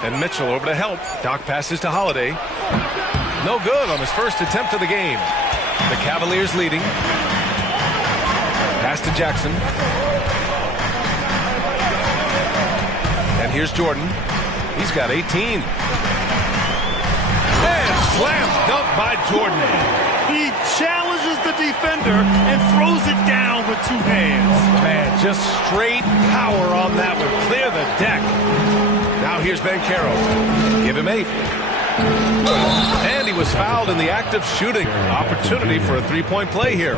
And Mitchell over to help. Doc passes to Holiday. No good on his first attempt of the game. The Cavaliers leading. Pass to Jackson. And here's Jordan. He's got 18. And slam dunk by Jordan. He challenges the defender and throws it down with 2 hands. Man, just straight power on that one. Clear the deck. Now here's Ben Carroll. Give him 8. And he was fouled in the act of shooting. Opportunity for a 3-point play here.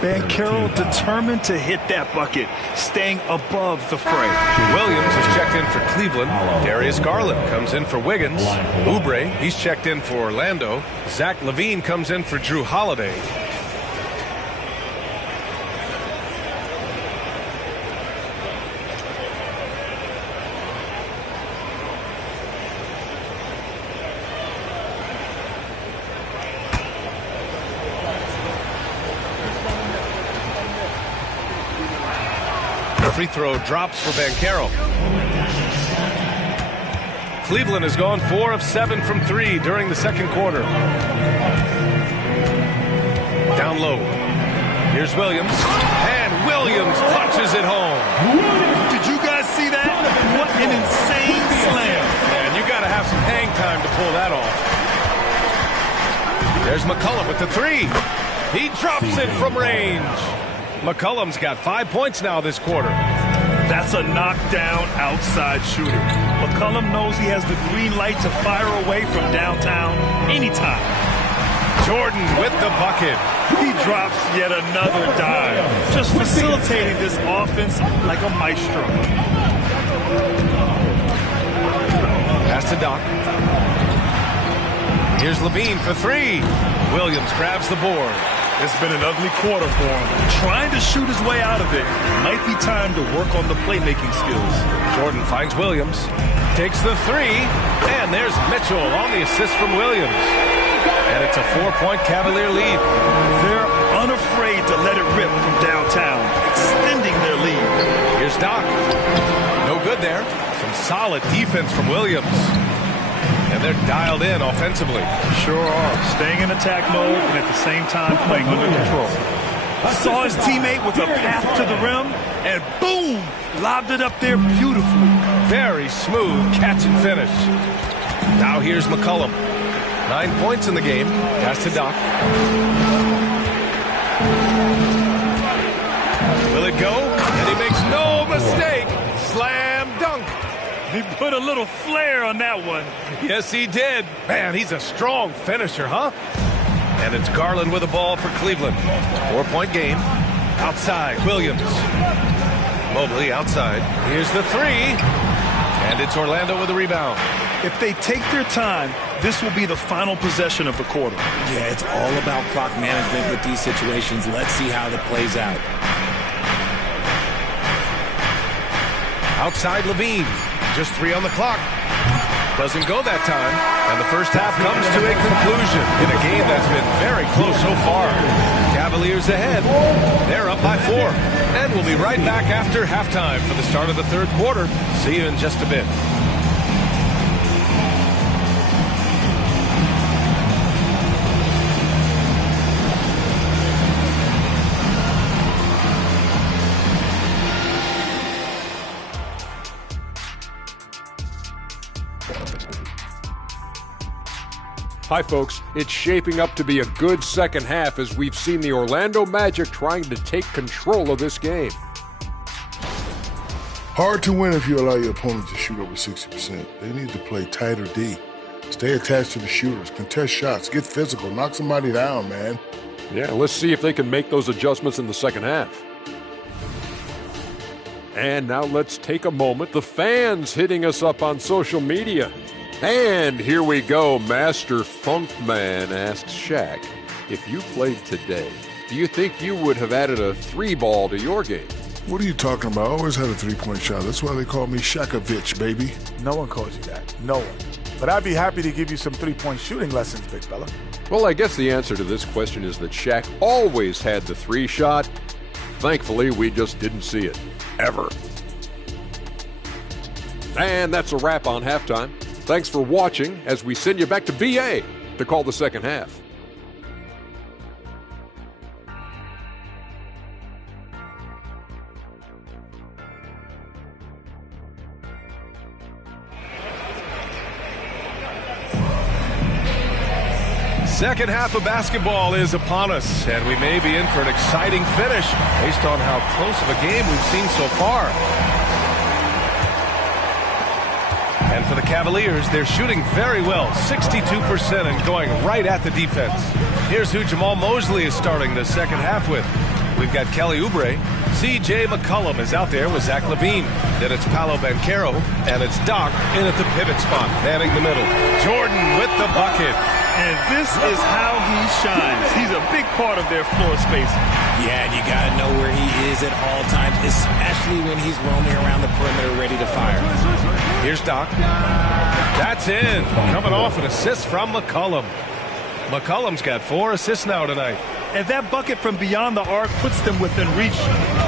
Banchero determined to hit that bucket, staying above the fray. Williams is checked in for Cleveland. Darius Garland comes in for Wiggins. Oubre, he's checked in for Orlando. Zach LaVine comes in for Drew Holiday. Free throw drops for Banchero. Cleveland has gone 4 of 7 from 3 during the second quarter. Down low. Here's Williams. And Williams punches it home. Did you guys see that? What an insane slam. Man, you got to have some hang time to pull that off. There's McCollum with the 3. He drops it from range. McCollum's got 5 points now this quarter. That's a knockdown outside shooter. McCollum knows he has the green light to fire away from downtown anytime. Jordan with the bucket. He drops yet another dive, just facilitating this offense like a maestro. Pass to Doc. Here's LaVine for 3. Williams grabs the board. It's been an ugly quarter for him. Trying to shoot his way out of it. Might be time to work on the playmaking skills. Jordan finds Williams. Takes the 3. And there's Mitchell on the assist from Williams. And it's a 4-point Cavalier lead. They're unafraid to let it rip from downtown, extending their lead. Here's Doc. No good there. Some solid defense from Williams. And they're dialed in offensively. Sure are. Staying in attack mode and at the same time playing under control. Saw his teammate with a path to the rim and boom! Lobbed it up there beautifully. Very smooth catch and finish. Now here's McCollum. 9 points in the game. Pass to Doc. Will it go? And he makes no mistake. Slam dunk. He put a little flair on that one. Yes, he did. Man, he's a strong finisher, huh? And it's Garland with the ball for Cleveland. 4-point game. Outside, Williams. Mobley outside. Here's the 3. And it's Orlando with the rebound. If they take their time, this will be the final possession of the quarter. Yeah, it's all about clock management with these situations. Let's see how it plays out. Outside LaVine. Just 3 on the clock. Doesn't go that time. And the first half comes to a conclusion in a game that's been very close so far. Cavaliers ahead. They're up by 4. And we'll be right back after halftime for the start of the third quarter. See you in just a bit. Hi, folks. It's shaping up to be a good second half as we've seen the Orlando Magic trying to take control of this game. Hard to win if you allow your opponent to shoot over 60%. They need to play tighter D. Stay attached to the shooters, contest shots, get physical, knock somebody down, man. Yeah, let's see if they can make those adjustments in the second half. And now let's take a moment. The fans hitting us up on social media. And here we go. Master Funkman asks Shaq, if you played today, do you think you would have added a 3-ball to your game? What are you talking about? I always had a 3-point shot. That's why they call me Shakovich, baby. No one calls you that. No one. But I'd be happy to give you some 3-point shooting lessons, big fella. Well, I guess the answer to this question is that Shaq always had the 3-shot. Thankfully, we just didn't see it. Ever. And that's a wrap on halftime. Thanks for watching as we send you back to BA to call the second half. Second half of basketball is upon us, and we may be in for an exciting finish based on how close of a game we've seen so far. And for the Cavaliers, they're shooting very well, 62% and going right at the defense. Here's who Jamal Mosley is starting the second half with. We've got Kelly Oubre. C.J. McCollum is out there with Zach LaVine. Then it's Paolo Banchero, and it's Doc in at the pivot spot, manning the middle. Jordan with the bucket. And this is how he shines. He's a big part of their floor space. Yeah, and you got to know where he is at all times, especially when he's roaming around the perimeter ready to fire. Here's Doc. That's in. Coming off an assist from McCollum. McCollum's got 4 assists now tonight. And that bucket from beyond the arc puts them within reach.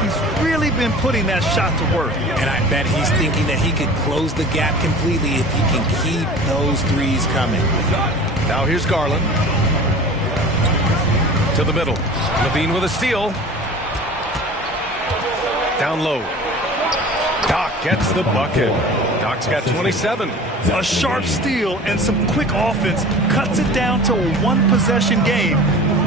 He's really been putting that shot to work. And I bet he's thinking that he could close the gap completely if he can keep those threes coming. Now here's Garland. To the middle. LaVine with a steal. Down low. Doc gets the bucket. Doc's got 27. A sharp steal and some quick offense cuts it down to a one-possession game.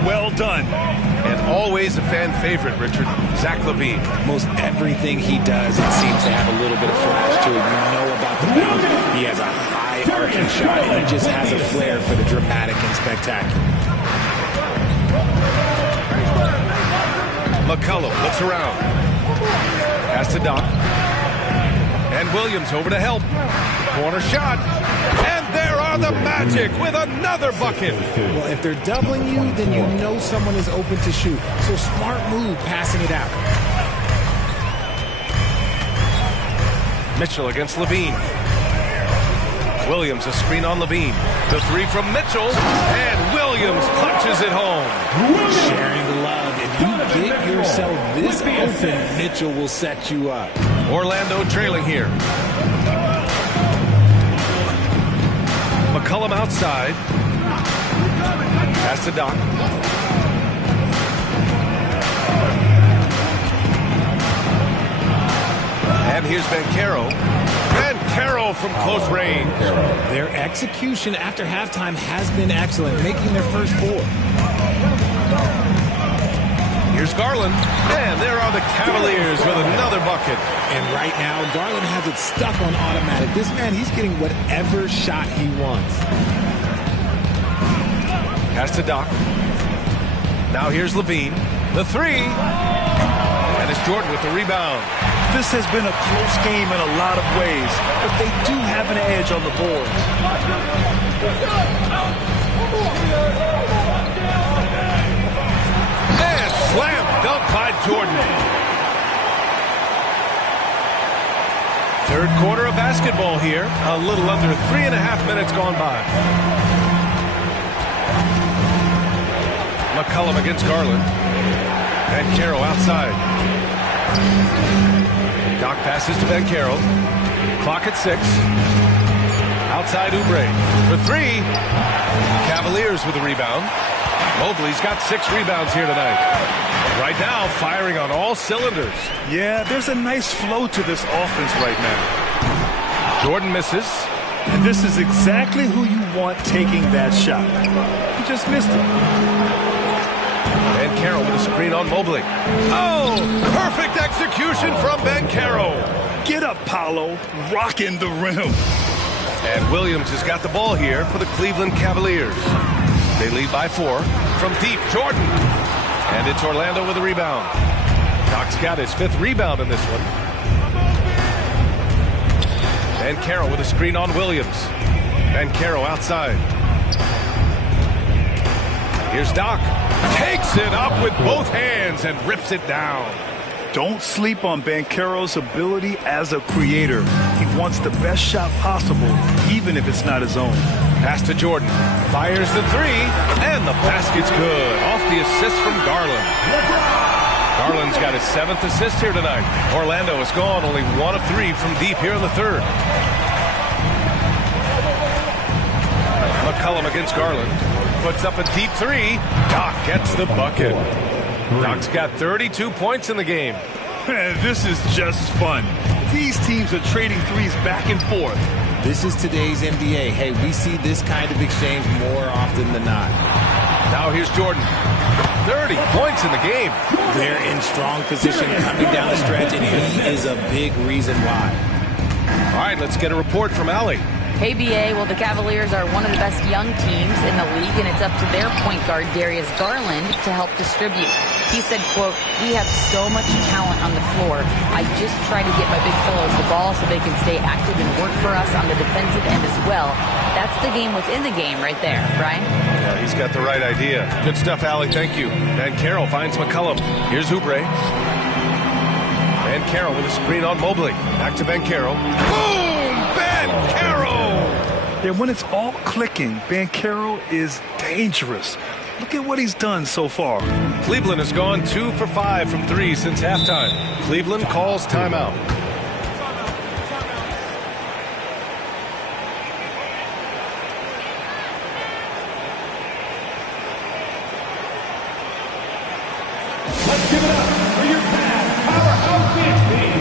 Well done. And always a fan favorite, Richard, Zach LaVine. Most everything he does, it seems to have a little bit of flash to it. You know about the bounce. He has a high arcing shot, and he just has a flair for the dramatic and spectacular. McCollum looks around. Pass to Doc. And Williams over to help. Corner shot. And there are the Magic with another bucket. Well, if they're doubling you, then you know someone is open to shoot. So smart move passing it out. Mitchell against LaVine. Williams a screen on LaVine. The 3 from Mitchell. And Williams punches it home. Sharing the love. If you get yourself this open, Mitchell will set you up. Orlando trailing here. McCollum outside. Pass to Doc. And here's Banchero. Banchero from close range. Their execution after halftime has been excellent, making their first 4. Here's Garland. And there are the Cavaliers with another bucket. And right now, Garland has it stuck on automatic. This man, he's getting whatever shot he wants. Pass to Doc. Now here's LaVine. The 3. And it's Jordan with the rebound. This has been a close game in a lot of ways, but they do have an edge on the boards. And slam dunk by Jordan. Third quarter of basketball here. A little under 3.5 minutes gone by. McCollum against Garland. Banchero outside. Doc passes to Banchero. Clock at 6. Outside Oubre for 3. Cavaliers with a rebound. Mobley's got 6 rebounds here tonight. Right now, firing on all cylinders. Yeah, there's a nice flow to this offense right now. Jordan misses. And this is exactly who you want taking that shot. He just missed it. Banchero with a screen on Mobley. Oh, perfect execution from Banchero. Get up, Paolo. Rocking the rim. And Williams has got the ball here for the Cleveland Cavaliers. They lead by 4. From deep, Jordan. And it's Orlando with a rebound. Doc's got his 5th rebound in this one. Banchero with a screen on Williams. Banchero outside. Here's Doc. Takes it up with both hands and rips it down. Don't sleep on Banchero's ability as a creator. He wants the best shot possible, even if it's not his own. Pass to Jordan. Fires the 3, and the basket's good. Off the assist from Garland. Garland's got his 7th assist here tonight. Orlando has gone only 1 of 3 from deep here in the 3rd. McCollum against Garland. Puts up a deep 3. Doc gets the bucket. Doc's got 32 points in the game. This is just fun. These teams are trading threes back and forth. This is today's NBA. Hey, we see this kind of exchange more often than not. Now here's Jordan. 30 points in the game. They're in strong position coming down the stretch, and he is a big reason why. All right, let's get a report from Allie. Hey, BA, well, the Cavaliers are one of the best young teams in the league, and it's up to their point guard, Darius Garland, to help distribute. He said, quote, "We have so much talent on the floor. I just try to get my big fellows the ball so they can stay active and work for us on the defensive end as well." That's the game within the game right there, Brian. Yeah, he's got the right idea. Good stuff, Allie. Thank you. And Carroll finds McCullum. Here's Oubre. Van Carroll with a screen on Mobley. Back to Van Carroll. Boom! Van Carroll! Yeah, when it's all clicking, Van Carroll is dangerous. Look at what he's done so far. Cleveland has gone 2 for 5 from 3 since halftime. Cleveland calls timeout. Let's give it up for your Cavs powerhouse dance team.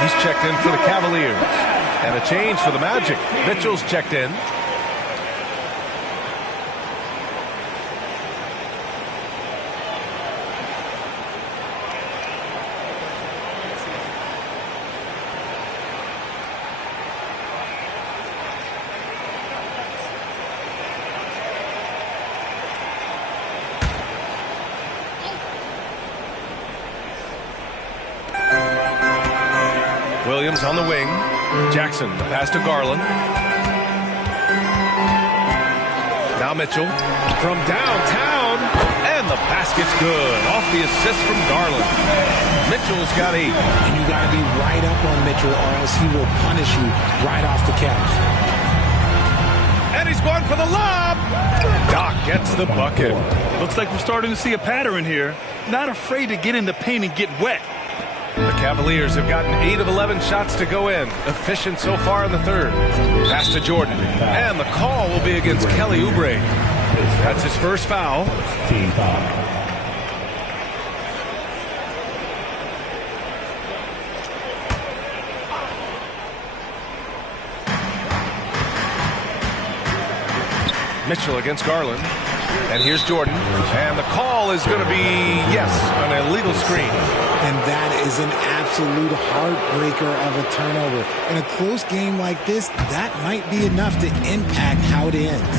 He's checked in for the Cavaliers. And a change for the Magic. Mitchell's checked in. Williams on the wing. Jackson, the pass to Garland. Now Mitchell from downtown. And the basket's good. Off the assist from Garland. Mitchell's got 8. And you got to be right up on Mitchell or else he will punish you right off the catch. And he's going for the lob. Doc gets the bucket. Looks like we're starting to see a pattern here. Not afraid to get in the paint and get wet. The Cavaliers have gotten 8 of 11 shots to go in. Efficient so far in the third. Pass to Jordan. And the call will be against Kelly Oubre. That's his first foul. Team foul. Mitchell against Garland. And here's Jordan. And the call is going to be, yes, an illegal screen. And that is an absolute heartbreaker of a turnover. In a close game like this, that might be enough to impact how it ends.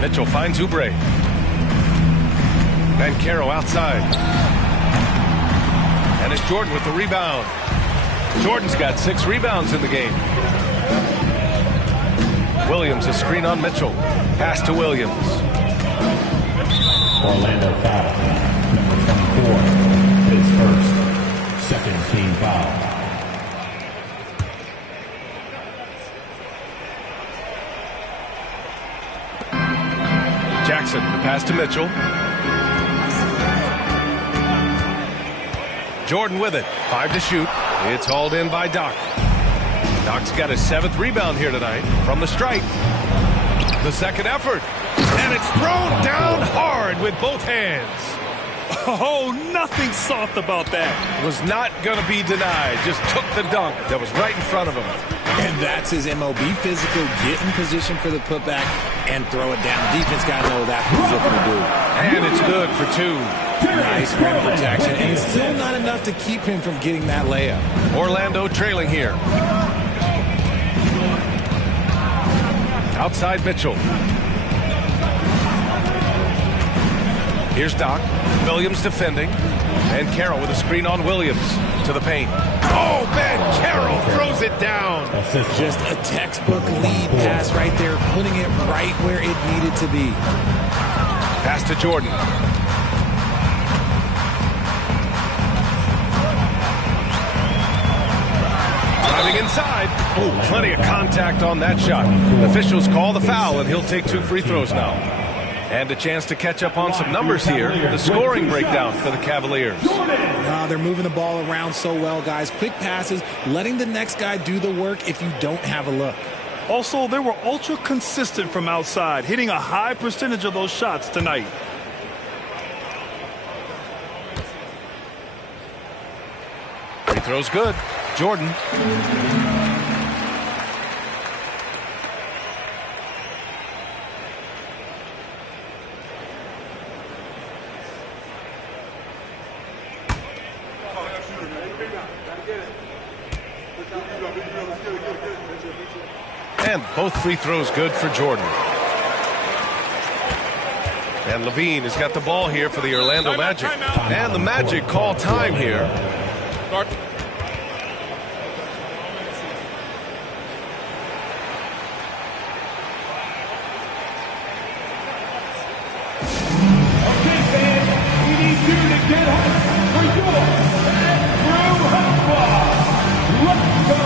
Mitchell finds Oubre. Van Carroll outside. And it's Jordan with the rebound. Jordan's got 6 rebounds in the game. Williams, a screen on Mitchell. Pass to Williams. Orlando foul. Number 24. His first. Second team foul. Jackson, the pass to Mitchell. Jordan with it. 5 to shoot. It's hauled in by Doc. Doc's got his 7th rebound here tonight from the stripe. The second effort. And it's thrown down hard with both hands. Oh, nothing soft about that. Was not going to be denied. Just took the dunk that was right in front of him. And that's his MO. Be physical, get in position for the putback, and throw it down. The defense got to know that's what he's looking to do. And it's good for 2. Nice rim protection. And it's still not enough to keep him from getting that layup. Orlando trailing here. Outside Mitchell. Here's Doc. Williams defending. And Carroll with a screen on Williams to the paint. Oh, man, Carroll throws it down. Just a textbook lead pass right there, putting it right where it needed to be. Pass to Jordan. Driving inside. Oh, plenty of contact on that shot. Officials call the foul, and he'll take 2 free throws now. And a chance to catch up on some numbers here. The scoring breakdown for the Cavaliers. They're moving the ball around so well, guys. Quick passes, letting the next guy do the work if you don't have a look. Also, they were ultra consistent from outside, hitting a high percentage of those shots tonight. Free throw's good. Jordan. And both free throws good for Jordan. And Levine has got the ball here for the Orlando Magic. And the Magic call time here. Okay, fans, we need you to get hyped for your Brew Hotspot. Let's go.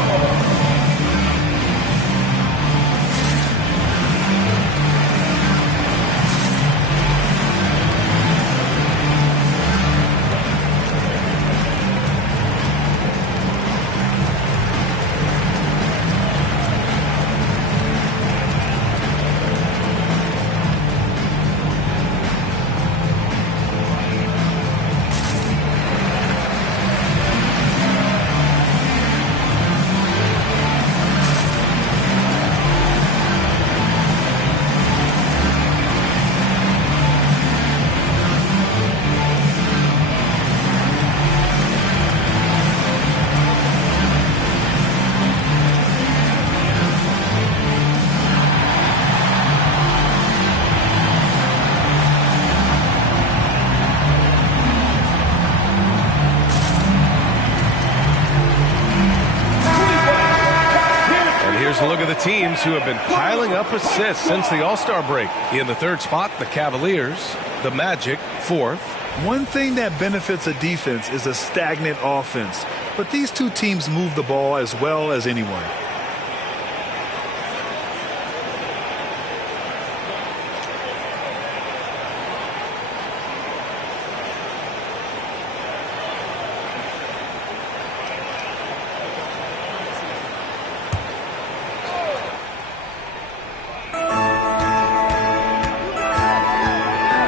Look at the teams who have been piling up assists since the All-Star break. In the 3rd spot, the Cavaliers, the Magic, 4th. One thing that benefits a defense is a stagnant offense. But these two teams move the ball as well as anyone.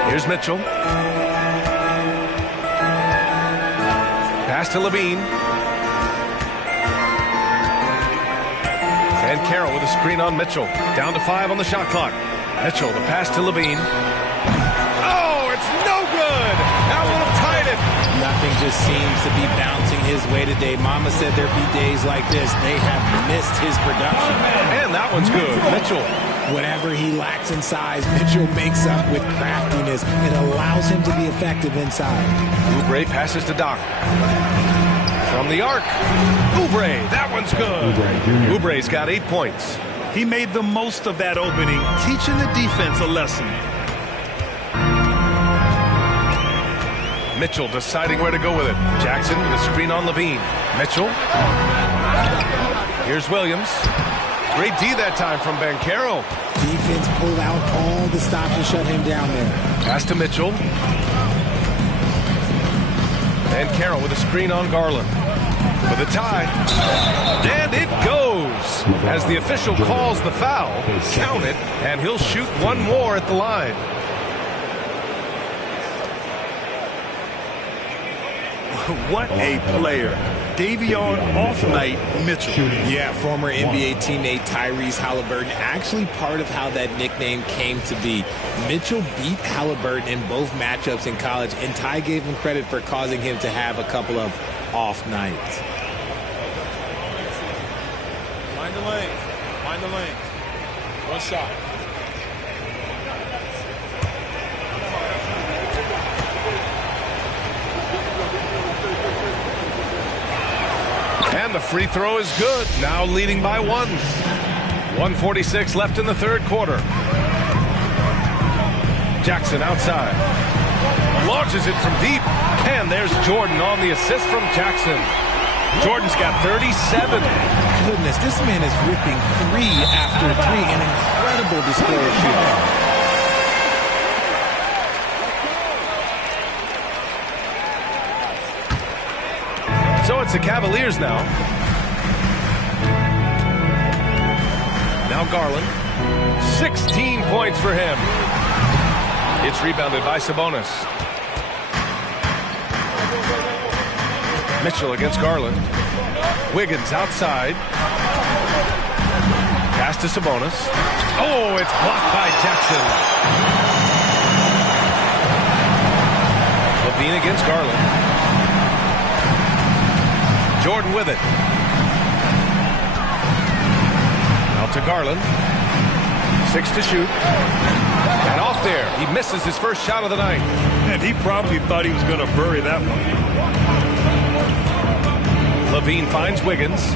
Here's Mitchell. Pass to Levine. And Carroll with a screen on Mitchell. Down to 5 on the shot clock. Mitchell, the pass to Levine. Oh, it's no good! That would have tied it. Nothing just seems to be bouncing his way today. Mama said there'd be days like this. They have missed his production. And that one's good. Mitchell. Whatever he lacks in size, Mitchell makes up with craftiness. It allows him to be effective inside. Oubre passes to Doc. From the arc. Oubre, that one's good. Oubre's got 8 points. He made the most of that opening, teaching the defense a lesson. Mitchell deciding where to go with it. Jackson with a screen on Levine. Mitchell. Here's Williams. Great D that time from Ben Carroll. Defense pulled out all the stops to shut him down there. Pass to Mitchell. And Carroll with a screen on Garland. For the tie. And it goes. As the official calls the foul, count it, and he'll shoot one more at the line. What a player. Davion off-night Mitchell. Yeah, former NBA teammate Tyrese Halliburton. Actually part of how that nickname came to be. Mitchell beat Halliburton in both matchups in college, and Ty gave him credit for causing him to have a couple of off nights. Mind the lanes. Mind the lanes. One shot. And the free throw is good. Now leading by 1. 1:46 left in the third quarter. Jackson outside. Launches it from deep. And there's Jordan on the assist from Jackson. Jordan's got 37. Goodness, this man is ripping 3 after 3. An incredible display of shooting. So it's the Cavaliers now. Now Garland. 16 points for him. It's rebounded by Sabonis. Mitchell against Garland. Wiggins outside. Pass to Sabonis. Oh, it's blocked by Jackson. Levine against Garland. Jordan with it. Out to Garland. 6 to shoot. And off there. He misses his first shot of the night. And he probably thought he was going to bury that one. Levine finds Wiggins.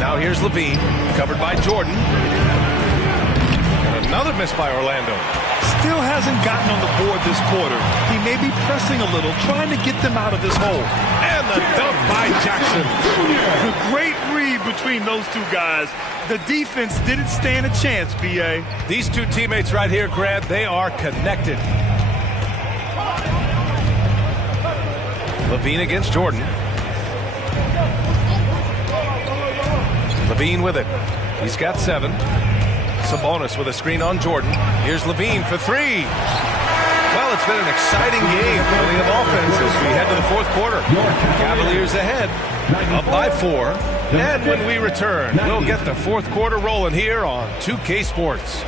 Now here's Levine, covered by Jordan. And another miss by Orlando. Still hasn't gotten on the board this quarter. He may be pressing a little, trying to get them out of this hole. And the dunk by Jackson. A great read between those two guys. The defense didn't stand a chance, B.A. These two teammates right here, Grant, they are connected. Levine against Jordan. Levine with it. He's got 7. Sabonis with a screen on Jordan. Here's Levine for 3. Well, it's been an exciting game. Plenty of offense as we head to the fourth quarter. Cavaliers ahead, up by 4. And when we return, we'll get the fourth quarter rolling here on 2K Sports.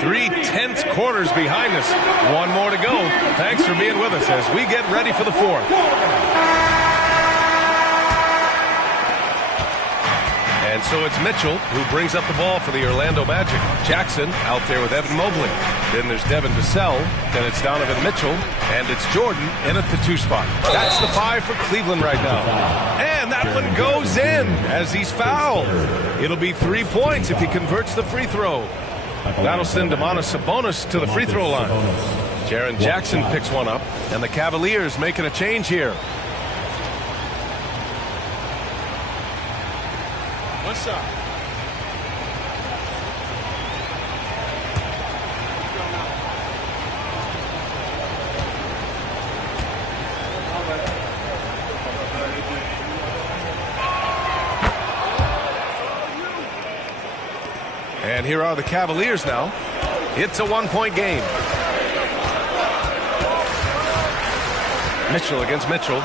Three-tenths quarters behind us. One more to go. Thanks for being with us as we get ready for the fourth. And so it's Mitchell who brings up the ball for the Orlando Magic. Jackson out there with Evan Mobley. Then there's Devin Vassell. Then it's Donovan Mitchell. And it's Jordan in at the 2 spot. That's the 5 for Cleveland right now. And that one goes in as he's fouled. It'll be 3 points if he converts the free throw. That'll send Domantas Sabonis to the free throw line. Jaren Jackson picks one up, and the Cavaliers making a change here. What's up? And here are the Cavaliers now. It's a 1-point game. Mitchell against Mitchell.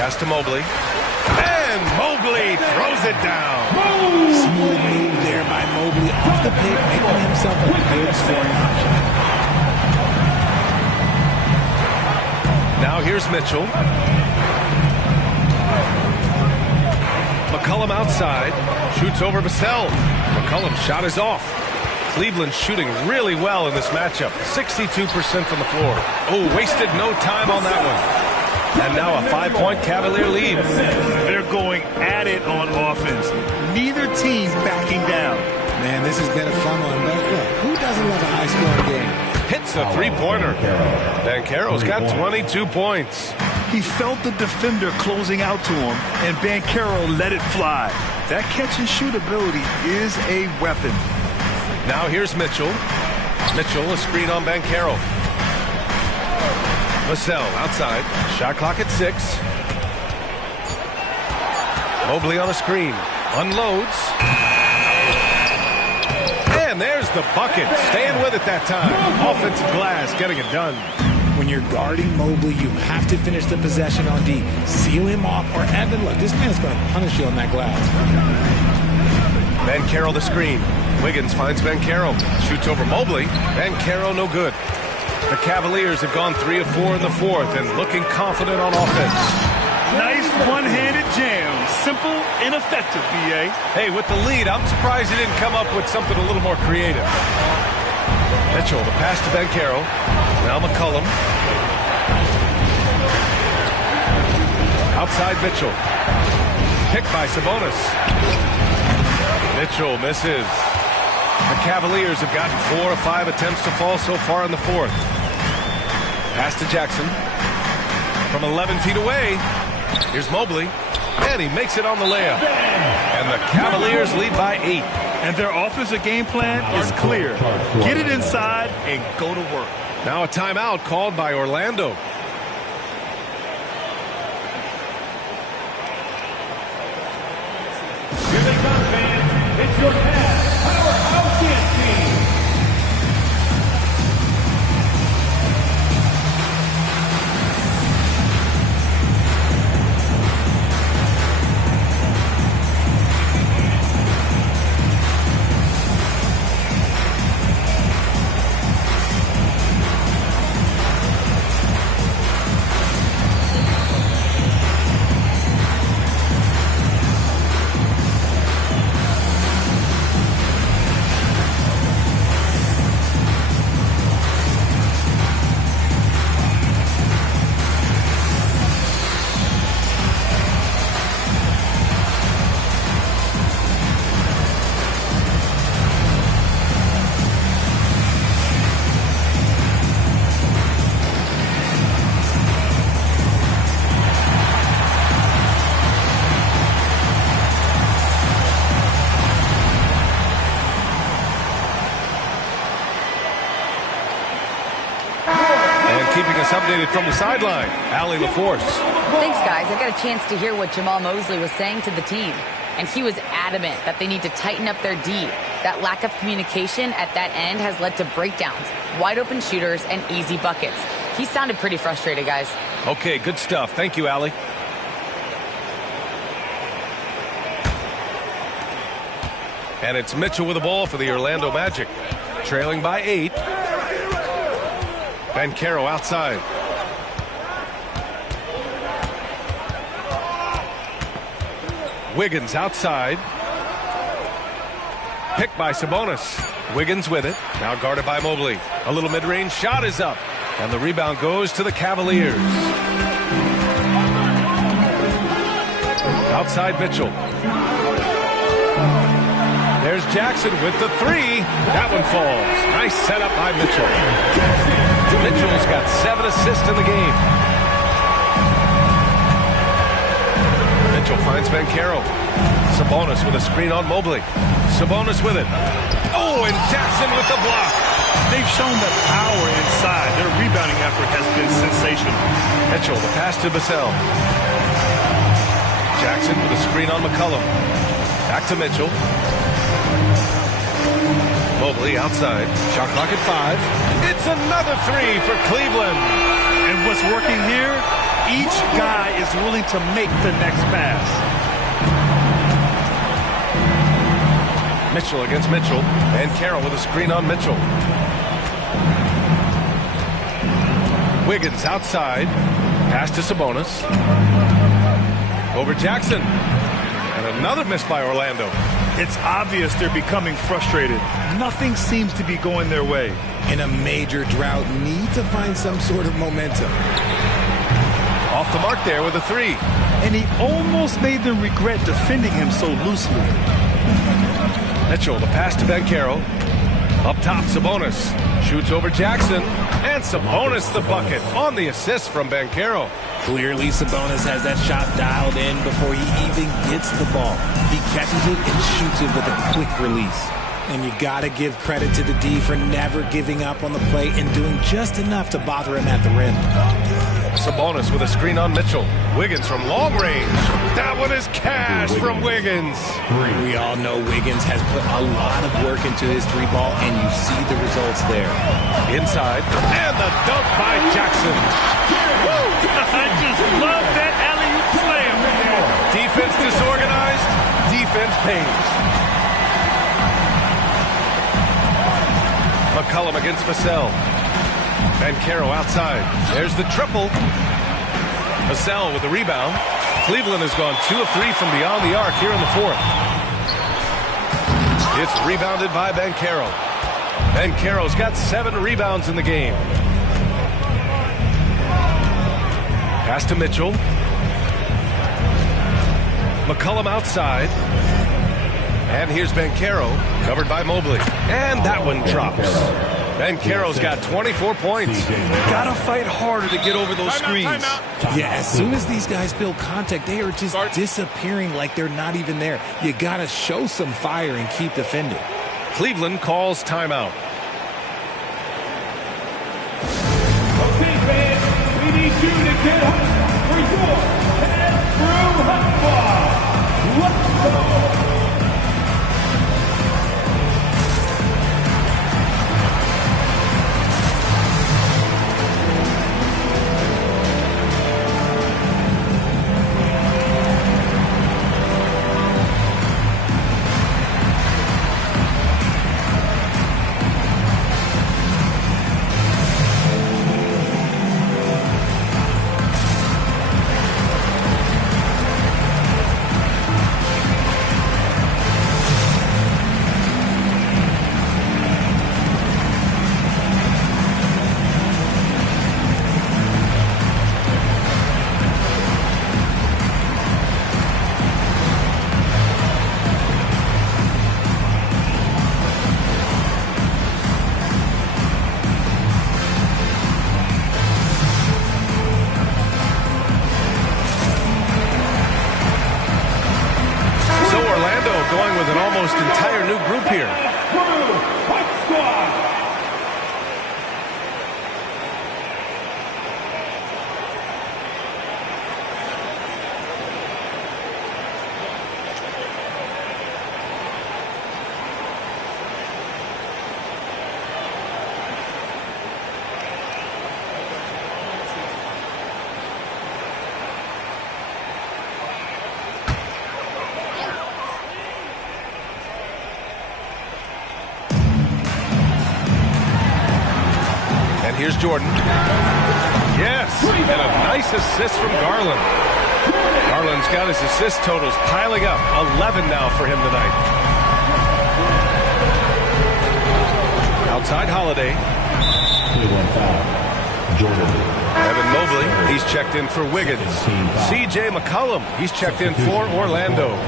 Pass to Mobley. And Mobley throws it down. Smooth move there by Mobley off the pick, making himself a good scoring option. Now here's Mitchell. McCollum outside, shoots over Vassell. McCollum's shot is off. Cleveland shooting really well in this matchup. 62% from the floor. Oh, wasted no time on that one. And now a 5-point Cavalier lead. They're going at it on offense. Neither team backing down. Man, this has been a fun one. But look, who doesn't love a high-scoring game? Hits a 3-pointer. Banchero's got 22 points. He felt the defender closing out to him, and Banchero let it fly. That catch-and-shoot ability is a weapon. Now here's Mitchell. Mitchell, a screen on Banchero. Vassell outside. Shot clock at 6. Mobley on a screen. Unloads. And there's the bucket. Staying with it that time. Offensive glass getting it done. When you're guarding Mobley, you have to finish the possession on D. Seal him off, or Evan, look, this man's going to punish you on that glass. Banchero the screen. Wiggins finds Banchero. Shoots over Mobley. Banchero no good. The Cavaliers have gone 3 of 4 in the fourth and looking confident on offense. Nice one-handed jam. Simple and effective, B.A. Hey, with the lead, I'm surprised he didn't come up with something a little more creative. Mitchell, the pass to Banchero. Now McCollum. Outside Mitchell. Picked by Sabonis. Mitchell misses. The Cavaliers have gotten 4 of 5 attempts to fall so far in the fourth. Pass to Jackson. From 11 feet away. Here's Mobley. And he makes it on the layup. And the Cavaliers lead by 8. And their offensive game plan is clear. Get it inside and go to work. Now a timeout called by Orlando. Here they come, fans. It's your Cavs Powerhouse Dance Team. Keeping us updated from the sideline, Allie LaForce. Thanks, guys. I got a chance to hear what Jamal Mosley was saying to the team. And he was adamant that they need to tighten up their D. That lack of communication at that end has led to breakdowns, wide open shooters, and easy buckets. He sounded pretty frustrated, guys. Okay, good stuff. Thank you, Allie. And it's Mitchell with the ball for the Orlando Magic. Trailing by 8. Banchero outside. Wiggins outside. Picked by Sabonis. Wiggins with it. Now guarded by Mobley. A little mid-range shot is up. And the rebound goes to the Cavaliers. Outside Mitchell. There's Jackson with the 3. That one falls. Nice setup by Mitchell. Mitchell's got 7 assists in the game. Mitchell finds Banchero. Sabonis with a screen on Mobley. Sabonis with it. Oh, and Jackson with the block. They've shown that power inside. Their rebounding effort has been sensational. Mitchell, the pass to Vassell. Jackson with a screen on McCollum. Back to Mitchell. Mobley outside. Shot clock at 5. It's another 3 for Cleveland. And what's working here, each guy is willing to make the next pass. Mitchell against Mitchell. And Carroll with a screen on Mitchell. Wiggins outside. Pass to Sabonis. Over Jackson. And another miss by Orlando. It's obvious they're becoming frustrated. Nothing seems to be going their way. In a major drought, need to find some sort of momentum. Off the mark there with a 3. And he almost made them regret defending him so loosely. Mitchell, the pass to Banchero. Up top, Sabonis. Shoots over Jackson. And Sabonis the bucket on the assist from Banchero. Clearly, Sabonis has that shot dialed in before he even gets the ball. He catches it and shoots it with a quick release. And you got to give credit to the D for never giving up on the play and doing just enough to bother him at the rim. Sabonis with a screen on Mitchell. Wiggins from long range. That one is cash from Wiggins. We all know Wiggins has put a lot of work into his three ball, and you see the results there. Inside, and the dunk by Jackson. Woo! I just love that alley-oop slam. Defense disorganized, defense pays. McCollum against Vassell. Banchero outside. There's the triple. Vassell with the rebound. Cleveland has gone 2 of 3 from beyond the arc here in the fourth. It's rebounded by Banchero. Banchero's got 7 rebounds in the game. Pass to Mitchell. McCollum outside. And here's Banchero, covered by Mobley. And that one drops. Banchero's got 24 points. Gotta fight harder to get over those screens. Yeah, as soon as these guys feel contact, they are just disappearing like they're not even there. You gotta show some fire and keep defending. Cleveland calls timeout. Okay, fans, we need you to get home for your head through hotspot. Let's go. Going with an almost entire new group here. Here's Jordan. Yes, and a nice assist from Garland. Garland's got his assist totals piling up. 11 now for him tonight. Outside Holiday. Jordan. Evan Mobley, he's checked in for Wiggins. C.J. McCollum, he's checked in for Orlando.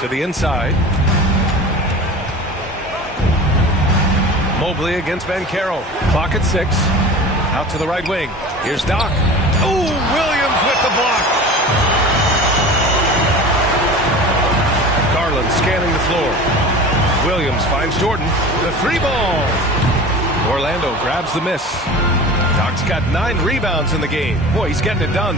To the inside. Mobley against Banchero. Clock at 6. Out to the right wing. Here's Doc. Oh, Williams with the block. Garland scanning the floor. Williams finds Jordan. The 3-ball. Orlando grabs the miss. Doc's got 9 rebounds in the game. Boy, he's getting it done.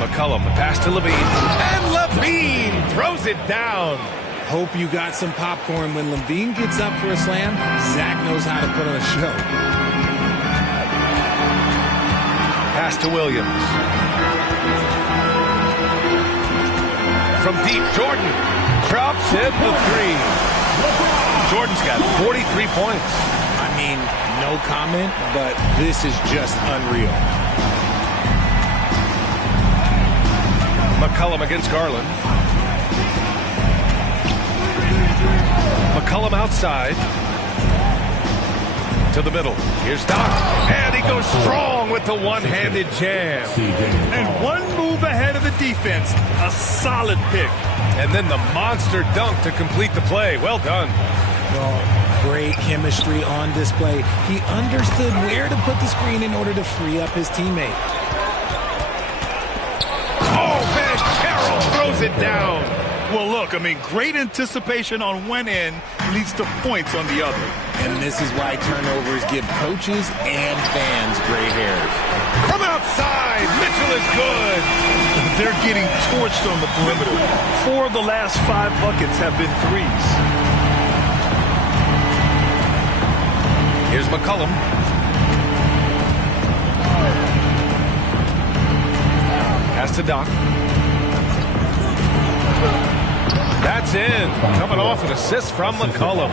McCollum, the pass to Levine. And Levine throws it down. Hope you got some popcorn. When Levine gets up for a slam, Zach knows how to put on a show. Pass to Williams. From deep, Jordan drops in the 3. Jordan's got 43 points. I mean, no comment, but this is just unreal. McCollum against Garland. McCollum outside. To the middle. Here's Doc. And he goes strong with the one-handed jam. And one move ahead of the defense. A solid pick. And then the monster dunk to complete the play. Well done. Well, great chemistry on display. He understood where to put the screen in order to free up his teammate. Oh, it down. Well, look, I mean, great anticipation on one end leads to points on the other. And this is why turnovers give coaches and fans gray hairs. From outside, Mitchell is good. They're getting torched on the perimeter. 4 of the last 5 buckets have been threes. Here's McCollum. Pass to Doc. That's in. Coming off an assist from McCollum.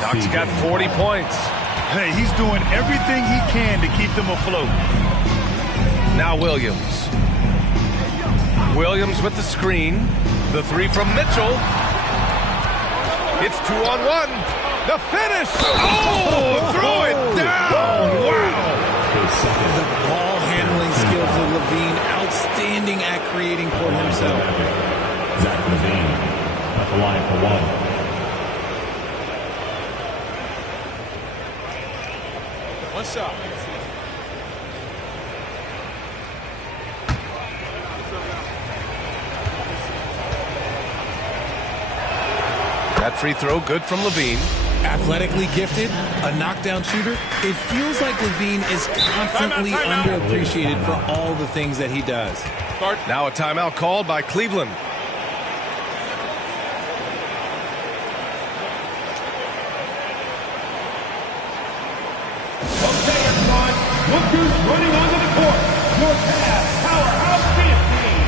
Doc's got 40 points. Hey, he's doing everything he can to keep them afloat. Now Williams. Williams with the screen. The 3 from Mitchell. It's 2-on-1. The finish. Oh, throw it down. Wow. The ball handling skills of Levine, outstanding at creating for himself. Zach Levine at the line for 1. One shot. That free throw good from Levine. Athletically gifted, a knockdown shooter. It feels like Levine is constantly underappreciated for all the things that he does. Now a timeout called by Cleveland. Okay, everyone. Look who's running onto the court. Your Cavs powerhouse dance team.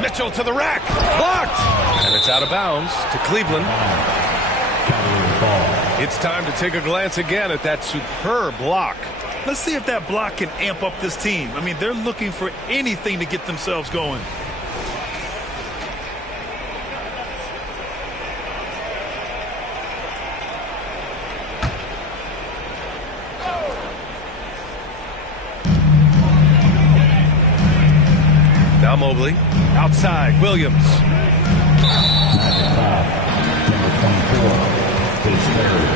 Mitchell to the rack. Blocked. And it's out of bounds to Cleveland. It's time to take a glance again at that superb block. Let's see if that block can amp up this team. I mean, they're looking for anything to get themselves going. Now Mobley. Outside, Williams. Number 24, his third.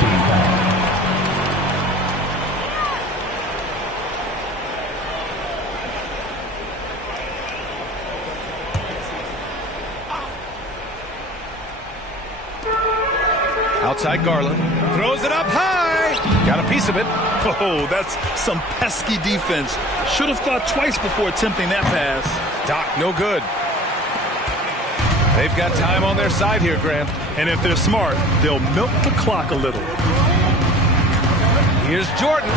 Team foul. Outside Garland. Throws it up high. Got a piece of it. Oh, that's some pesky defense. Should have thought twice before attempting that pass. Doc, no good. They've got time on their side here, Grant. And if they're smart, they'll milk the clock a little. Here's Jordan.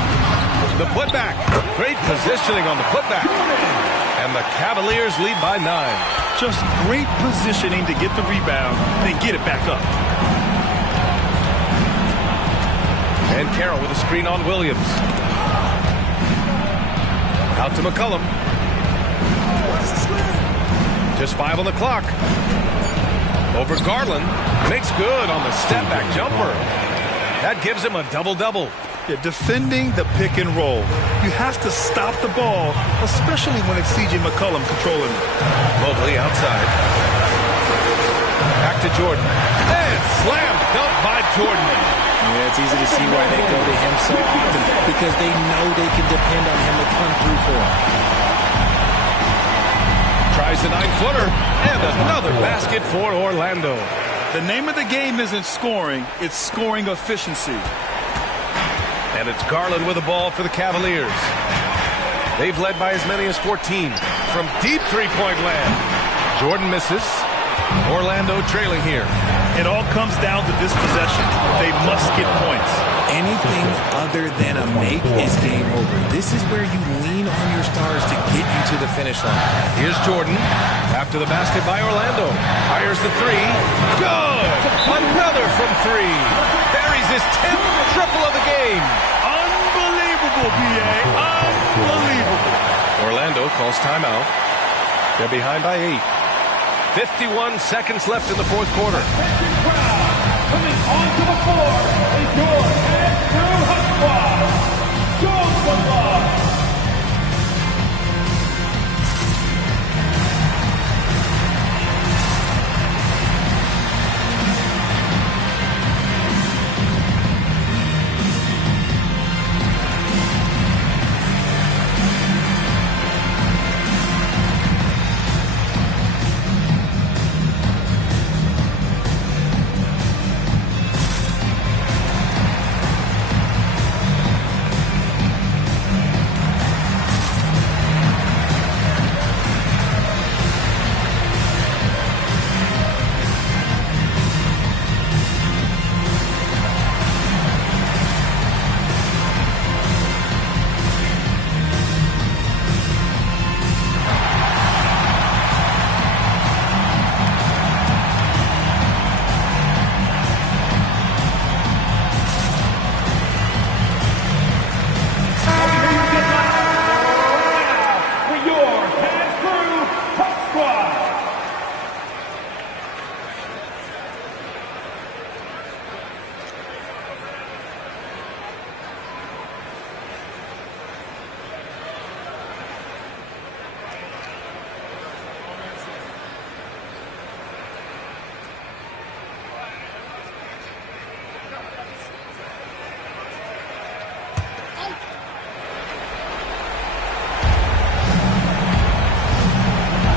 The putback. Great positioning on the putback. And the Cavaliers lead by 9. Just great positioning to get the rebound, then get it back up. And Carroll with a screen on Williams. Out to McCollum. Just 5 on the clock. Over Garland. Makes good on the step-back jumper. That gives him a double-double. Yeah, defending the pick and roll. You have to stop the ball, especially when it's C.J. McCollum controlling it. Mobley outside. Back to Jordan. And slam dunk by Jordan. Yeah, it's easy to see why they go to him so often, because they know they can depend on him to come through for them. Tries the 9-footer, and another basket for Orlando. The name of the game isn't scoring, it's scoring efficiency. And it's Garland with the ball for the Cavaliers. They've led by as many as 14 from deep three-point land. Jordan misses. Orlando trailing here. It all comes down to this possession. They must get points. Anything other than a make is game over. This is where you lean on your stars to get you to the finish line. Here's Jordan after the basket by Orlando. Fires the three. Good! Another from three. Buries his 10th triple of the game. Unbelievable, B.A. Unbelievable. Orlando calls timeout. They're behind by 8. 51 seconds left in the fourth quarter. Coming onto the floor is your head crew hot squad. Jones the Love.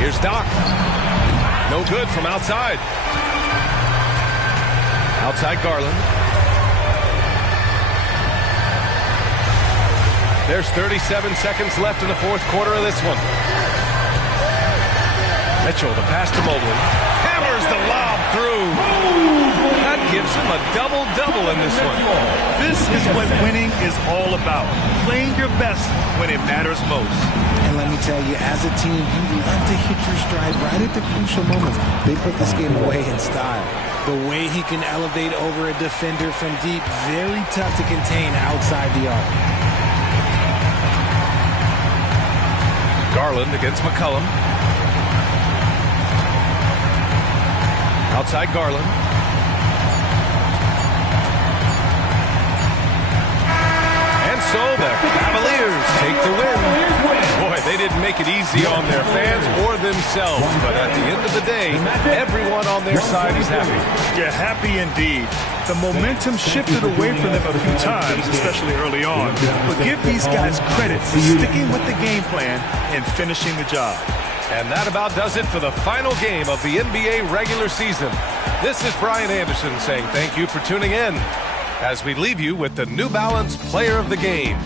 Here's Doc. No good from outside. Outside Garland. There's 37 seconds left in the fourth quarter of this one. Mitchell, the pass to Mobley. Hammers the lob through. That gives him a double-double in this one. This is what winning is all about. Playing your best when it matters most. And let me tell you, as a team, you love to hit your stride right at the crucial moments. They put this game away in style. The way he can elevate over a defender from deep, very tough to contain outside the arc. Garland against McCollum. Outside Garland. And so the Cavaliers take the win. Boy, they didn't make it easy on their fans or themselves, but at the end of the day, everyone on their side is happy. Yeah, happy indeed. The momentum shifted away from them a few times, especially early on. But give these guys credit for sticking with the game plan and finishing the job. And that about does it for the final game of the NBA regular season. This is Brian Anderson saying thank you for tuning in as we leave you with the New Balance Player of the Game.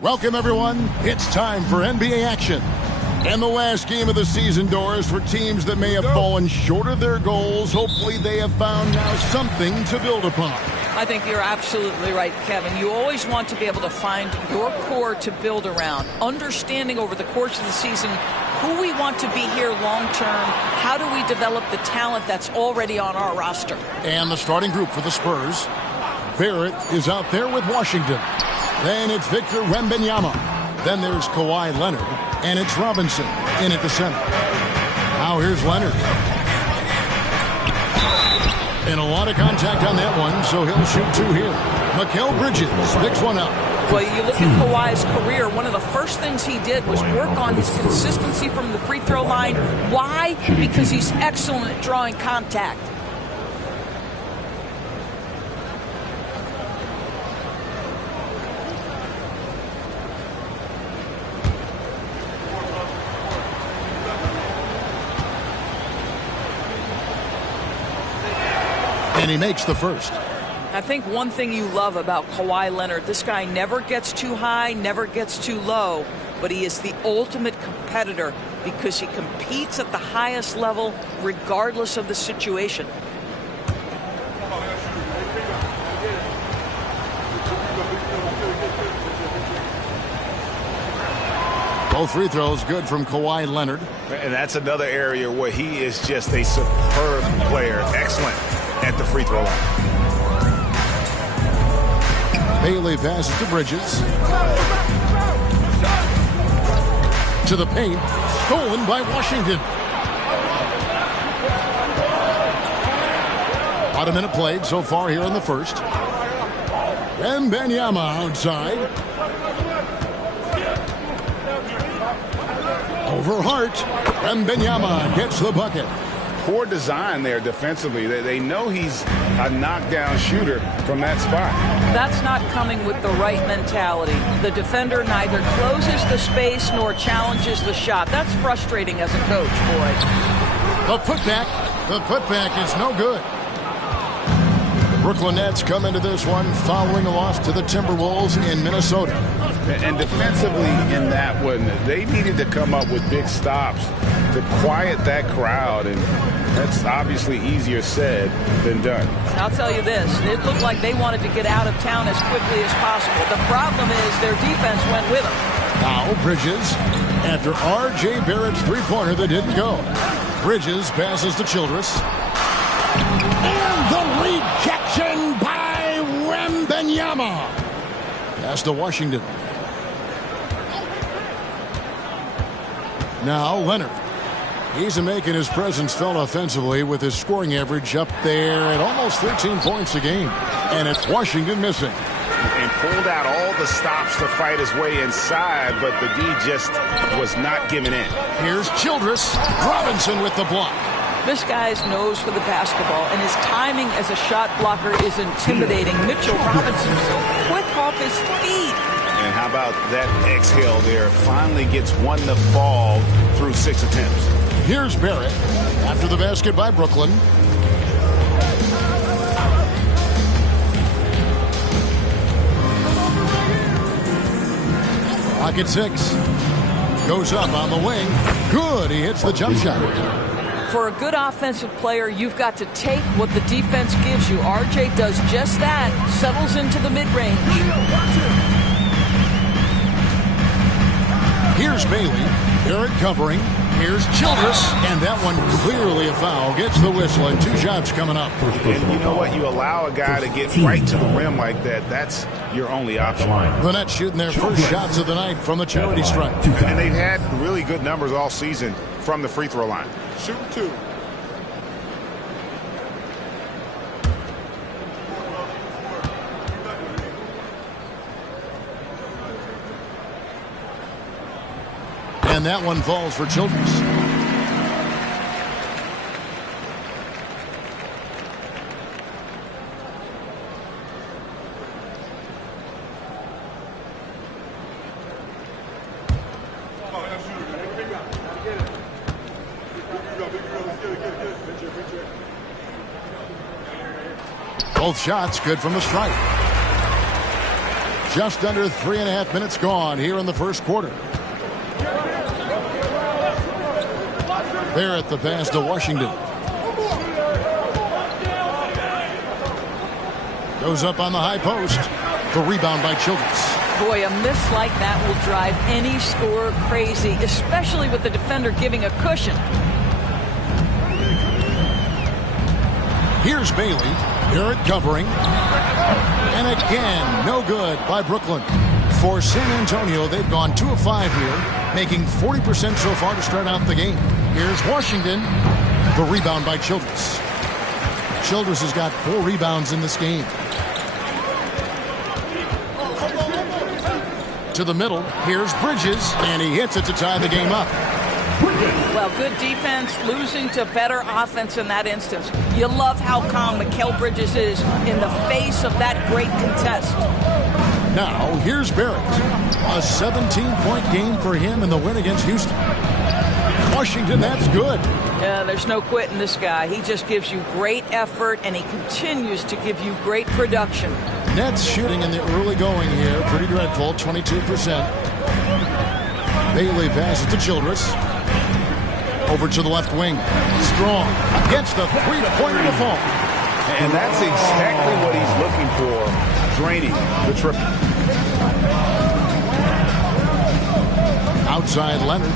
Welcome, everyone. It's time for NBA action. And the last game of the season, Doris, for teams that may have fallen short of their goals. Hopefully they have found now something to build upon. I think you're absolutely right, Kevin. You always want to be able to find your core to build around, understanding over the course of the season who we want to be here long term, how do we develop the talent that's already on our roster. And the starting group for the Spurs. Barrett is out there with Washington. Then it's Victor Wembanyama. Then there's Kawhi Leonard. And it's Robinson in at the center. Now here's Leonard. And a lot of contact on that one, so he'll shoot two here. Mikal Bridges picks one up. Well, you look at Kawhi's career, one of the first things he did was work on his consistency from the free throw line. Why? Because he's excellent at drawing contact. And he makes the first. I think one thing you love about Kawhi Leonard, this guy never gets too high, never gets too low, but he is the ultimate competitor because he competes at the highest level regardless of the situation. Both free throws good from Kawhi Leonard. And that's another area where he is just a superb player. Excellent at the free throw line. Bailey passes to Bridges. To the paint. Stolen by Washington. About a minute played so far here in the first. Wembanyama outside. Over Hart. Wembanyama gets the bucket. Poor design there defensively. They know he's a knockdown shooter from that spot. That's not coming with the right mentality. The defender neither closes the space nor challenges the shot. That's frustrating as a coach, boy. The putback is no good. The Brooklyn Nets come into this one following a loss to the Timberwolves in Minnesota. And defensively in that one, they needed to come up with big stops to quiet that crowd, and that's obviously easier said than done. I'll tell you this, it looked like they wanted to get out of town as quickly as possible. The problem is their defense went with them. Now Bridges, after R.J. Barrett's three-pointer that didn't go. Bridges passes to Childress. And the rejection by Wembanyama. Pass to Washington. Now Leonard. He's making his presence felt offensively with his scoring average up there at almost 13 points a game. And it's Washington missing. And pulled out all the stops to fight his way inside, but the D just was not giving in. Here's Childress. Robinson with the block. This guy's nose for the basketball, and his timing as a shot blocker is intimidating. Mitchell Robinson so quick off his feet. And how about that exhale there? Finally gets one to fall through 6 attempts. Here's Barrett after the basket by Brooklyn. Pocket 6. Goes up on the wing. Good. He hits the jump shot. For a good offensive player, you've got to take what the defense gives you. RJ does just that. Settles into the mid-range. Here's Bailey. Barrett covering. Here's Childress. And that one clearly a foul. Gets the whistle, and 2 shots coming up. And you know what? You allow a guy to get right to the rim like that. That's your only option. The Nets shooting their first shots of the night from the charity stripe. And they've had really good numbers all season from the free throw line. Shooting 2. And that one falls for Childress. Both shots good from the stripe. Just under 3.5 minutes gone here in the first quarter. Barrett the pass to Washington. Goes up on the high post. The rebound by Childress. Boy, a miss like that will drive any scorer crazy, especially with the defender giving a cushion. Here's Bailey. Barrett covering. And again, no good by Brooklyn. For San Antonio, they've gone 2 of 5 here, making 40% so far to start out the game. Here's Washington. The rebound by Childress. Childress has got 4 rebounds in this game. To the middle. Here's Bridges, and he hits it to tie the game up. Well, good defense, losing to better offense in that instance. You love how calm Mikal Bridges is in the face of that great contest. Now, here's Barrett. A 17-point game for him in the win against Houston. Washington, that's good. Yeah, there's no quitting this guy. He just gives you great effort, and he continues to give you great production. Nets shooting in the early going here. Pretty dreadful, 22%. Bailey passes to Childress. Over to the left wing. Strong. Gets the three-pointer to fall. And that's exactly what he's looking for. Draining the triple. Outside Leonard.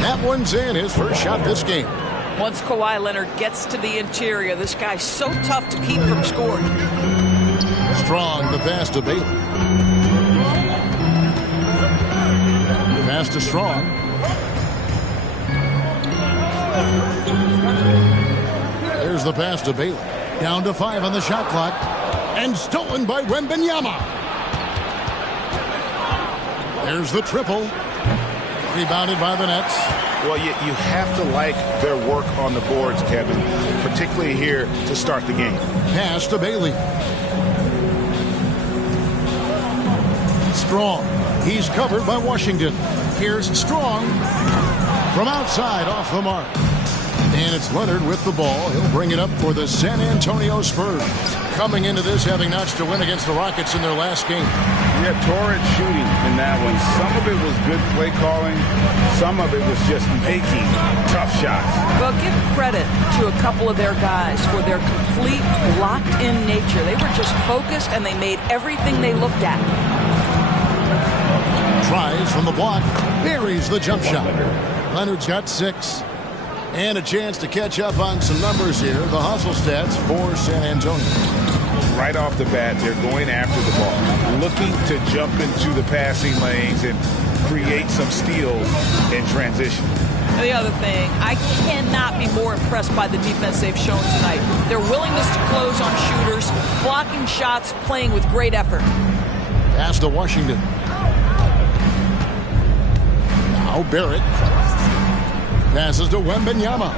That one's in. His first shot this game. Once Kawhi Leonard gets to the interior, this guy's so tough to keep from scoring. Strong, the pass to Bailey. Pass to Strong. There's the pass to Bailey. Down to 5 on the shot clock. And stolen by Wembanyama. There's the triple. Rebounded by the Nets. Well, you have to like their work on the boards, Kevin, particularly here to start the game. Pass to Bailey. Strong. He's covered by Washington. Here's Strong from outside off the mark. And it's Leonard with the ball. He'll bring it up for the San Antonio Spurs. Coming into this having notched a win against the Rockets in their last game. Yeah, torrid shooting in that one. Some of it was good play calling. Some of it was just making tough shots. Well, give credit to a couple of their guys for their complete locked-in nature. They were just focused, and they made everything they looked at. Tries from the block. Buries the jump shot. Leonard's got 6. And a chance to catch up on some numbers here. The hustle stats for San Antonio. Right off the bat, they're going after the ball, looking to jump into the passing lanes and create some steals in transition. The other thing, I cannot be more impressed by the defense they've shown tonight. Their willingness to close on shooters, blocking shots, playing with great effort. Pass to Washington. Now Barrett. Passes to Wembanyama.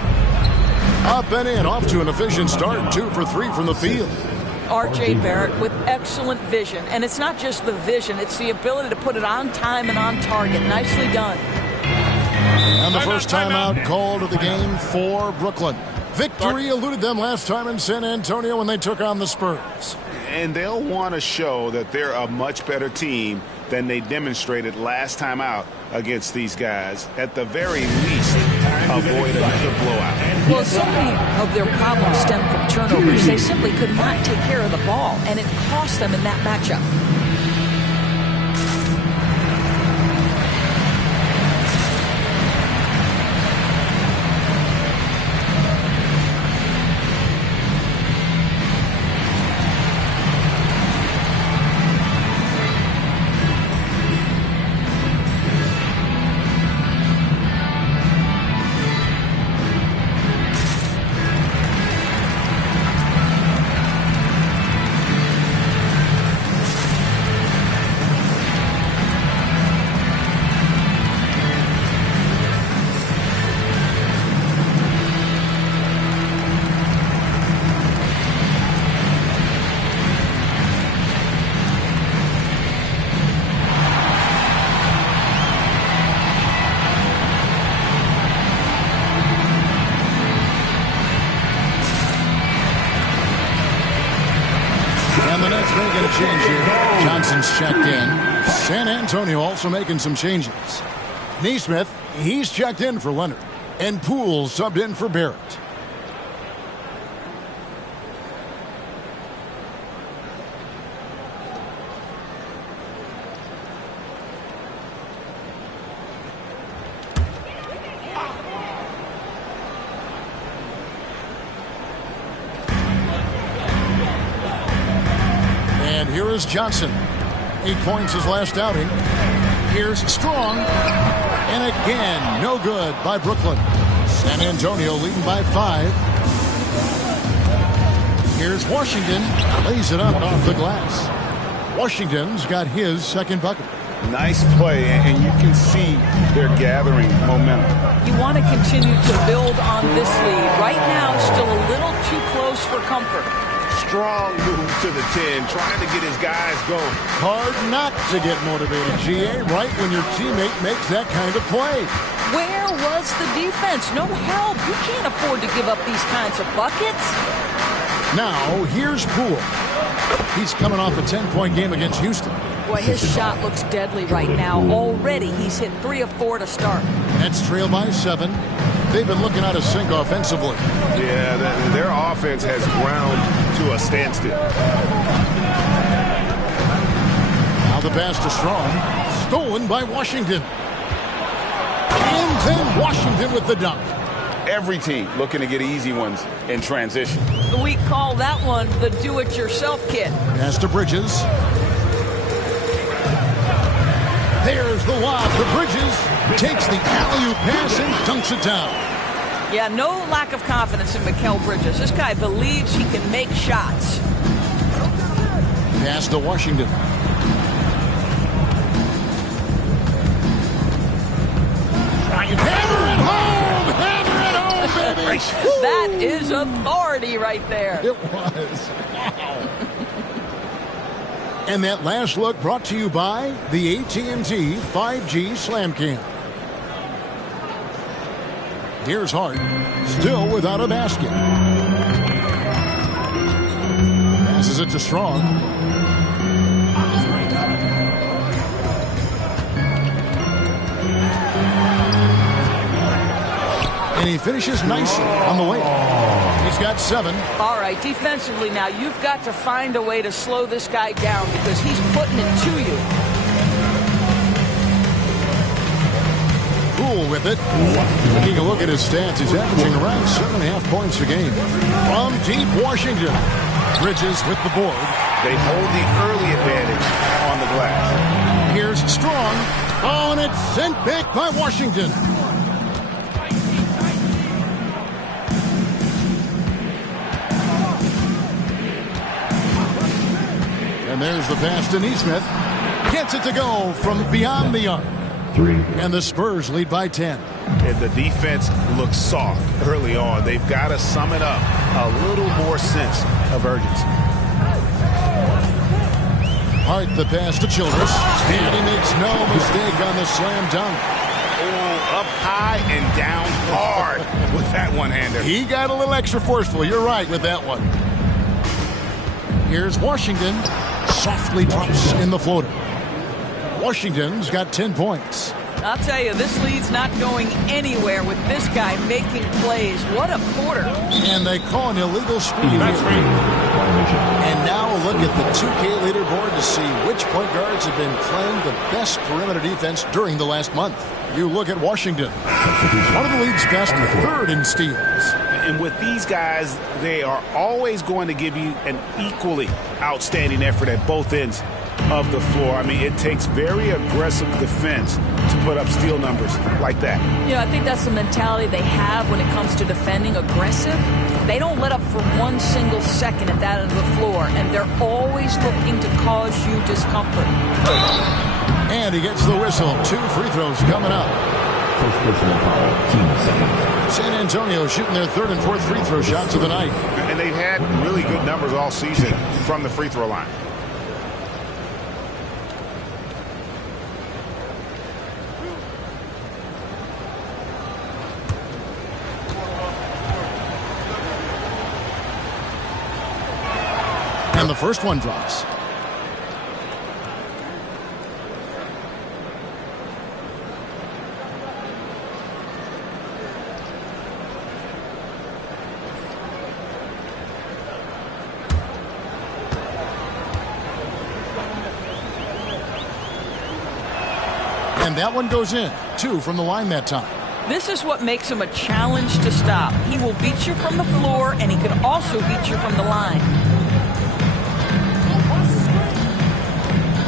Up and in, off to an efficient start. 2 for 3 from the field. R.J. Barrett with excellent vision. And it's not just the vision, it's the ability to put it on time and on target. Nicely done. And the first timeout called of the game for Brooklyn. Victory eluded them last time in San Antonio when they took on the Spurs. And they'll want to show that they're a much better team than they demonstrated last time out against these guys. At the very least, avoid another blowout. Well, so many of their problems stem from turnovers. They simply could not take care of the ball, and it cost them in that matchup. change here. Johnson's checked in. San Antonio also making some changes. Neesmith, he's checked in for Leonard. And Poole subbed in for Barrett. And here is Johnson. 8 points his last outing. Here's Strong. And again, no good by Brooklyn. San Antonio leading by 5. Here's Washington. Lays it up off the glass. Washington's got his second bucket. Nice play, and you can see they're gathering momentum. You want to continue to build on this lead. Right now, still a little too close for comfort. Strong move to the 10, trying to get his guys going. Hard not to get motivated, GA, right when your teammate makes that kind of play. Where was the defense? No help. You can't afford to give up these kinds of buckets. Now, here's Poole. He's coming off a 10-point game against Houston. Boy, his shot looks deadly right now. Already, he's hit 3 of 4 to start. Nets trail by 7. They've been looking out of sync offensively. Yeah, their offense has ground to a standstill. Now the pass to Strong. Stolen by Washington. And then Washington with the dunk. Every team looking to get easy ones in transition. We call that one the do-it-yourself kit. Pass to Bridges. There's the lob to Bridges. Takes the alley-oop pass and dunks it down. Yeah, no lack of confidence in Mikal Bridges. This guy believes he can make shots. Pass to Washington. Hammer it home! Hammer it home, baby! That is authority right there. It was. Wow. And that last look brought to you by the AT&T 5G Slam Cam. Here's Hart, still without a basket. Passes it to Strong. And he finishes nicely on the way. He's got 7. All right, defensively now, you've got to find a way to slow this guy down because he's putting it to you. Poole with it. Taking a look at his stats, he's averaging around 7.5 points a game. From deep Washington. Bridges with the board. They hold the early advantage on the glass. Here's Strong. Oh, and it's sent back by Washington. And there's the pass to Neesmith. Gets it to go from beyond the arc. 3. And the Spurs lead by 10. And the defense looks soft early on. They've got to sum it up. A little more sense of urgency. Hart the pass to Childress. And he makes no mistake on the slam dunk. Oh, up high and down hard with that one-hander. He got a little extra forceful. You're right with that one. Here's Washington. Softly drops in the floater. Washington's got 10 points. I'll tell you, this lead's not going anywhere with this guy making plays. What a quarter. And they call an illegal screen. And now a look at the 2K leaderboard to see which point guards have been playing the best perimeter defense during the last month. You look at Washington. One of the league's best, 3rd in steals. And with these guys, they are always going to give you an equally outstanding effort at both ends of the floor. I mean, it takes very aggressive defense to put up steal numbers like that. You know, I think that's the mentality they have when it comes to defending aggressive. They don't let up for one single second at that end of the floor, and they're always looking to cause you discomfort. And he gets the whistle. 2 free throws coming up. First personal foul, team second. San Antonio shooting their 3rd and 4th free throw shots of the night. And they've had really good numbers all season from the free throw line. And the first one drops. And that one goes in. 2 from the line that time. This is what makes him a challenge to stop. He will beat you from the floor, and he can also beat you from the line.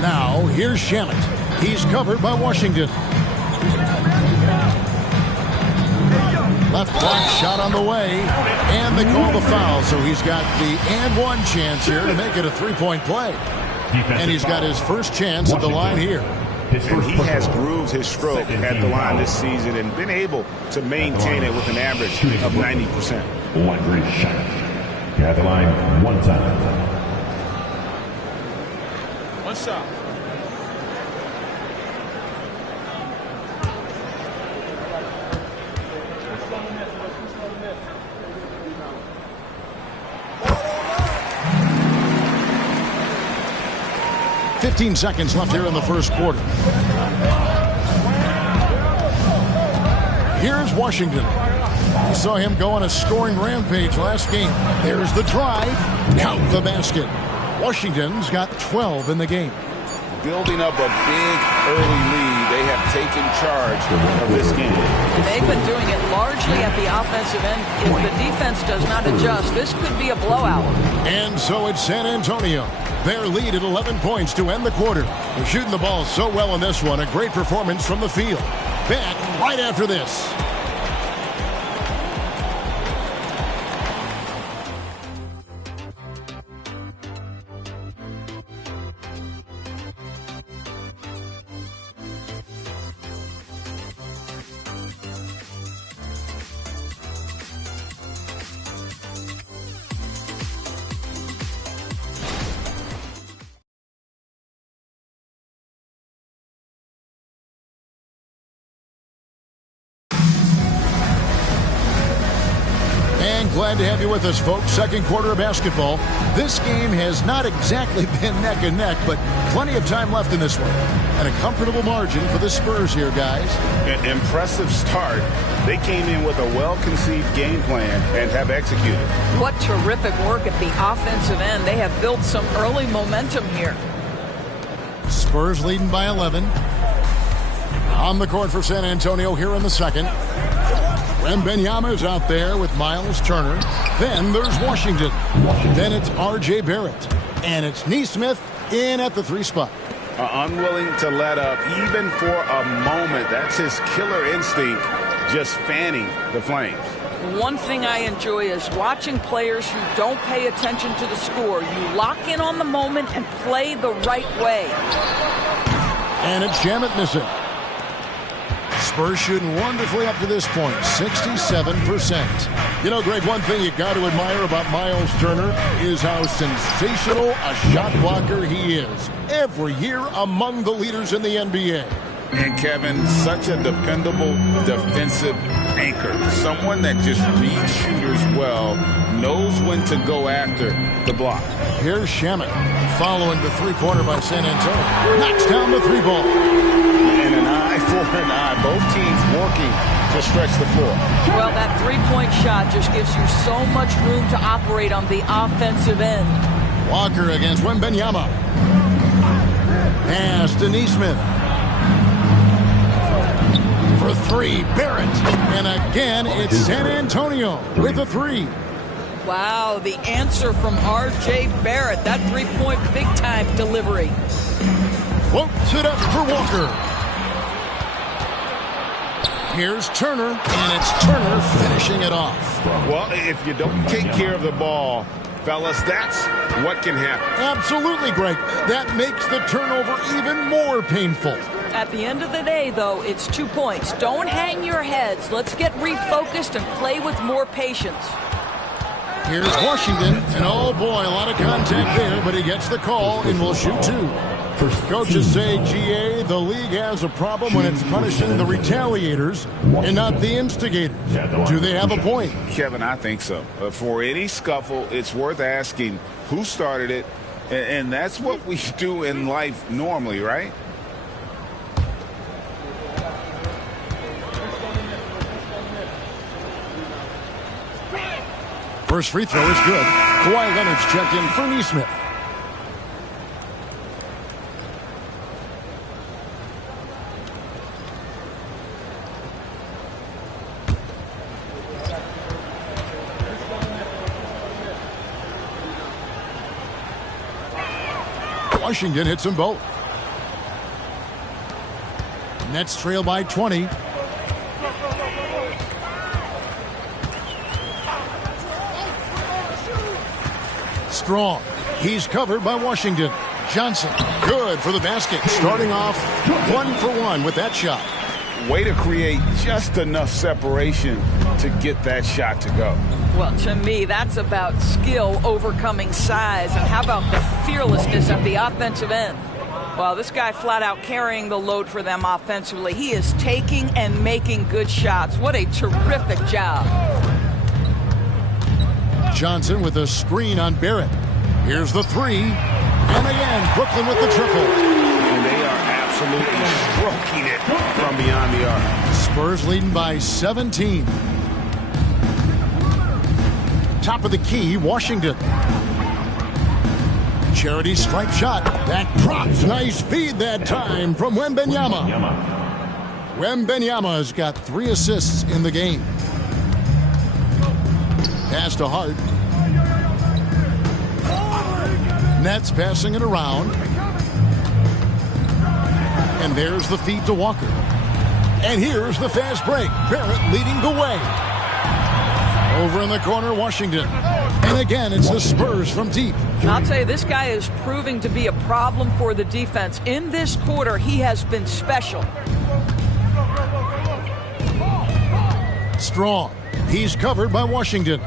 Now, here's Shamet. He's covered by Washington. Left block shot on the way, and they call the foul, so he's got the and one chance here to make it a three-point play. And he's got his first chance at the line here. And he has grooved his stroke at the line this season and been able to maintain it with an average of 90%. One great shot. At the line, one time. One shot. $15 seconds left here in the first quarter. Here's Washington. You saw him go on a scoring rampage last game. There's the drive. Count the basket. Washington's got 12 in the game. Building up a big early lead, they have taken charge of this game. And they've been doing it largely at the offensive end. If the defense does not adjust, this could be a blowout. And so it's San Antonio. Their lead at 11 points to end the quarter. They're shooting the ball so well in this one. A great performance from the field. Back right after this. Glad to have you with us, folks. Second quarter of basketball. This game has not exactly been neck and neck, but plenty of time left in this one. And a comfortable margin for the Spurs here, guys. An impressive start. They came in with a well-conceived game plan and have executed. What terrific work at the offensive end. They have built some early momentum here. Spurs leading by 11. On the court for San Antonio here in the second. Wembanyama's out there with Miles Turner. Then there's Washington. Then it's R.J. Barrett. And it's Nesmith in at the 3 spot. Unwilling to let up even for a moment. That's his killer instinct, just fanning the flames. One thing I enjoy is watching players who don't pay attention to the score. You lock in on the moment and play the right way. And it's Shamet missing. Spurs shooting wonderfully up to this point, 67%. You know, Greg, one thing you got to admire about Miles Turner is how sensational a shot blocker he is. Every year among the leaders in the NBA. And Kevin, such a dependable defensive anchor. Someone that just reads shooters well, knows when to go after the block. Here's Shamet following the three-pointer by San Antonio. Knocks down the 3-ball. And an eye for an eye. Both teams working to stretch the floor. Well, that three-point shot just gives you so much room to operate on the offensive end. Walker against Wembanyama. Pass to Nesmith. For 3, Barrett. And again, it's San Antonio with a 3. Wow, the answer from R.J. Barrett. That three-point big-time delivery. Floats it up for Walker. Here's Turner, and it's Turner finishing it off. Well, if you don't take care of the ball, fellas, that's what can happen. Absolutely, Greg. That makes the turnover even more painful. At the end of the day, though, it's 2 points. Don't hang your heads. Let's get refocused and play with more patience. Here's Washington, and oh boy, a lot of contact there, but he gets the call and will shoot 2. Coaches say, GA, the league has a problem when it's punishing the retaliators and not the instigators. Do they have a point? Kevin, I think so. For any scuffle, it's worth asking who started it, and that's what we do in life normally, right? First free throw is good. Kawhi Leonard's checked in for Nesmith. Washington hits them both. Nets trail by 20. Strong. He's covered by Washington. Johnson, good for the basket. Starting off 1 for 1 with that shot. Way to create just enough separation to get that shot to go. Well, to me, that's about skill overcoming size. And how about the fearlessness at the offensive end? Well, this guy flat out carrying the load for them offensively. He is taking and making good shots. What a terrific job. Johnson with a screen on Barrett. Here's the three. And again, Brooklyn with the triple. And they are absolutely stroking it from beyond the arc. Spurs leading by 17. Top of the key, Washington. Charity stripe shot. That drops. Nice feed that time from Wembanyama. Wembanyama's got 3 assists in the game. Pass to Hart. Nets passing it around. And there's the feed to Walker. And here's the fast break. Barrett leading the way. Over in the corner, Washington. And again, it's the Spurs from deep. I'll tell you, this guy is proving to be a problem for the defense. In this quarter, he has been special. Strong. He's covered by Washington.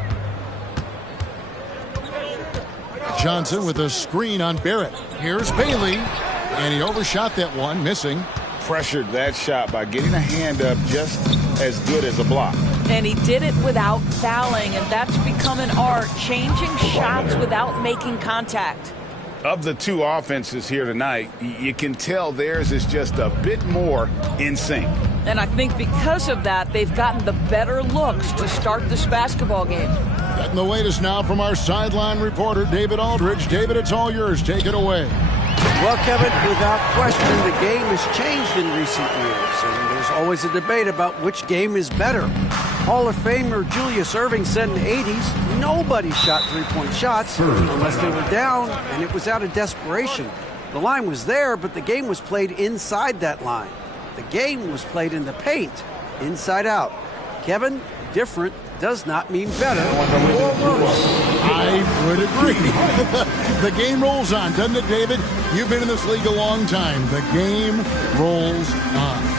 Johnson with a screen on Barrett. Here's Bailey. And he overshot that one, missing. Pressured that shot by getting a hand up just as good as a block. And he did it without fouling, and that's become an art, changing shots without making contact. Of the two offenses here tonight, you can tell theirs is just a bit more in sync. And I think because of that, they've gotten the better looks to start this basketball game. Getting the latest now from our sideline reporter, David Aldridge. David, it's all yours. Take it away. Well, Kevin, without question, the game has changed in recent years, and there's always a debate about which game is better. Hall of Famer Julius Erving said in the 80s, nobody shot three-point shots unless they were down, and it was out of desperation. The line was there, but the game was played inside that line. The game was played in the paint, inside out. Kevin, different does not mean better or worse. I would agree. The game rolls on, doesn't it, David? You've been in this league a long time. The game rolls on.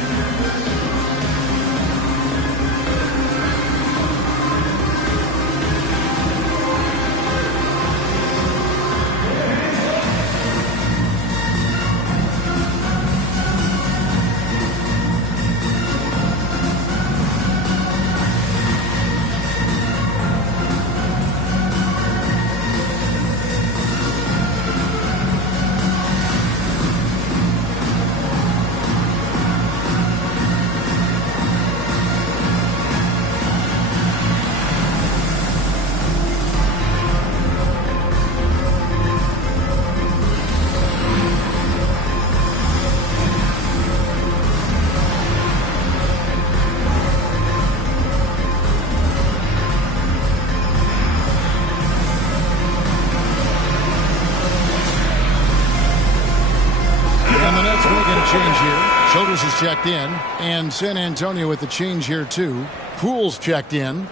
Childress is checked in, and San Antonio with the change here too. Poole's checked in.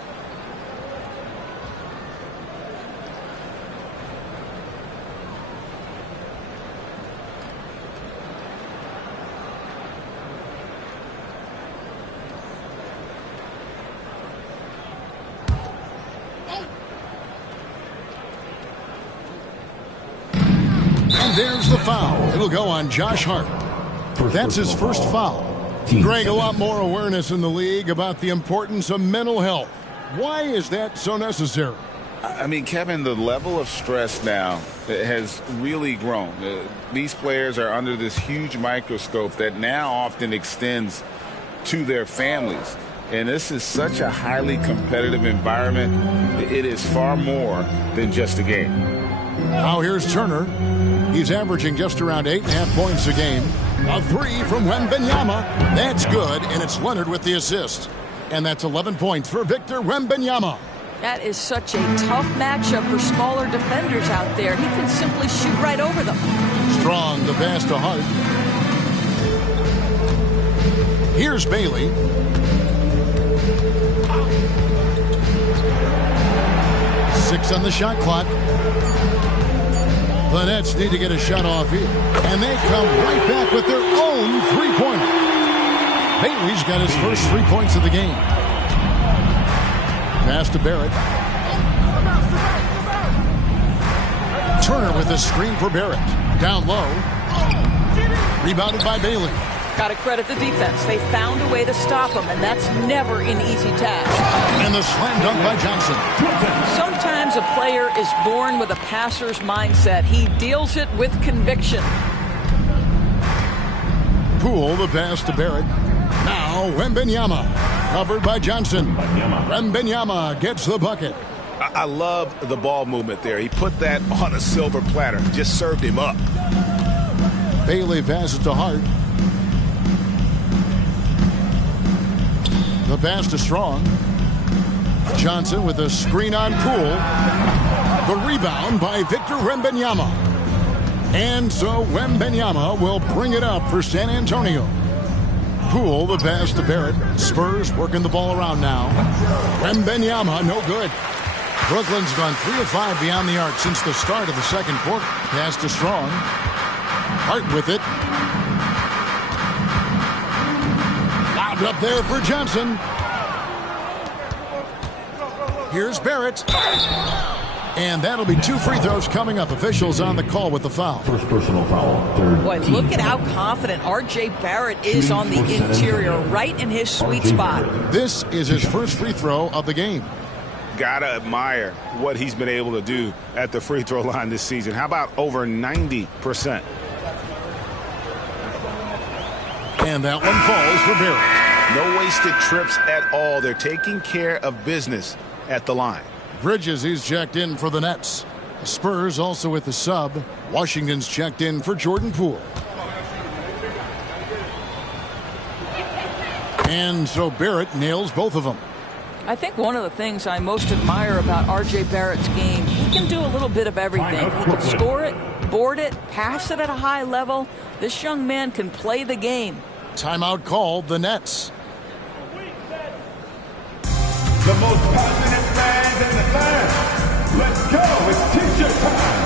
And there's the foul. It'll go on Josh Hart. That's his first foul. Greg, a lot more awareness in the league about the importance of mental health. Why is that so necessary? I mean, Kevin, the level of stress now has really grown. These players are under this huge microscope that now often extends to their families. And this is such a highly competitive environment. It is far more than just a game. Now here's Turner. He's averaging just around 8.5 points a game. A three from Wembanyama. That's good, and it's Leonard with the assist. And that's 11 points for Victor Wembanyama. That is such a tough matchup for smaller defenders out there. He can simply shoot right over them. Strong, the pass to Hart. Here's Bailey. Six on the shot clock. The Nets need to get a shot off here. And they come right back with their own three-pointer. Bailey's got his first 3 points of the game. Pass to Barrett. Turner with a screen for Barrett. Down low. Rebounded by Bailey. Got to credit the defense. They found a way to stop him, and that's never an easy task. And the slam dunk by Johnson. Sometimes a player is born with a passer's mindset. He deals it with conviction. Poole, the pass to Barrett. Now Wembanyama. Covered by Johnson. Wembanyama gets the bucket. I love the ball movement there. He put that on a silver platter. Just served him up. Bailey passes to Hart. The pass to Strong. Johnson with a screen on Poole. The rebound by Victor Wembanyama. And so Wembanyama will bring it up for San Antonio. Poole, the pass to Barrett. Spurs working the ball around now. Wembanyama, no good. Brooklyn's gone 3 of 5 beyond the arc since the start of the second quarter. Pass to Strong. Hart with it. Lobbed up there for Johnson. Here's Barrett. And that'll be 2 free throws coming up. Officials on the call with the foul. First personal foul. Third. Boy, look at how confident R.J. Barrett is on the interior, right in his sweet spot. This is his first free throw of the game. Gotta admire what he's been able to do at the free throw line this season. How about over 90%? And that one falls for Barrett. No wasted trips at all. They're taking care of business at the line. Bridges, he's checked in for the Nets. The Spurs also with the sub. Washington's checked in for Jordan Poole. And so Barrett nails both of them. I think one of the things I most admire about R.J. Barrett's game, he can do a little bit of everything. He can score it, board it, pass it at a high level. This young man can play the game. Timeout called, the Nets. The most passionate fans in the land. Let's go. It's t-shirt time.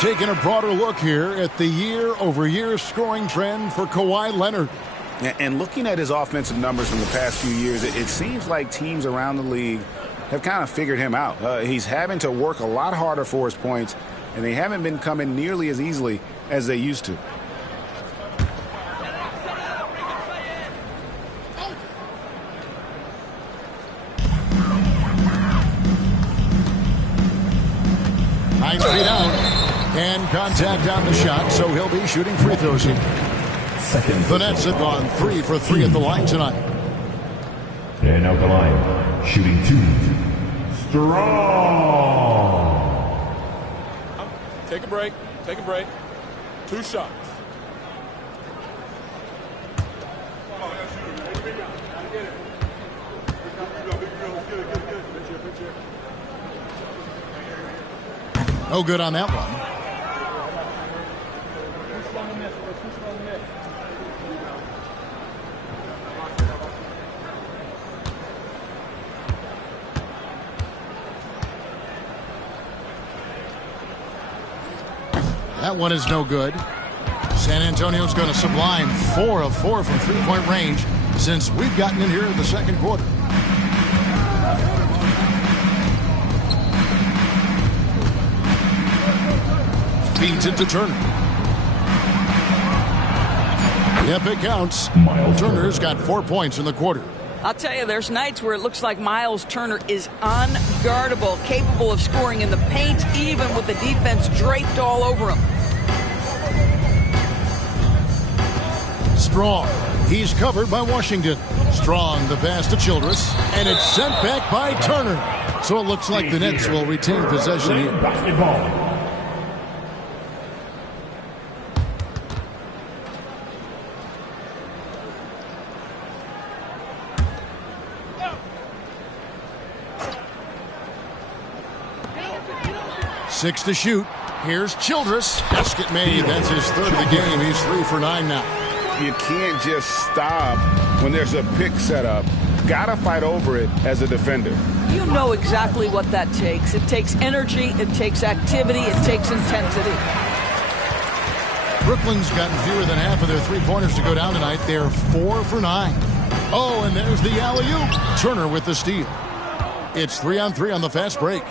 Taking a broader look here at the year-over-year scoring trend for Kawhi Leonard. And looking at his offensive numbers from the past few years, it seems like teams around the league have kind of figured him out. He's having to work a lot harder for his points, and they haven't been coming nearly as easily as they used to. And contact on the shot, so he'll be shooting free throws here. The Nets have gone 3 for 3 at the line tonight. And out the line, shooting 2. Strong. Take a break. Take a break. 2 shots. No good on that one. That one is no good. San Antonio's going to sublime 4 of 4 from three-point range since we've gotten in here in the second quarter. Feeds it to Turner. Yep, it counts. Turner's got 4 points in the quarter. I'll tell you, there's nights where it looks like Miles Turner is unguardable, capable of scoring in the paint, even with the defense draped all over him. Strong. He's covered by Washington. Strong, the pass to Childress, and it's sent back by Turner. So it looks like the Nets will retain possession here. Basketball. Six to shoot. Here's Childress. Basket made. That's his third of the game. He's 3 for 9 now. You can't just stop when there's a pick set up. Gotta fight over it as a defender. You know exactly what that takes. It takes energy, it takes activity, it takes intensity. Brooklyn's gotten fewer than half of their three-pointers to go down tonight. They're 4 for 9. Oh, and there's the alley-oop. Turner with the steal. It's 3-on-3 on the fast break.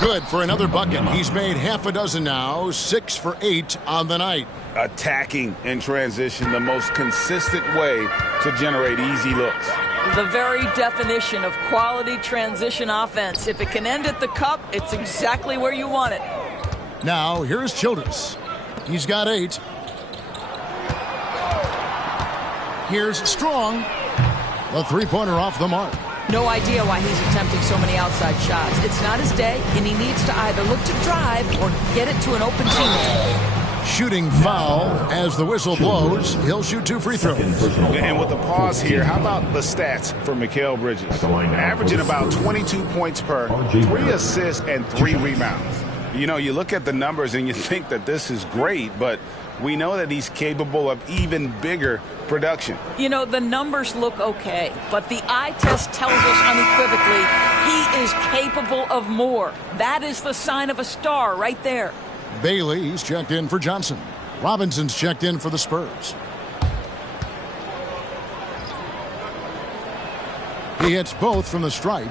Good for another bucket. He's made half a dozen now, 6 for 8 on the night. Attacking in transition, the most consistent way to generate easy looks. The very definition of quality transition offense. If it can end at the cup, it's exactly where you want it. Now, here's Childress. He's got 8. Here's Strong. The three-pointer off the mark. No idea why he's attempting so many outside shots. It's not his day, and he needs to either look to drive or get it to an open teammate. Shooting foul as the whistle blows. He'll shoot 2 free throws. And with the pause here, how about the stats for Mikal Bridges? Averaging about 22 points per, 3 assists, and 3 rebounds. You know, you look at the numbers and you think that this is great, but we know that he's capable of even bigger production. You know, the numbers look okay, but the eye test tells us unequivocally he is capable of more. That is the sign of a star right there. Bailey's checked in for Johnson. Robinson's checked in for the Spurs. He hits both from the stripe.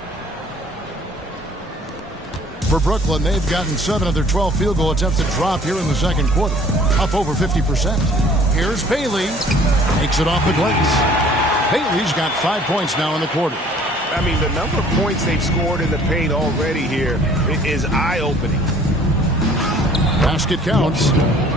For Brooklyn, they've gotten 7 of their 12 field goal attempts to drop here in the second quarter, up over 50%. Here's Bailey. Takes it off the glass. Bailey's got 5 points now in the quarter. I mean, the number of points they've scored in the paint already here is eye-opening. Basket counts,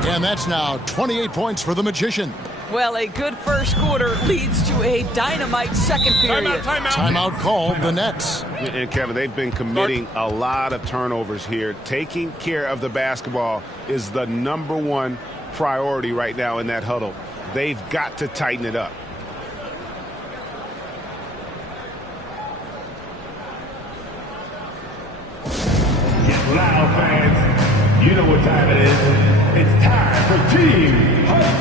and that's now 28 points for the Magician. Well, a good first quarter leads to a dynamite second period. Timeout called the Nets. And Kevin, they've been committing a lot of turnovers here. Taking care of the basketball is the #1 priority right now in that huddle. They've got to tighten it up. Get loud, fans. You know what time it is. It's time for Team Hype.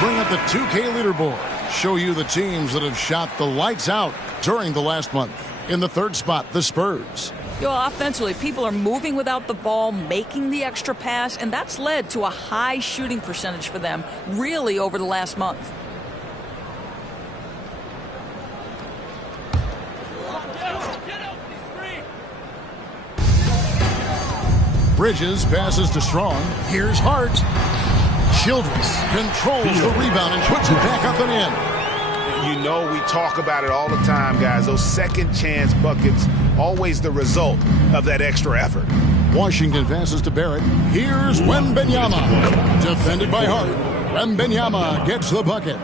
Bring up the 2K leaderboard. Show you the teams that have shot the lights out during the last month. In the third spot, the Spurs. Offensively, people are moving without the ball, making the extra pass, and that's led to a high shooting percentage for them, really, over the last month. Bridges passes to Strong. Here's Hart. Childress controls the rebound and puts it back up and in. You know we talk about it all the time, guys. Those second chance buckets, always the result of that extra effort. Washington passes to Barrett. Here's Wembanyama. Defended by Hart. Wembanyama gets the bucket.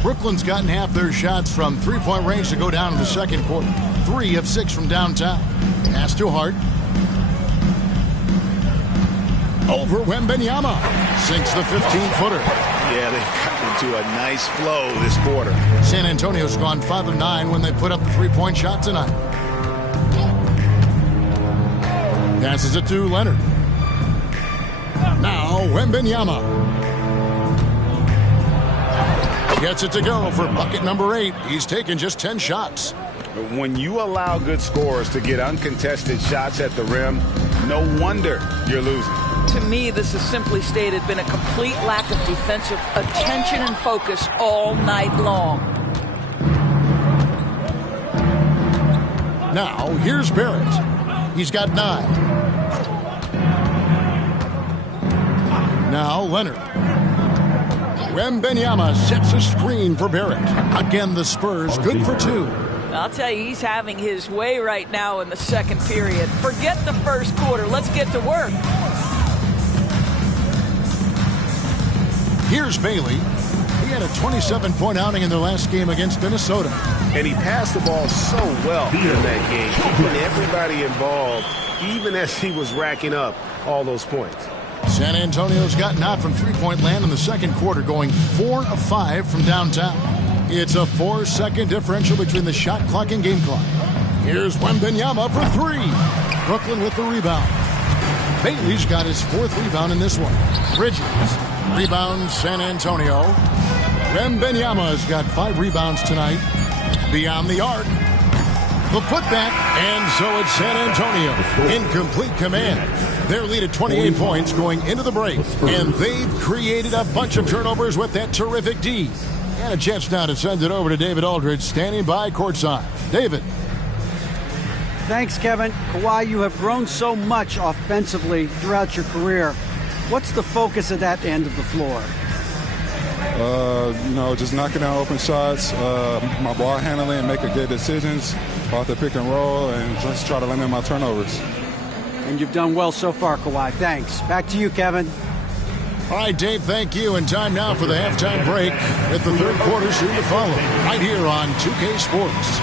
Brooklyn's gotten half their shots from three-point range to go down in the second quarter. 3 of 6 from downtown. Pass to Hart. Over Wembanyama. Sinks the 15-footer. Yeah, they've gotten into a nice flow this quarter. San Antonio's gone 5 of 9 when they put up the three-point shot tonight. Passes it to Leonard. Now Wembanyama. Gets it to go for bucket number 8. He's taken just 10 shots. When you allow good scorers to get uncontested shots at the rim, no wonder you're losing. To me, this has simply stated been a complete lack of defensive attention and focus all night long. Now, here's Barrett. He's got 9. Now, Leonard. Wembanyama sets a screen for Barrett. Again, the Spurs good for 2. I'll tell you, he's having his way right now in the second period. Forget the first quarter. Let's get to work. Here's Bailey. He had a 27-point outing in their last game against Minnesota. And he passed the ball so well in that game, keeping everybody involved, even as he was racking up all those points. San Antonio's gotten out from three-point land in the second quarter, going 4 of 5 from downtown. It's a 4-second differential between the shot clock and game clock. Here's Wembanyama for 3. Brooklyn with the rebound. Bailey's got his 4th rebound in this one. Bridges rebounds San Antonio. Wembanyama's got 5 rebounds tonight. Beyond the arc. The putback, and so it's San Antonio in complete command. Their lead at 28 points going into the break, and they've created a bunch of turnovers with that terrific D. And a chance now to send it over to David Aldridge, standing by courtside. David. Thanks, Kevin. Kawhi, you have grown so much offensively throughout your career. What's the focus of that end of the floor? Just knocking down open shots, my ball handling, making good decisions off the pick and roll, and just try to limit my turnovers. And you've done well so far, Kawhi. Thanks. Back to you, Kevin. All right, Dave, thank you. And time now for the halftime break with the third quarter soon to follow right here on 2K Sports.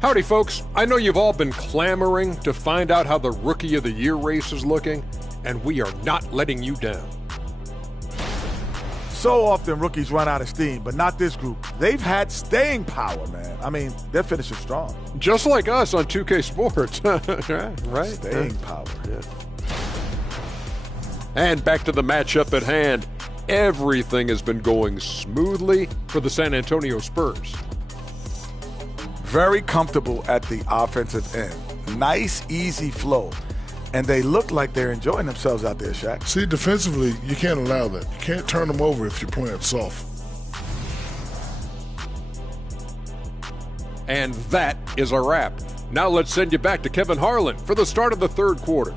Howdy, folks. I know you've all been clamoring to find out how the Rookie of the Year race is looking, and we are not letting you down. So often rookies run out of steam, but not this group. They've had staying power, man. I mean, they're finishing strong. Just like us on 2K Sports. Right? Staying power. Yeah. And back to the matchup at hand. everything has been going smoothly for the San Antonio Spurs. Very comfortable at the offensive end. Nice, easy flow. And they look like they're enjoying themselves out there, Shaq. See, defensively, you can't allow that. You can't turn them over if you're playing soft. And that is a wrap. Now let's send you back to Kevin Harlan for the start of the third quarter.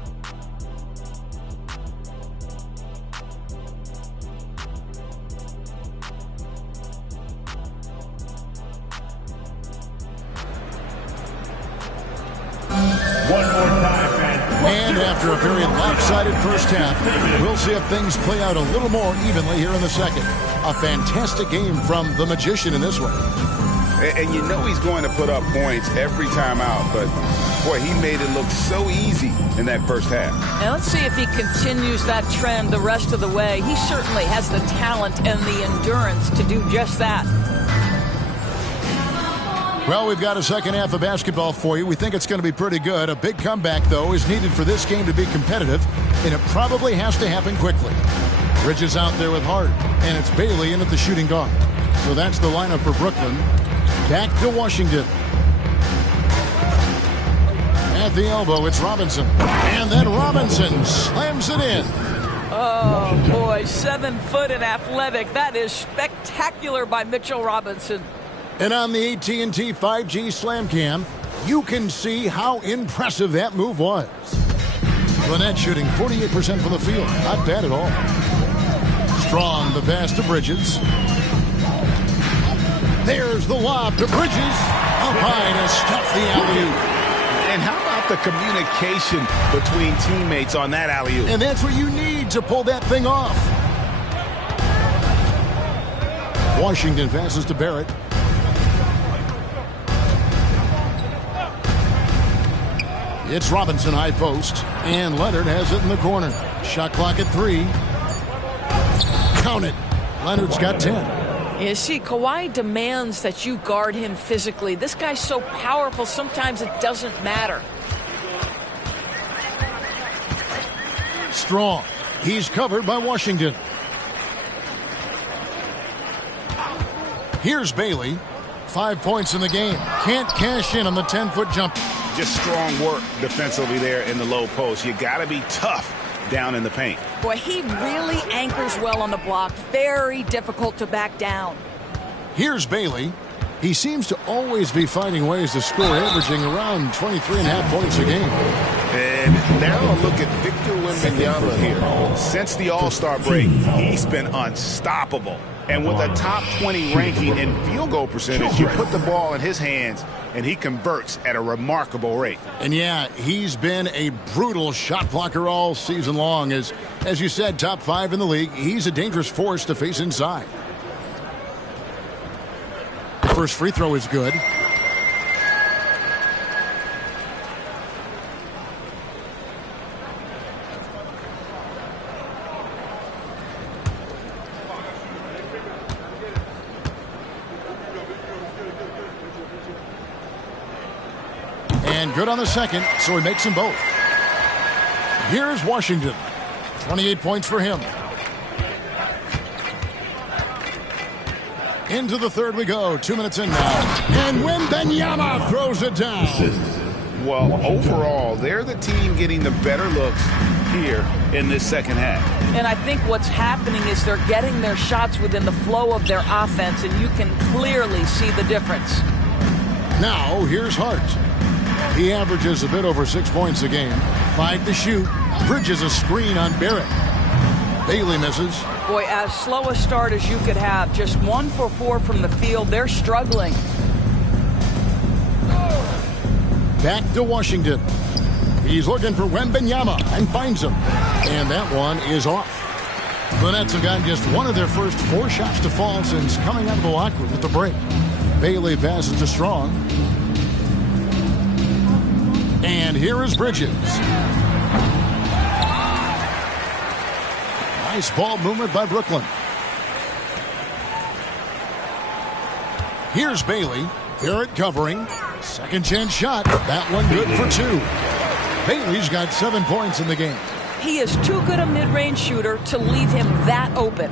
And after a very lopsided first half, we'll see if things play out a little more evenly here in the second. A fantastic game from the Magician in this one. And you know he's going to put up points every time out, but boy, he made it look so easy in that first half. And let's see if he continues that trend the rest of the way. He certainly has the talent and the endurance to do just that. Well, we've got a second half of basketball for you. We think it's going to be pretty good. A big comeback, though, is needed for this game to be competitive, and it probably has to happen quickly. Bridges out there with Hart, and it's Bailey in at the shooting guard. So that's the lineup for Brooklyn. Back to Washington. At the elbow, it's Robinson. And then Robinson slams it in. Oh, boy, 7 foot and athletic. That is spectacular by Mitchell Robinson. And on the AT&T 5G Slam Cam, you can see how impressive that move was. Lynette shooting 48% from the field. Not bad at all. Strong, the pass to Bridges. There's the lob to Bridges. Up high to stuff the alley-oop. And how about the communication between teammates on that alley-oop? And that's what you need to pull that thing off. Washington passes to Barrett. It's Robinson high post, and Leonard has it in the corner. Shot clock at 3. Count it. Leonard's got 10. You see, Kawhi demands that you guard him physically. This guy's so powerful, sometimes it doesn't matter. Strong. He's covered by Washington. Here's Bailey. 5 points in the game. Can't cash in on the 10-foot jump. Just strong work defensively there in the low post. You got to be tough down in the paint. Boy, he really anchors well on the block. Very difficult to back down. Here's Bailey. He seems to always be finding ways to score, averaging around 23.5 points a game. And now a look at Victor Wembanyama here. Since the All-Star break, he's been unstoppable. And with a top 20 ranking in field goal percentage, you put the ball in his hands, and he converts at a remarkable rate. And yeah, he's been a brutal shot blocker all season long. As you said, top 5 in the league. He's a dangerous force to face inside. The first free throw is good. And good on the second, so he makes them both. Here's Washington. 28 points for him. Into the third we go. 2 minutes in now. And Wembanyama throws it down. Well, overall, they're the team getting the better looks here in this second half. And I think what's happening is they're getting their shots within the flow of their offense, and you can clearly see the difference. Now, here's Hart. He averages a bit over 6 points a game. 5 to shoot. Bridges a screen on Barrett. Bailey misses. Boy, as slow a start as you could have. Just 1 for 4 from the field. They're struggling. Back to Washington. He's looking for Wembanyama and finds him. And that one is off. The Nets have gotten just one of their first 4 shots to fall since coming out of the locker room with the break. Bailey passes to Strong. And here is Bridges. Nice ball movement by Brooklyn. Here's Bailey. Barrett covering. Second chance shot. That one good for 2. Bailey's got 7 points in the game. He is too good a mid-range shooter to leave him that open.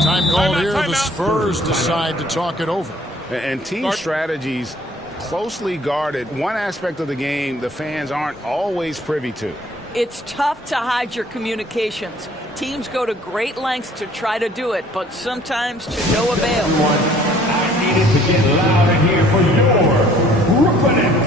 Time called here. The Spurs decide to talk it over. And team strategies closely guarded. One aspect of the game the fans aren't always privy to. It's tough to hide your communications. Teams go to great lengths to try to do it, but sometimes to no avail. I needed to get loud in here for your Brooklyn Nets.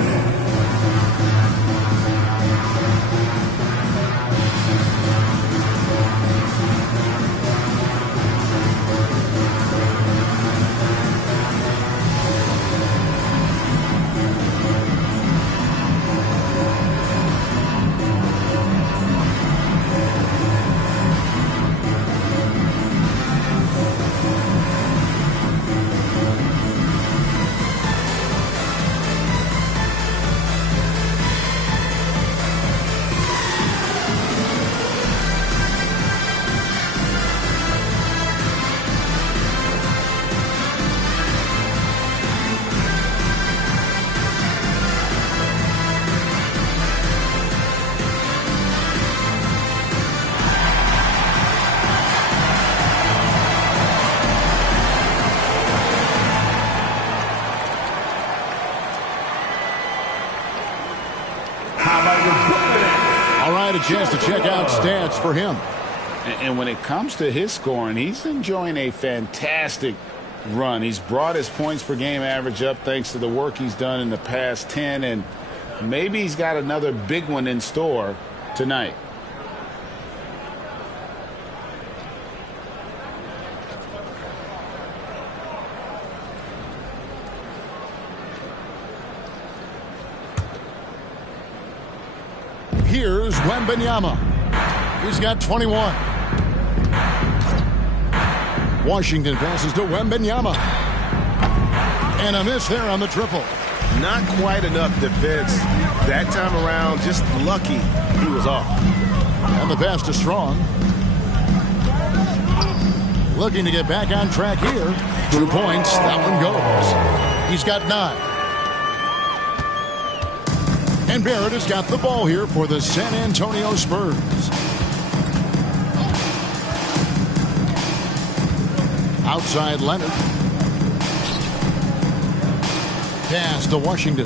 A chance to check out stats for him. And when it comes to his scoring, he's enjoying a fantastic run. He's brought his points per game average up thanks to the work he's done in the past 10, and maybe he's got another big one in store tonight. Here's Wembanyama. He's got 21. Washington passes to Wembanyama. And a miss there on the triple. Not quite enough defense that time around. Just lucky he was off. And the pass to Strong. Looking to get back on track here. 2 points. That one goes. He's got 9. And Barrett has got the ball here for the San Antonio Spurs. Outside Leonard. Pass to Washington.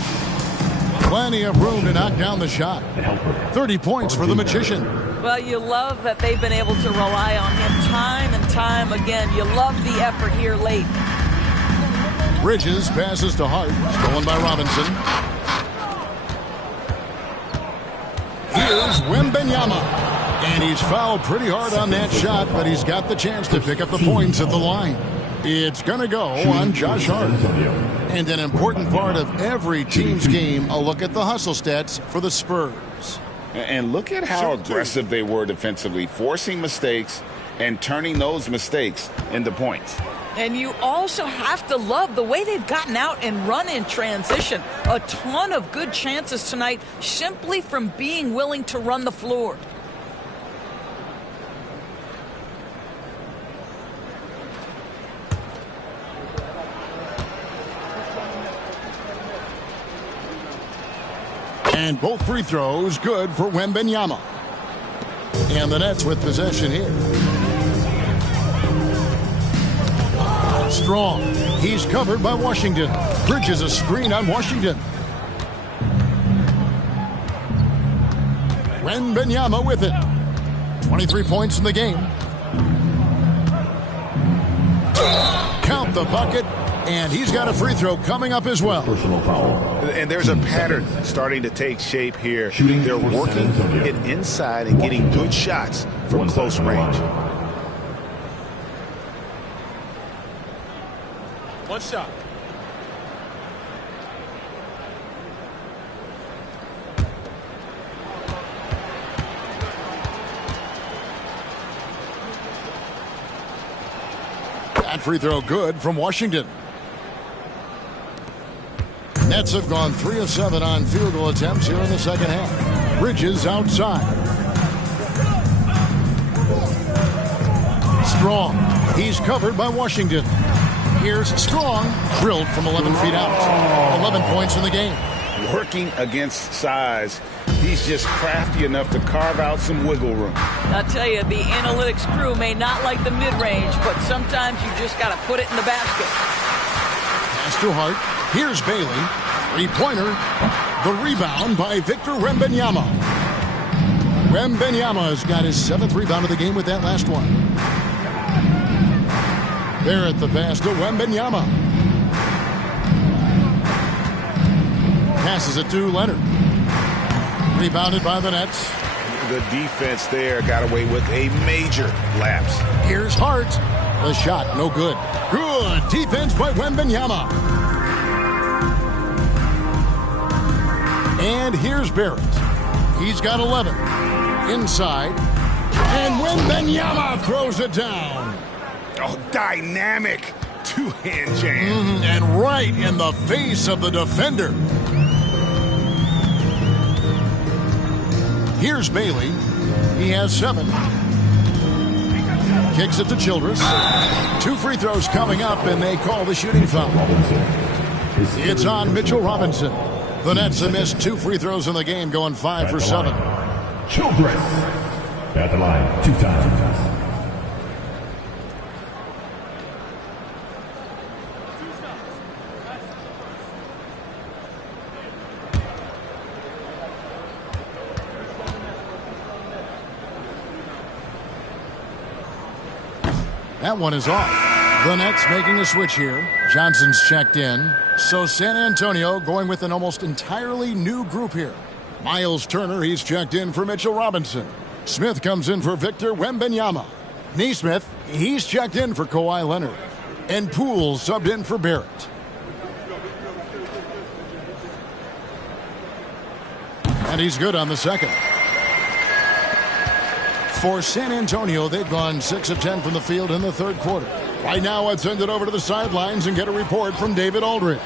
Plenty of room to knock down the shot. 30 points for the Magician. Well, you love that they've been able to rely on him time and time again. You love the effort here late. Bridges passes to Hart. Stolen by Robinson. Here's Wembanyama. And he's fouled pretty hard on that shot, but he's got the chance to pick up the points at the line. It's going to go on Josh Hart. And an important part of every team's game, a look at the hustle stats for the Spurs. And look at how aggressive they were defensively, forcing mistakes and turning those mistakes into points. And you also have to love the way they've gotten out and run in transition. A ton of good chances tonight simply from being willing to run the floor. And both free throws good for Wembanyama. And the Nets with possession here. Strong. He's covered by Washington. Bridges a screen on Washington. Wembanyama with it. 23 points in the game. Count the bucket. And he's got a free throw coming up as well. And there's a pattern starting to take shape here. They're working it inside and getting good shots from close range. One shot. That free throw good from Washington. Nets have gone 3 of 7 on field goal attempts here in the second half. Bridges outside. Strong. He's covered by Washington. Here's Strong. Drilled from 11 feet out. 11 points in the game. working against size. He's just crafty enough to carve out some wiggle room. I'll tell you, the analytics crew may not like the mid-range, but sometimes you just got to put it in the basket. Pass to Hart. Here's Bailey. Three-pointer. The rebound by Victor Wembanyama. Wembanyama has got his 7th rebound of the game with that last one. Barrett the pass to Wembanyama. Passes it to Leonard. Rebounded by the Nets. The defense there got away with a major lapse. Here's Hart. The shot, no good. Good defense by Wembanyama. And here's Barrett. He's got 11. Inside. And Wembanyama throws it down. Oh, dynamic two-hand jam. And right in the face of the defender. Here's Bailey. He has 7. Kicks it to Childress. 2 free throws coming up, and they call the shooting foul. It's on Mitchell Robinson. The Nets have missed 2 free throws in the game, going 5 for 7. Childress at the line 2 times. That one is off. The Nets making a switch here. Johnson's checked in. So San Antonio going with an almost entirely new group here. Miles Turner, he's checked in for Mitchell Robinson. Smith comes in for Victor Wembanyama. Neesmith, he's checked in for Kawhi Leonard. And Poole subbed in for Barrett. And he's good on the second. For San Antonio, they've gone 6 of 10 from the field in the 3rd quarter. Right now, let's send it over to the sidelines and get a report from David Aldridge.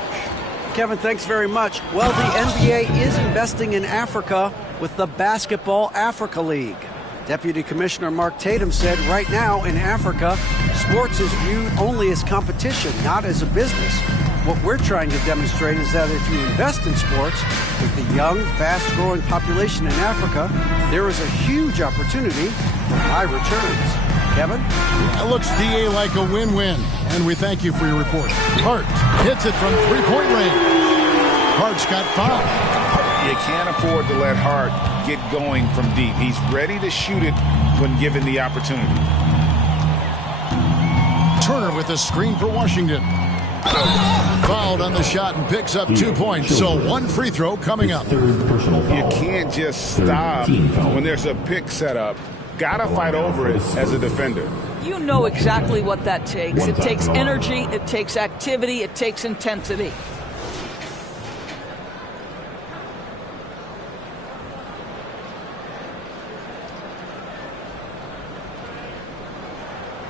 Kevin, thanks very much. Well, the NBA is investing in Africa with the Basketball Africa League. Deputy Commissioner Mark Tatum said right now in Africa, sports is viewed only as competition, not as a business. What we're trying to demonstrate is that if you invest in sports, with the young, fast-growing population in Africa, there is a huge opportunity for high returns. Kevin? It looks, DA, like a win-win, and we thank you for your report. Hart hits it from 3-point range. Hart's got 5. You can't afford to let Hart get going from deep. He's ready to shoot it when given the opportunity. Turner with a screen for Washington. Fouled on the shot and picks up 2 points. So 1 free throw coming up. You can't just stop when there's a pick set up. Gotta fight over it as a defender. You know exactly what that takes. It takes energy, it takes activity, it takes intensity.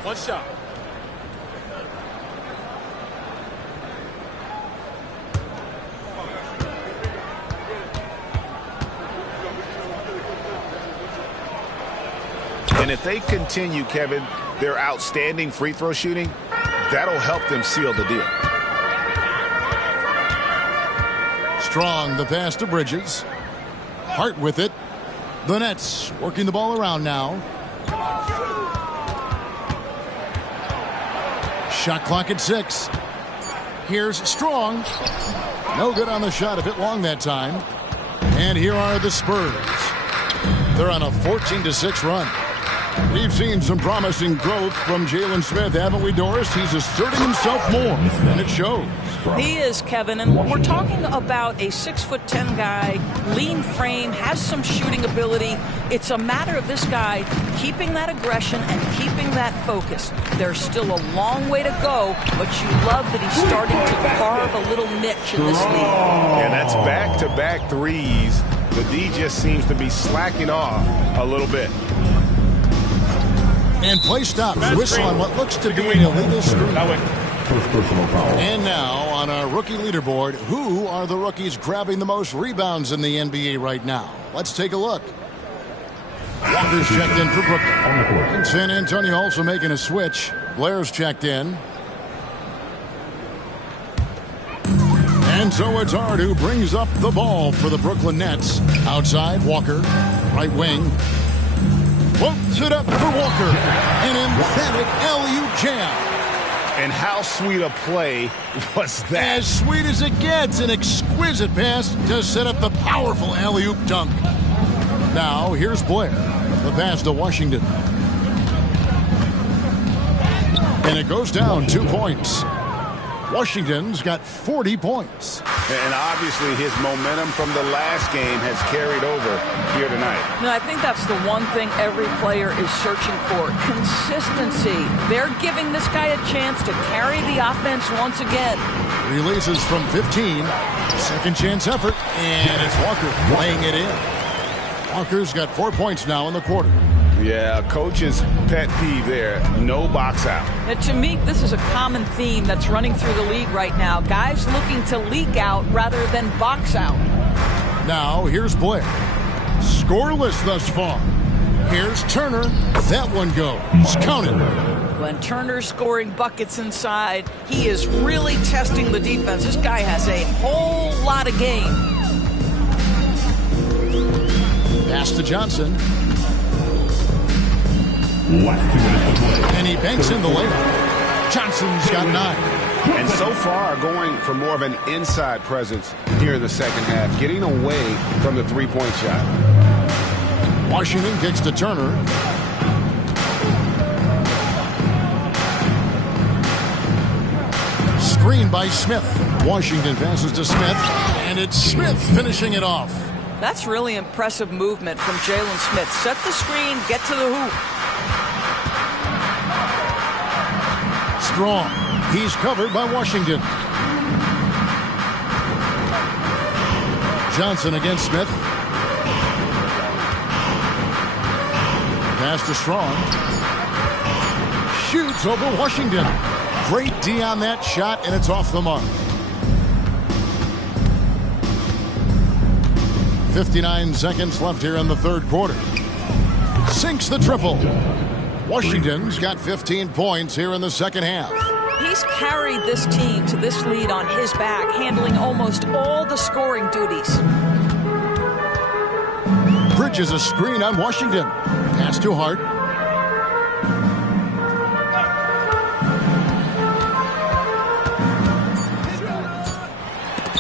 One shot. And if they continue, Kevin, their outstanding free throw shooting, that'll help them seal the deal. Strong, the pass to Bridges. Hart with it. The Nets working the ball around now. Shot clock at 6. Here's Strong. No good on the shot, a bit long that time. And here are the Spurs. They're on a 14-6 run. We've seen some promising growth from Jalen Smith, haven't we, Doris? He's asserting himself more, and it shows. He is, Kevin, and we're talking about a 6'10" guy, lean frame, has some shooting ability. It's a matter of this guy keeping that aggression and keeping that focus. There's still a long way to go, but you love that he's starting to carve a little niche in this league. And that's back-to-back threes. The D just seems to be slacking off a little bit. And play stops. Whistle on what looks to be an illegal screen. And now on our rookie leaderboard, who are the rookies grabbing the most rebounds in the NBA right now? Let's take a look. Walker's checked in for Brooklyn. And San Antonio also making a switch. Blair's checked in. And so it's Hart who brings up the ball for the Brooklyn Nets. Outside, Walker, right wing. Floats it up for Walker. An emphatic alley-oop jam. And how sweet a play was that? As sweet as it gets. An exquisite pass to set up the powerful alley-oop dunk. Now, here's Blair. The pass to Washington. And it goes down 2 points. Washington's got 40 points. And obviously his momentum from the last game has carried over here tonight. No, I think that's the one thing every player is searching for. Consistency. They're giving this guy a chance to carry the offense once again. Releases from 15. Second chance effort. And it's Walker laying it in. Walker's got 4 points now in the quarter. Yeah, coach's pet peeve there. No box out. And to me, this is a common theme that's running through the league right now. Guys looking to leak out rather than box out. Now, here's Blair. Scoreless thus far. Here's Turner. That one goes. Counted. When Turner's scoring buckets inside, he is really testing the defense. This guy has a whole lot of game. Pass to Johnson. And he banks in the layup. Johnson's got 9. And so far going for more of an inside presence here in the second half, getting away from the three-point shot. Washington kicks to Turner. Screen by Smith. Washington passes to Smith, and it's Smith finishing it off. That's really impressive movement from Jalen Smith. Set the screen, get to the hoop. Strong. He's covered by Washington. Johnson against Smith. Pass to Strong. Shoots over Washington. Great D on that shot, and it's off the mark. 59 seconds left here in the third quarter. Sinks the triple. Washington's got 15 points here in the second half. He's carried this team to this lead on his back, handling almost all the scoring duties. Bridges a screen on Washington. Pass to Hart.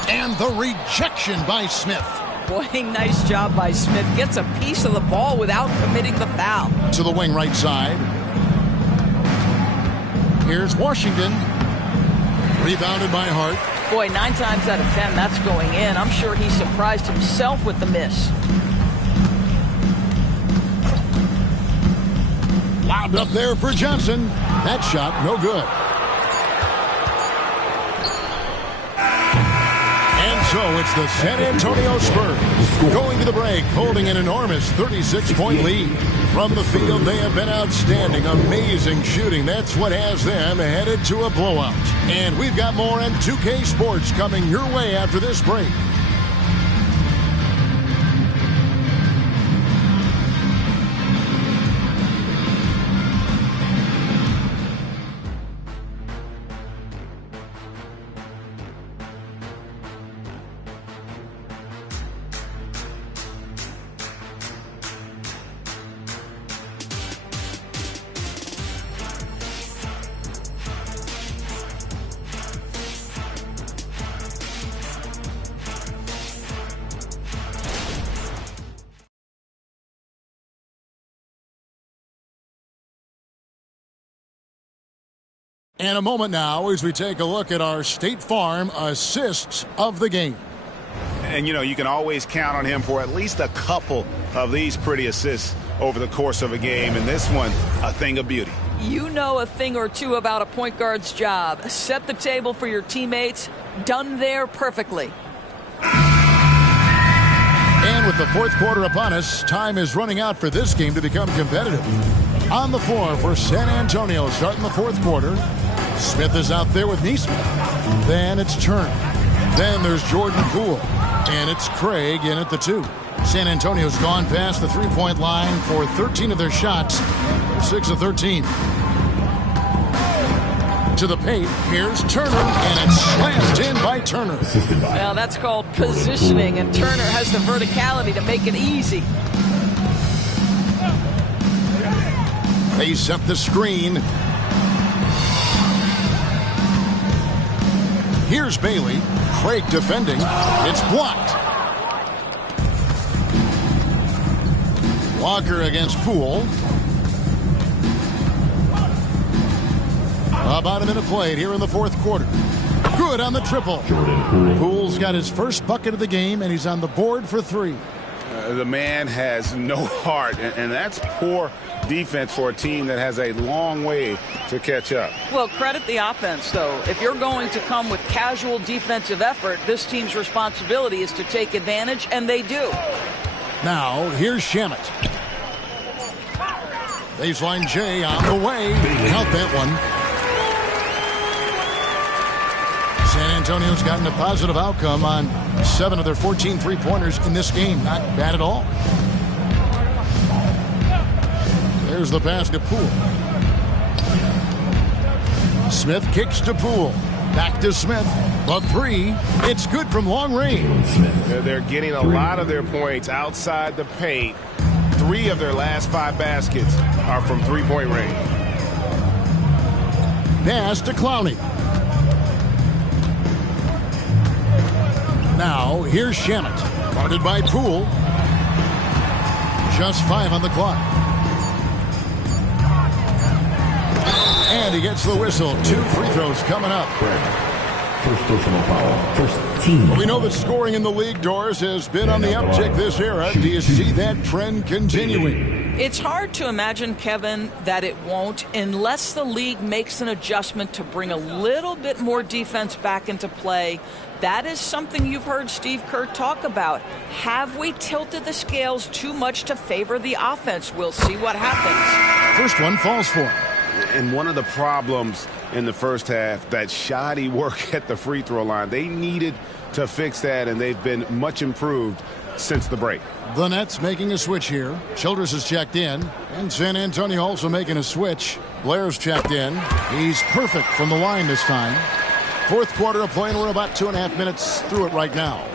And the rejection by Smith. Boy, nice job by Smith. Gets a piece of the ball without committing the foul. To the wing right side. Here's Washington. Rebounded by Hart. Boy, 9 times out of 10, that's going in. I'm sure he surprised himself with the miss. Lobbed up there for Johnson. That shot, no good. So it's the San Antonio Spurs going to the break, holding an enormous 36-point lead. From the field, they have been outstanding. Amazing shooting. That's what has them headed to a blowout. And we've got more M2K Sports coming your way after this break. And a moment now as we take a look at our State Farm assists of the game. And, you know, you can always count on him for at least a couple of these pretty assists over the course of a game. And this one, a thing of beauty. You know a thing or two about a point guard's job. Set the table for your teammates. Done there perfectly. And with the fourth quarter upon us, time is running out for this game to become competitive. On the floor for San Antonio starting the fourth quarter. Smith is out there with Neesmith. Then it's Turner. Then there's Jordan Poole. And it's Craig in at the 2. San Antonio's gone past the three-point line for 13 of their shots. They're 6 of 13. Into the paint. Here's Turner, and it's slammed in by Turner. Well, that's called positioning, and Turner has the verticality to make it easy. They set the screen. Here's Bailey. Craig defending. It's blocked. Walker against Poole. About a minute played here in the fourth quarter. Good on the triple. Poole's got his first bucket of the game, and he's on the board for 3. The man has no heart, and that's poor defense for a team that has a long way to catch up. Well, credit the offense, though. If you're going to come with casual defensive effort, this team's responsibility is to take advantage, and they do. Now, here's Shamet. Baseline J on the way. Count that one. San Antonio's gotten a positive outcome on 7 of their 14 three-pointers in this game. Not bad at all. There's the pass to Poole. Smith kicks to Poole. Back to Smith. The 3. It's good from long range. They're getting a lot of their points outside the paint. 3 of their last 5 baskets are from three-point range. Pass to Clowney. Now, here's Shamet. Guarded by Poole. Just 5 on the clock. And he gets the whistle. 2 free throws coming up. First personal foul. First team. Well, we know that scoring in the league, Doris, has been on the uptick this era. Do you see that trend continuing? It's hard to imagine, Kevin, that it won't unless the league makes an adjustment to bring a little bit more defense back into play. That is something you've heard Steve Kerr talk about. Have we tilted the scales too much to favor the offense? We'll see what happens. First one falls for him. And one of the problems in the first half, that shoddy work at the free throw line. They needed to fix that, and they've been much improved since the break. The Nets making a switch here. Childress has checked in, and San Antonio also making a switch. Blair's checked in. He's perfect from the line this time. Fourth quarter of play, and we're about 2.5 minutes through it right now.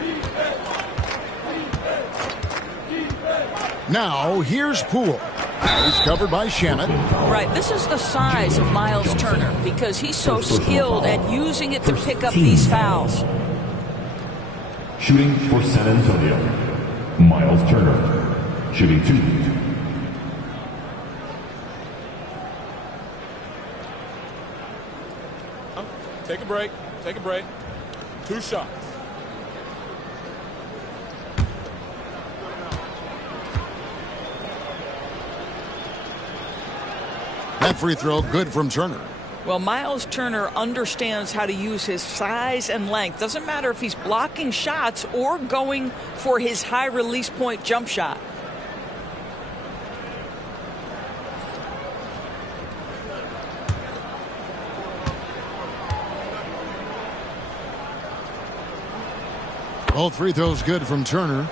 Now, here's Poole. He's covered by Shamet. Right, this is the size of Miles Turner because he's so skilled at using it to pick up these fouls. Shooting for San Antonio, Miles Turner. Shooting 2. Take a break. Take a break. 2 shots. That free throw good from Turner. Well, Miles Turner understands how to use his size and length. Doesn't matter if he's blocking shots or going for his high release point jump shot. Both free throws good from Turner.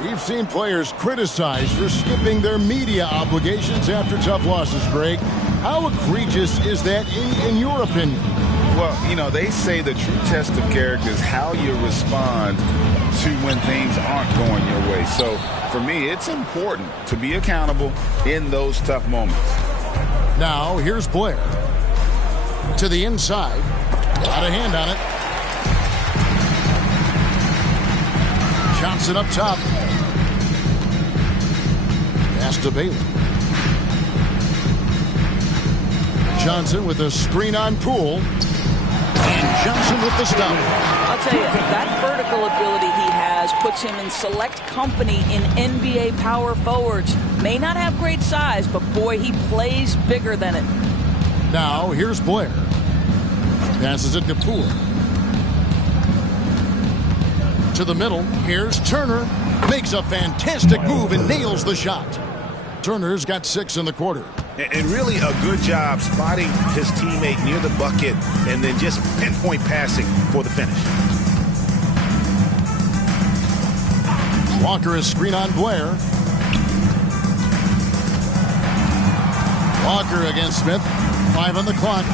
We've seen players criticized for skipping their media obligations after tough losses, Greg. How egregious is that in your opinion? Well, you know, they say the true test of character is how you respond to when things aren't going your way. So, for me, it's important to be accountable in those tough moments. Now, here's Blair. To the inside. Got a hand on it. Johnson up top. Pass to Bailey. Johnson with a screen on Poole. And Johnson with the stop. I'll tell you, that vertical ability he has puts him in select company in NBA power forwards. May not have great size, but boy, he plays bigger than it. Now, here's Blair. Passes it to Poole. To the middle. Here's Turner. Makes a fantastic move and nails the shot. Turner's got 6 in the quarter. And really a good job spotting his teammate near the bucket and then just pinpoint passing for the finish. Walker is screen on Blair. Walker against Smith. 5 on the clock.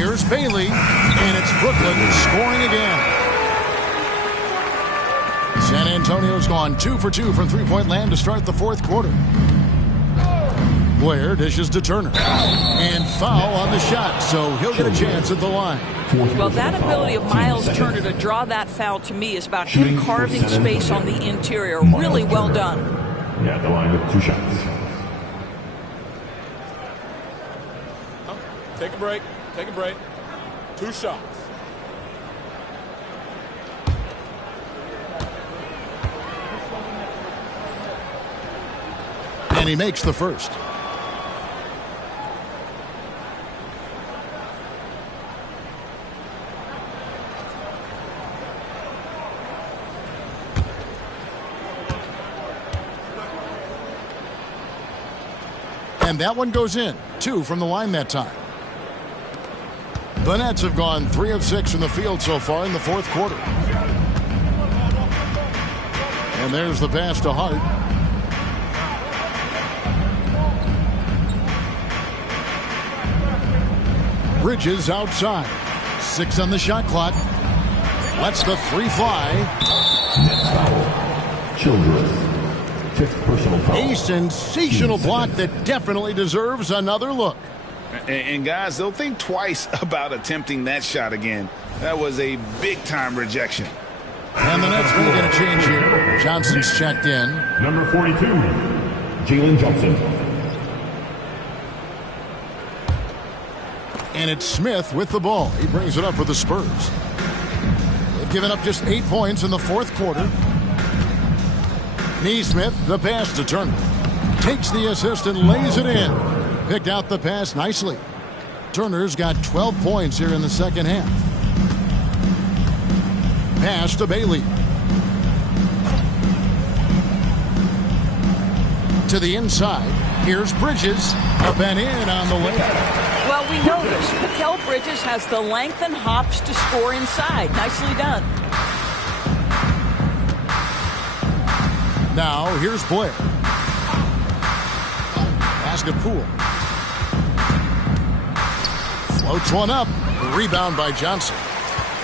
Here's Bailey, and it's Brooklyn scoring again. San Antonio's gone 2 for 2 from three-point land to start the fourth quarter. Blair dishes to Turner. And foul on the shot, so he'll get a chance at the line. Well, that ability of Miles Turner to draw that foul to me is about him carving space on the interior. Really well done. Yeah, the line with 2 shots. Take a break. Take a break. 2 shots. And he makes the first. And that one goes in. 2 from the line that time. The Nets have gone 3 of 6 from the field so far in the fourth quarter. And there's the pass to Hart. Bridges outside. 6 on the shot clock. Lets the 3 fly. Net foul. Childress. 5th personal foul. A sensational block that definitely deserves another look. And guys, they'll think twice about attempting that shot again. That was a big-time rejection. And the Nets will get a change here. Johnson's checked in. Number 42, Jalen Johnson. And it's Smith with the ball. He brings it up for the Spurs. They've given up just 8 points in the fourth quarter. Neesmith, the pass to Turner. Takes the assist and lays it in. Picked out the pass nicely. Turner's got 12 points here in the second half. Pass to Bailey. To the inside. Here's Bridges. Up and in on the layup. Well, we know this. Mikal Bridges has the length and hops to score inside. Nicely done. Now, here's Blair. Pass to Poole. Floats one up. Rebound by Johnson.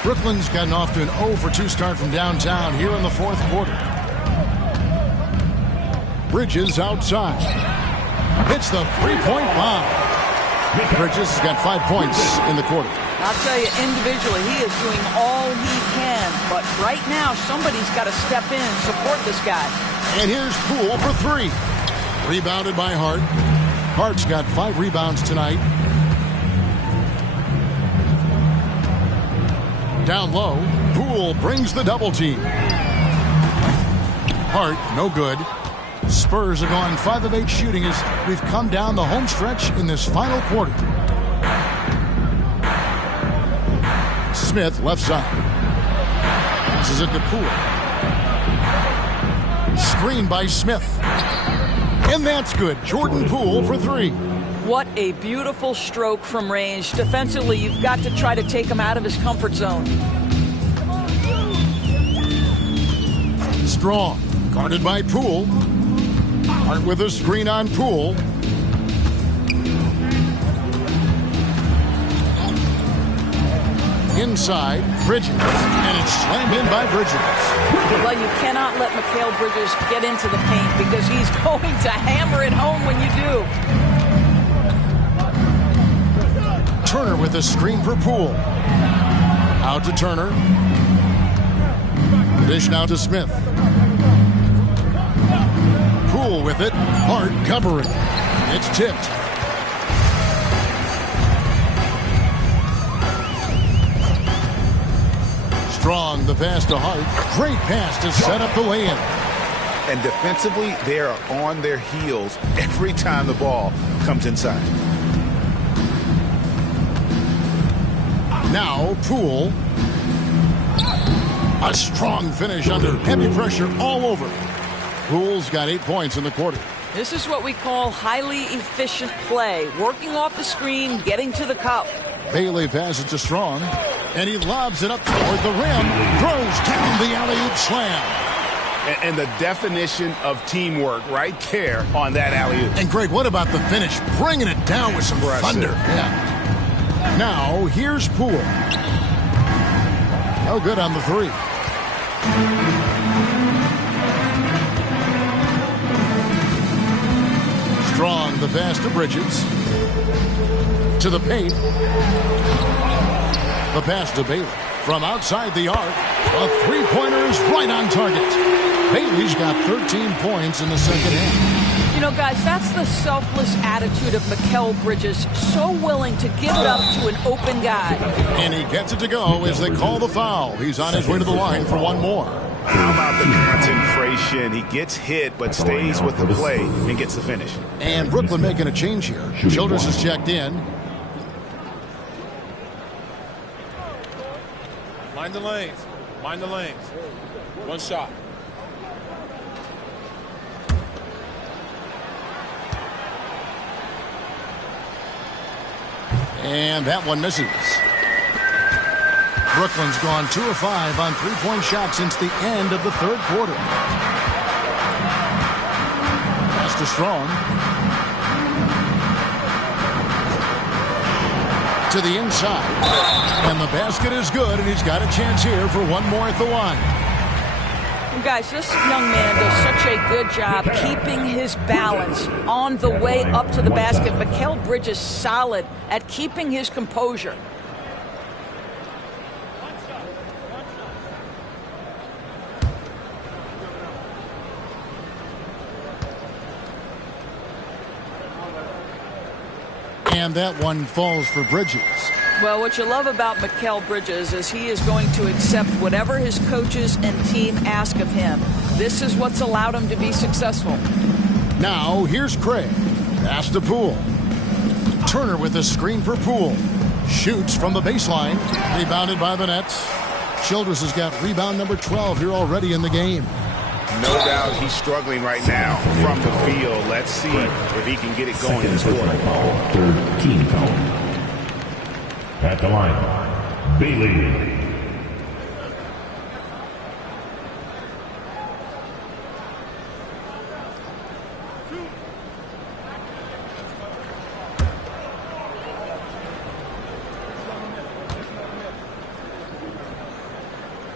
Brooklyn's gotten off to an 0 for 2 start from downtown here in the fourth quarter. Bridges outside. Hits the three-point bomb. Bridges has got 5 points in the quarter. I'll tell you, individually, he is doing all he can. But right now, somebody's got to step in and support this guy. And here's Poole for 3. Rebounded by Hart. Hart's got 5 rebounds tonight. Down low, Poole brings the double team. Hart, no good. Spurs are going 5 of 8 shooting as we've come down the home stretch in this final quarter. Smith, left side. Passes it to Poole. Screen by Smith. And that's good. Jordan Poole for 3. What a beautiful stroke from range. Defensively, you've got to try to take him out of his comfort zone. Strong. Guarded by Poole. Hart with a screen on Poole. Inside, Bridges. And it's slammed in by Bridges. Well, you cannot let Mikal Bridges get into the paint because he's going to hammer it home when you do. Turner with a screen for Poole. Out to Turner. The dish now to Smith. Poole with it. Hart covering. It's tipped. Strong, the pass to Hart. Great pass to set up the lay-in. And defensively, they are on their heels every time the ball comes inside. Now Poole. A strong finish under heavy pressure all over. Poole's got 8 points in the quarter. This is what we call highly efficient play. Working off the screen, getting to the cup. Bailey passes to Strong, and he lobs it up toward the rim. Throws down the alley-oop slam. And the definition of teamwork right there on that alley-oop. And Greg, what about the finish? Bringing it down with some thunder. Yeah. Now, here's Poole. No good on the three. Strong, the pass to Bridges. To the paint. The pass to Bailey. From outside the arc, a three-pointer is right on target. Bailey's got 13 points in the second half. You know, guys, that's the selfless attitude of Mikal Bridges. So willing to give it up to an open guy. And he gets it to go as they call the foul. He's on his way to the line for one more. How about the concentration? He gets hit but stays with the play and gets the finish. And Brooklyn making a change here. Childress is checked in. Mind the lanes. Mind the lanes. One shot. And that one misses. Brooklyn's gone 2 of 5 on three-point shots since the end of the third quarter. Pass to Strong. To the inside. And the basket is good, and he's got a chance here for one more at the line. Guys, this young man does such a good job keeping his balance on the way up to the basket. Mikal Bridges solid at keeping his composure. And that one falls for Bridges. Well, what you love about Mikal Bridges is he is going to accept whatever his coaches and team ask of him. This is what's allowed him to be successful. Now, here's Craig. Pass to Poole. Turner with a screen for Poole. Shoots from the baseline. Rebounded by the Nets. Childress has got rebound number 12 here already in the game. No doubt he's struggling right now from the field. Let's see if he can get it going this quarter. Third team foul. At the line, Bailey.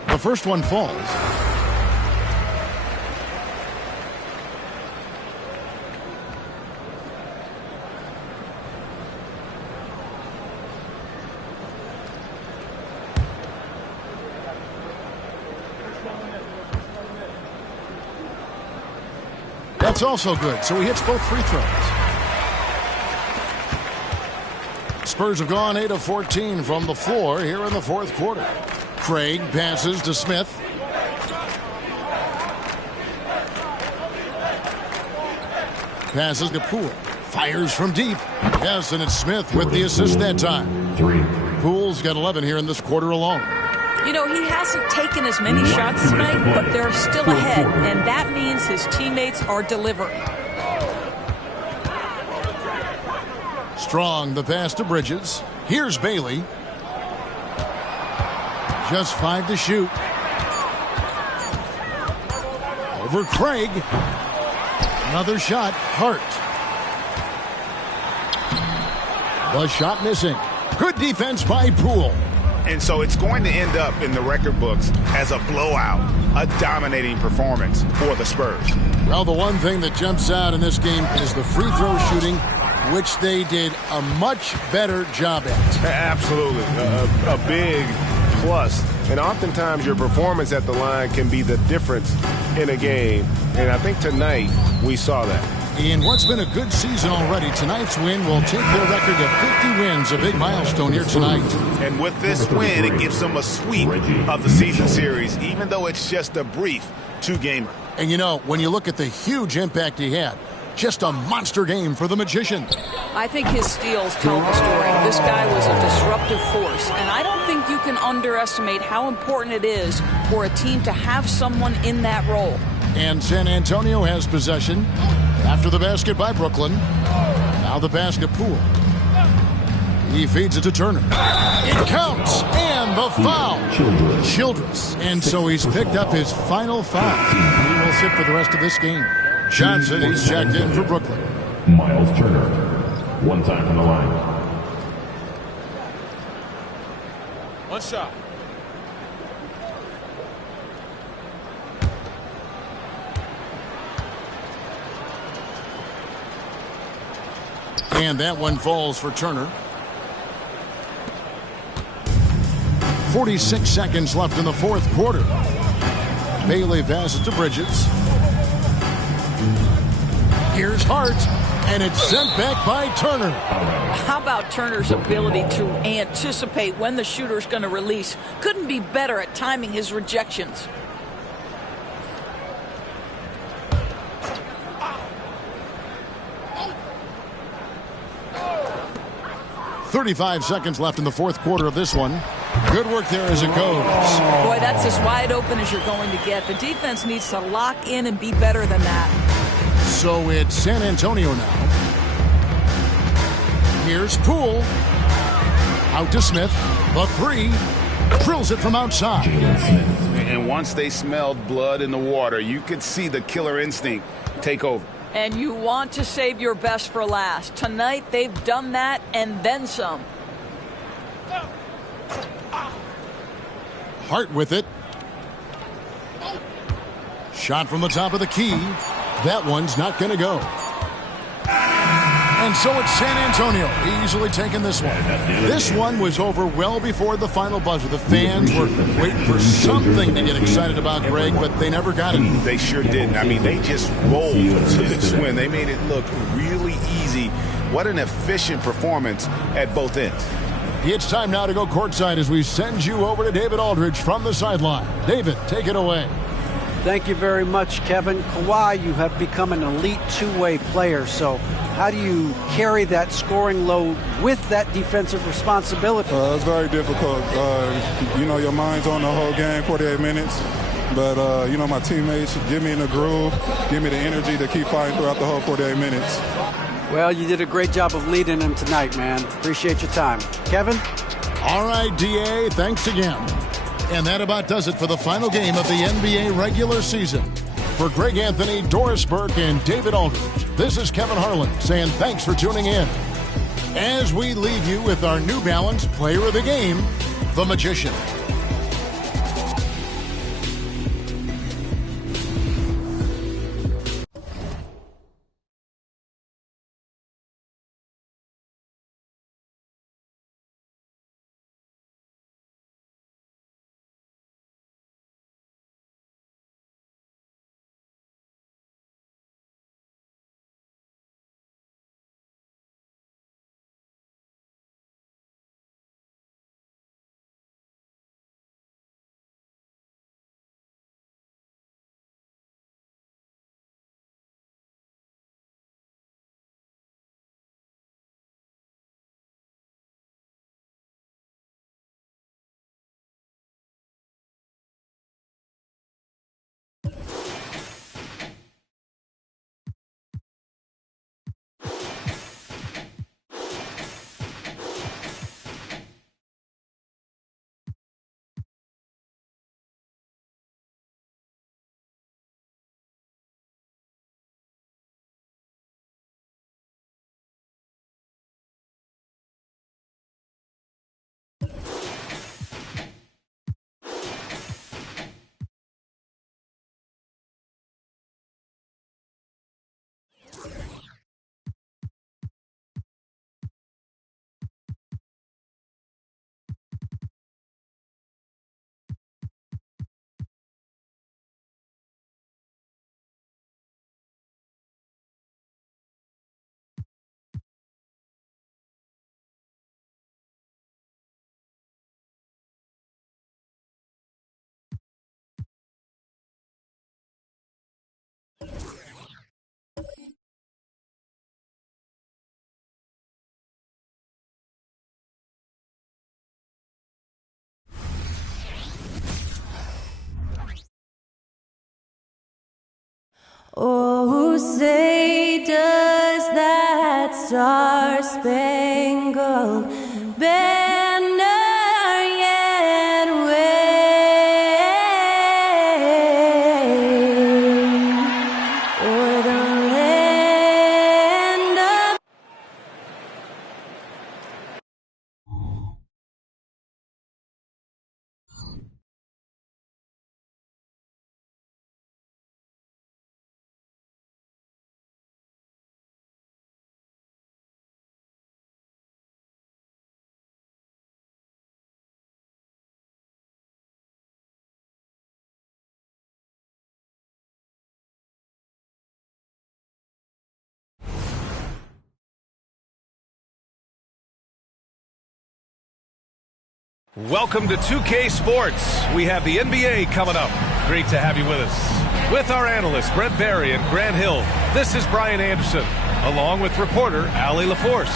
The first one falls. That's also good, so he hits both free throws. Spurs have gone 8 of 14 from the floor here in the fourth quarter. Craig passes to Smith. Passes to Poole. Fires from deep. Yes, and it's Smith with the assist that time. Poole's got 11 here in this quarter alone. You know, he hasn't taken as many shots tonight, but they're still ahead, and that means his teammates are delivering. Strong, the pass to Bridges. Here's Bailey. Just 5 to shoot. Over Craig. Another shot. Hart. The shot missing. Good defense by Poole. And so it's going to end up in the record books as a blowout, a dominating performance for the Spurs. Well, the one thing that jumps out in this game is the free throw shooting, which they did a much better job at. Absolutely. A big plus. And oftentimes your performance at the line can be the difference in a game. And I think tonight we saw that. In what's been a good season already, tonight's win will take their record to 50 wins, a big milestone here tonight. And with this win, it gives them a sweep of the season series, even though it's just a brief 2-gamer. And you know, when you look at the huge impact he had, just a monster game for the Magician. I think his steals tell the story. This guy was a disruptive force, and I don't think you can underestimate how important it is for a team to have someone in that role. And San Antonio has possession after the basket by Brooklyn. Now the basket Poole. He feeds it to Turner. It counts, and the foul. Childress. And so he's picked up his final foul. He will sit for the rest of this game. Johnson, he's checked in for Brooklyn. Miles Turner. One time from the line. One shot. And that one falls for Turner. 46 seconds left in the fourth quarter. Bailey passes to Bridges. Here's Hart, and it's sent back by Turner. How about Turner's ability to anticipate when the shooter's going to release? Couldn't be better at timing his rejections. .35 seconds left in the fourth quarter of this one. Good work there as it goes. Boy, that's as wide open as you're going to get. The defense needs to lock in and be better than that. So it's San Antonio now. Here's Poole. Out to Smith. The three. Drills it from outside. And once they smelled blood in the water, you could see the killer instinct take over. And you want to save your best for last. Tonight, they've done that and then some. Hart with it. Shot from the top of the key. That one's not going to go. And so it's San Antonio easily taking this one. This one was over well before the final buzzer. The fans were waiting for something to get excited about, Greg, but they never got it. They sure didn't. I mean, they just rolled to this win. They made it look really easy. What an efficient performance at both ends. It's time now to go courtside as we send you over to David Aldridge from the sideline. David, take it away. Thank you very much, Kevin. Kawhi, you have become an elite two-way player, so how do you carry that scoring load with that defensive responsibility? It's very difficult. Your mind's on the whole game, 48 minutes. But, my teammates get me in the groove, give me the energy to keep fighting throughout the whole 48 minutes. Well, you did a great job of leading them tonight, man. Appreciate your time. Kevin? All right, D.A., thanks again. And that about does it for the final game of the NBA regular season. For Greg Anthony, Doris Burke, and David Aldridge, this is Kevin Harlan saying thanks for tuning in. As we leave you with our New Balance player of the game, the Magician. Oh, say does that star-spangled banner Welcome to 2K Sports. We have the NBA coming up. Great to have you with us. With our analysts, Brent Barry and Grant Hill, this is Brian Anderson, along with reporter Allie LaForce.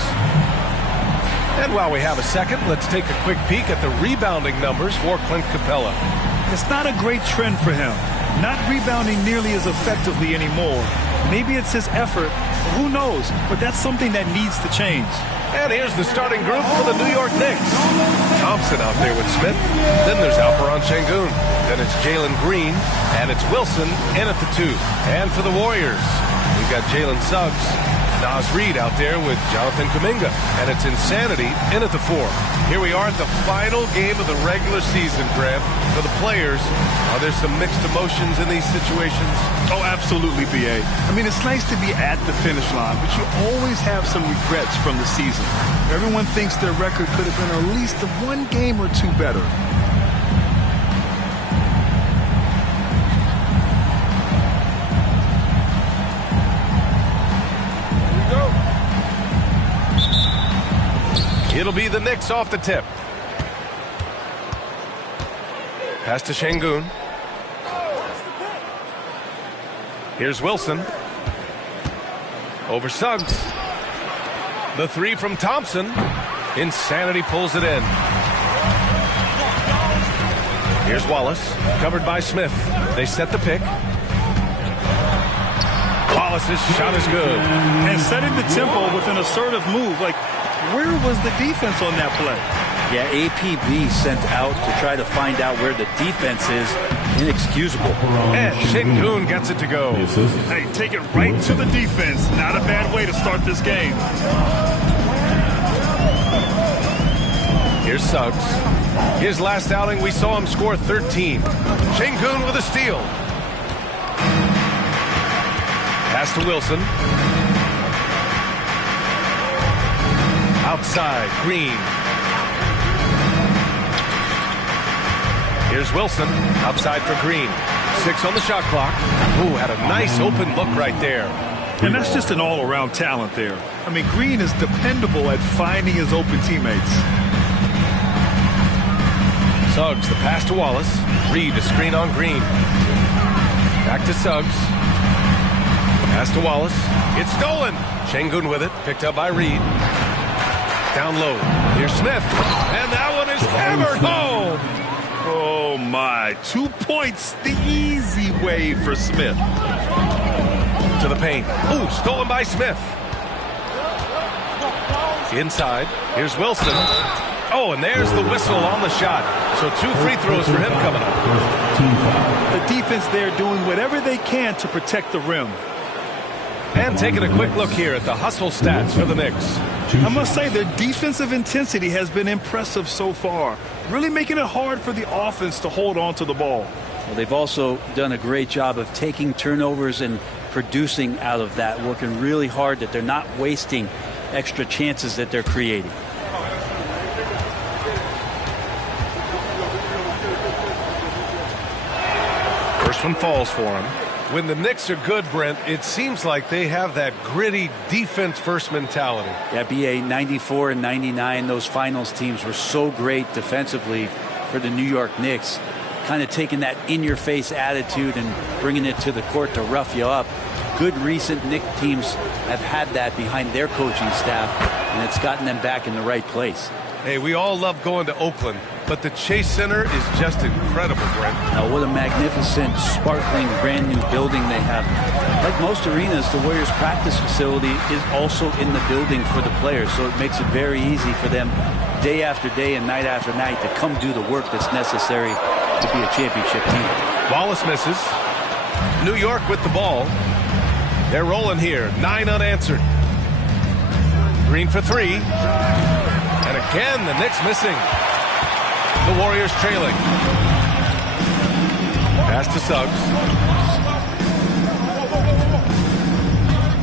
And while we have a second, let's take a quick peek at the rebounding numbers for Clint Capella. It's not a great trend for him. Not rebounding nearly as effectively anymore. Maybe it's his effort. Who knows? But that's something that needs to change. And here's the starting group for the New York Knicks. Thompson out there with Smith. Then there's Alperen Sengun. Then it's Jalen Green. And it's Wilson in at the 2. And for the Warriors, we've got Jalen Suggs. Naz Reid out there with Jonathan Kuminga. And it's Insanity in at the 4. Here we are at the final game of the regular season, Grant. For the players, are there some mixed emotions in these situations? Oh, absolutely, B.A. I mean, it's nice to be at the finish line, but you always have some regrets from the season. Everyone thinks their record could have been at least one game or two better. It'll be the Knicks off the tip. Pass to Sengun. Here's Wilson. Over Suggs. The 3 from Thompson. Insanity pulls it in. Here's Wallace. Covered by Smith. They set the pick. Wallace's shot is good. And setting the tempo with an assertive move. Like, where was the defense on that play? Yeah, APB sent out to try to find out where the defense is. Inexcusable. And Sengun gets it to go. Hey, take it right to the defense. Not a bad way to start this game. Here's Suggs. His last outing, we saw him score 13. Sengun with a steal. Pass to Wilson. Outside, Green. Here's Wilson, outside for Green. 6 on the shot clock. Ooh, had a nice open look right there. And that's just an all-around talent there. I mean, Green is dependable at finding his open teammates. Suggs, the pass to Wallace. Reid, a screen on Green. Back to Suggs. Pass to Wallace. It's stolen. Sengun with it, picked up by Reid. Down low. Here's Smith. And that one is hammered home. Oh, my. 2 points the easy way for Smith. To the paint. Ooh, stolen by Smith. Inside. Here's Wilson. Oh, and there's the whistle on the shot. So 2 free throws for him coming up. The defense there doing whatever they can to protect the rim. And taking a quick look here at the hustle stats for the Knicks. I must say their defensive intensity has been impressive so far, really making it hard for the offense to hold on to the ball. Well, they've also done a great job of taking turnovers and producing out of that, working really hard that they're not wasting extra chances that they're creating. First one falls for him. When the Knicks are good, Brent, it seems like they have that gritty defense-first mentality. Yeah, BA 94 and 99, those finals teams were so great defensively for the New York Knicks. Kind of taking that in-your-face attitude and bringing it to the court to rough you up. Good recent Knicks teams have had that behind their coaching staff, and it's gotten them back in the right place. Hey, we all love going to Oakland, but the Chase Center is just incredible, Brent. Now, what a magnificent, sparkling, brand new building they have. Like most arenas, the Warriors practice facility is also in the building for the players, so it makes it very easy for them day after day and night after night to come do the work that's necessary to be a championship team. Wallace misses. New York with the ball. They're rolling here. 9 unanswered. Green for 3. And again, the Knicks missing. The Warriors trailing. Pass to Suggs.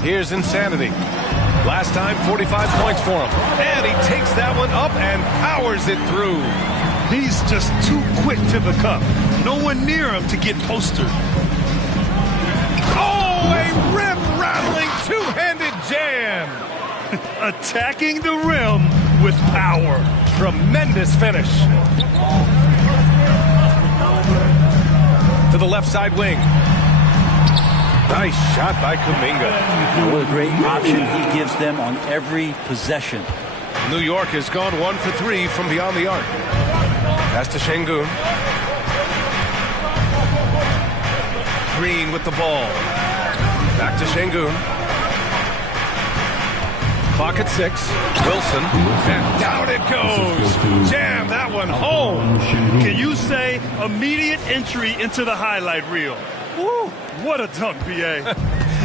Here's Insanity. Last time, 45 points for him. And he takes that one up and powers it through. He's just too quick to the cup. No one near him to get postered. Oh, a rim-rattling two-handed jam. Attacking the rim with power. Tremendous finish. To the left side wing. Nice shot by Kuminga. What a great option he gives them on every possession. New York has gone 1 for 3 from beyond the arc. Pass to Şengün. Green with the ball. Back to Şengün. Clock at 6. Wilson. And down it goes. Jam that one home. Can you say immediate entry into the highlight reel? Woo, what a dunk, B.A.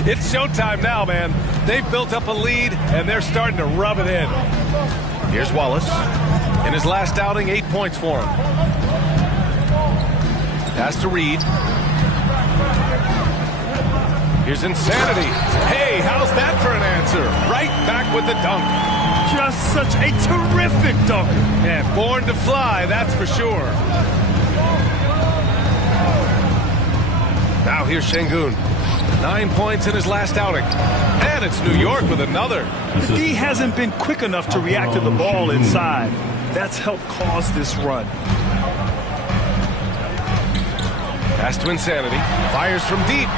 It's showtime now, man. They've built up a lead, and they're starting to rub it in. Here's Wallace. In his last outing, 8 points for him. Pass to Reed. Here's Insanity. Hey, how's that for an answer? Right back with the dunk. Just such a terrific dunker. And born to fly, that's for sure. Now here's Şengün. 9 points in his last outing. And it's New York with another. He hasn't been quick enough to react to the ball inside. That's helped cause this run. Pass to Insanity. Fires from deep.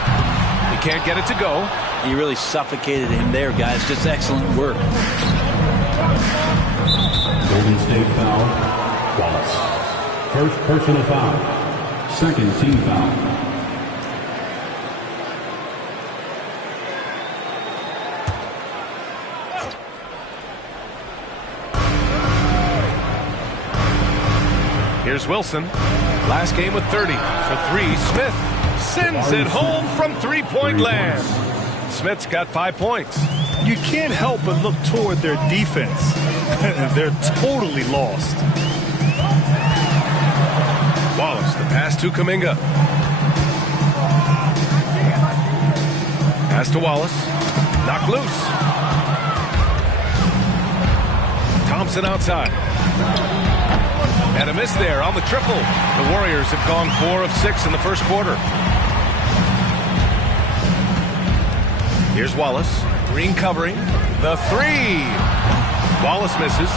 He can't get it to go. He really suffocated him there, guys. Just excellent work. Golden State foul. Wallace. First personal foul. Second team foul. Here's Wilson. Last game with 30. For 3, Smith sends it home from three-point land. Smith's got 5 points. You can't help but look toward their defense. They're totally lost. Wallace, the pass to Kuminga. Pass to Wallace. Knocked loose. Thompson outside. And a miss there on the triple. The Warriors have gone 4 of 6 in the first quarter. Here's Wallace. Green covering. The 3. Wallace misses.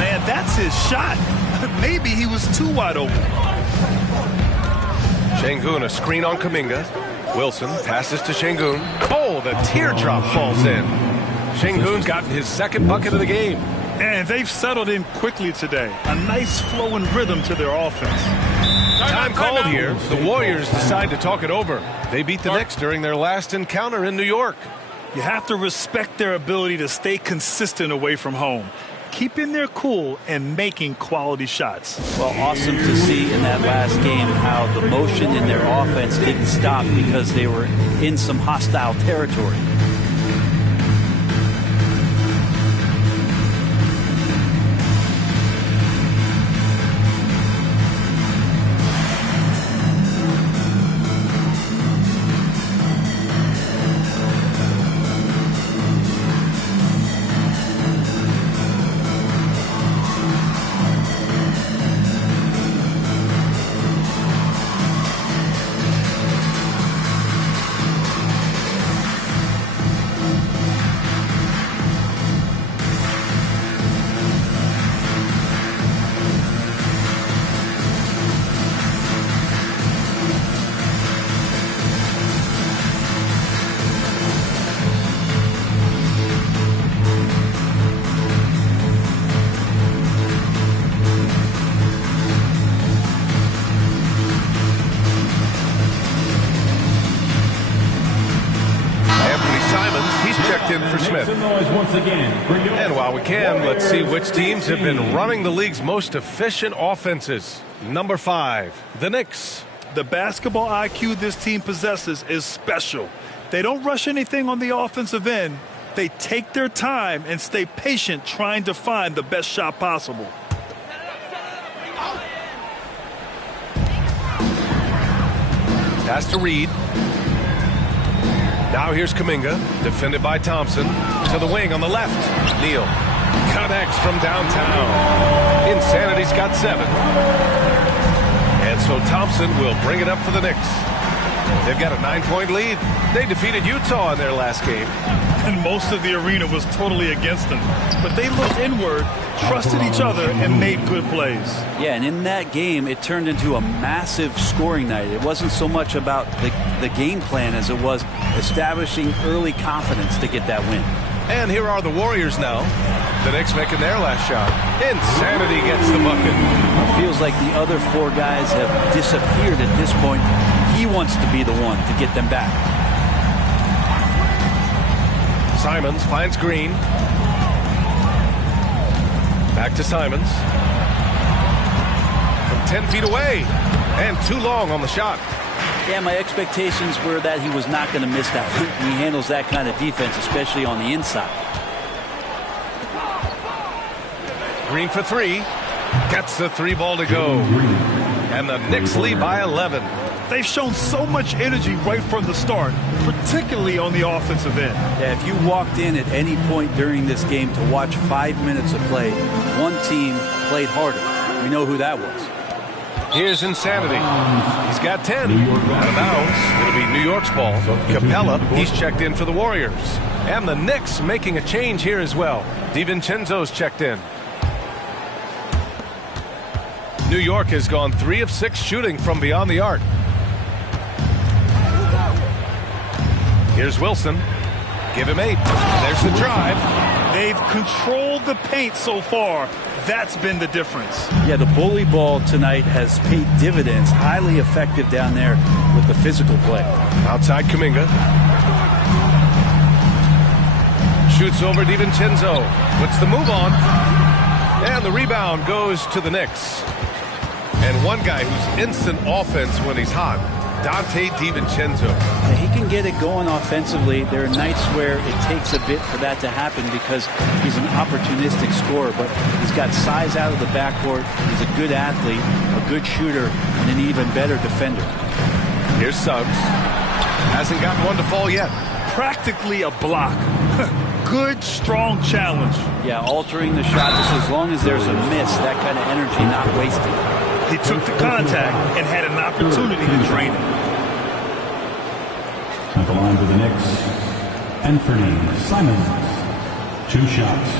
Man, that's his shot. Maybe he was too wide open. Şengün, a screen on Kuminga. Wilson passes to Şengün. Oh, the teardrop falls in. Şengün's gotten his second bucket of the game. And they've settled in quickly today. A nice flow and rhythm to their offense. Time called here. The Warriors decide to talk it over. They beat the Knicks during their last encounter in New York. You have to respect their ability to stay consistent away from home, keeping their cool and making quality shots. Well, awesome to see in that last game how the motion in their offense didn't stop because they were in some hostile territory. For Smith. And while we can, let's see which teams have been running the league's most efficient offenses. Number 5, the Knicks. The basketball IQ this team possesses is special. They don't rush anything on the offensive end. They take their time and stay patient trying to find the best shot possible. Pass to Reed. Now here's Kuminga, defended by Thompson. To the wing on the left. Neal connects from downtown. Insanity's got 7. And so Thompson will bring it up for the Knicks. They've got a 9-point lead. They defeated Utah in their last game. And most of the arena was totally against them. But they looked inward, trusted each other, and made good plays. Yeah, and in that game, it turned into a massive scoring night. It wasn't so much about the game plan as it was establishing early confidence to get that win. And here are the Warriors now. The Knicks making their last shot. Insanity gets the bucket. It feels like the other four guys have disappeared at this point. He wants to be the one to get them back. Simons finds Green. Back to Simons. From 10 feet away. And too long on the shot. Yeah, my expectations were that he was not going to miss that. He handles that kind of defense, especially on the inside. Green for three. Gets the three ball to go. And the Knicks lead by 11. They've shown so much energy right from the start, particularly on the offensive end. Yeah, if you walked in at any point during this game to watch 5 minutes of play, one team played harder. We know who that was. Here's Insanity. He's got 10. Out of bounds. It'll be New York's ball. Capella, he's checked in for the Warriors. And the Knicks making a change here as well. DiVincenzo's checked in. New York has gone 3 of 6 shooting from beyond the arc. Here's Wilson. Give him 8. There's the drive. They've controlled the paint so far. That's been the difference. Yeah, the bully ball tonight has paid dividends. Highly effective down there with the physical play. Outside Kuminga. Shoots over DiVincenzo. Puts the move on. And the rebound goes to the Knicks. And one guy who's instant offense when he's hot, Dante DiVincenzo. Yeah, he can get it going offensively. There are nights where it takes a bit for that to happen because he's an opportunistic scorer, but he's got size out of the backcourt. He's a good athlete, a good shooter, and an even better defender. Here's Suggs. Hasn't gotten one to fall yet. Practically a block. Good, strong challenge. Yeah, altering the shot just as long as there's a miss, that kind of energy not wasted. He took the contact and had an opportunity to drain it. At the line for the Knicks, Anthony Simons. 2 shots.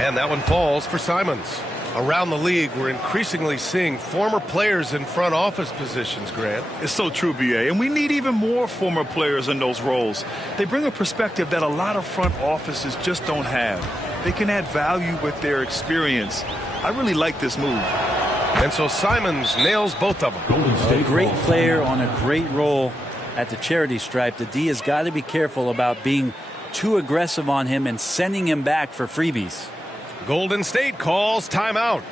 And that one falls for Simons. Around the league, we're increasingly seeing former players in front office positions, Grant. It's so true, B.A., and we need even more former players in those roles. They bring a perspective that a lot of front offices just don't have. They can add value with their experience. I really like this move. And so Simons nails both of them. A great player on a great role at the charity stripe. The D has got to be careful about being too aggressive on him and sending him back for freebies. Golden State calls timeout.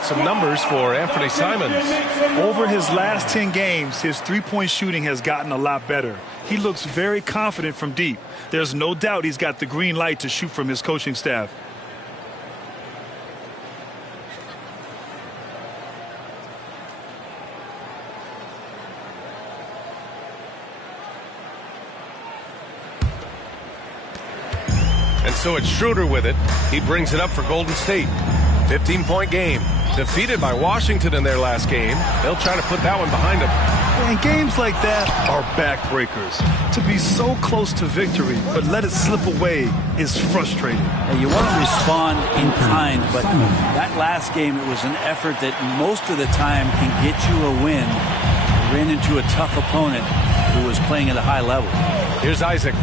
Some numbers for Anthony Simons. Over his last 10 games, his three-point shooting has gotten a lot better. He looks very confident from deep. There's no doubt he's got the green light to shoot from his coaching staff. And so it's Schroeder with it. He brings it up for Golden State. 15-point game. Defeated by Washington in their last game. They'll try to put that one behind them. And games like that are backbreakers. To be so close to victory, but let it slip away is frustrating. You want to respond in kind, but that last game, it was an effort that most of the time can get you a win. Ran into a tough opponent who was playing at a high level. Here's Isaac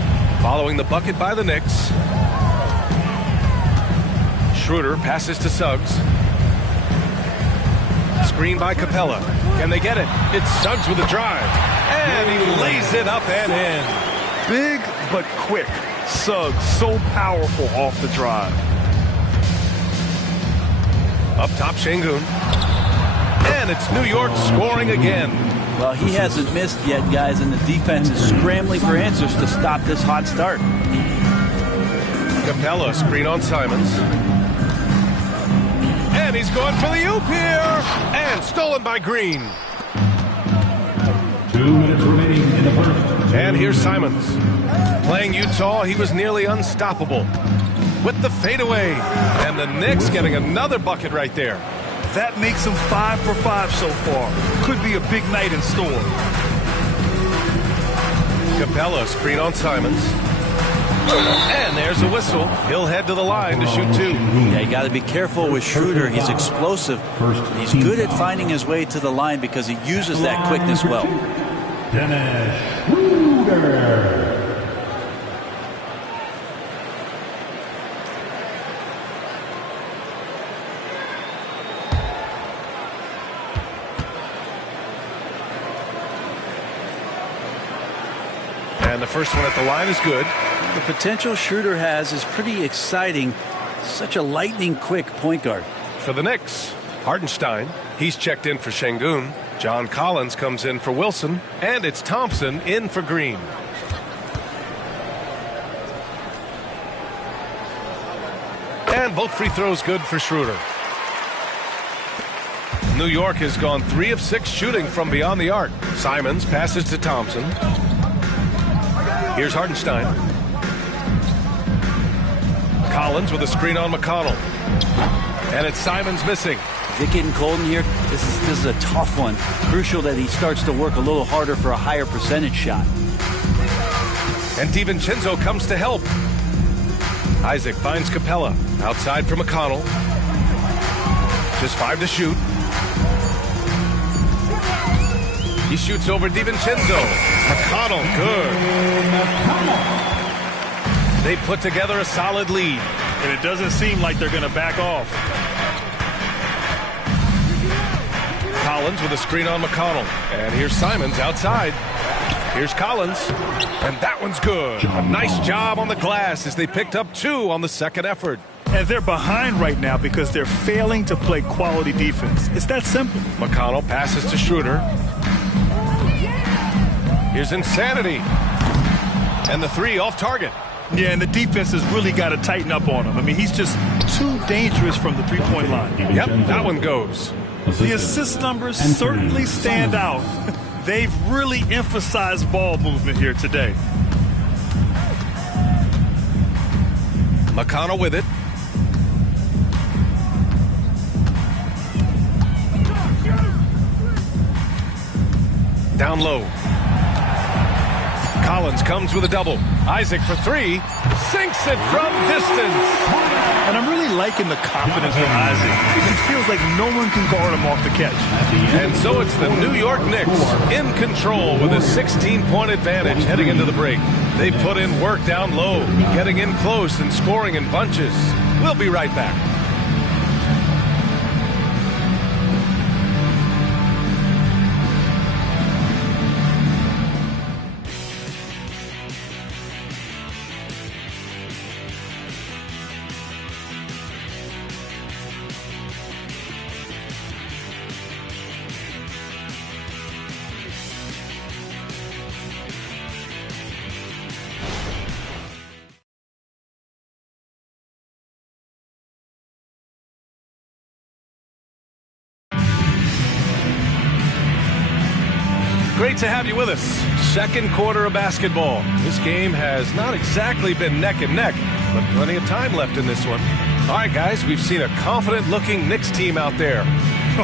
following the bucket by the Knicks. Schroeder passes to Suggs. Screen by Capella. Can they get it? It's Suggs with a drive. And he lays it up and in. Big but quick. Suggs so powerful off the drive. Up top, Şengün. And it's New York scoring again. Well, he hasn't missed yet, guys, and the defense is scrambling for answers to stop this hot start. Capella, screen on Simons. And he's going for the oop here. And stolen by Green. 2 minutes remaining in the first. And here's Simons. Playing Utah, he was nearly unstoppable. With the fadeaway. And the Knicks getting another bucket right there. That makes him 5 for 5 so far. Could be a big night in store. Capella, screen on Simons. And there's a whistle. He'll head to the line to shoot 2. Yeah, you got to be careful with Schroeder. He's explosive. He's good at finding his way to the line because he uses that quickness well. Dennis Schroeder. And the first one at the line is good. The potential Schroeder has is pretty exciting. Such a lightning-quick point guard. For the Knicks, Hartenstein. He's checked in for Şengün. John Collins comes in for Wilson. And it's Thompson in for Green. And both free throws good for Schroeder. New York has gone 3 of 6 shooting from beyond the arc. Simons passes to Thompson. Here's Hartenstein. Collins with a screen on McConnell. And it's Simons missing. Is it getting cold in here? This is a tough one. Crucial that he starts to work a little harder for a higher percentage shot. And DiVincenzo comes to help. Isaac finds Capella. Outside for McConnell. Just 5 to shoot. He shoots over DiVincenzo. McConnell, good. They put together a solid lead. And it doesn't seem like they're going to back off. Collins with a screen on McConnell. And here's Simons outside. Here's Collins. And that one's good. A nice job on the glass as they picked up 2 on the second effort. And they're behind right now because they're failing to play quality defense. It's that simple. McConnell passes to Schroeder. Here's Insanity. And the 3 off target. Yeah, and the defense has really got to tighten up on him. I mean, he's just too dangerous from the three-point line. Yep, that one goes. The assist numbers certainly stand out. They've really emphasized ball movement here today. McConnell with it. Down low. Collins comes with a double. Isaac for 3. Sinks it from distance. And I'm really liking the confidence from Isaac. It feels like no one can guard him off the catch. And so it's the New York Knicks in control with a 16-point advantage heading into the break. They put in work down low, getting in close and scoring in bunches. We'll be right back. Great to have you with us. Second quarter of basketball. This game has not exactly been neck and neck, but plenty of time left in this one. All right, guys, we've seen a confident-looking Knicks team out there.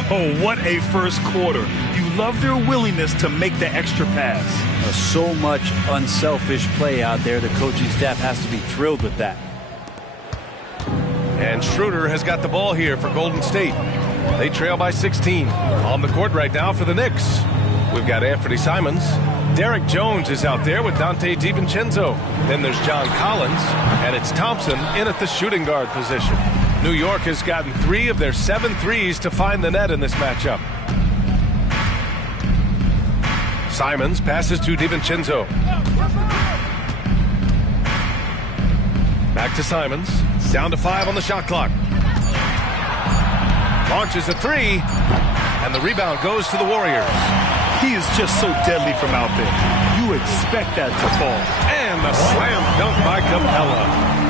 Oh, what a first quarter. You love their willingness to make the extra pass. So much unselfish play out there. The coaching staff has to be thrilled with that. And Schroeder has got the ball here for Golden State. They trail by 16. On the court right now for the Knicks, we've got Anthony Simons. Derek Jones is out there with Dante DiVincenzo. Then there's John Collins, and it's Thompson in at the shooting guard position. New York has gotten 3 of their 7 threes to find the net in this matchup. Simons passes to DiVincenzo. Back to Simons. Down to 5 on the shot clock. Launches a 3, and the rebound goes to the Warriors. He is just so deadly from out there. You expect that to fall. And the slam dunk by Capella.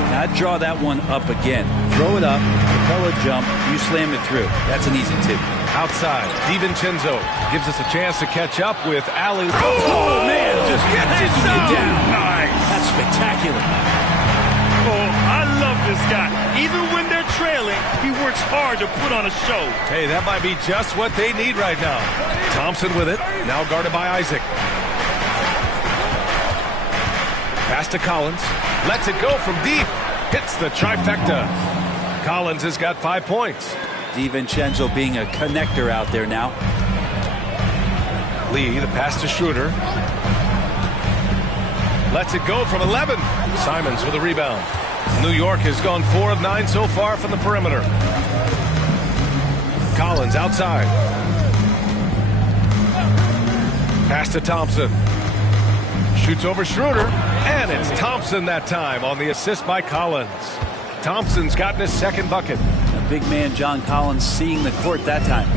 Now draw that one up again. Throw it up, Capella jump, you slam it through. That's an easy 2. Outside, DiVincenzo gives us a chance to catch up with Ali. Oh, man, just gets it down. Nice. That's spectacular. Oh, I love this guy. Even when they're trailing, he works hard to put on a show. Hey, that might be just what they need right now. Thompson with it, now guarded by Isaac. Pass to Collins, lets it go from deep, hits the trifecta. Collins has got 5 points. DiVincenzo being a connector out there now. Lee, the pass to Schroeder. Lets it go from 11. Simons with a rebound. New York has gone 4 of 9 so far from the perimeter. Collins outside. Pass to Thompson. Shoots over Schroeder, and it's Thompson that time on the assist by Collins. Thompson's gotten his 2nd bucket. A big man, John Collins, seeing the court that time.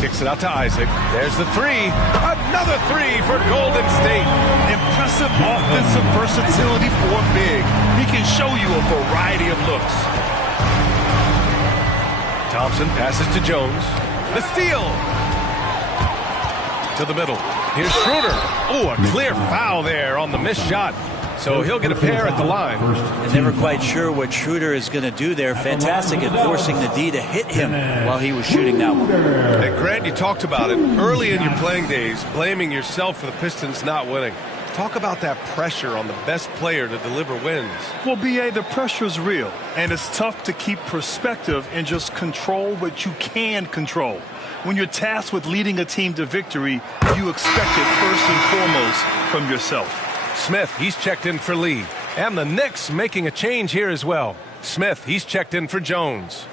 Kicks it out to Isaac. There's the 3. Another 3 for Golden State. Impressive offensive versatility for big. He can show you a variety of looks. Thompson passes to Jones. The steal. To the middle. Here's Schroeder. Oh, a clear foul there on the missed shot. So he'll get a pair at the line. I'm never quite sure what Schroeder is going to do there. Fantastic at forcing the D to hit him while he was shooting that one. And Grant, you talked about it early in your playing days, blaming yourself for the Pistons not winning. Talk about that pressure on the best player to deliver wins. Well, B.A., the pressure's real, and it's tough to keep perspective and just control what you can control. When you're tasked with leading a team to victory, you expect it first and foremost from yourself. Smith, he's checked in for Lee. And the Knicks making a change here as well. Smith, he's checked in for Jones.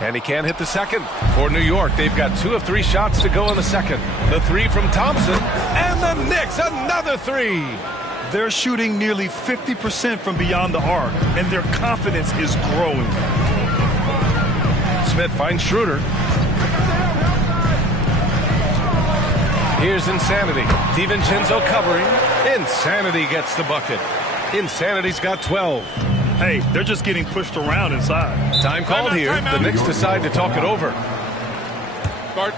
And he can't hit the second. For New York, they've got 2 of 3 shots to go in the second. The 3 from Thompson. And the Knicks, another 3. They're shooting nearly 50% from beyond the arc, and their confidence is growing. Smith finds Schroeder. Here's Insanity. DiVincenzo covering. Insanity gets the bucket. Insanity's got 12. Hey, they're just getting pushed around inside. Time called here. The Knicks decide to talk it over. Guard.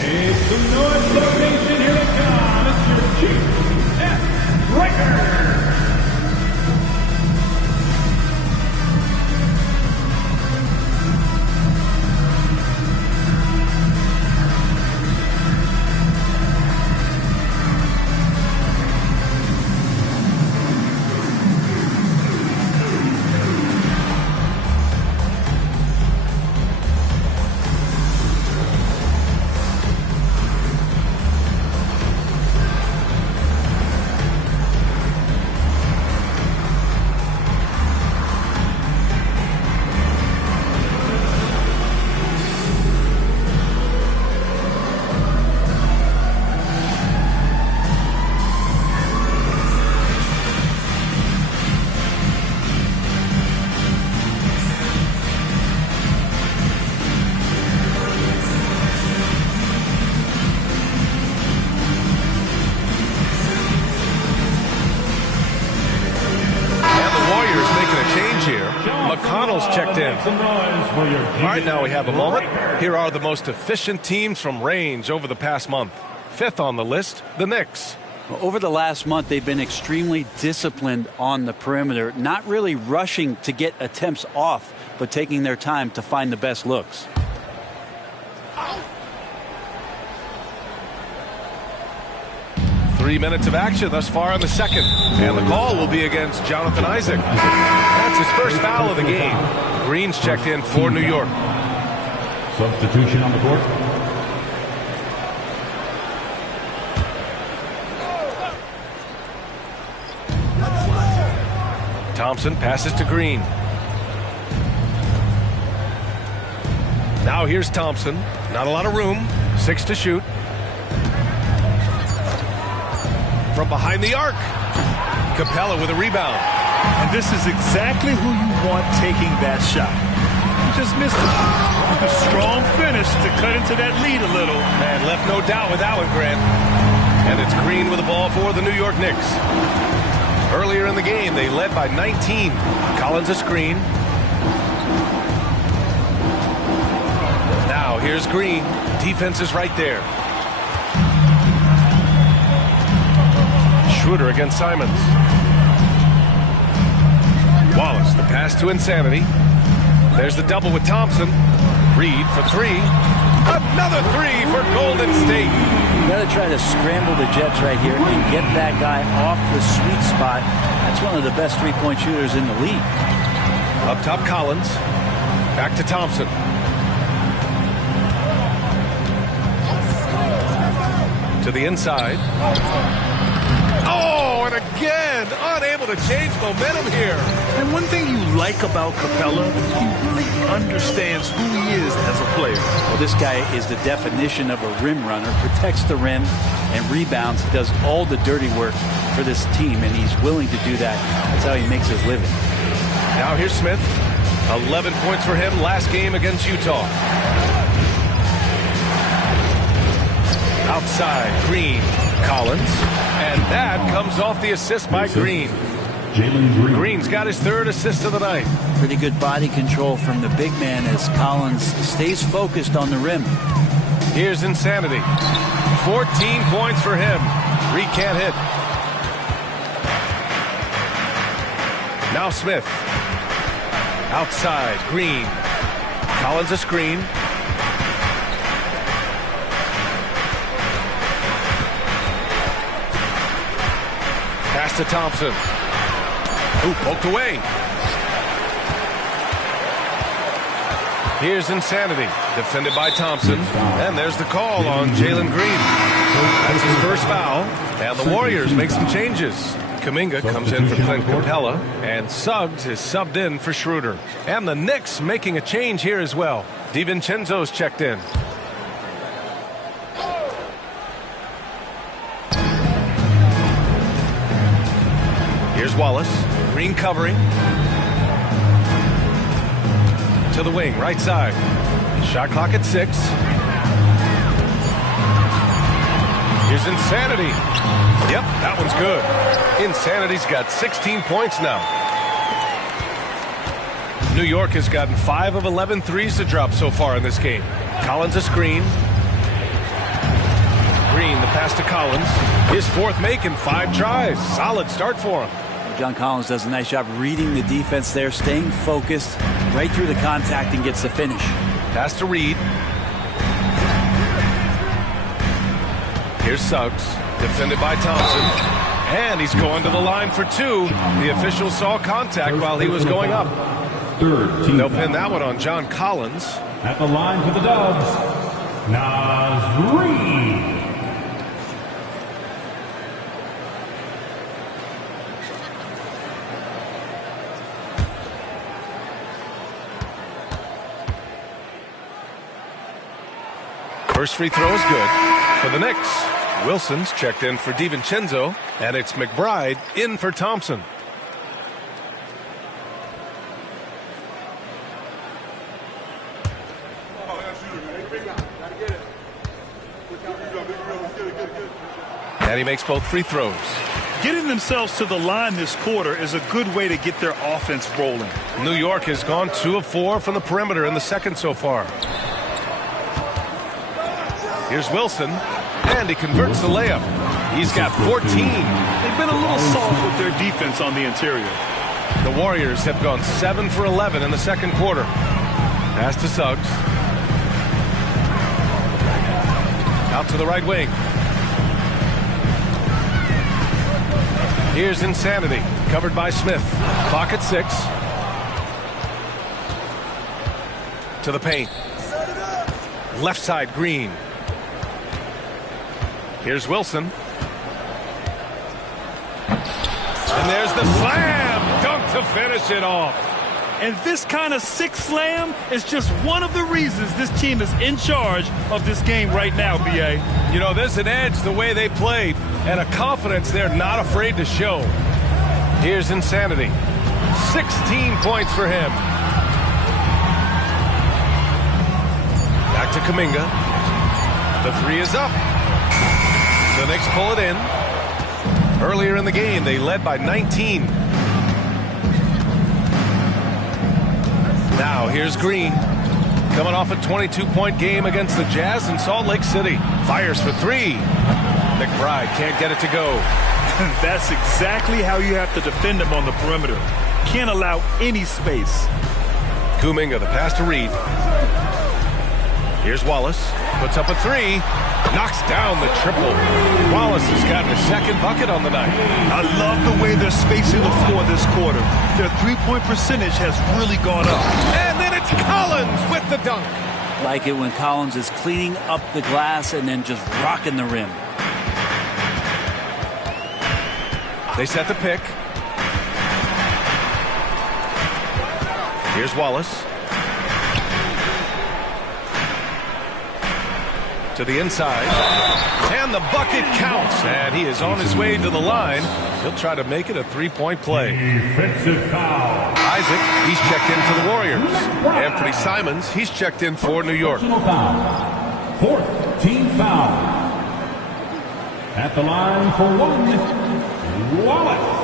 It's the North Location. Here it comes. It's your Chief F. Riker. Make some noise for your All right, now we have a moment. Here are the most efficient teams from range over the past month. Fifth on the list, the Knicks. Over the last month, they've been extremely disciplined on the perimeter, not really rushing to get attempts off, but taking their time to find the best looks. 3 minutes of action thus far in the second. And the call will be against Jonathan Isaac. That's his first foul of the game. Green's checked in for New York. Substitution on the court. Thompson passes to Green. Now here's Thompson. Not a lot of room. 6 to shoot. From behind the arc. Capella with a rebound. And this is exactly who you want taking that shot. He just missed it. With a strong finish to cut into that lead a little. And left no doubt with that one, Grant. And it's Green with the ball for the New York Knicks. Earlier in the game, they led by 19. Collins a screen. Now here's Green. Defense is right there. Schroeder against Simons. Wallace, the pass to Insanity. There's the double with Thompson. Reed for 3. Another 3 for Golden State. You got to try to scramble the Jets right here and get that guy off the sweet spot. That's one of the best three-point shooters in the league. Up top, Collins. Back to Thompson. To the inside. Oh, and again, unable to change momentum here. And one thing you like about Capella, he really understands who he is as a player. Well, this guy is the definition of a rim runner, protects the rim and rebounds. He does all the dirty work for this team, and he's willing to do that. That's how he makes his living. Now here's Smith. 11 points for him last game against Utah. Outside, Green, Collins. And that comes off the assist by Green. Green's got his 3rd assist of the night. Pretty good body control from the big man as Collins stays focused on the rim. Here's Insanity. 14 points for him. Reed can't hit. Now Smith. Outside, Green. Collins a screen. Pass to Thompson. Ooh, poked away. Here's Insanity. Defended by Thompson. And there's the call on Jalen Green. That's his first foul. And the Warriors make some changes. Kuminga comes in for Clint Capella. And Suggs is subbed in for Schroeder. And the Knicks making a change here as well. DiVincenzo's checked in. Here's Wallace. Green covering. To the wing, right side. Shot clock at 6. Here's Insanity. Yep, that one's good. Insanity's got 16 points now. New York has gotten 5 of 11 threes to drop so far in this game. Collins a screen. Green, the pass to Collins. His 4th make in 5 tries. Solid start for him. John Collins does a nice job reading the defense there, staying focused right through the contact and gets the finish. Pass to Reed. Here's Suggs, defended by Thompson. And he's going to the line for 2. The official saw contact while he was going up. They'll pin that one on John Collins. At the line for the Dubs, Naz Reid. First free throw is good for the Knicks. Wilson's checked in for DiVincenzo, and it's McBride in for Thompson. And he makes both free throws. Getting themselves to the line this quarter is a good way to get their offense rolling. New York has gone 2 of 4 from the perimeter in the second so far. Here's Wilson, and he converts the layup. He's got 14. They've been a little soft with their defense on the interior. The Warriors have gone 7 for 11 in the second quarter. Pass to Suggs. Out to the right wing. Here's Insanity, covered by Smith. Clock at 6. To the paint. Left side, Green. Here's Wilson. And there's the slam dunk to finish it off. And this kind of sick slam is just one of the reasons this team is in charge of this game right now, B.A. You know, there's an edge the way they played and a confidence they're not afraid to show. Here's Insanity. 16 points for him. Back to Kuminga. The 3 is up. The Knicks pull it in. Earlier in the game, they led by 19. Now, here's Green. Coming off a 22-point game against the Jazz in Salt Lake City. Fires for 3. McBride can't get it to go. That's exactly how you have to defend him on the perimeter. Can't allow any space. Kuminga, the pass to Reed. Here's Wallace. Puts up a 3. Knocks down the triple. Wallace has gotten his second bucket on the night. I love the way they're spacing the floor this quarter. Their three-point percentage has really gone up. And then it's Collins with the dunk. Like it when Collins is cleaning up the glass and then just rocking the rim. They set the pick. Here's Wallace. To the inside. And the bucket counts. And he is on his way to the line. He'll try to make it a 3-point play. Defensive foul. Isaac, he's checked in for the Warriors. Anthony Simons, he's checked in for New York. Foul. 4th team foul. At the line for 1, Wallace.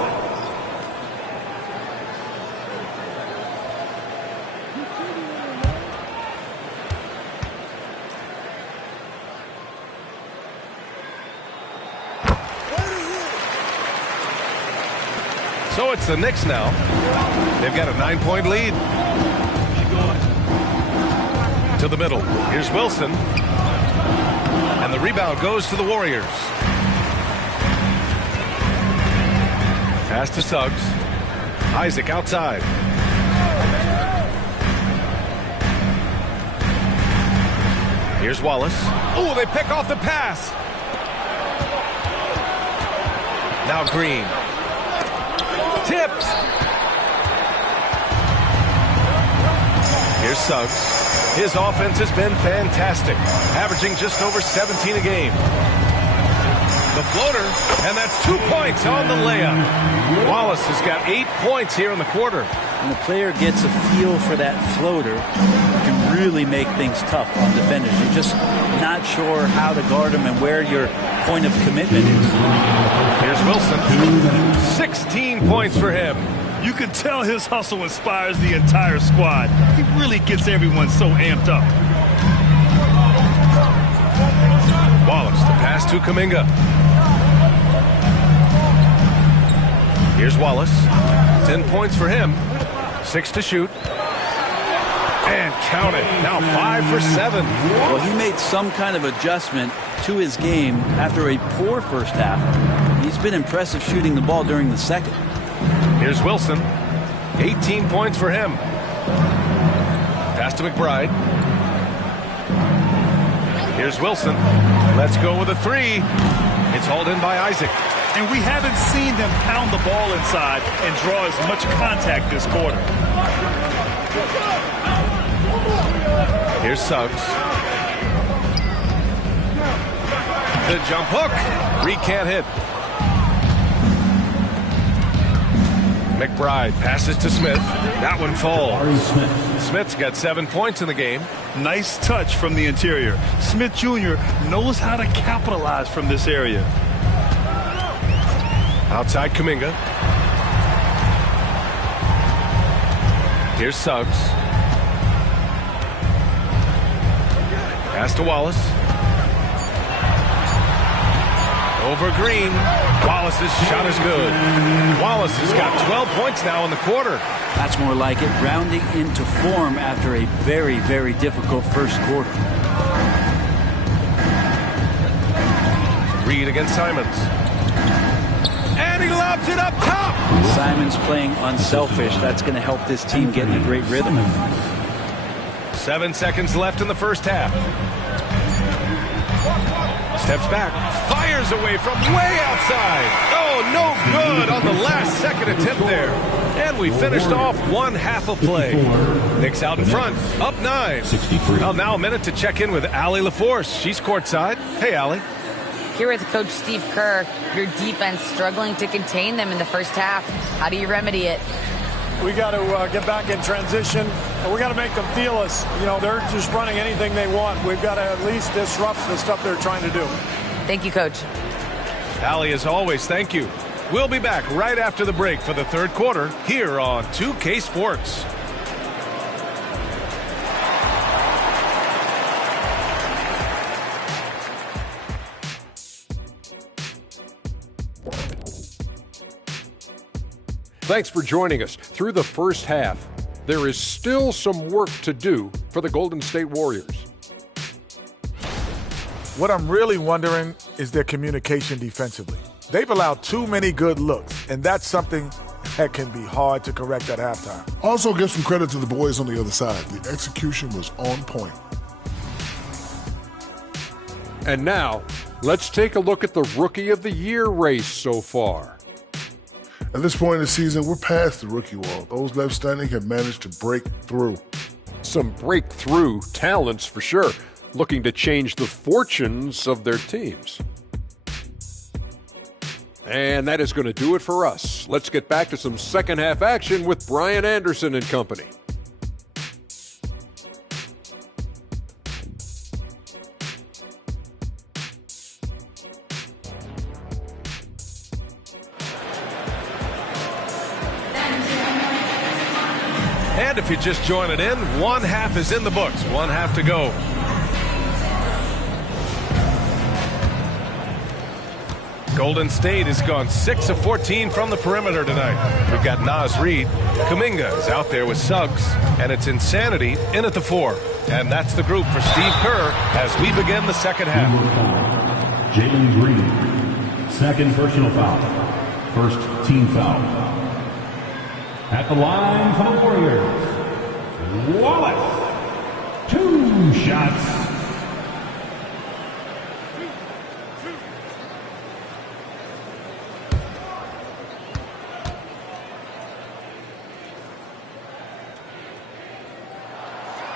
So it's the Knicks now. They've got a 9-point lead. To the middle. Here's Wilson. And the rebound goes to the Warriors. Pass to Suggs. Isaac outside. Here's Wallace. Oh, they pick off the pass. Now Green. Tipped. Here's Suggs. His offense has been fantastic, averaging just over 17 a game. The floater, and that's 2 points on the layup. Wallace has got 8 points here in the quarter. When the player gets a feel for that floater, it can really make things tough on defenders. You're just not sure how to guard them and where your point of commitment is. Here's Wilson. 16 points for him. You can tell his hustle inspires the entire squad. He really gets everyone so amped up. Wallace, the pass to Kuminga. Here's Wallace. 10 points for him. 6 to shoot. And count it. Now 5 for 7. Well, he made some kind of adjustment to his game after a poor first half. He's been impressive shooting the ball during the second. Here's Wilson. 18 points for him. Pass to McBride. Here's Wilson. Let's go with a 3. It's hauled in by Isaac. And we haven't seen them pound the ball inside and draw as much contact this quarter. Here's Suggs. The jump hook. Reed can't hit. McBride passes to Smith. That one falls. Smith's got 7 points in the game. Nice touch from the interior. Smith Jr. knows how to capitalize from this area. Outside Kuminga. Here's Suggs. Pass to Wallace. Over Green. Wallace's shot is good. Wallace has got 12 points now in the quarter. That's more like it, rounding into form after a very, very difficult first quarter. Reed against Simons. And he lobs it up top. Simons playing unselfish. That's going to help this team get in a great rhythm. 7 seconds left in the first half. Steps back, fires away from way outside. Oh, no good on the last second attempt there. And we finished off one half of play. Knicks out in front, up 9. Well, now a minute to check in with Allie LaForce. She's courtside. Hey, Allie. Here with Coach Steve Kerr, your defense struggling to contain them in the first half. How do you remedy it? We got to get back in transition, and we got to make them feel us. You know, they're just running anything they want. We've got to at least disrupt the stuff they're trying to do. Thank you, Coach. Allie, as always, thank you. We'll be back right after the break for the third quarter here on 2K Sports. Thanks for joining us. Through the first half, there is still some work to do for the Golden State Warriors. What I'm really wondering is their communication defensively. They've allowed too many good looks, and that's something that can be hard to correct at halftime. Also give some credit to the boys on the other side. The execution was on point. And now, let's take a look at the Rookie of the Year race so far. At this point in the season, we're past the rookie wall. Those left standing have managed to break through. Some breakthrough talents for sure, looking to change the fortunes of their teams. And that is going to do it for us. Let's get back to some second half action with Brian Anderson and company. And if you're just joining in, one half is in the books. One half to go. Golden State has gone 6 of 14 from the perimeter tonight. We've got Naz Reid. Kuminga is out there with Suggs. And it's Insanity in at the 4. And that's the group for Steve Kerr as we begin the second half. Jalen Green, second personal foul. First team foul. At the line for the Warriors, Wallace. 2 shots.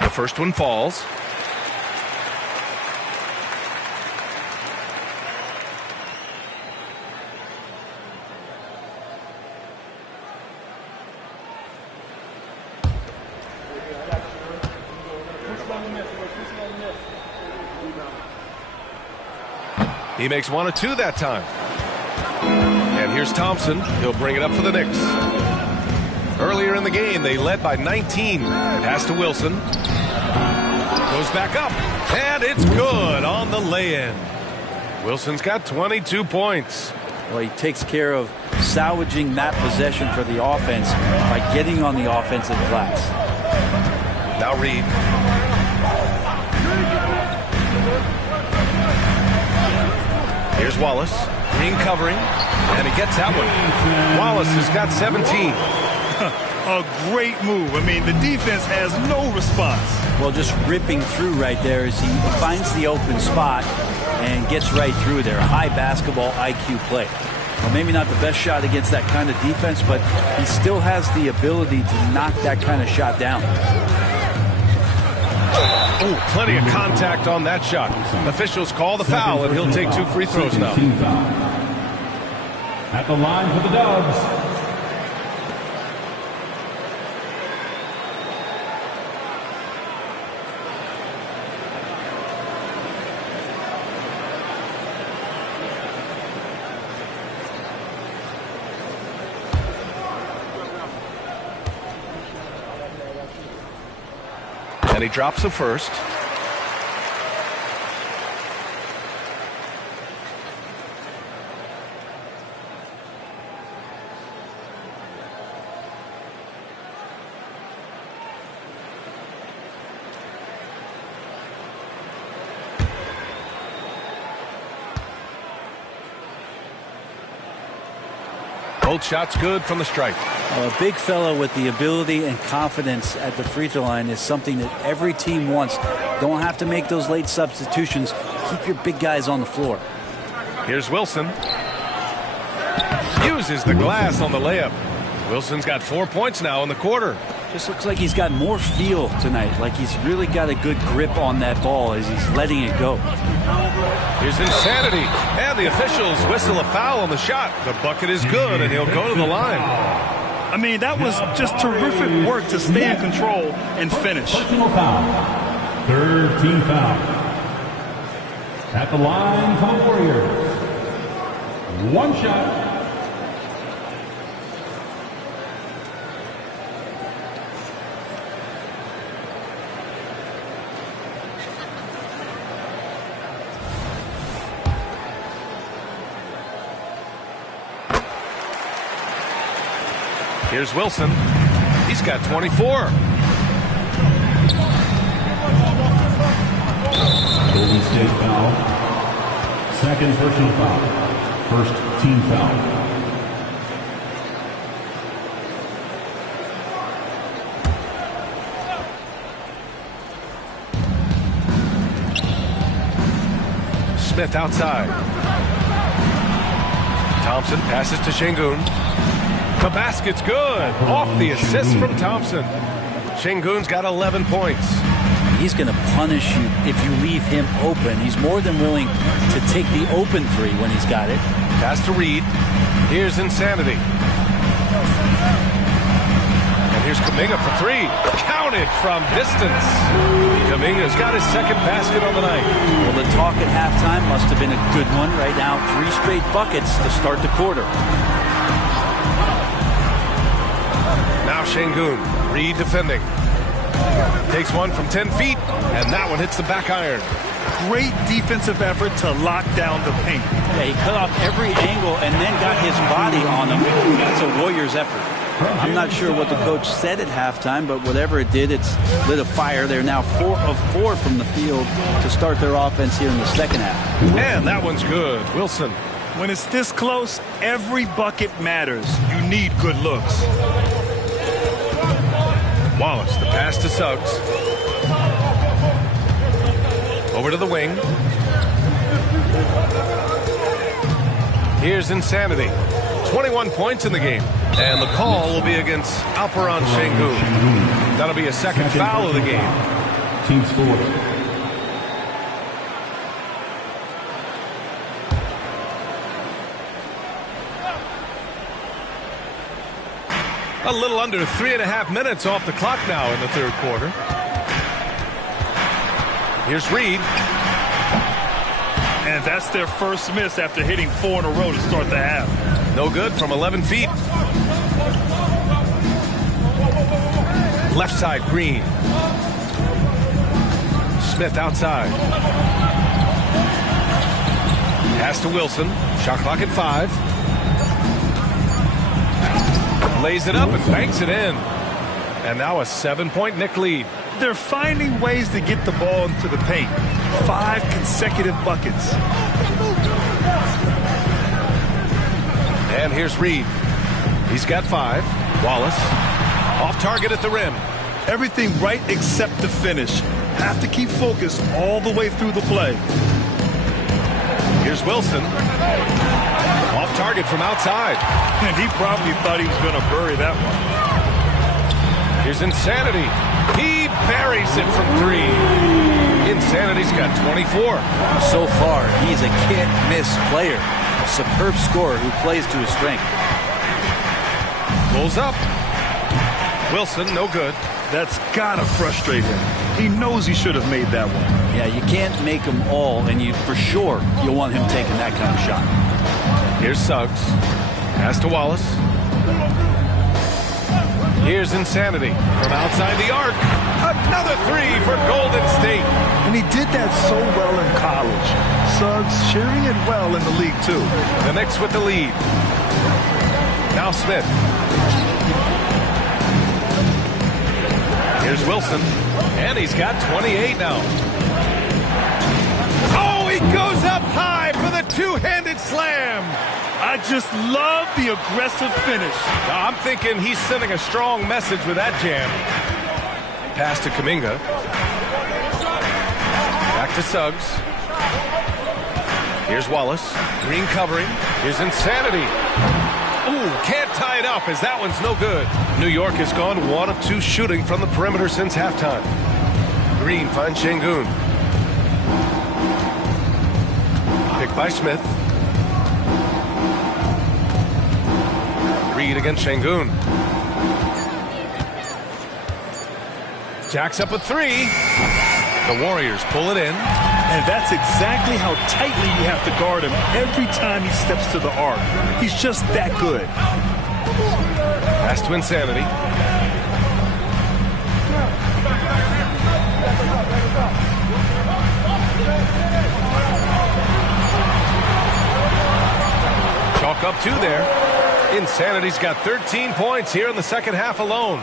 The first one falls. He makes 1 of 2 that time. And here's Thompson. He'll bring it up for the Knicks. Earlier in the game, they led by 19. Pass to Wilson. Goes back up. And it's good on the lay-in. Wilson's got 22 points. Well, he takes care of salvaging that possession for the offense by getting on the offensive glass. Now Reed. Here's Wallace. Green covering. And he gets that one. Wallace has got 17. A great move. I mean, the defense has no response. Well, just ripping through right there as he finds the open spot and gets right through there. High basketball IQ play. Well, maybe not the best shot against that kind of defense, but he still has the ability to knock that kind of shot down. Oh, plenty of contact on that shot. Officials call the foul, and he'll take 2 free throws now. At the line for the Dubs, And he drops the first. Both shots good from the stripe. A big fellow with the ability and confidence at the free throw line is something that every team wants. Don't have to make those late substitutions. Keep your big guys on the floor. Here's Wilson. Uses the glass on the layup. Wilson's got 4 points now in the quarter. Just looks like he's got more feel tonight, like he's really got a good grip on that ball as he's letting it go. Here's Insanity, and the officials whistle a foul on the shot. The bucket is good, and he'll go to the line. I mean, that was just terrific work to stay in control and finish. Personal foul. Third team foul. At the line for the Warriors. One shot. Here's Wilson. He's got 24. Golden State foul. Second personal foul. First team foul. Smith outside. Thompson passes to Şengün. The basket's good. Off the assist from Thompson. Şengün's got 11 points. He's going to punish you if you leave him open. He's more than willing to take the open three when he's got it. Pass to Reed. Here's Insanity. And here's Kuminga for three. Counted from distance. Kuminga's got his second basket on the night. Well, the talk at halftime must have been a good one. Right now, 3 straight buckets to start the quarter. Now Şengün, Reed defending. Takes one from 10 feet, and that one hits the back iron. Great defensive effort to lock down the paint. Yeah, he cut off every angle and then got his body on him. That's a Warriors effort. I'm not sure what the coach said at halftime, but whatever it did, it's lit a fire. They're now 4 of 4 from the field to start their offense here in the second half. And that one's good. Wilson. When it's this close, every bucket matters. You need good looks. Wallace, the pass to Suggs. Over to the wing. Here's Insanity. 21 points in the game. And the call will be against Alperen Şengün. That'll be a second foul of the game. Team score. A little under 3.5 minutes off the clock now in the third quarter. Here's Reed. And that's their first miss after hitting 4 in a row to start the half. No good from 11 feet. Left side, Green. Smith outside. Pass to Wilson. Shot clock at 5. Lays it up and banks it in. And now a 7-point Knick lead. They're finding ways to get the ball into the paint. 5 consecutive buckets. And here's Reed. He's got 5. Wallace. Off target at the rim. Everything right except the finish. Have to keep focused all the way through the play. Here's Wilson. Off target from outside. And he probably thought he was going to bury that one. Here's Insanity. He buries it from 3. Insanity's got 24. So far, he's a can't-miss player. A superb scorer who plays to his strength. Pulls up. Wilson, no good. That's gotta frustrate him. He knows he should have made that one. Yeah, you can't make them all, and you for sure you'll want him taking that kind of shot. Here's Suggs. Pass to Wallace. Here's Insanity from outside the arc. Another three for Golden State. And he did that so well in college. Suggs sharing it well in the league, too. The Knicks with the lead. Now Smith. Here's Wilson. And he's got 28 now. Oh, he goes up high for the two-handed slam. I just love the aggressive finish. I'm thinking he's sending a strong message with that jam. Pass to Kuminga. Back to Suggs. Here's Wallace. Green covering. Here's Insanity. Ooh, can't tie it up as that one's no good. New York has gone 1 of 2 shooting from the perimeter since halftime. Green finds Şengün. Picked by Smith. Reed against Şengün. Jacks up a three. The Warriors pull it in. And that's exactly how tightly you have to guard him every time he steps to the arc. He's just that good. Pass to Insanity. Chalk up 2 there. Insanity's got 13 points here in the second half alone.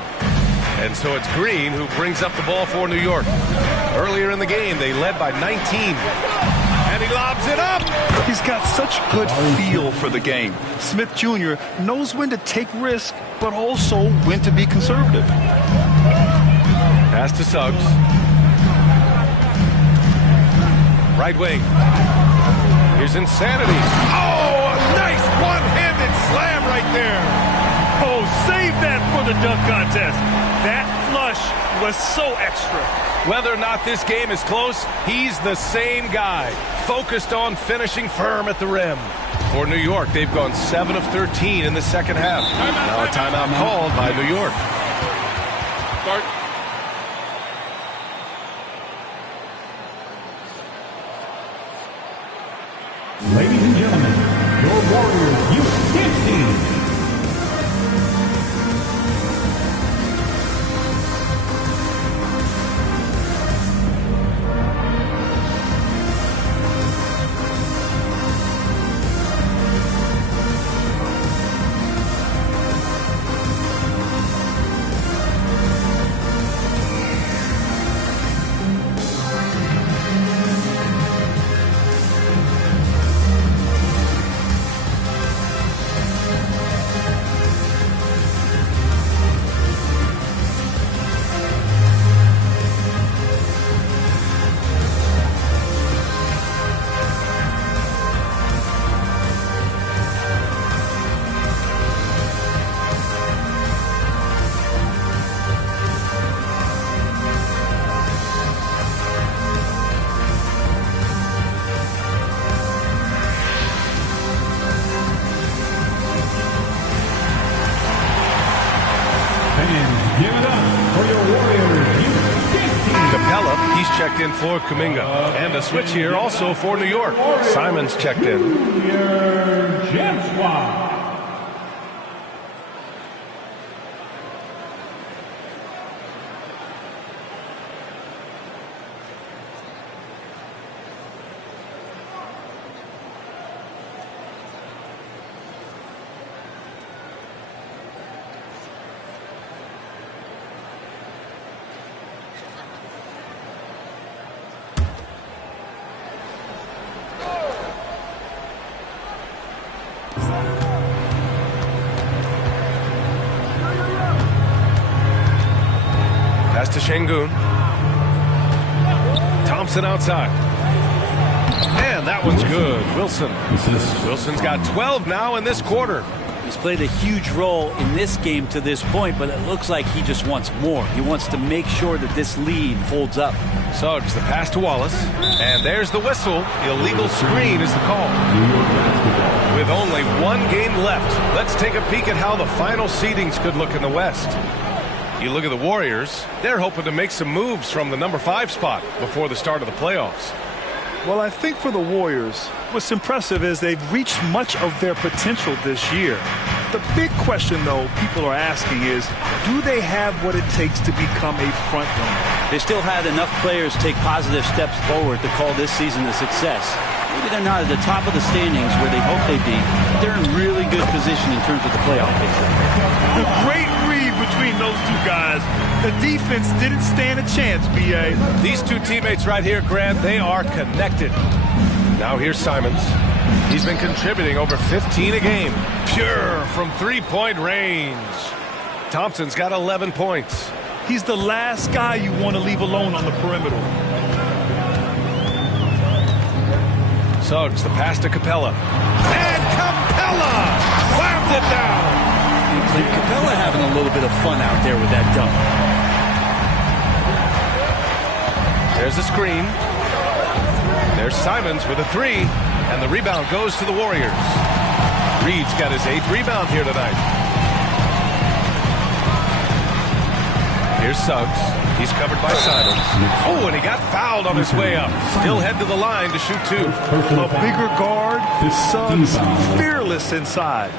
And so it's Green who brings up the ball for New York. Earlier in the game, they led by 19. And he lobs it up. He's got such good feel for the game. Smith Jr. knows when to take risk, but also when to be conservative. Pass to Suggs. Right wing. Here's Insanity. Oh, a nice one-handed slam right there. Oh, save that for the dunk contest. That flush was so extra. Whether or not this game is close, he's the same guy, focused on finishing firm at the rim. For New York, they've gone 7 of 13 in the second half. Now a timeout called by New York. Start. Ladies and gentlemen, your Warriors U15 team. Checked in for Kuminga. And a switch here also for New York. Simons checked in. Pass to Şengün. Thompson outside. And that one's good. Wilson's got 12 now in this quarter. He's played a huge role in this game to this point, but it looks like he just wants more. He wants to make sure that this lead holds up. Suggs, the pass to Wallace. And there's the whistle. Illegal screen is the call. With only 1 game left, let's take a peek at how the final seedings could look in the West. You look at the Warriors, they're hoping to make some moves from the number 5 spot before the start of the playoffs. Well, I think for the Warriors, what's impressive is they've reached much of their potential this year. The big question, though, people are asking is, do they have what it takes to become a front runner? They still had enough players take positive steps forward to call this season a success. Maybe they're not at the top of the standings where they hope they'd be, but they're in really good position in terms of the playoff picture. The great read between those two guys. The defense didn't stand a chance, B.A. These two teammates right here, Grant, they are connected. Now here's Simons. He's been contributing over 15 a game. Pure from three-point range. Thompson's got 11 points. He's the last guy you want to leave alone on the perimeter. Suggs, the pass to Capella. And Capella slams it down. Capella having a little bit of fun out there with that dunk. There's the screen. There's Simons with a three. And the rebound goes to the Warriors. Reed's got his 8th rebound here tonight. Here's Suggs. He's covered by Simons. Oh, and he got fouled on his way up. He'll head to the line to shoot 2. A bigger guard, Suggs fearless inside.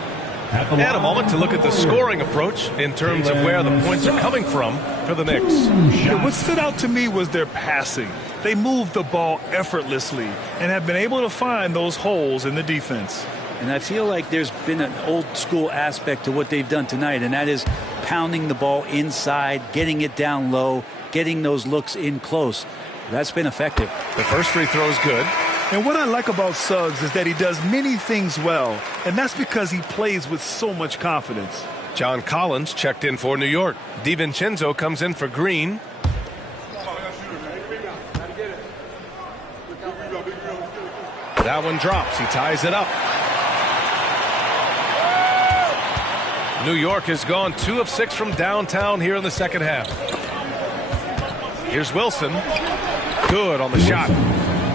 And a moment to look at the scoring approach in terms of where the points are coming from for the Knicks. Yeah, what stood out to me was their passing. They moved the ball effortlessly and have been able to find those holes in the defense. And I feel like there's been an old school aspect to what they've done tonight, and that is pounding the ball inside, getting it down low, getting those looks in close. That's been effective. The first free throw is good. And what I like about Suggs is that he does many things well, and that's because he plays with so much confidence. John Collins checked in for New York. DiVincenzo comes in for Green. That one drops. He ties it up. New York has gone 2 of 6 from downtown here in the second half. Here's Wilson. Good on the shot.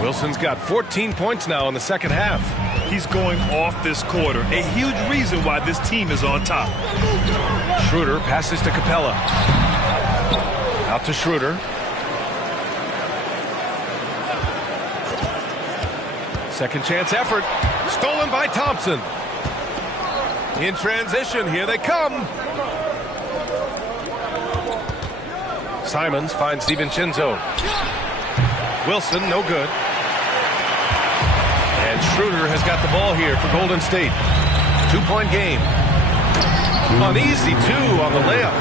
Wilson's got 14 points now in the second half. He's going off this quarter. A huge reason why this team is on top. Schroeder passes to Capella. Out to Schroeder. Second chance effort. Stolen by Thompson. In transition, here they come. Simons finds DiVincenzo. Wilson, no good. And Schroeder has got the ball here for Golden State. 2-point game. Uneasy 2 on the layup.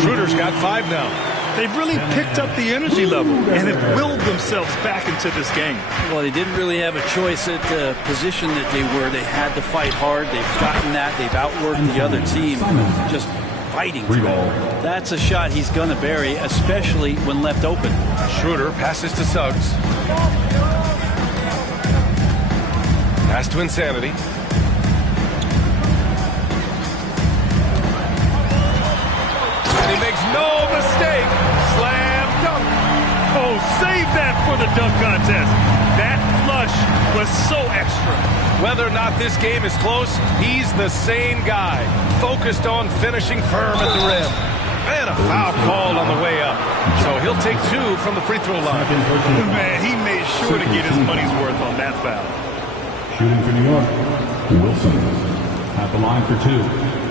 Schroeder's got 5 now. They've really picked up the energy level and have willed themselves back into this game. Well, they didn't really have a choice at the position that they were. They had to fight hard. They've gotten that. They've outworked the other team. Just fighting. That's a shot he's going to bury, especially when left open. Schroeder passes to Suggs. Pass to Insanity. And he makes no mistake. Slam dunk. Oh, save that for the dunk contest. That flush was so extra. Whether or not this game is close, he's the same guy. Focused on finishing firm at the rim. And a foul called on the way up. So he'll take 2 from the free throw line. Man, he made sure to get his money's worth on that foul. Shooting for New York, Wilson at the line for 2.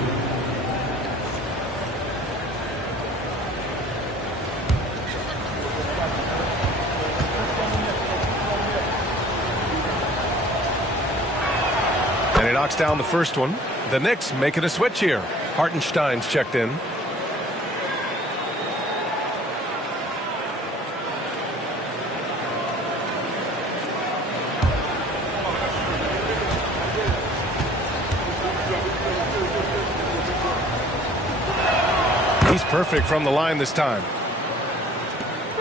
And he knocks down the first one. The Knicks making a switch here. Hartenstein's checked in. He's perfect from the line this time.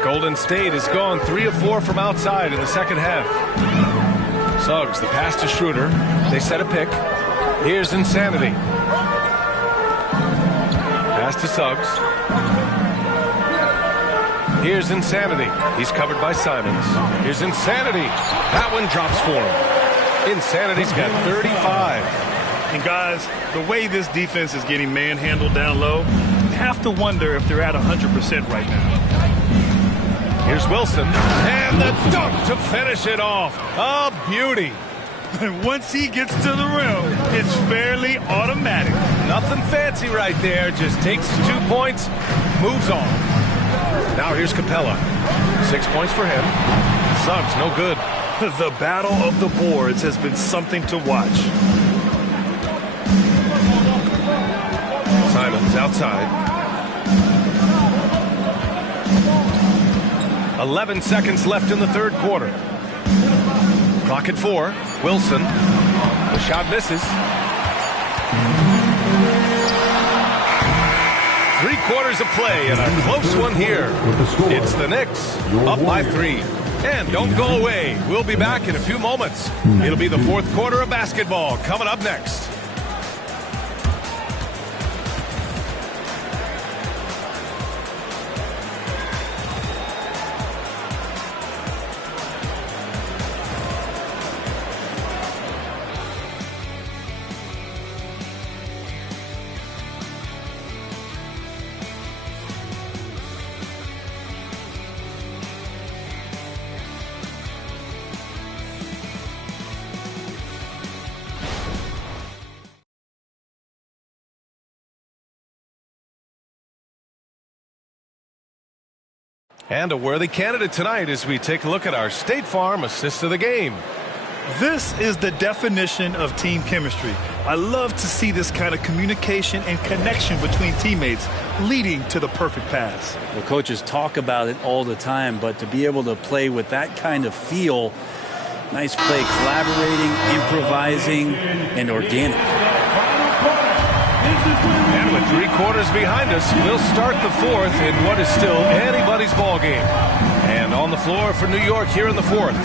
Golden State has gone 3 of 4 from outside in the second half. Suggs, the pass to Schroeder. They set a pick. Here's Insanity. Pass to Suggs. Here's Insanity. He's covered by Simons. Here's Insanity. That one drops for him. Insanity's got 35. And guys, the way this defense is getting manhandled down low, have to wonder if they're at 100% right now. Here's Wilson. And the dunk to finish it off. A beauty. And once he gets to the rim, it's fairly automatic. Nothing fancy right there. Just takes 2 points, moves on. Now here's Capella. 6 points for him. Suggs, no good. The battle of the boards has been something to watch. Simons outside. 11 seconds left in the third quarter. Clock at 4. Wilson. The shot misses. 3 quarters of play and a close one here. It's the Knicks up by 3. And don't go away. We'll be back in a few moments. It'll be the fourth quarter of basketball coming up next. And a worthy candidate tonight as we take a look at our State Farm assist of the game. This is the definition of team chemistry. I love to see this kind of communication and connection between teammates leading to the perfect pass. Well, coaches talk about it all the time, but to be able to play with that kind of feel, nice play, collaborating, improvising, and organic. And with 3 quarters behind us, we'll start the fourth in what is still anybody's ball game. And on the floor for New York here in the fourth.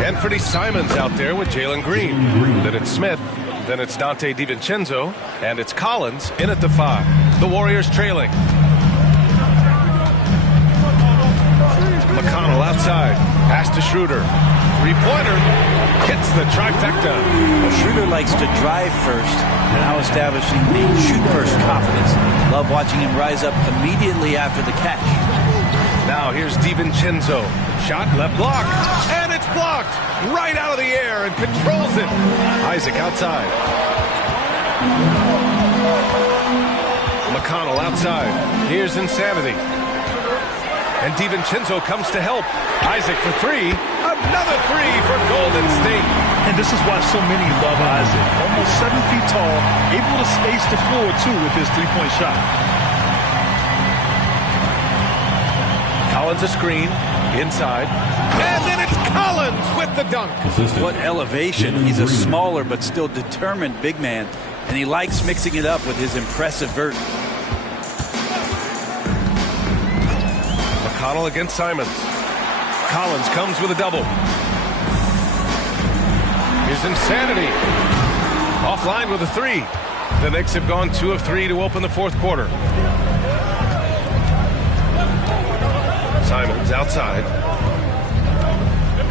Anthony Simons out there with Jalen Green. Then it's Smith. Then it's Dante DiVincenzo. And it's Collins in at the 5. The Warriors trailing. McConnell outside. Pass to Schroeder. 3-pointer. Hits the trifecta. Well, Schroeder likes to drive first, now establishing the shoot-first confidence. Love watching him rise up immediately after the catch. Now here's DiVincenzo. Shot left block. And it's blocked right out of the air and controls it. Isaac outside. McConnell outside. Here's Insanity. And DiVincenzo comes to help. Isaac for 3. Another 3 for Golden State. And this is why so many love Isaac. Almost 7 feet tall, able to space the floor, too, with his three-point shot. Collins a screen. Inside. And then it's Collins with the dunk. What elevation. He's a smaller but still determined big man. And he likes mixing it up with his impressive vert. McConnell against Simons. Collins comes with a double. Here's Insanity. Offline with a 3. The Knicks have gone 2 of 3 to open the fourth quarter. Simons outside.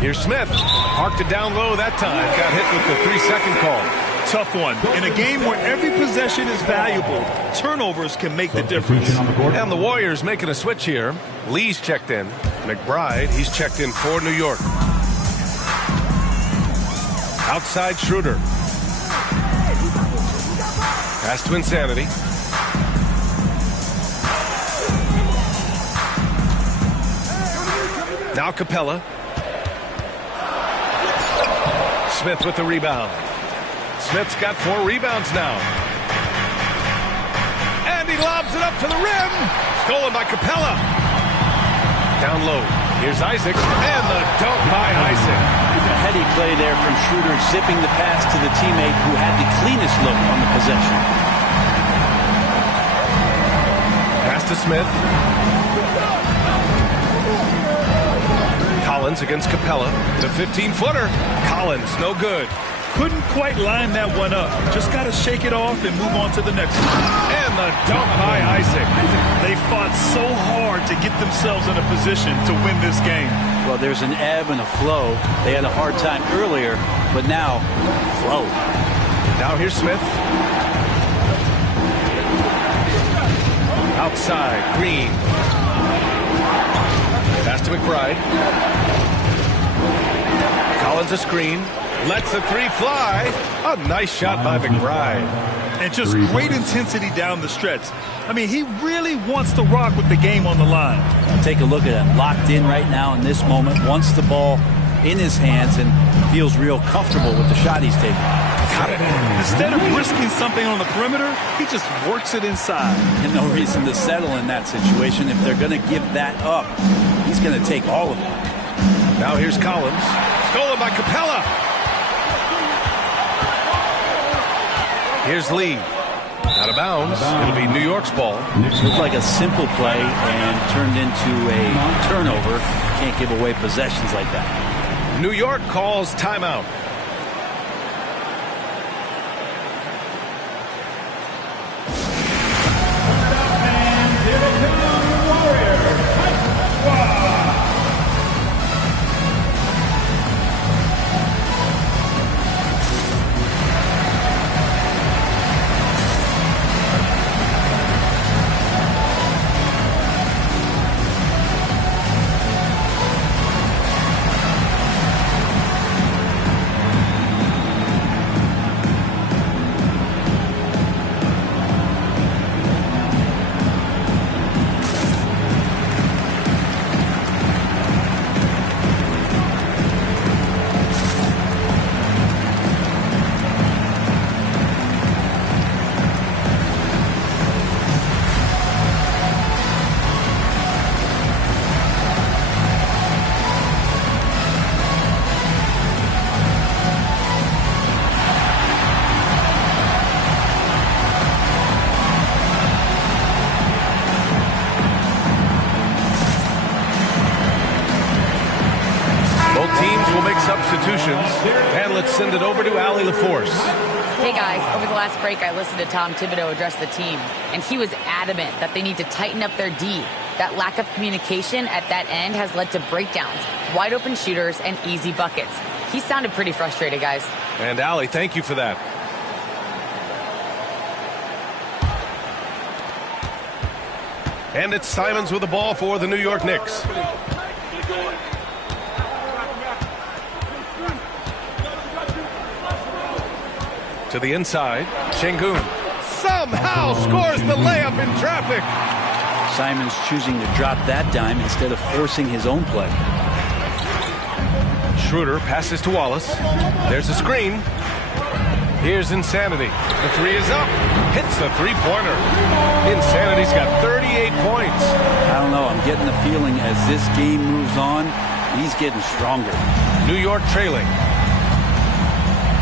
Here's Smith. Parked it down low that time. Got hit with the 3-second call. Tough one. In a game where every possession is valuable, turnovers can make the difference. And the Warriors making a switch here. Lee's checked in. McBride, he's checked in for New York. Outside Schroeder. Pass to Insanity. Now Capella. Smith with the rebound. Smith's got 4 rebounds now. And he lobs it up to the rim. Stolen by Capella. Down low. Here's Isaac. And the dunk by Isaac. A heady play there from Schroeder, zipping the pass to the teammate who had the cleanest look on the possession. Pass to Smith. Collins against Capella. The 15-footer. Collins, no good. Couldn't quite line that one up. Just got to shake it off and move on to the next one. And the dunk by Isaac. They fought so hard to get themselves in a position to win this game. Well, there's an ebb and a flow. They had a hard time earlier, but now, flow. Now here's Smith. Outside, Green. Pass to McBride. Collins a screen. Lets the three fly. A nice shot by McBride. And just great intensity down the stretch. I mean, he really wants to rock with the game on the line. Take a look at him. Locked in right now in this moment. Wants the ball in his hands and feels real comfortable with the shot he's taking. Got it. Instead of risking something on the perimeter, he just works it inside. And no reason to settle in that situation. If they're going to give that up, he's going to take all of it. Now here's Collins. Stolen by Capella. Here's Lee. Out of bounds. It'll be New York's ball. Looked like a simple play and turned into a turnover. Can't give away possessions like that. New York calls timeout. And let's send it over to Allie LaForce. Hey guys, over the last break I listened to Tom Thibodeau address the team, and he was adamant that they need to tighten up their D. That lack of communication at that end has led to breakdowns, wide open shooters, and easy buckets. He sounded pretty frustrated, guys. And Allie, thank you for that. And it's Simons with the ball for the New York Knicks. To the inside, Şengün somehow scores the layup in traffic. Simons choosing to drop that dime instead of forcing his own play. Schroeder passes to Wallace. There's a screen. Here's Insanity. The three is up. Hits the three-pointer. Insanity's got 38 points. I don't know. I'm getting the feeling as this game moves on, he's getting stronger. New York trailing.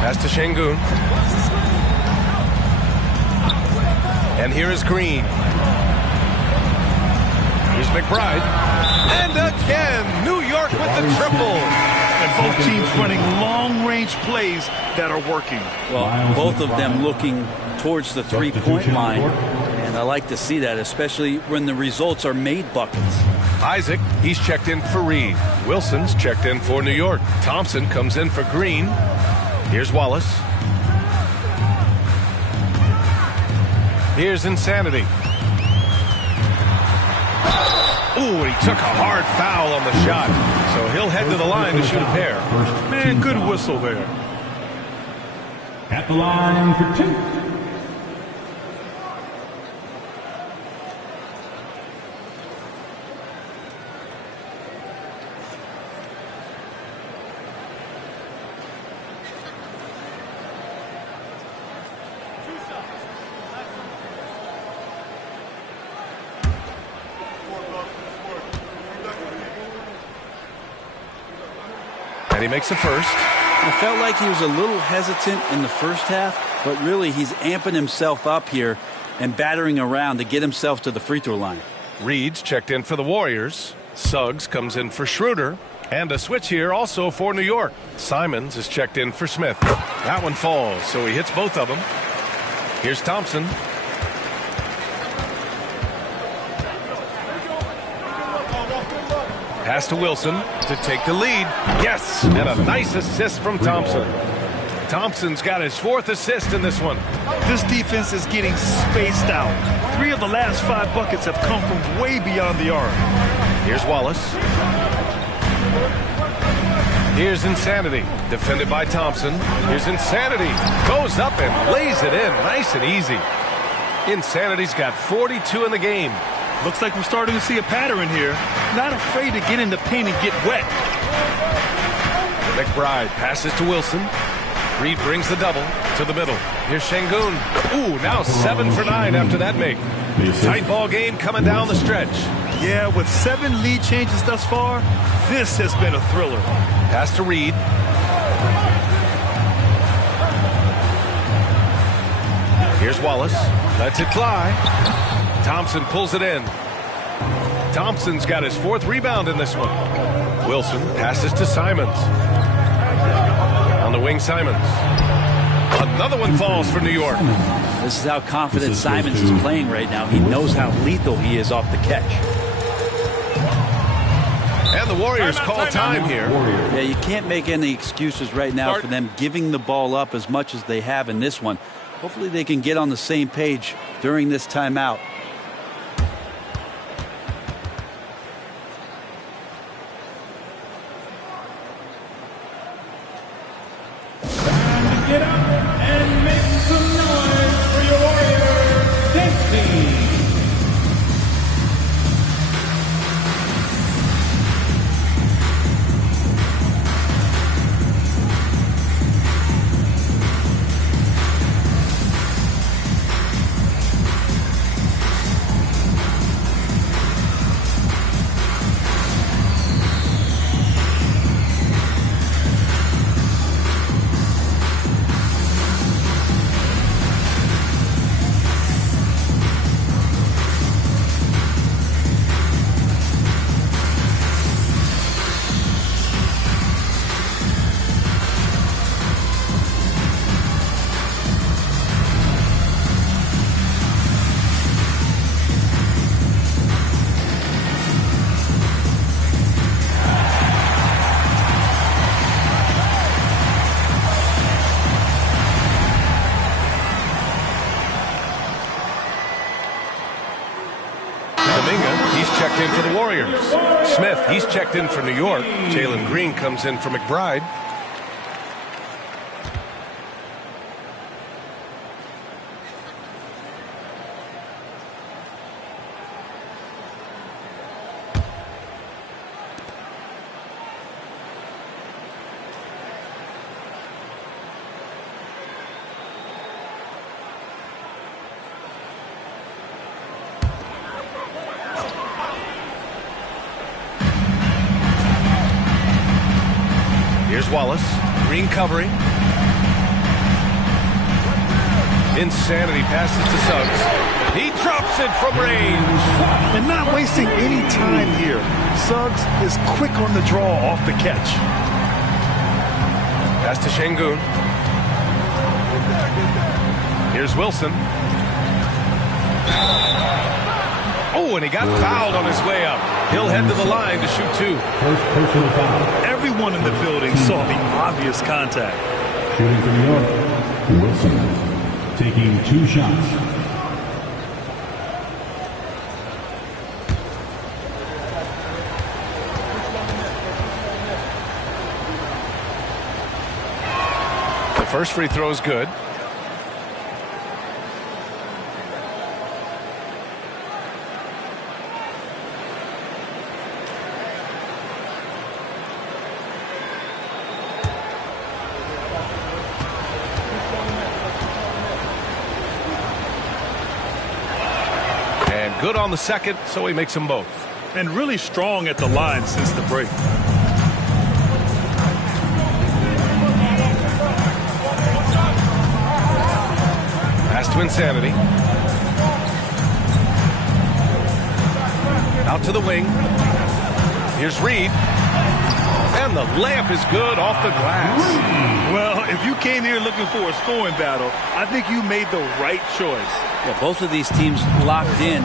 Pass to Şengün. And here is Green. Here's McBride. And again, New York with the triple. And both teams running long-range plays that are working. Well, both of them looking towards the three-point line. And I like to see that, especially when the results are made buckets. Isaac, he's checked in for Reed. Wilson's checked in for New York. Thompson comes in for Green. Here's Wallace. Here's Insanity. Ooh, he took a hard foul on the shot. So he'll head to the line to shoot a pair. Man, good whistle there. At the line for two. He makes the first. I felt like he was a little hesitant in the first half, but really he's amping himself up here and battering around to get himself to the free throw line. Reed's checked in for the Warriors. Suggs comes in for Schroeder. And a switch here also for New York. Simons is checked in for Smith. That one falls, so he hits both of them. Here's Thompson. Pass to Wilson to take the lead. Yes, and a nice assist from Thompson. Thompson's got his fourth assist in this one. This defense is getting spaced out. 3 of the last 5 buckets have come from way beyond the arc. Here's Wallace. Here's Insanity, defended by Thompson. Here's Insanity, goes up and lays it in, nice and easy. Insanity's got 42 in the game. Looks like we're starting to see a pattern here. Not afraid to get in the paint and get wet. McBride passes to Wilson. Reed brings the double to the middle. Here's Şengün. Ooh, now 7 for 9 after that make. Tight ball game coming down the stretch. Yeah, with 7 lead changes thus far, this has been a thriller. Pass to Reed. Here's Wallace. Lets it fly. Thompson pulls it in. Thompson's got his 4th rebound in this one. Wilson passes to Simons. On the wing, Simons. Another one falls for New York. This is how confident Simons is playing right now. He knows how lethal he is off the catch. And the Warriors call time here. Yeah, you can't make any excuses right now for them giving the ball up as much as they have in this one. Hopefully they can get on the same page during this timeout. Get up and make some noise for your Warriors dance team. Checked in for the Warriors. Smith, he's checked in for New York. Jalen Green comes in for McBride. Here's Wallace. Green covering. Insanity passes to Suggs. He drops it from range. And not wasting any time here. Suggs is quick on the draw off the catch. Pass to Şengün. Here's Wilson. Oh, and he got fouled on his way up. He'll head to the line to shoot 2. First personal foul. Everyone in the building saw the obvious contact. Shooting for New York, Wilson, taking 2 shots. The first free throw is good. Good on the second, so he makes them both. And really strong at the line since the break. Pass to Insanity. Out to the wing. Here's Reed. And the layup is good off the glass. Well, if you came here looking for a scoring battle, I think you made the right choice. Yeah, both of these teams locked in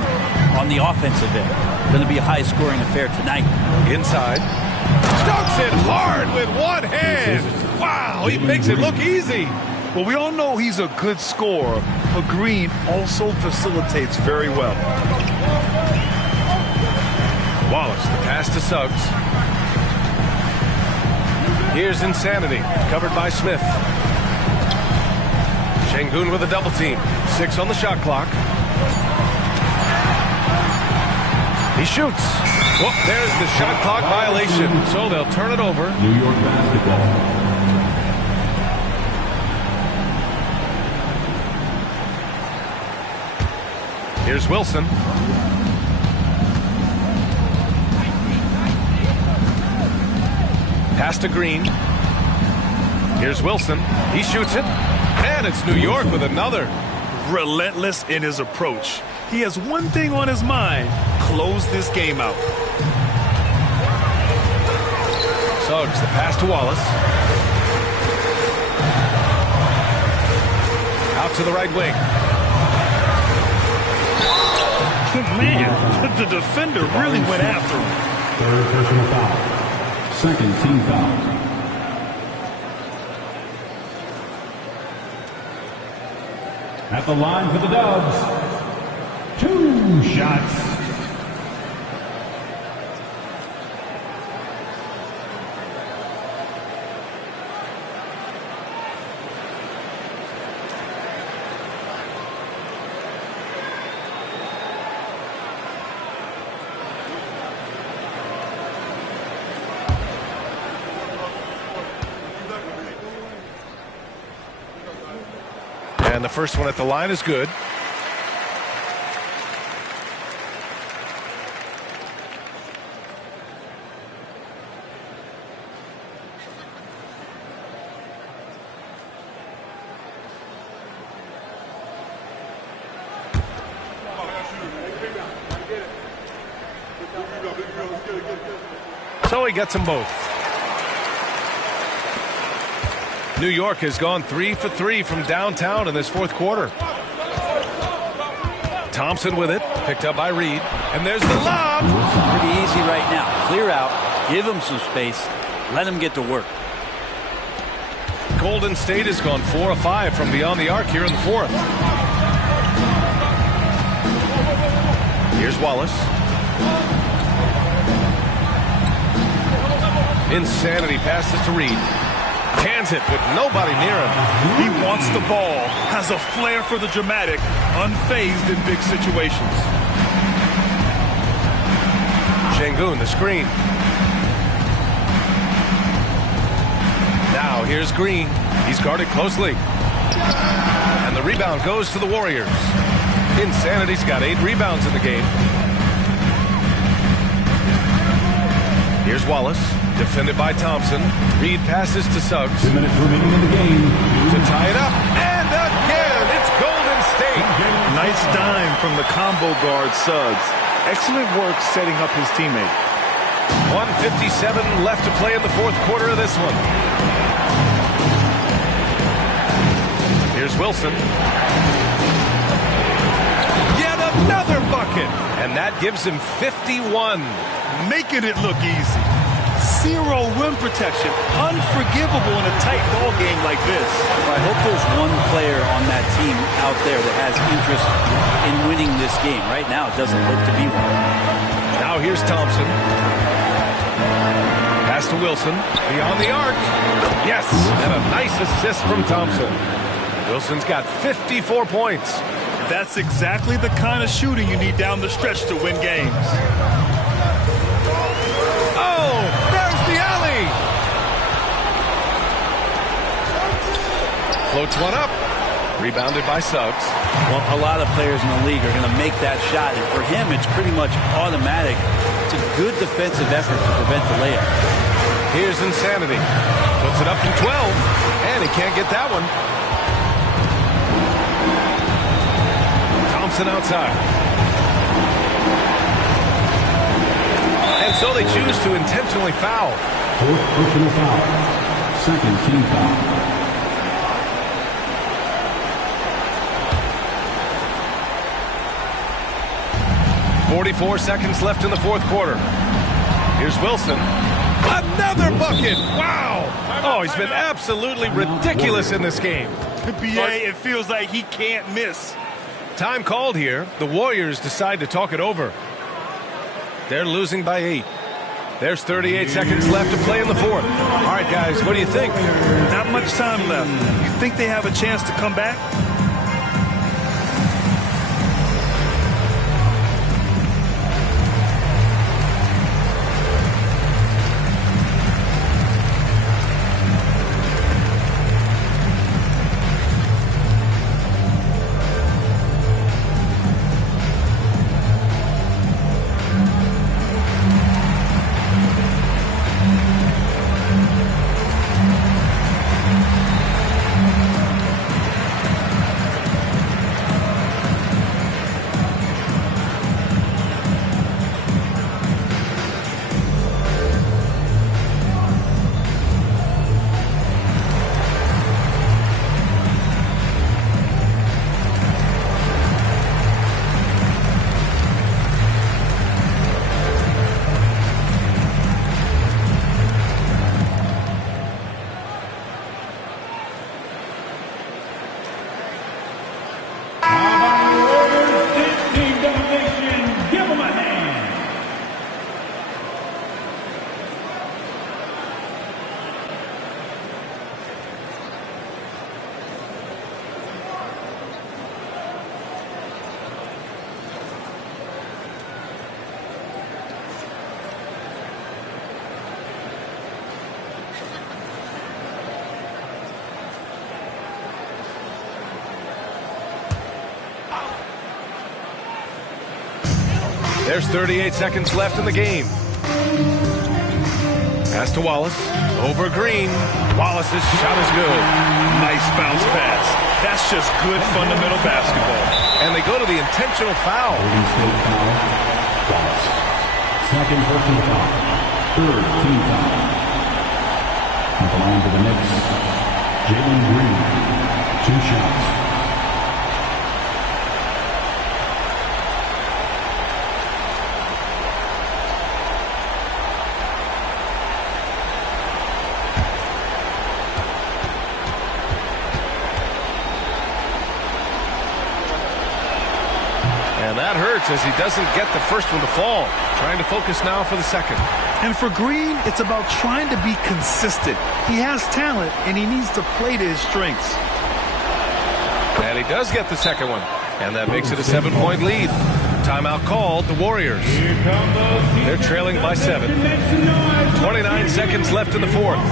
on the offensive end. Going to be a high-scoring affair tonight. Inside. Dunks it hard with one hand. Wow, he makes it look easy. Well, we all know he's a good scorer, but Green also facilitates very well. Wallace, the pass to Suggs. Here's Insanity, covered by Smith. Şengün with a double team. 6 on the shot clock. He shoots. Well, there's the shot clock violation. So they'll turn it over. New York basketball. Here's Wilson. Pass to Green. Here's Wilson. He shoots it. And it's New York with another. Relentless in his approach. He has one thing on his mind: close this game out. Suggs, the pass to Wallace. Out to the right wing. Man, the defender really went after him. Third personal foul. Second team foul. At the line for the Dubs. 2 shots. And the first one at the line is good. So he gets them both. New York has gone 3 for 3 from downtown in this fourth quarter. Thompson with it, picked up by Reed, and there's the lob. Pretty easy right now. Clear out, give him some space, let him get to work. Golden State has gone 4 of 5 from beyond the arc here in the fourth. Here's Wallace. Insanity passes to Reed. Hands it with nobody near him. He wants the ball, has a flair for the dramatic, unfazed in big situations. Şengün, the screen. Now here's Green. He's guarded closely. And the rebound goes to the Warriors. Insanity's got 8 rebounds in the game. Here's Wallace. Defended by Thompson. Reed passes to Suggs. 2 minutes remaining in the game. To tie it up. And again, it's Golden State. Nice dime from the combo guard Suggs. Excellent work setting up his teammate. 1:57 left to play in the fourth quarter of this one. Here's Wilson. Yet another bucket. And that gives him 51. Making it look easy. 0 rim protection. Unforgivable in a tight ball game like this. Well, I hope there's one player on that team out there that has interest in winning this game. Right now, it doesn't look to be one. Now here's Thompson. Pass to Wilson. Beyond the arc. Yes, and a nice assist from Thompson. Wilson's got 54 points. That's exactly the kind of shooting you need down the stretch to win games. Floats one up. Rebounded by Suggs. Well, a lot of players in the league are going to make that shot, and for him, it's pretty much automatic. It's a good defensive effort to prevent the layup. Here's Insanity. Puts it up from 12, and he can't get that one. Thompson outside. And so they choose to intentionally foul. Fourth personal foul. Second team foul. 44 seconds left in the fourth quarter. Here's Wilson. Another bucket. Wow. Oh, he's been absolutely ridiculous in this game. BA, it feels like he can't miss. Time called here. The Warriors decide to talk it over. They're losing by 8. There's 38 seconds left to play in the fourth. All right, guys, what do you think? Not much time left. You think they have a chance to come back? There's 38 seconds left in the game. Pass to Wallace. Over Green. Wallace's shot is good. Nice bounce pass. That's just good fundamental basketball. And they go to the intentional foul. Second personal foul. Third team foul. At the line for the Knicks, Jalen Green. 2 shots. That hurts as he doesn't get the first one to fall. Trying to focus now for the second. And for Green, it's about trying to be consistent. He has talent, and he needs to play to his strengths. And he does get the second one. And that makes it a 7-point lead. Timeout called, the Warriors. They're trailing by 7. 29 seconds left in the fourth.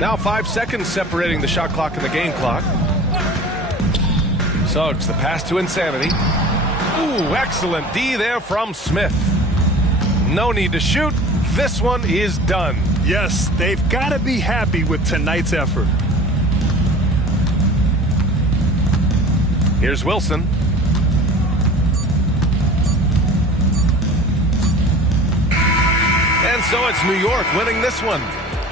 Now 5 seconds separating the shot clock and the game clock. Suggs, the pass to Insanity. Ooh, excellent D there from Smith. No need to shoot. This one is done. Yes, they've got to be happy with tonight's effort. Here's Wilson. And so it's New York winning this one.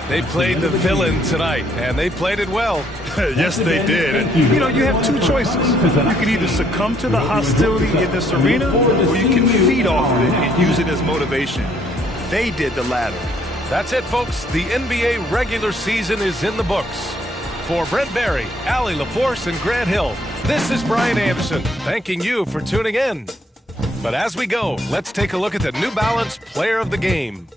They played the villain tonight, and they played it well. Yes, they did. And, you have two choices. You can either succumb to the hostility in this arena, or you can feed off of it and use it as motivation. They did the latter. That's it, folks. The NBA regular season is in the books. For Brent Barry, Allie LaForce, and Grant Hill, this is Brian Anderson, thanking you for tuning in. But as we go, let's take a look at the New Balance Player of the Game.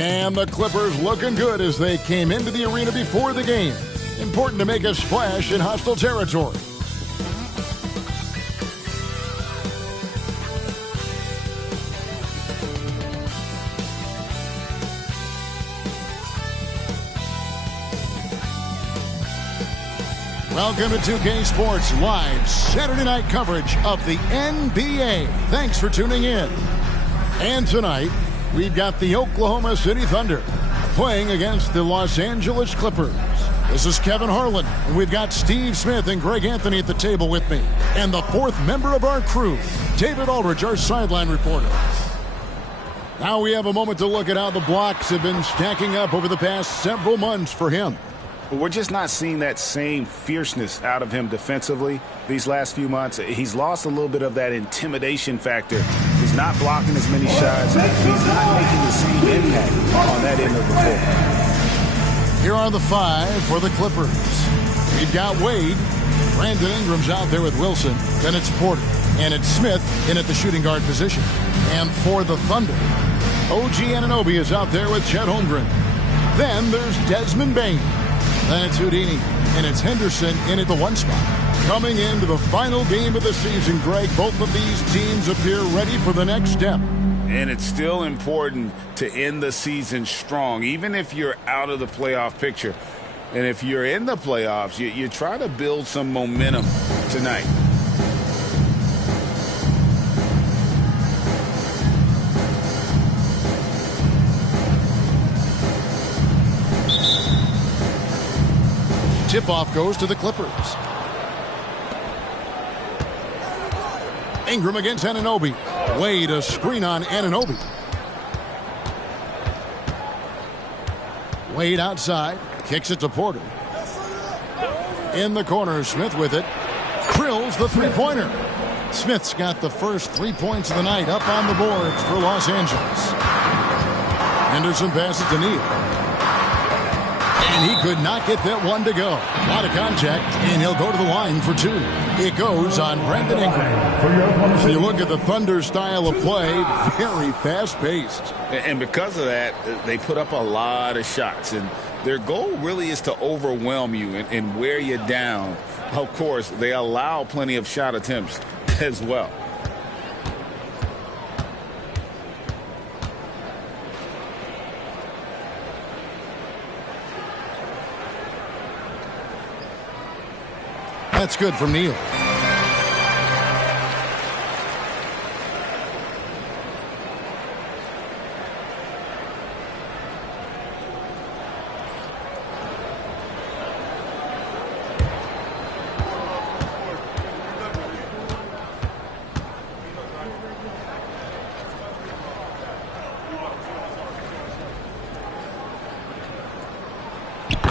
And the Clippers looking good as they came into the arena before the game. Important to make a splash in hostile territory. Welcome to 2K Sports live Saturday night coverage of the NBA. Thanks for tuning in. And tonight, we've got the Oklahoma City Thunder playing against the Los Angeles Clippers. This is Kevin Harlan, and we've got Steve Smith and Greg Anthony at the table with me. And the fourth member of our crew, David Aldridge, our sideline reporter. Now we have a moment to look at how the blocks have been stacking up over the past several months for him. We're just not seeing that same fierceness out of him defensively these last few months. He's lost a little bit of that intimidation factor. He's not blocking as many shots. He's not making the same impact on that end of the floor. Here are the five for the Clippers. We've got Wade. Brandon Ingram's out there with Wilson. Then it's Porter. And it's Smith in at the shooting guard position. And for the Thunder, OG Anunoby is out there with Chet Holmgren. Then there's Desmond Bane. Then it's Houdini, and it's Henderson in at the one spot. Coming into the final game of the season, Greg, both of these teams appear ready for the next step. And it's still important to end the season strong, even if you're out of the playoff picture. And if you're in the playoffs, you try to build some momentum tonight. Tip-off goes to the Clippers. Ingram against Anunoby. Wade, a screen on Anunoby. Wade outside. Kicks it to Porter. In the corner, Smith with it. Drills the three-pointer. Smith's got the first 3 points of the night up on the boards for Los Angeles. Henderson passes to Neal. And he could not get that one to go. A lot of contact, and he'll go to the line for two. It goes on Brandon Ingram. So you look at the Thunder style of play, very fast-paced. And because of that, they put up a lot of shots. And their goal really is to overwhelm you and wear you down. Of course, they allow plenty of shot attempts as well. That's good from Neal.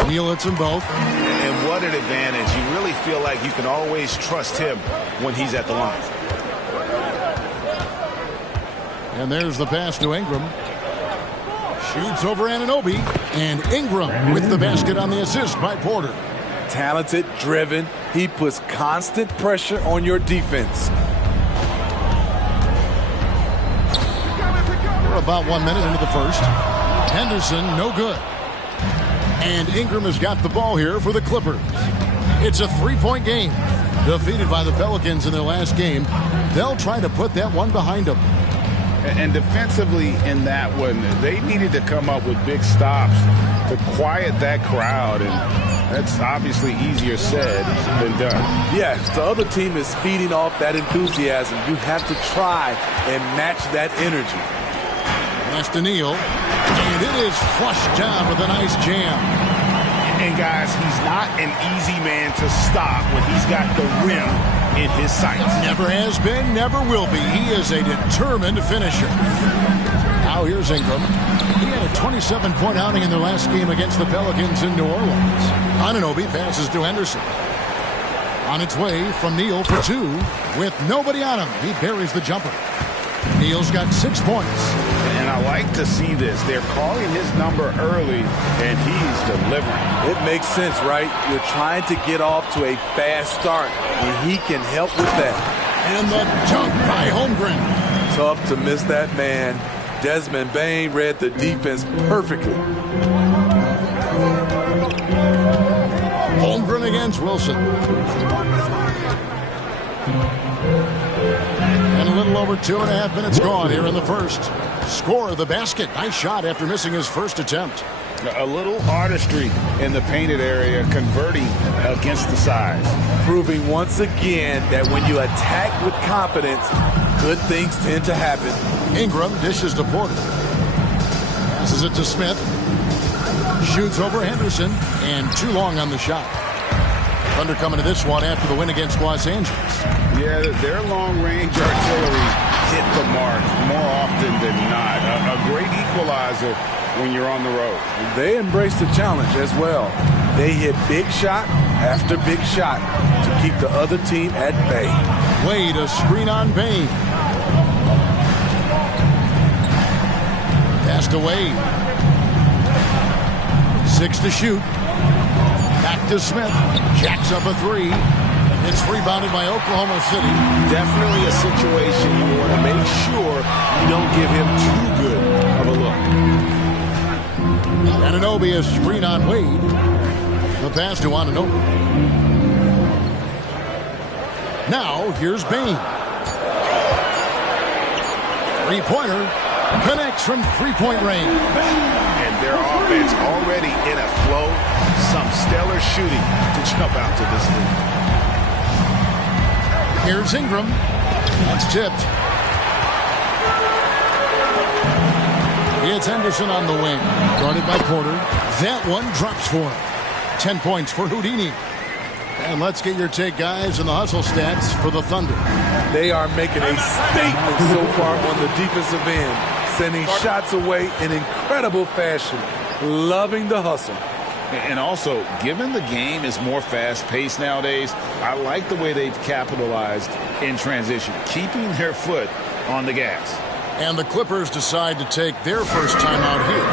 Neal hits them both. And what an advantage. You really feel like you can always trust him when he's at the line. And there's the pass to Ingram. Shoots over Anunoby. And Ingram with the basket on the assist by Porter. Talented, driven. He puts constant pressure on your defense. We're about 1 minute into the first. Henderson, no good. And Ingram has got the ball here for the Clippers. It's a three-point game. Defeated by the Pelicans in their last game, they'll try to put that one behind them. And defensively in that one, they needed to come up with big stops to quiet that crowd. And that's obviously easier said than done. Yes, the other team is feeding off that enthusiasm. You have to try and match that energy. Pass to Neal. And it is flushed down with a nice jam. And guys, he's not an easy man to stop when he's got the rim in his sights. Never has been, never will be. He is a determined finisher. Now here's Ingram. He had a 27-point outing in their last game against the Pelicans in New Orleans. Anunoby passes to Henderson. On its way from Neal for two. With nobody on him, he buries the jumper. Neal's got 6 points. And I like to see this. They're calling his number early, and he's delivering. It makes sense, right? You're trying to get off to a fast start, and he can help with that. And the dunk by Holmgren. Tough to miss that man. Desmond Bane read the defense perfectly. Holmgren against Wilson. And a little over 2.5 minutes gone here in the first. Score the basket. Nice shot after missing his first attempt. A little artistry in the painted area, converting against the size. Proving once again that when you attack with confidence, good things tend to happen. Ingram dishes to Porter. Passes it to Smith. Shoots over Henderson, and too long on the shot. Thunder coming to this one after the win against Los Angeles. Yeah, their long-range artillery hit the mark more often than not. A great equalizer when you're on the road. They embrace the challenge as well. They hit big shot after big shot to keep the other team at bay. Wade, a screen on Bane. Pass to Wade. 6 to shoot. Back to Smith. Jacks up a 3. It's rebounded by Oklahoma City. Definitely a situation you want to make sure you don't give him too good of a look. Anunoby, a screen on Wade. The pass to Anunoby. Now, here's Bane. Three-pointer. Connects from three-point range. And their offense already in a flow. Some stellar shooting to jump out to this lead. Here's Ingram. That's tipped. It's Henderson on the wing. Guarded by Porter. That one drops for him. 10 points for Houdini. And let's get your take, guys, on the hustle stats for the Thunder. They are making a statement so far on the defensive end. Sending shots away in incredible fashion. Loving the hustle. And also, given the game is more fast-paced nowadays, I like the way they've capitalized in transition, keeping their foot on the gas. And the Clippers decide to take their first timeout here.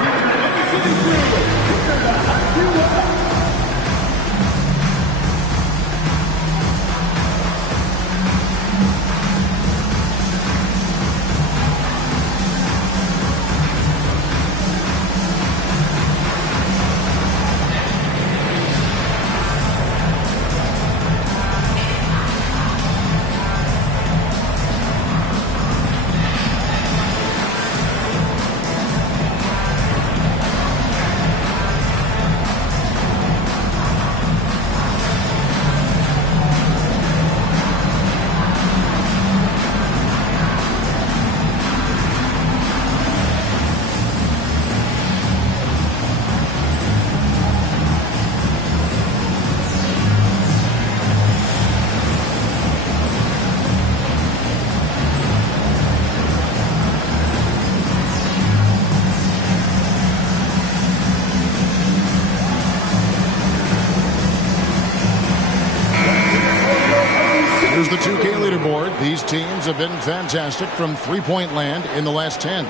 Here's the 2K leaderboard. These teams have been fantastic from three-point land in the last 10.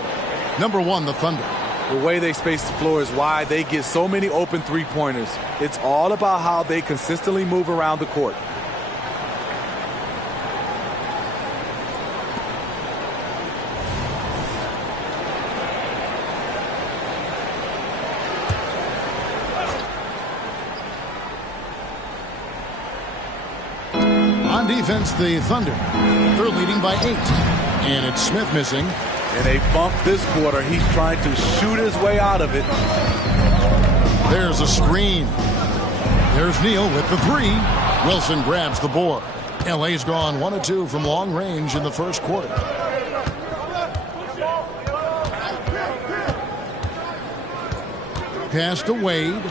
Number 1, the Thunder. The way they space the floor is why they get so many open three-pointers. It's all about how they consistently move around the court. On defense, the Thunder. They're leading by 8. And it's Smith missing. And they bumped this quarter. He's trying to shoot his way out of it. There's a screen. There's Neal with the 3. Wilson grabs the board. LA's gone 1 of 2 from long range in the first quarter. Pass to Wade.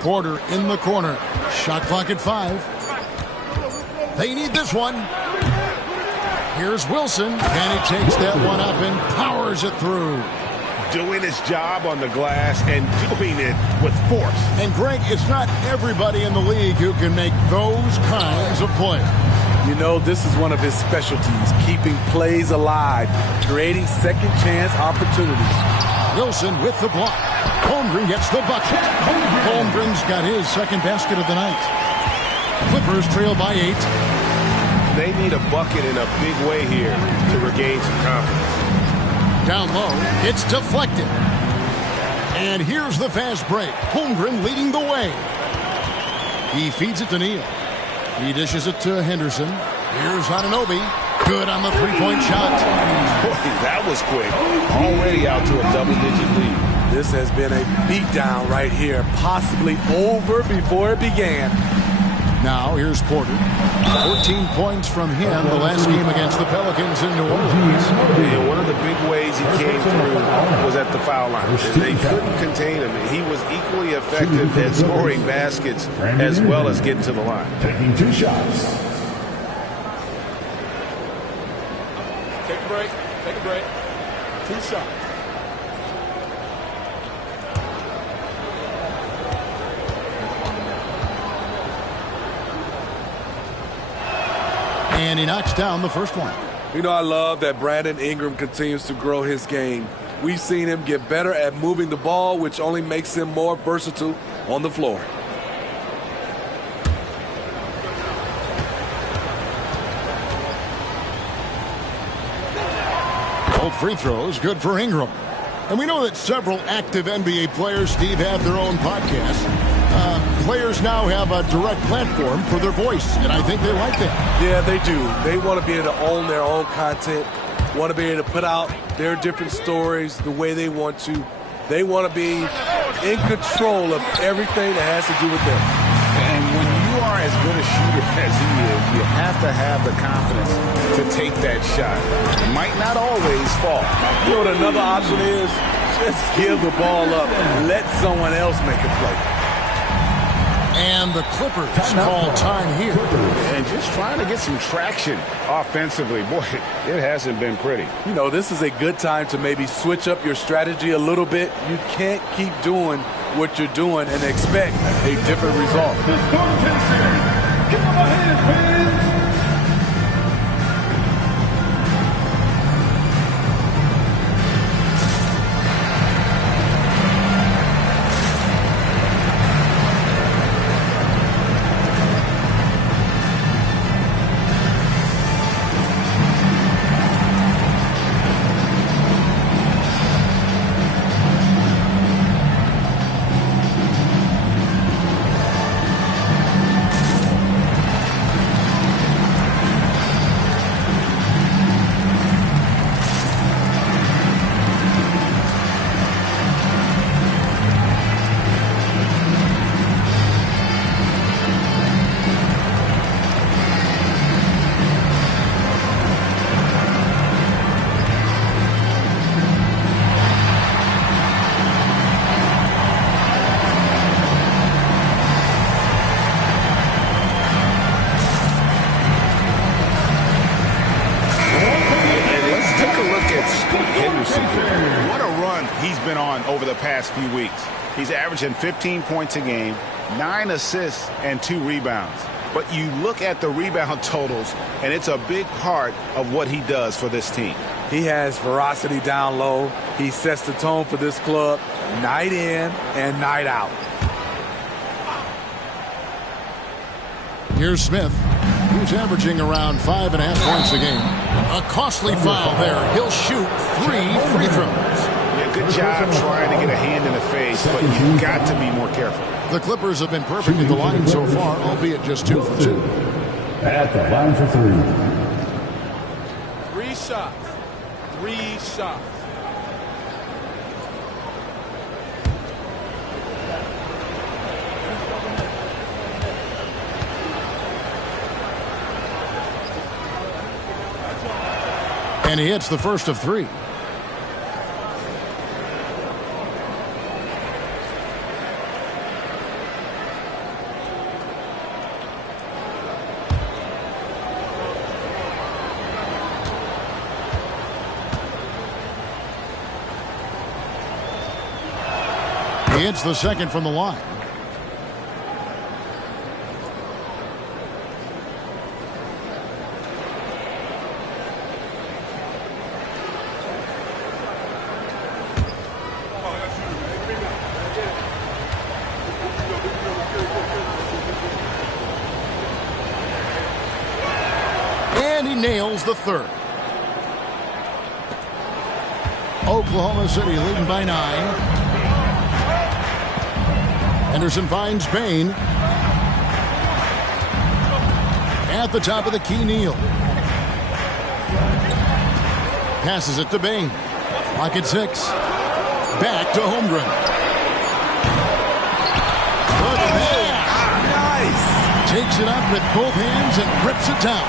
Porter in the corner. Shot clock at 5. They need this one. Here's Wilson, and he takes that one up and powers it through. Doing his job on the glass and doing it with force. And Greg, it's not everybody in the league who can make those kinds of plays. You know, this is one of his specialties, keeping plays alive, creating second chance opportunities. Wilson with the block. Holmgren gets the bucket. Holmgren's got his second basket of the night. Clippers trail by 8. they need a bucket in a big way here to regain some confidence. Down low, it's deflected. And here's the fast break. Holmgren leading the way. He feeds it to Neal. He dishes it to Henderson. Here's Anunoby. Good on the three-point shot. Boy, that was quick. Already out to a double-digit lead. This has been a beatdown right here, possibly over before it began. Now here's Porter. 14 points from him the last game against the Pelicans in New Orleans. And one of the big ways he came through was at the foul line. They couldn't contain him. He was equally effective at scoring baskets as well as getting to the line. Taking 2 shots. Take a break. Take a break. 2 shots. And he knocks down the first one. You know, I love that Brandon Ingram continues to grow his game. We've seen him get better at moving the ball, which only makes him more versatile on the floor. Both free throws, good for Ingram. And we know that several active NBA players, Steve, have their own podcasts. Players now have a direct platform for their voice, and I think they like that. Yeah, they do. They want to be able to own their own content, want to be able to put out their different stories the way they want to. They want to be in control of everything that has to do with them. And when you are as good a shooter as he is, you have to have the confidence to take that shot. It might not always fall. You know what another option is? Just give the ball up. Let someone else make a play. And the Clippers call time here. And just trying to get some traction offensively. Boy, it hasn't been pretty. You know, this is a good time to maybe switch up your strategy a little bit. You can't keep doing what you're doing and expect a different result. Give him a hand, fans. Over the past few weeks, he's averaging 15 points a game, 9 assists, and 2 rebounds. But you look at the rebound totals, and it's a big part of what he does for this team. He has veracity down low. He sets the tone for this club night in and night out. Here's Smith, who's averaging around 5.5 points a game. A costly foul there. He'll shoot 3 free throws. Good job trying to get a hand in the face, but you've got to be more careful. The Clippers have been perfect at the line so far, albeit just 2 for 2. At the line for 3. 3 shots. 3 shots. And he hits the first of 3. He hits the second from the line. Ingram's the third. Oklahoma City leading by 9. Henderson finds Bain. At the top of the key, Neal. Passes it to Bain. Clock at 6. Back to Holmgren. Good pass. Nice. Takes it up with both hands and rips it down.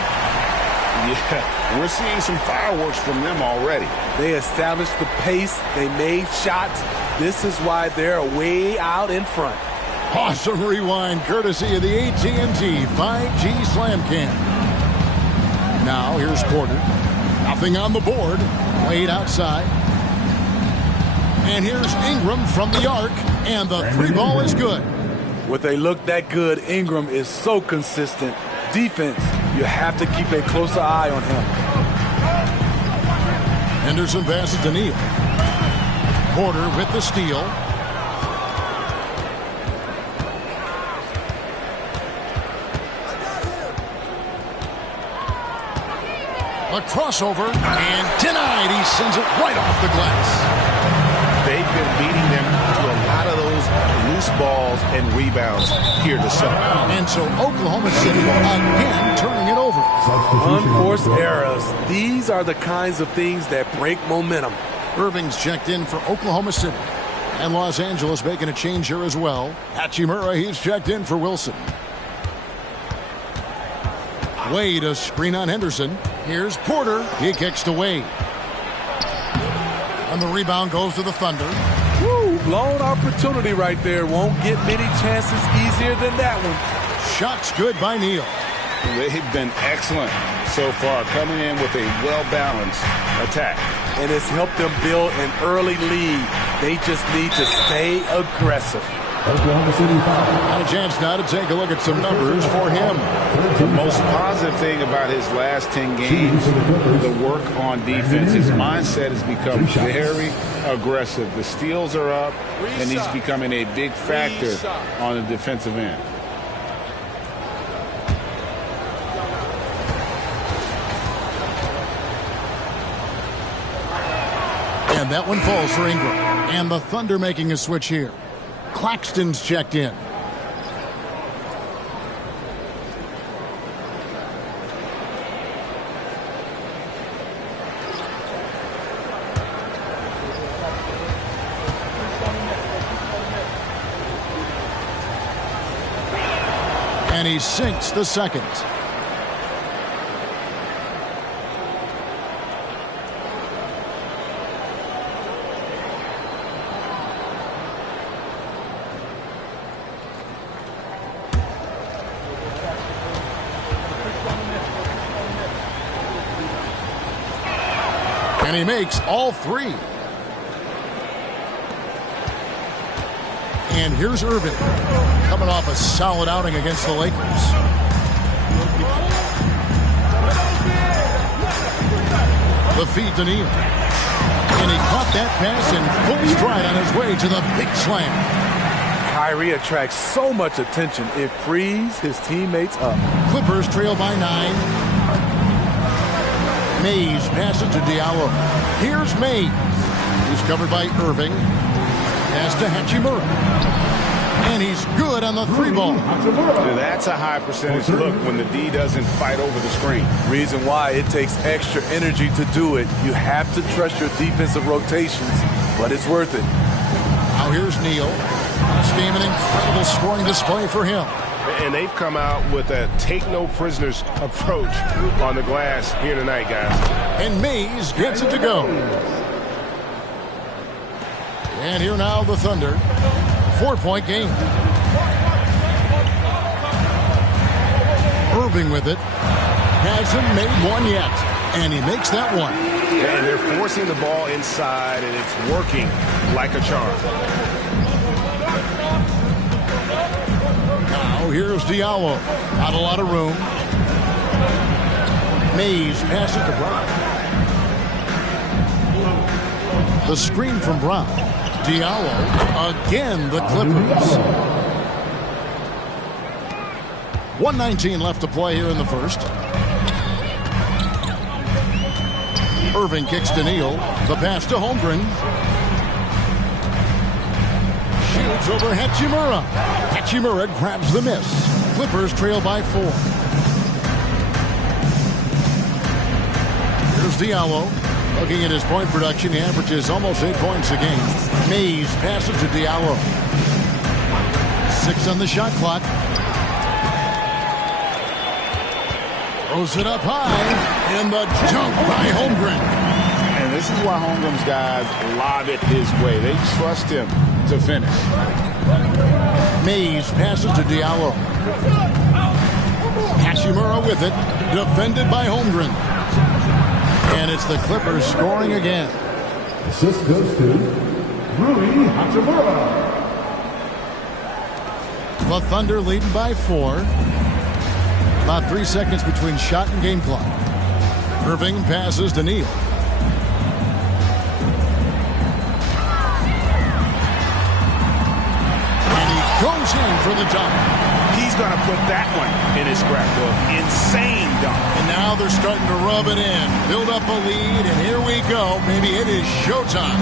Yeah, we're seeing some fireworks from them already. They established the pace. They made shots. This is why they're way out in front. Awesome rewind courtesy of the AT&T 5G Slam Cam. Now here's Porter. Nothing on the board. Laid outside. And here's Ingram from the arc. And the three ball is good. With they look that good, Ingram is so consistent. Defense, you have to keep a closer eye on him. Henderson passes to Neal. Porter with the steal. A crossover and denied. He sends it right off the glass. They've been beating them to a lot of those loose balls and rebounds here to start. And so Oklahoma City again turning it over. Unforced errors. These are the kinds of things that break momentum. Irving's checked in for Oklahoma City. And Los Angeles making a change here as well. Hachimura, he's checked in for Wilson. Wade, a screen on Henderson. Here's Porter. He kicks to Wade. And the rebound goes to the Thunder. Woo, blown opportunity right there. Won't get many chances easier than that one. Shots good by Neal. They've been excellent so far, coming in with a well-balanced attack. And it's helped them build an early lead. They just need to stay aggressive. Oklahoma City foul. And a chance now to take a look at some numbers for him. The most positive thing about his last 10 games, the work on defense. His mindset has become very aggressive. The steals are up, and he's becoming a big factor on the defensive end. And that one falls for Ingram. And the Thunder making a switch here. Claxton's checked in. And he sinks the second. And he makes all three. And here's Irving, coming off a solid outing against the Lakers. The feed to Neal. And he caught that pass in full stride on his way to the big slam. Kyrie attracts so much attention, it frees his teammates up. Clippers trail by 9. Mays passes to Diallo. Here's Mays. He's covered by Irving. Pass to Hachimura. And he's good on the three ball. That's a high percentage look when the D doesn't fight over the screen. Reason why it takes extra energy to do it. You have to trust your defensive rotations, but it's worth it. Now here's Neal. This game an incredible scoring display for him. And they've come out with a take-no-prisoners approach on the glass here tonight, guys. And Mays gets it to go. And here now the Thunder. 4-point game. Irving with it. Hasn't made one yet. And he makes that one. And they're forcing the ball inside, and it's working like a charm. Now here's Diallo. Not a lot of room. Mays passes to Brown. The screen from Brown. Diallo. Again, the Clippers. 1:19 left to play here in the first. Irving kicks to Neal. The pass to Holmgren. Shoots over Hachimura. Hachimura grabs the miss. Clippers trail by 4. Here's Diallo. Looking at his point production, he averages almost 8 points a game. Mays passes to Diallo. 6 on the shot clock. Throws it up high. And the dunk by Holmgren. And this is why Holmgren's guys lob it his way. They trust him to finish. Mays passes to Diallo. Hachimura with it. Defended by Holmgren. And it's the Clippers scoring again. Assist goes to Rui Hachimura. The Thunder leading by 4. About 3 seconds between shot and game clock. Irving passes to Neal. And he goes in for the dunk. He's going to put that one in his scrapbook. Insane dunk. And now they're starting to rub it in. Build up a lead, and here we go. Maybe it is showtime.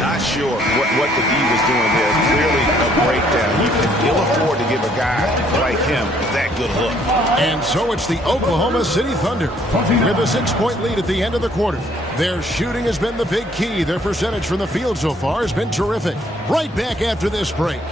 Not sure what the D was doing there. Clearly a breakdown. You can ill afford to give a guy like him that good look. And so it's the Oklahoma City Thunder with a 6-point lead at the end of the quarter. Their shooting has been the big key. Their percentage from the field so far has been terrific. Right back after this break.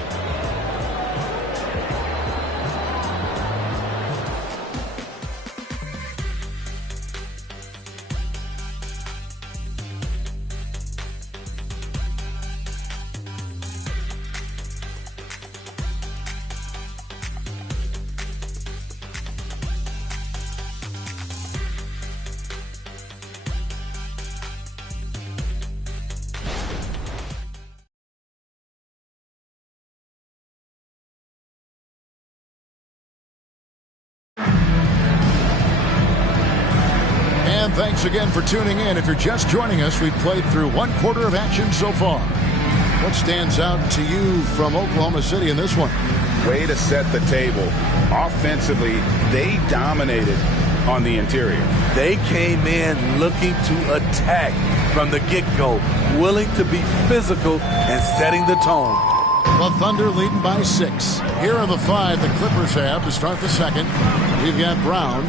Thanks again for tuning in. If you're just joining us, we've played through 1 quarter of action so far. What stands out to you from Oklahoma City in this one? Way to set the table. Offensively, they dominated on the interior. They came in looking to attack from the get-go, willing to be physical and setting the tone. The Thunder leading by 6. Here are the 5 the Clippers have to start the second. We've got Brown.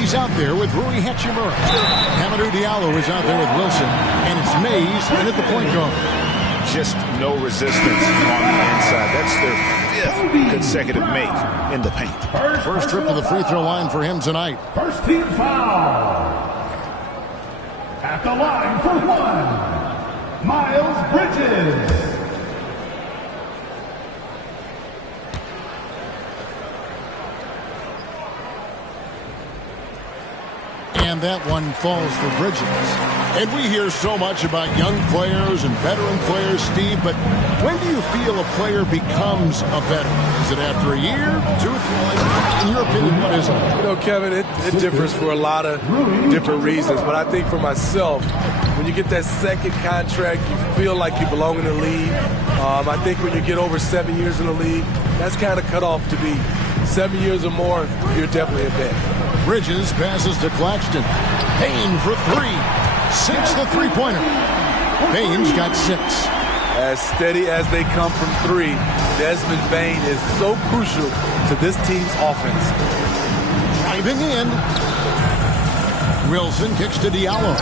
He's out there with Rui Hachimura. Hamidou Diallo is out there with Wilson. And it's Mays in at the point guard. Just no resistance on the inside. That's their 5th consecutive make in the paint. First trip to the free throw line for him tonight. First team foul. At the line for 1, Miles Bridges. And that one falls for Bridges. And we hear so much about young players and veteran players, Steve, but when do you feel a player becomes a veteran? Is it after a year, 2 or 3? In your opinion, what is it? You know, Kevin, it differs for a lot of different reasons, but I think for myself, when you get that second contract, you feel like you belong in the league. I think when you get over 7 years in the league, that's kind of cut off to be 7 years or more, you're definitely a vet. Bridges passes to Claxton. Payne for 3. Sinks the three-pointer. Payne's got 6. As steady as they come from 3, Desmond Bane is so crucial to this team's offense. Driving in. Wilson kicks to Diallo.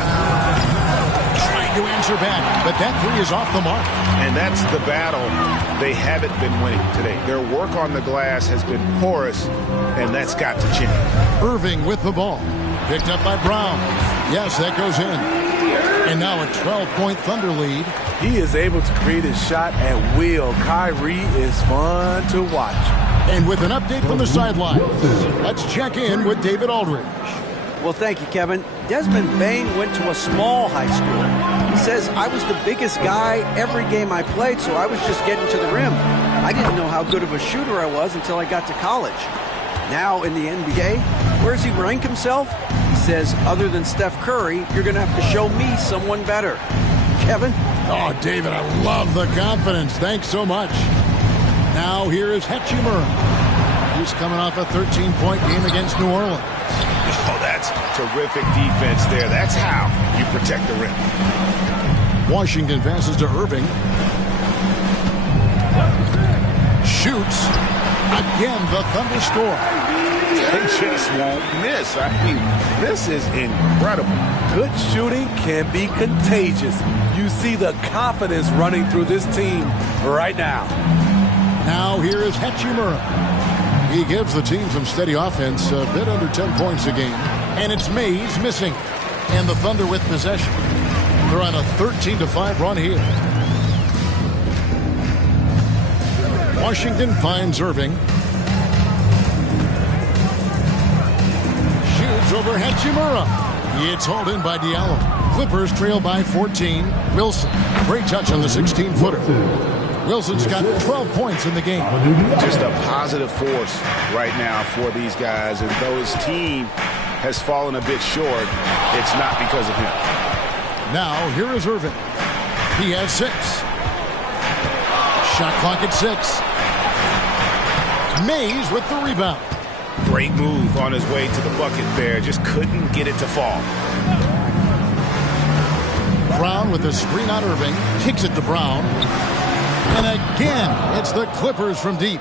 Trying to answer back, but that 3 is off the mark. And that's the battle they haven't been winning today. Their work on the glass has been porous, and that's got to change. Irving with the ball. Picked up by Brown. Yes, that goes in. And now a 12-point Thunder lead. He is able to create his shot at will. Kyrie is fun to watch. And with an update from the sidelines, let's check in with David Aldridge. Well, thank you, Kevin. Desmond Bane went to a small high school. He says, I was the biggest guy every game I played, so I was just getting to the rim. I didn't know how good of a shooter I was until I got to college. Now in the NBA, where does he rank himself? He says, other than Steph Curry, you're going to have to show me someone better. Kevin? Oh, David, I love the confidence. Thanks so much. Now here is Hachimura. He's coming off a 13-point game against New Orleans. Oh, that's Terrific defense there. That's how you protect the rim. Washington passes to Irving. Shoots. Again, the Thunder score. They just won't miss. I mean, this is incredible. Good shooting can be contagious. You see the confidence running through this team right now. Now here is Hachimura. He gives the team some steady offense, a bit under 10 points a game. And it's Mays missing. And the Thunder with possession. They're on a 13-5 run here. Washington finds Irving. Shoots over Hachimura. It's hauled in by Diallo. Clippers trail by 14. Wilson, great touch on the 16-footer. Wilson's got 12 points in the game. Just a positive force right now for these guys. And though his team has fallen a bit short, it's not because of him. Now, here is Irving. He has 6. Shot clock at 6. Mays with the rebound. Great move on his way to the bucket there. Just couldn't get it to fall. Brown with the screen on Irving. Kicks it to Brown. And again, it's the Clippers from deep.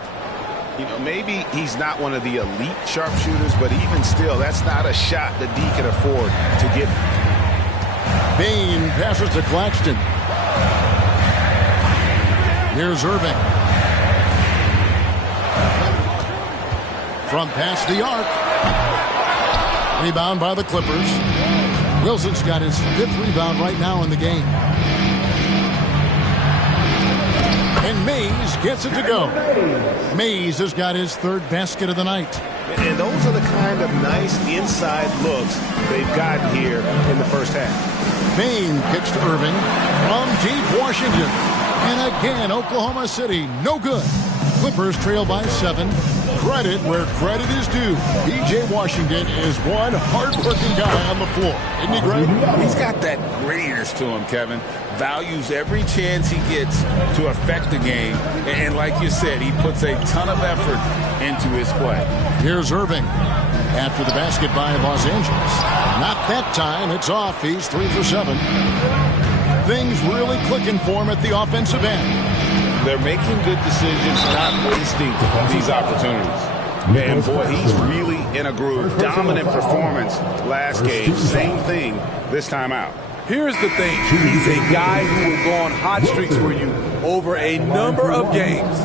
You know, maybe he's not one of the elite sharpshooters, but even still, that's not a shot that D can afford to give. Bain passes to Claxton. Here's Irving. From past the arc. Rebound by the Clippers. Wilson's got his 5th rebound right now in the game. And Mays gets it to go. Mays has got his 3rd basket of the night. And those are the kind of nice inside looks they've gotten here in the first half. Bain kicks to Irving from deep Washington. And again, Oklahoma City, no good. Clippers trail by 7. Credit where credit is due. P.J. Washington is one hard-working guy on the floor. Isn't he great? He's got that grittiness to him, Kevin. Values every chance he gets to affect the game. And like you said, he puts a ton of effort into his play. Here's Irving. After the basket by Los Angeles. Not that time. It's off. He's 3 for 7. Things really clicking for him at the offensive end. They're making good decisions, not wasting these opportunities. And boy, he's really in a groove. Dominant performance last game. Same thing this time out. Here's the thing. He's a guy who will go on hot streaks for you over a number of games.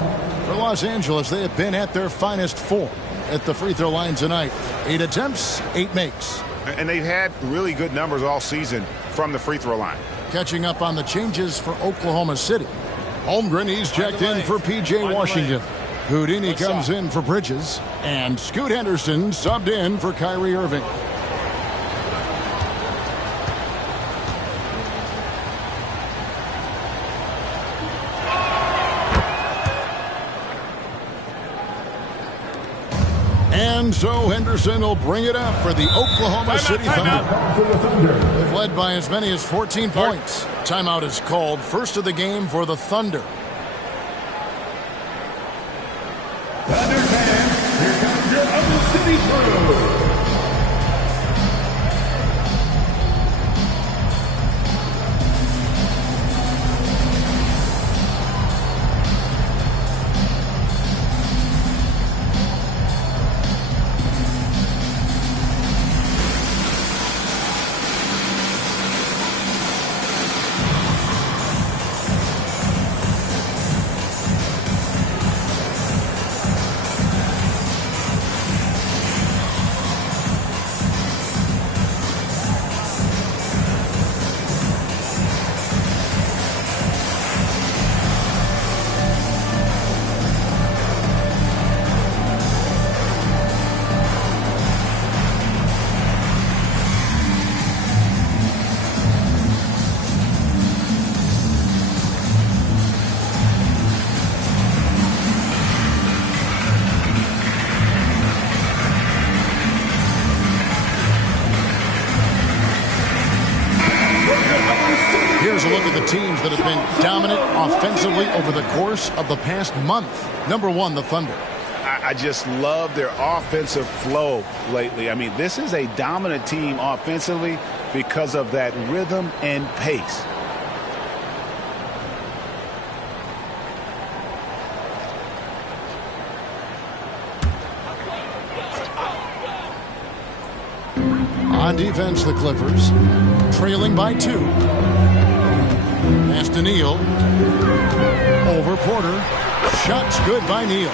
For Los Angeles, they have been at their finest form at the free throw line tonight. 8 attempts, 8 makes. And they've had really good numbers all season from the free throw line. Catching up on the changes for Oklahoma City. Holmgren, he's checked in for P.J. Washington. Houdini comes in for Bridges. And Scoot Henderson subbed in for Kyrie Irving. And so Henderson will bring it up for the Oklahoma City Thunder. They've led by as many as 14 points. Timeout is called. First of the game for the Thunder. Thunder fans, here comes your Oklahoma City crew. Here's a look at the teams that have been dominant offensively over the course of the past month. Number 1, the Thunder. I just love their offensive flow lately. I mean, this is a dominant team offensively because of that rhythm and pace. On defense, the Clippers trailing by 2. Pass to Neal. Over Porter. Shots good by Neal.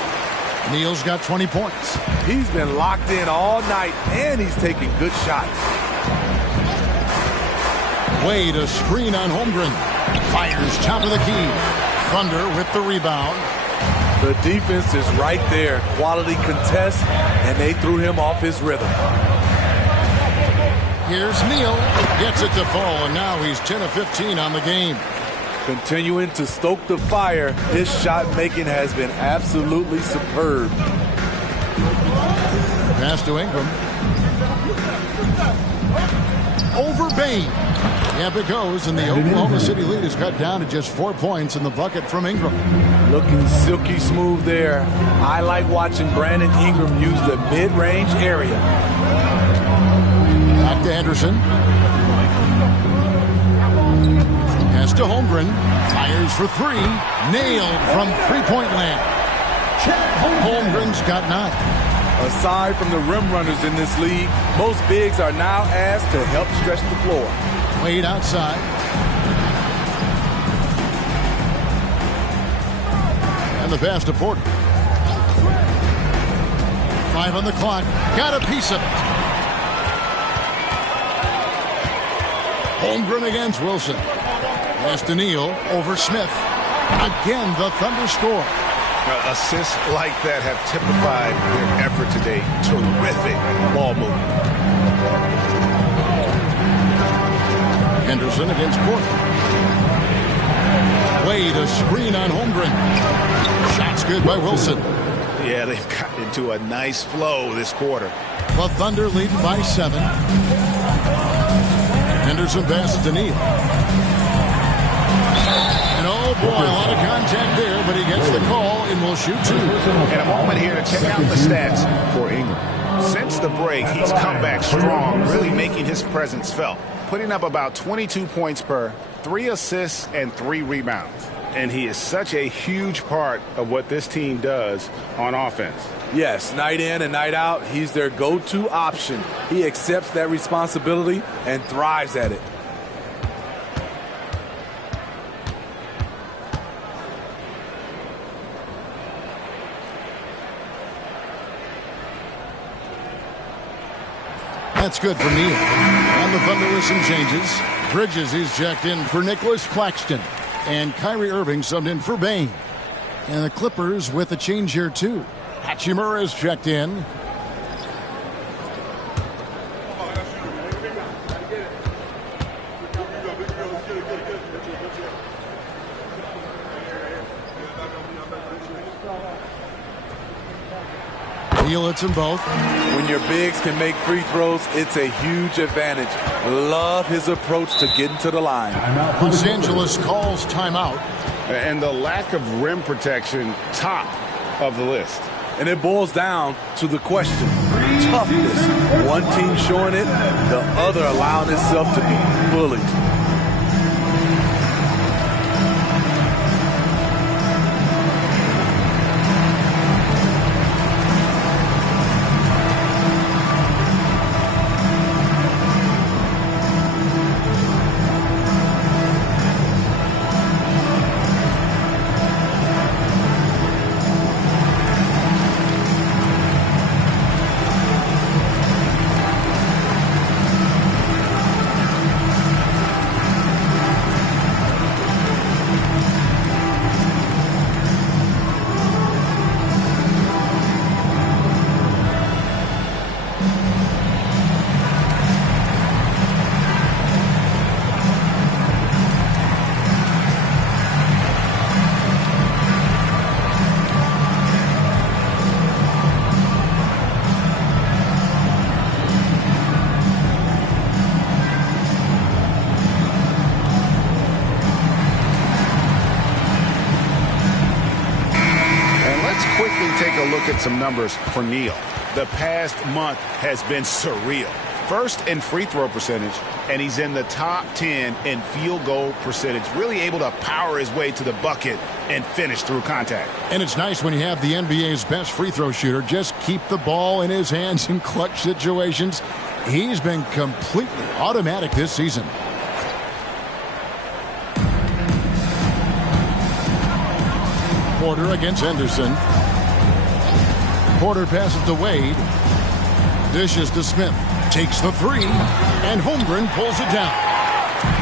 Neal's got 20 points. He's been locked in all night, and he's taking good shots. Wade, a screen on Holmgren. Fires top of the key. Thunder with the rebound. The defense is right there. Quality contest, and they threw him off his rhythm. Here's Neal. Gets it to fall, and now he's 10 of 15 on the game. Continuing to stoke the fire, his shot making has been absolutely superb. Pass to Ingram. Over Bain. Yep, it goes, and the Oklahoma City lead is cut down to just 4 points in the bucket from Ingram. Looking silky smooth there. I like watching Brandon Ingram use the mid-range area. Back to Henderson. Pass to Holmgren. Fires for 3. Nailed from three-point land. Holmgren's got 9. Aside from the rim runners in this league, most bigs are now asked to help stretch the floor. Wade outside. And the pass to Porter. 5 on the clock. Got a piece of it. Holmgren against Wilson. Pass to Neal over Smith. Again, the Thunder score. Assists like that have typified their effort today. Terrific ball movement. Henderson against Porter. Wade, a screen on Holmgren. Shots good by Wilson. Yeah, they've gotten into a nice flow this quarter. The Thunder lead by 7. Henderson passes to Neal. And oh boy, a lot of contact there, but he gets the call and will shoot 2. And a moment here to check out the stats for Ingram. Since the break, he's come back strong, really making his presence felt. Putting up about 22 points per, 3 assists, and 3 rebounds. And he is such a huge part of what this team does on offense. Yes, night in and night out, he's their go-to option. He accepts that responsibility and thrives at it. That's good for Neal. And the Thunder with some changes. Bridges is checked in for Nicholas Claxton. And Kyrie Irving subbed in for Bain. And the Clippers with a change here, too. Hachimura is checked in. Neal hits them both. When your bigs can make free throws, it's a huge advantage. Love his approach to getting to the line. Los Angeles calls timeout. And the lack of rim protection, top of the list. And it boils down to the question, toughness. One team showing it, the other allowing itself to be bullied. quickly take a look at some numbers for Neal. The past month has been surreal. First in free throw percentage, and he's in the top 10 in field goal percentage. Really able to power his way to the bucket and finish through contact. And it's nice when you have the NBA's best free throw shooter just keep the ball in his hands in clutch situations. He's been completely automatic this season. Porter against Henderson. Porter passes to Wade. Dishes to Smith. Takes the three, and Holmgren pulls it down.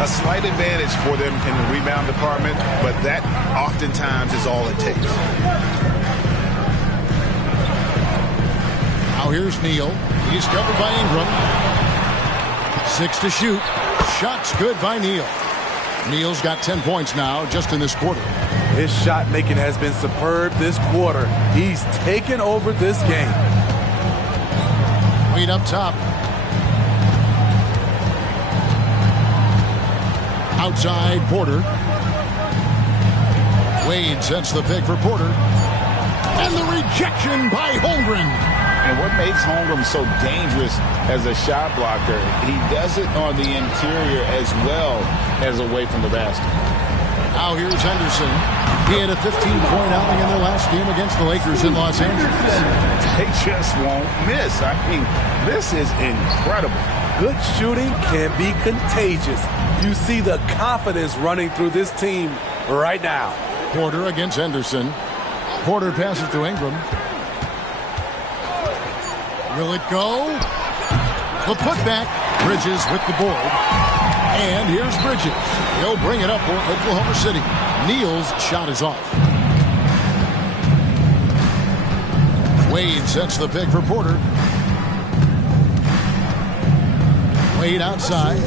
A slight advantage for them in the rebound department, but that oftentimes is all it takes. Now here's Neal. He's covered by Ingram. 6 to shoot. Shot's good by Neal. Neal's got 10 points now just in this quarter. His shot making has been superb this quarter. He's taken over this game. Wade up top. Outside Porter. Wade sets the pick for Porter. And the rejection by Holmgren. And what makes Holmgren so dangerous as a shot blocker, he does it on the interior as well as away from the basket. Now here's Henderson. He had a 15-point outing in their last game against the Lakers in Los Angeles. They just won't miss. I mean, this is incredible. Good shooting can be contagious. You see the confidence running through this team right now. Porter against Henderson. Porter passes to Ingram. Will it go? The putback. Bridges with the board. And here's Bridges. He'll bring it up for Oklahoma City. Neal's shot is off. Wade sets the pick for Porter. Wade outside.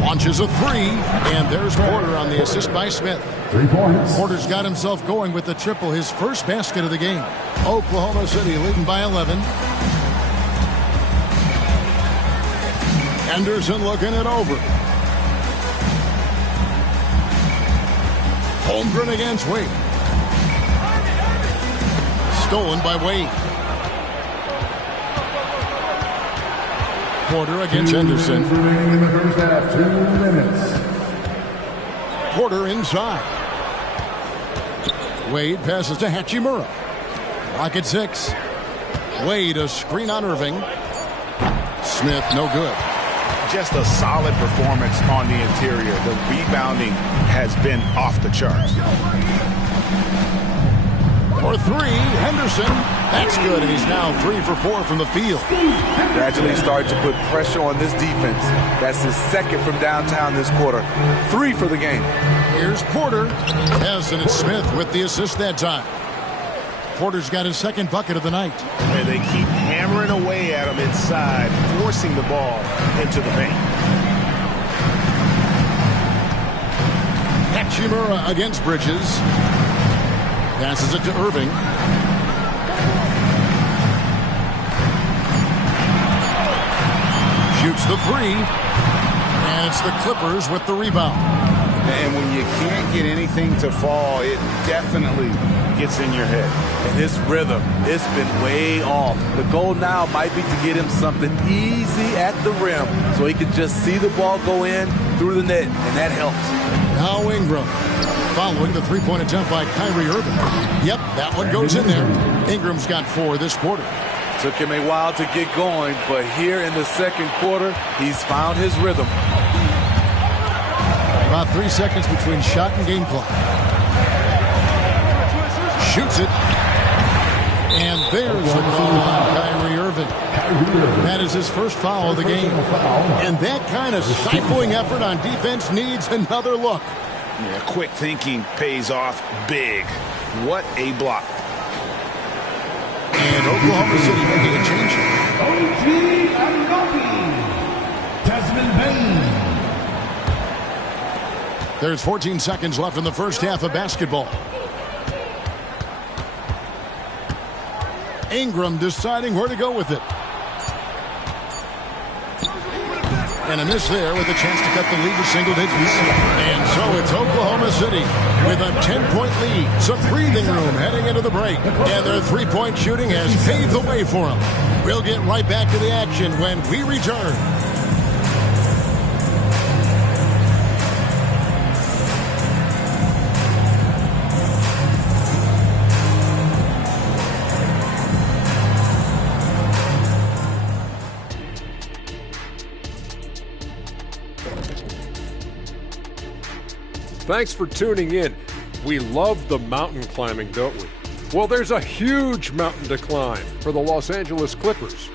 Launches a three. And there's Porter on the assist by Smith. 3 points. Porter's got himself going with the triple, his first basket of the game. Oklahoma City leading by 11. Henderson looking it over. Holmgren against Wade. Stolen by Wade. Porter against Henderson. In the first half, 2 minutes. Porter inside. Wade passes to Hachimura. Clock at 6. Wade a screen on Irving. Smith no good. Just a solid performance on the interior. The rebounding has been off the charts. For 3, Henderson. That's good, and he's now 3 for 4 from the field. Gradually starting to put pressure on this defense. That's his second from downtown this quarter. 3 for the game. Here's Porter. Yes, and it's Smith with the assist that time. Porter's got his second bucket of the night. And they keep hammering away at him inside, forcing the ball into the paint. Hachimura against Bridges. Passes it to Irving. Shoots the 3. And it's the Clippers with the rebound. And when you can't get anything to fall, it definitely gets in your head. And his rhythm, it's been way off. The goal now might be to get him something easy at the rim so he can just see the ball go in through the net, and that helps. Now Ingram. Following the three-point attempt by Kyrie Irving. Yep, that one goes in there. Ingram's got 4 this quarter. Took him a while to get going, but here in the second quarter, he's found his rhythm. About 3 seconds between shot and game clock. Shoots it. And there's the call on Kyrie Irving. That is his first foul of the game. And that kind of stifling effort on defense needs another look. Yeah, quick thinking pays off big. What a block. And Oklahoma City making a change. OG Anunoby. Desmond Bain. There's 14 seconds left in the first half of basketball. Ingram deciding where to go with it. And a miss there with a chance to cut the lead to single digits. And so it's Oklahoma City with a 10-point lead. Some breathing room heading into the break. And their three-point shooting has paved the way for them. We'll get right back to the action when we return. Thanks for tuning in. We love the mountain climbing, don't we? Well, there's a huge mountain to climb for the Los Angeles Clippers.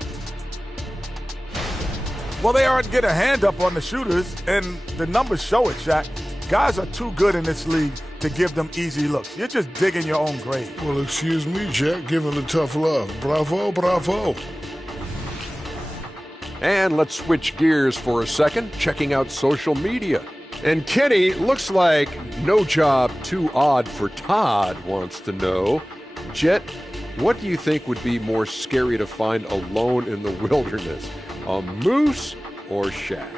Well, they aren't getting a hand up on the shooters, and the numbers show it, Shaq. Guys are too good in this league to give them easy looks. You're just digging your own grave. Well, excuse me, Jack, giving the tough love. Bravo, bravo. And let's switch gears for a second, checking out social media. And Kenny, looks like no job too odd for Todd wants to know. Jet, what do you think would be more scary to find alone in the wilderness? A moose or Shaq?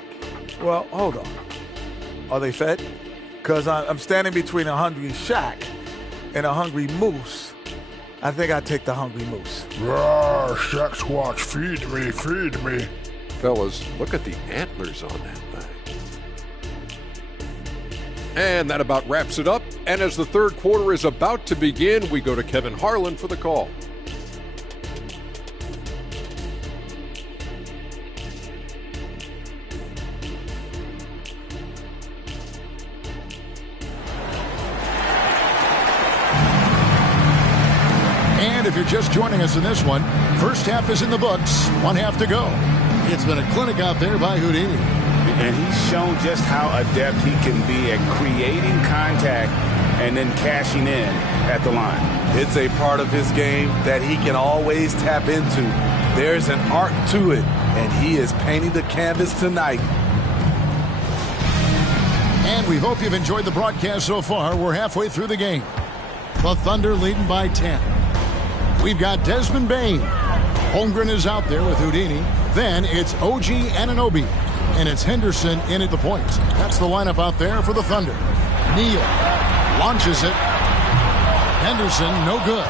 Well, hold on. Are they fed? Because I'm standing between a hungry Shaq and a hungry moose. I think I'd take the hungry moose. Rawr, Shaq Squatch, feed me, feed me. Fellas, look at the antlers on that thing. And that about wraps it up. And as the third quarter is about to begin, we go to Kevin Harlan for the call. And if you're just joining us in this one, first half is in the books, one half to go. It's been a clinic out there by Houdini. And he's shown just how adept he can be at creating contact and then cashing in at the line. It's a part of his game that he can always tap into. There's an art to it, and he is painting the canvas tonight. And we hope you've enjoyed the broadcast so far. We're halfway through the game. The Thunder leading by 10. We've got Desmond Bane. Holmgren is out there with Houdini. Then it's OG Anunoby. And it's Henderson in at the point. That's the lineup out there for the Thunder. Neal launches it. Henderson, no good.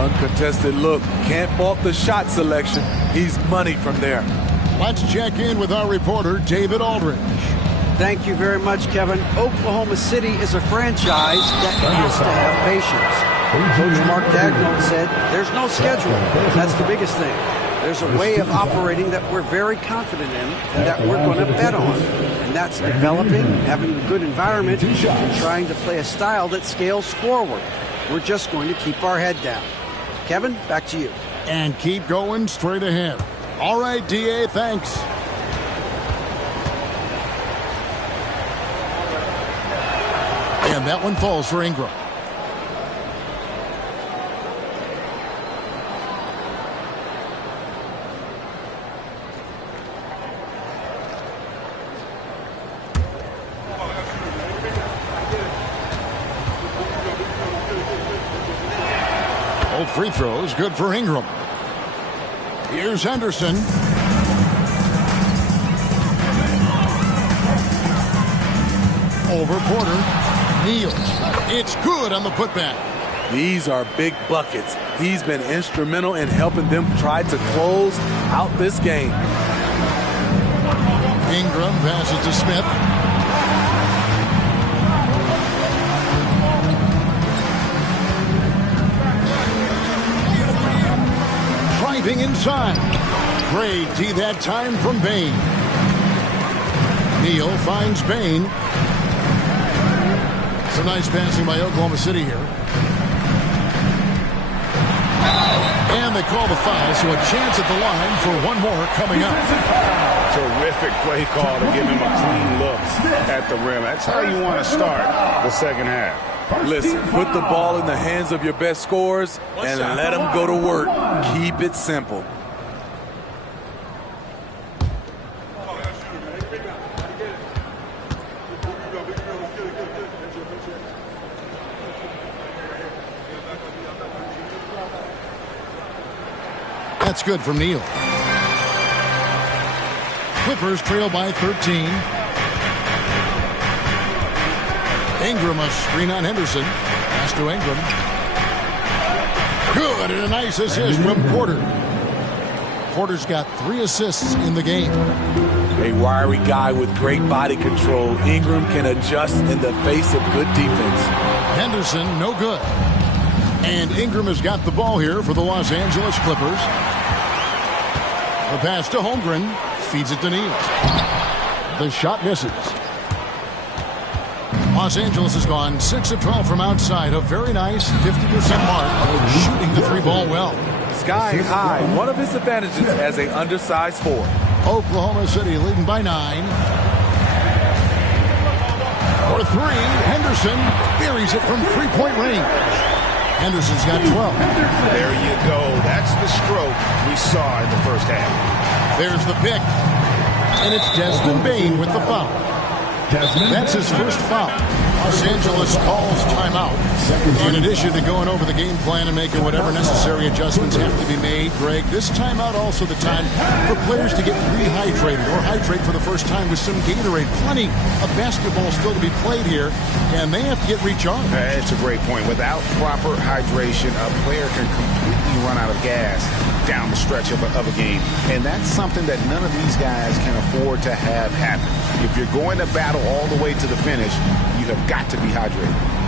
Uncontested look. Can't fault the shot selection. He's money from there. Let's check in with our reporter, David Aldridge. Thank you very much, Kevin. Oklahoma City is a franchise that has to have patience. Coach Mark Dagnall said there's no schedule. That's the biggest thing. There's a way of operating that we're very confident in and that we're going to bet on. And that's developing, having a good environment, and trying to play a style that scales forward. We're just going to keep our head down. Kevin, back to you. And keep going straight ahead. All right, DA, thanks. And that one falls for Ingram. Both free throws, good for Ingram. Here's Henderson. Over Porter. Neal. It's good on the putback. These are big buckets. He's been instrumental in helping them try to close out this game. Ingram passes to Smith. Driving inside. Great D that time from Bane. Neal finds Bane. Some nice passing by Oklahoma City here. And they call the foul, so a chance at the line for one more coming up. Terrific play call to give him a clean look at the rim. That's how you want to start the second half. Listen, put the ball in the hands of your best scorers and let them go to work. Keep it simple. That's good from Neal. Clippers trail by 13. Ingram, a screen on Henderson. Pass to Ingram. Good, and a nice assist from Porter. Porter's got 3 assists in the game. A wiry guy with great body control. Ingram can adjust in the face of good defense. Henderson, no good. And Ingram has got the ball here for the Los Angeles Clippers. The pass to Holmgren. Feeds it to Niels. The shot misses. Los Angeles has gone 6 of 12 from outside. A very nice 50% mark. Shooting the 3-ball well. Sky high. One of his advantages as an undersized forward. Oklahoma City leading by 9. For 3, Henderson buries it from 3-point range. Henderson's got 12. There you go. That's the stroke we saw in the first half. There's the pick. And it's Desmond Bane with the foul. That's his first foul. Los Angeles calls timeout. In addition to going over the game plan and making whatever necessary adjustments have to be made, Greg, this timeout also the time for players to get rehydrated or hydrate for the first time with some Gatorade. Plenty of basketball still to be played here, and they have to get recharged. It's a great point. Without proper hydration, a player can completely run out of gas down the stretch of a game. And that's something that none of these guys can afford to have happen. If you're going to battle all the way to the finish, you have got to be hydrated.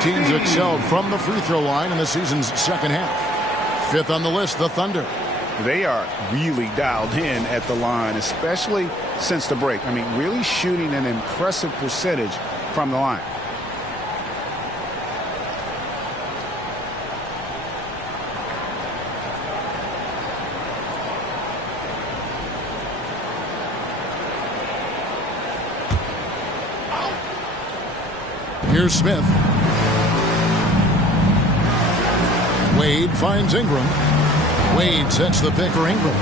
Teams excelled from the free throw line in the season's second half. 5th on the list, the Thunder. They are really dialed in at the line, especially since the break. I mean, really shooting an impressive percentage from the line. Here's Smith. Wade finds Ingram. Wade sets the pick for Ingram.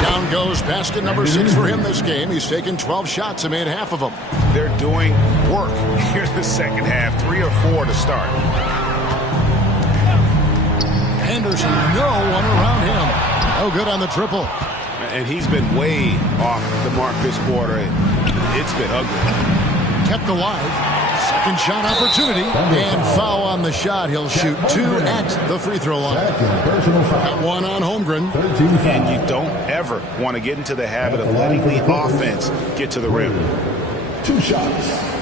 Down goes basket number 6 for him this game. He's taken 12 shots and made half of them. They're doing work here in the second half. 3 or 4 to start. Henderson, no one around him. No good on the triple. And he's been way off the mark this quarter. It's been ugly. Kept alive. Second shot opportunity. And foul on the shot. He'll shoot 2 at the free throw line. Got 1 on Holmgren. And you don't ever want to get into the habit of letting the offense get to the rim. 2 shots.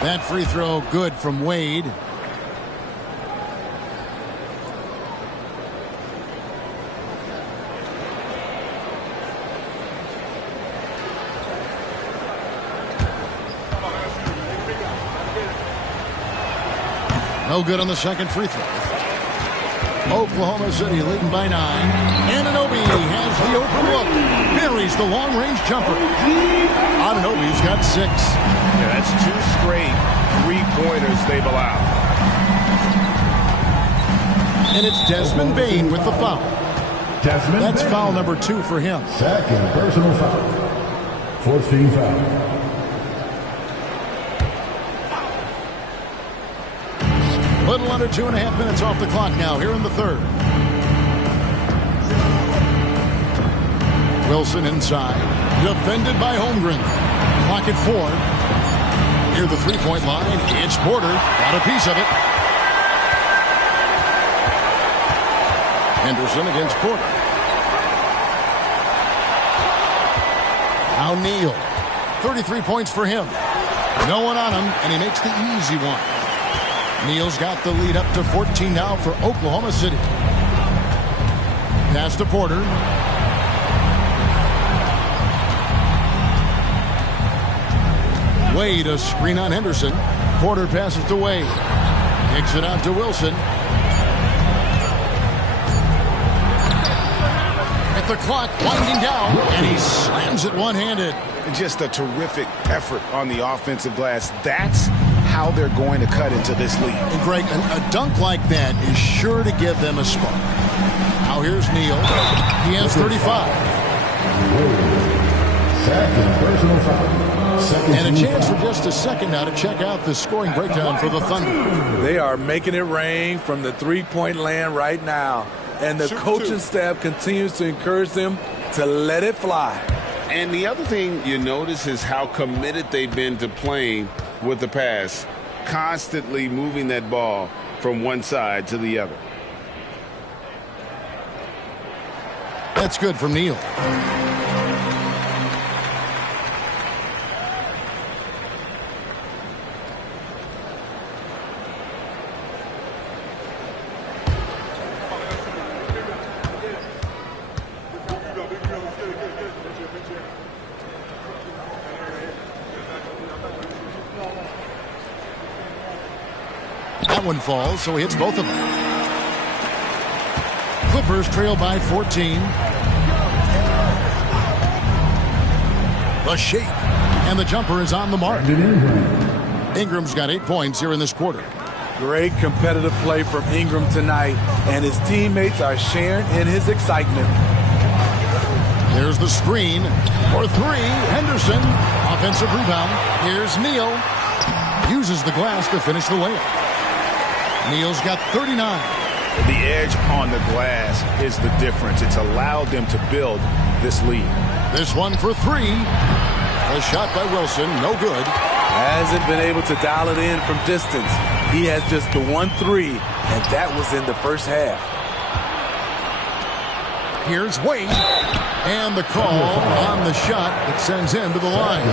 That free throw good from Wade. No good on the second free throw. Oklahoma City leading by 9. Anunoby has the open look. Buries the long-range jumper. Anunoby's got 6. Yeah, that's 2 straight 3-pointers they've allowed. And it's Desmond Bane with the foul. That's foul number 2 for him. Second personal foul. 4th team foul. Little under 2.5 minutes off the clock now here in the third. Wilson inside. Defended by Holmgren. Clock at 4. Near the 3-point line. It's Porter. Got a piece of it. Henderson against Porter. Now Neal. 33 points for him. No one on him, and he makes the easy one. Neal's got the lead up to 14 now for Oklahoma City. Pass to Porter. Wade, a screen on Henderson. Porter passes to Wade. Kicks it out to Wilson. At the clock, winding down, and he slams it one-handed. Just a terrific effort on the offensive glass. That's how they're going to cut into this lead. And Greg, a dunk like that is sure to give them a spark. Now here's Neal. He has 35. And a chance for just a second now to check out the scoring breakdown for the Thunder. They are making it rain from the three-point land right now. And the coaching staff continues to encourage them to let it fly. And the other thing you notice is how committed they've been to playing with the pass, constantly moving that ball from one side to the other. That's good from Neal. That one falls, so he hits both of them. Clippers trail by 14. The shake, and the jumper is on the mark. Ingram's got 8 points here in this quarter. Great competitive play from Ingram tonight, and his teammates are sharing in his excitement. There's the screen for three. Henderson, offensive rebound. Here's Neal. Uses the glass to finish the layup. Neal's got 39. The edge on the glass is the difference. It's allowed them to build this lead. This one for three. A shot by Wilson, no good. Hasn't been able to dial it in from distance. He has just the 1-3, and that was in the first half. Here's Wade, and the call on the shot that sends him to the line.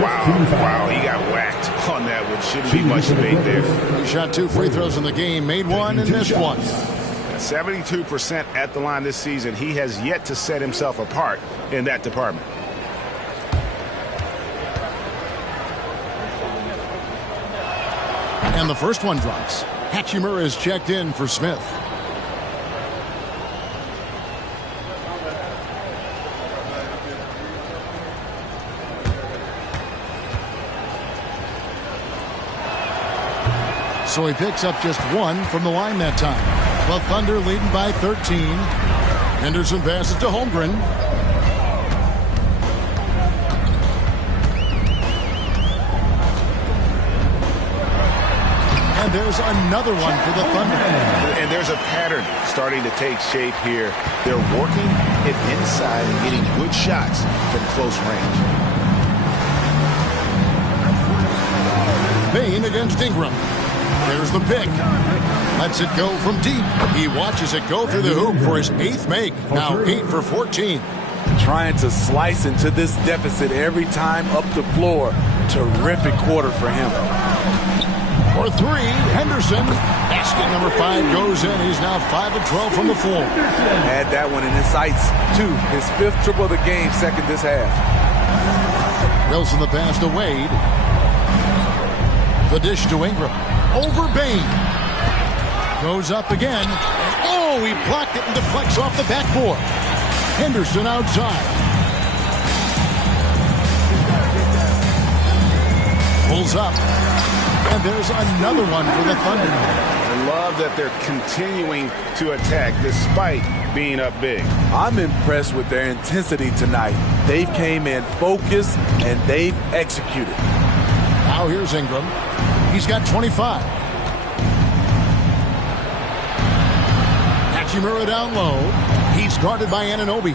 Wow, he got whacked on that one. Shouldn't be much debate there. He shot 2 free throws in the game, made one and missed one. 72% at the line this season. He has yet to set himself apart in that department. And the first one drops. Hachimura is checked in for Smith. So he picks up just one from the line that time. The Thunder leading by 13. Henderson passes to Holmgren. And there's another one for the Thunder. And there's a pattern starting to take shape here. They're working it inside and getting good shots from close range. Bain against Ingram. There's the pick. Lets it go from deep. He watches it go through the hoop for his 8th make. Now 8 for 14. Trying to slice into this deficit every time up the floor. Terrific quarter for him. For three, Henderson. Basket number 5 goes in. He's now 5 of 12 from the floor. Had that one in his sights, too. His 5th triple of the game, second this half. Wilson the pass to Wade. The dish to Ingram. Over Bain. Goes up again. Oh, he blocked it and deflects off the backboard. Henderson outside. Pulls up. And there's another one for the Thunder. I love that they're continuing to attack despite being up big. I'm impressed with their intensity tonight. They came in focused and they've executed. Now here's Ingram. He's got 25. Hachimura down low. He's guarded by Anunoby.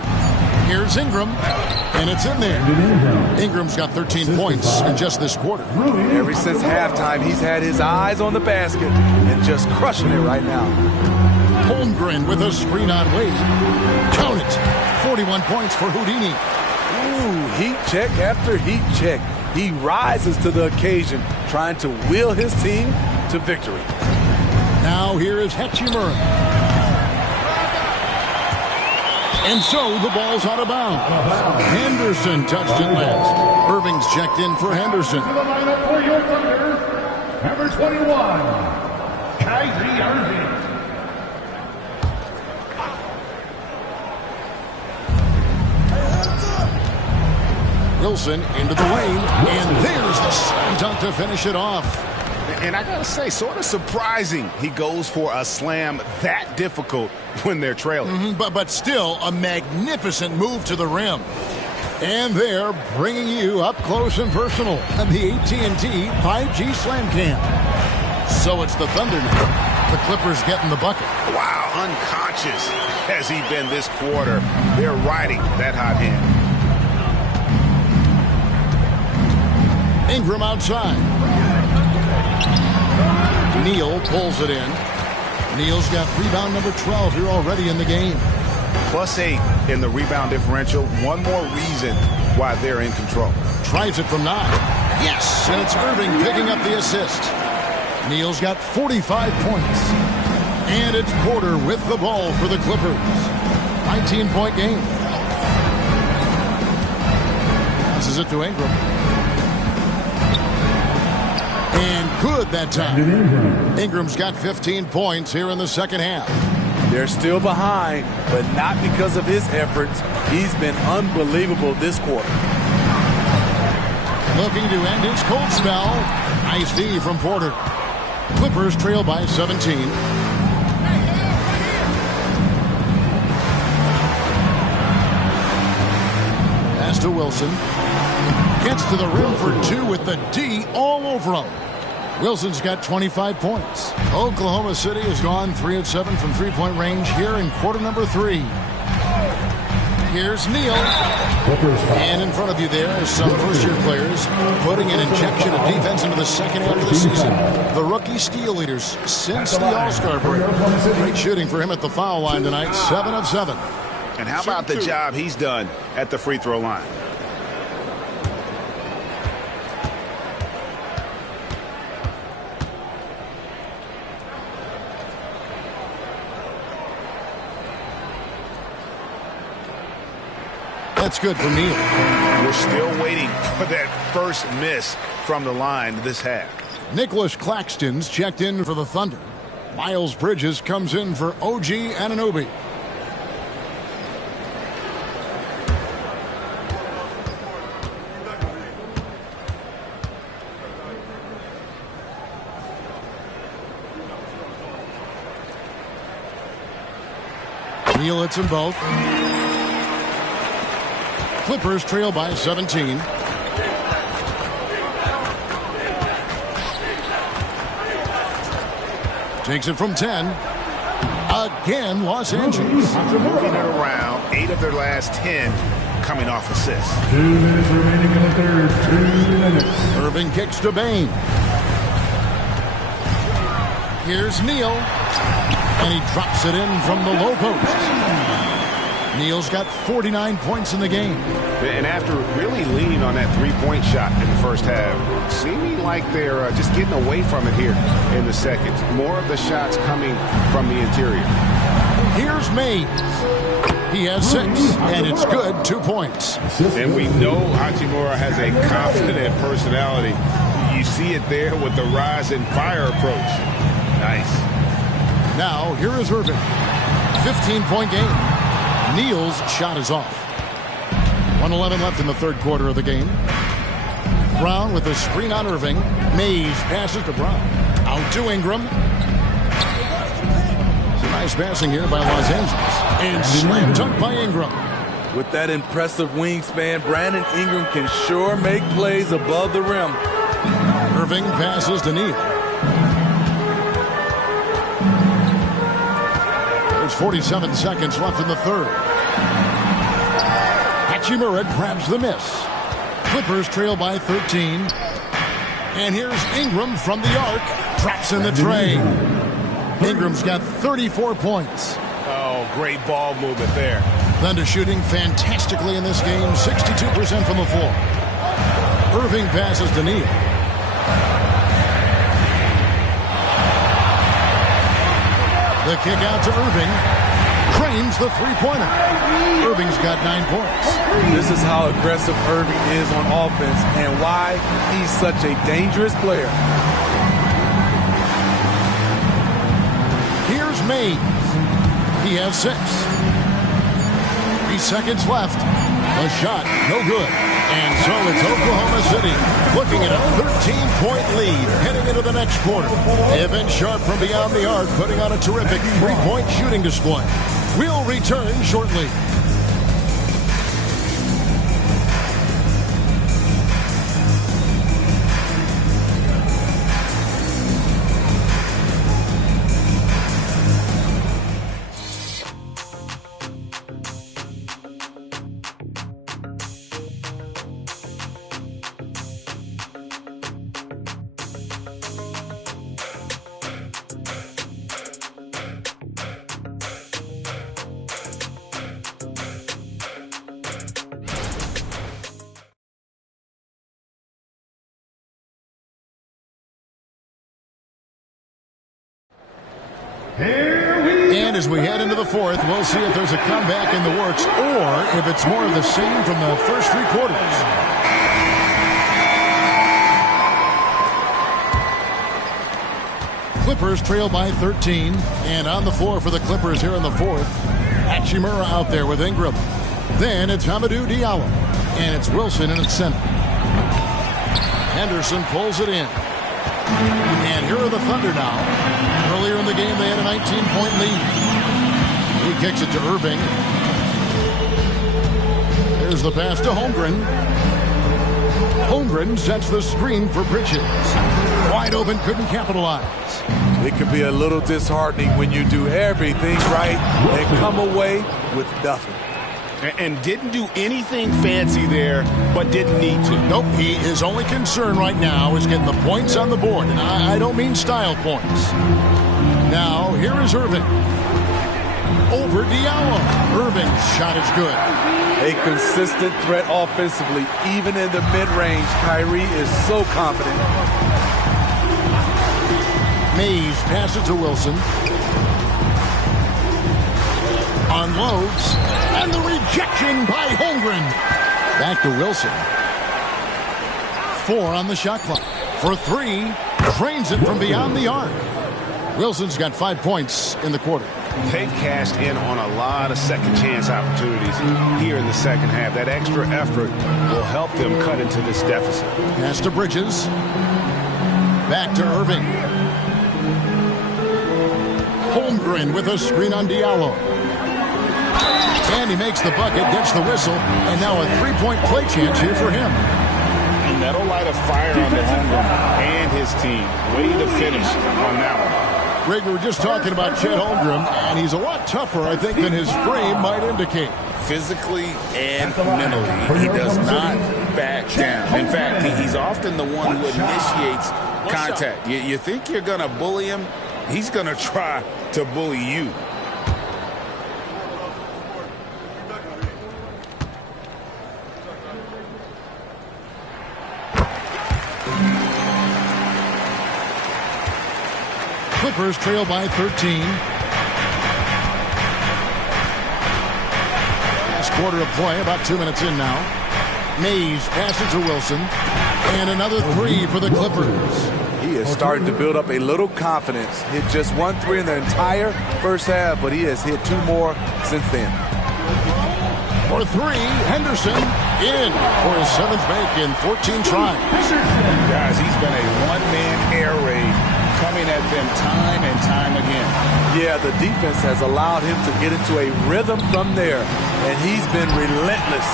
Here's Ingram, and it's in there. Ingram's got 13 points in just this quarter. Ever since halftime, he's had his eyes on the basket and just crushing it right now. Holmgren with a screen on Wade. Count it. 41 points for Houdini. Ooh, heat check after heat check. He rises to the occasion, trying to will his team to victory. Now here is Hachimura. And so the ball's out of bounds. Henderson touched it last. Irving's checked in for Henderson. To the lineup for your Thunder, number 21, Kyrie Irving. Wilson into the lane, and there's the slam dunk to finish it off. And I gotta say, sort of surprising he goes for a slam that difficult when they're trailing. But still a magnificent move to the rim. And they're bringing you up close and personal on the AT&T 5G Slam Cam. So it's the Thunder now. The Clippers getting the bucket. Wow, unconscious has he been this quarter. They're riding that hot hand. Ingram outside. Neal pulls it in. Neal's got rebound number 12 here already in the game. +8 in the rebound differential. One more reason why they're in control. Tries it from 9. Yes, and it's Irving picking up the assist. Neal's got 45 points. And it's Porter with the ball for the Clippers. 19-point game. Passes it to Ingram. And good that time. Ingram's got 15 points here in the second half. They're still behind, but not because of his efforts. He's been unbelievable this quarter. Looking to end his cold spell. Nice D from Porter. Clippers trail by 17. Pass to Wilson. Gets to the rim for 2 with the D all over him. Wilson's got 25 points. Oklahoma City has gone 3 of 7 from three-point range here in quarter number 3. Here's Neal. And in front of you there is some first-year players putting an injection of defense into the second half of the season. The rookie steal leaders since the All-Star break. Great shooting for him at the foul line tonight, 7 of 7. And how about the job he's done at the free throw line? That's good for Neal. We're still waiting for that first miss from the line this half. Nicholas Claxton's checked in for the Thunder. Miles Bridges comes in for OG Anunoby. Neal hits them both. Clippers trail by 17. Takes it from 10. Again, Los Angeles. Moving it around. 8 of their last 10 coming off assists. 2 minutes remaining in the third. 2 minutes. Irving kicks to Bain. Here's Neal. And he drops it in from the low post. Neal's got 49 points in the game. And after really leaning on that three-point shot in the first half, seeming like they're just getting away from it here in the second. More of the shots coming from the interior. Here's Mays. He has 6, and it's good, 2 points. And we know Hachimura has a confident personality. You see it there with the rise and fire approach. Nice. Now, here is Irving. 15-point game. Neal's shot is off. 1:11 left in the third quarter of the game. Brown with a screen on Irving. Mays passes to Brown. Out to Ingram. Some nice passing here by Los Angeles. And slam dunk by Ingram. With that impressive wingspan, Brandon Ingram can sure make plays above the rim. Irving passes to Neal. There's 47 seconds left in the third. Hachimura grabs the miss. Clippers trail by 13. And here's Ingram from the arc. Drops in the tray. Ingram's got 34 points. Oh, great ball movement there. Thunder shooting fantastically in this game, 62% from the floor. Irving passes to Neal. The kick out to Irving. Cranes the three-pointer. Irving's got 9 points. This is how aggressive Irving is on offense and why he's such a dangerous player. Here's Mays. He has 6. 3 seconds left. A shot, no good. And so it's Oklahoma City looking at a 13-point lead heading into the next quarter. Evan Sharp from beyond the arc putting on a terrific three-point shooting display. We'll return shortly. And as we head into the fourth, we'll see if there's a comeback in the works or if it's more of the same from the first 3 quarters. Clippers trail by 13. And on the floor for the Clippers here in the fourth, Hachimura out there with Ingram. Then it's Hamidou Diallo. And it's Wilson in its center. Henderson pulls it in. And here are the Thunder now. Earlier in the game, they had a 19-point lead. He kicks it to Irving. There's the pass to Holmgren. Holmgren sets the screen for Bridges. Wide open, couldn't capitalize. It can be a little disheartening when you do everything right and come away with nothing. And didn't do anything fancy there, but didn't need to. Nope, his only concern right now is getting the points on the board. And I don't mean style points. Now, here is Irving. Over Diallo. Irving's shot is good. A consistent threat offensively, even in the mid-range. Kyrie is so confident. Mays passes to Wilson. Unloads. And the rejection by Holmgren. Back to Wilson. 4 on the shot clock. For 3. Drains it from beyond the arc. Wilson's got 5 points in the quarter. They've cashed in on a lot of second chance opportunities here in the second half. That extra effort will help them cut into this deficit. Pass to Bridges. Back to Irving. Holmgren with a screen on Diallo. And he makes the bucket, gets the whistle, and now a 3-point play chance here for him. And that'll light a fire under Holmgren and his team. Way to finish on that one. Greg, we were just talking about Chet Holmgren, and he's a lot tougher, I think, than his frame might indicate. Physically and mentally, he does not back down. In fact, he's often the one who initiates contact. You think you're going to bully him? He's going to try to bully you. Clippers trail by 13. Last quarter of play, about 2 minutes in now. Mays passes to Wilson. And another 3 for the Clippers. He is starting to build up a little confidence. Hit just 1 3 in the entire first half, but he has hit 2 more since then. For 3, Henderson in for his 7th make in 14 tries. Guys, he's been a one-man air raid coming at them time and time again. Yeah, the defense has allowed him to get into a rhythm from there, and he's been relentless.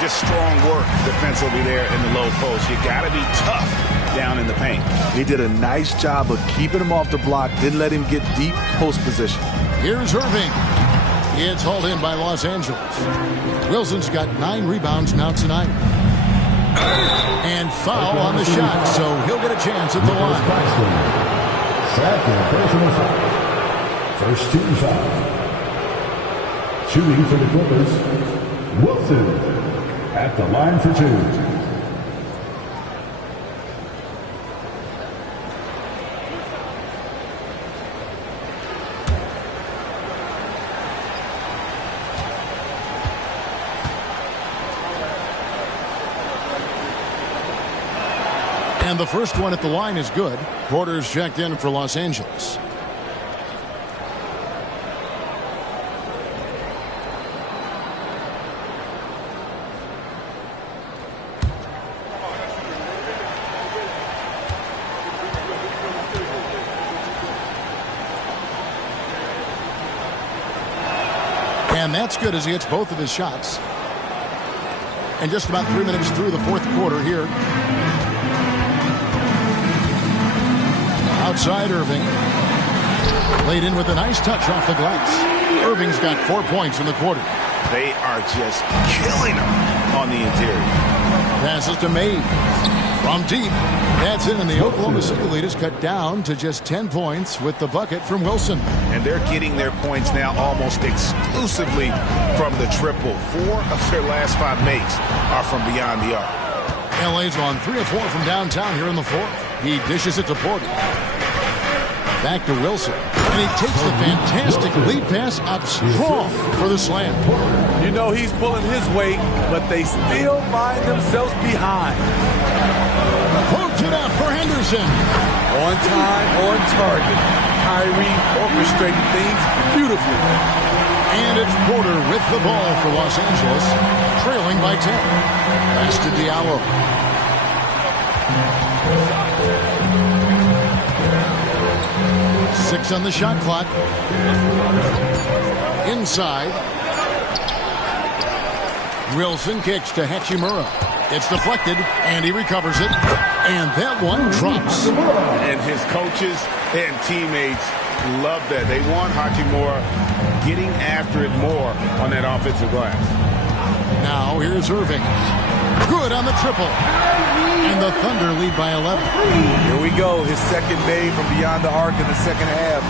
Just strong work defensively there in the low post. You got to be tough down in the paint. He did a nice job of keeping him off the block, didn't let him get deep post position. Here's Irving. It's hauled in by Los Angeles. Wilson's got 9 rebounds now tonight. And foul on the shot, so he'll get a chance at the line. Second personal foul. First team foul. Shooting for the Clippers, Wilson at the line for 2. And the first one at the line is good. Porter's checked in for Los Angeles. And that's good as he hits both of his shots. And just about 3 minutes through the fourth quarter here. Outside Irving. Laid in with a nice touch off the glass. Irving's got 4 points in the quarter. They are just killing him on the interior. Passes to May. From deep. That's in, and the Oklahoma City lead is cut down to just 10 points with the bucket from Wilson. And they're getting their points now almost exclusively from the triple. 4 of their last 5 makes are from beyond the arc. LA's on 3 of 4 from downtown here in the fourth. He dishes it to Porter. Back to Wilson. And he takes the fantastic lead pass up strong for the slam. You know he's pulling his weight, but they still find themselves behind. Poked it out for Henderson. On time, on target. Kyrie orchestrating things beautifully. And it's Porter with the ball for Los Angeles, trailing by 10. Pass to Diallo. Six on the shot clock. Inside. Wilson kicks to Hachimura. It's deflected, and he recovers it. And that one drops. And his coaches and teammates love that. They want Hachimura getting after it more on that offensive glass. Now here's Irving. Good on the triple. And the Thunder lead by 11. Here we go. His second day from beyond the arc in the second half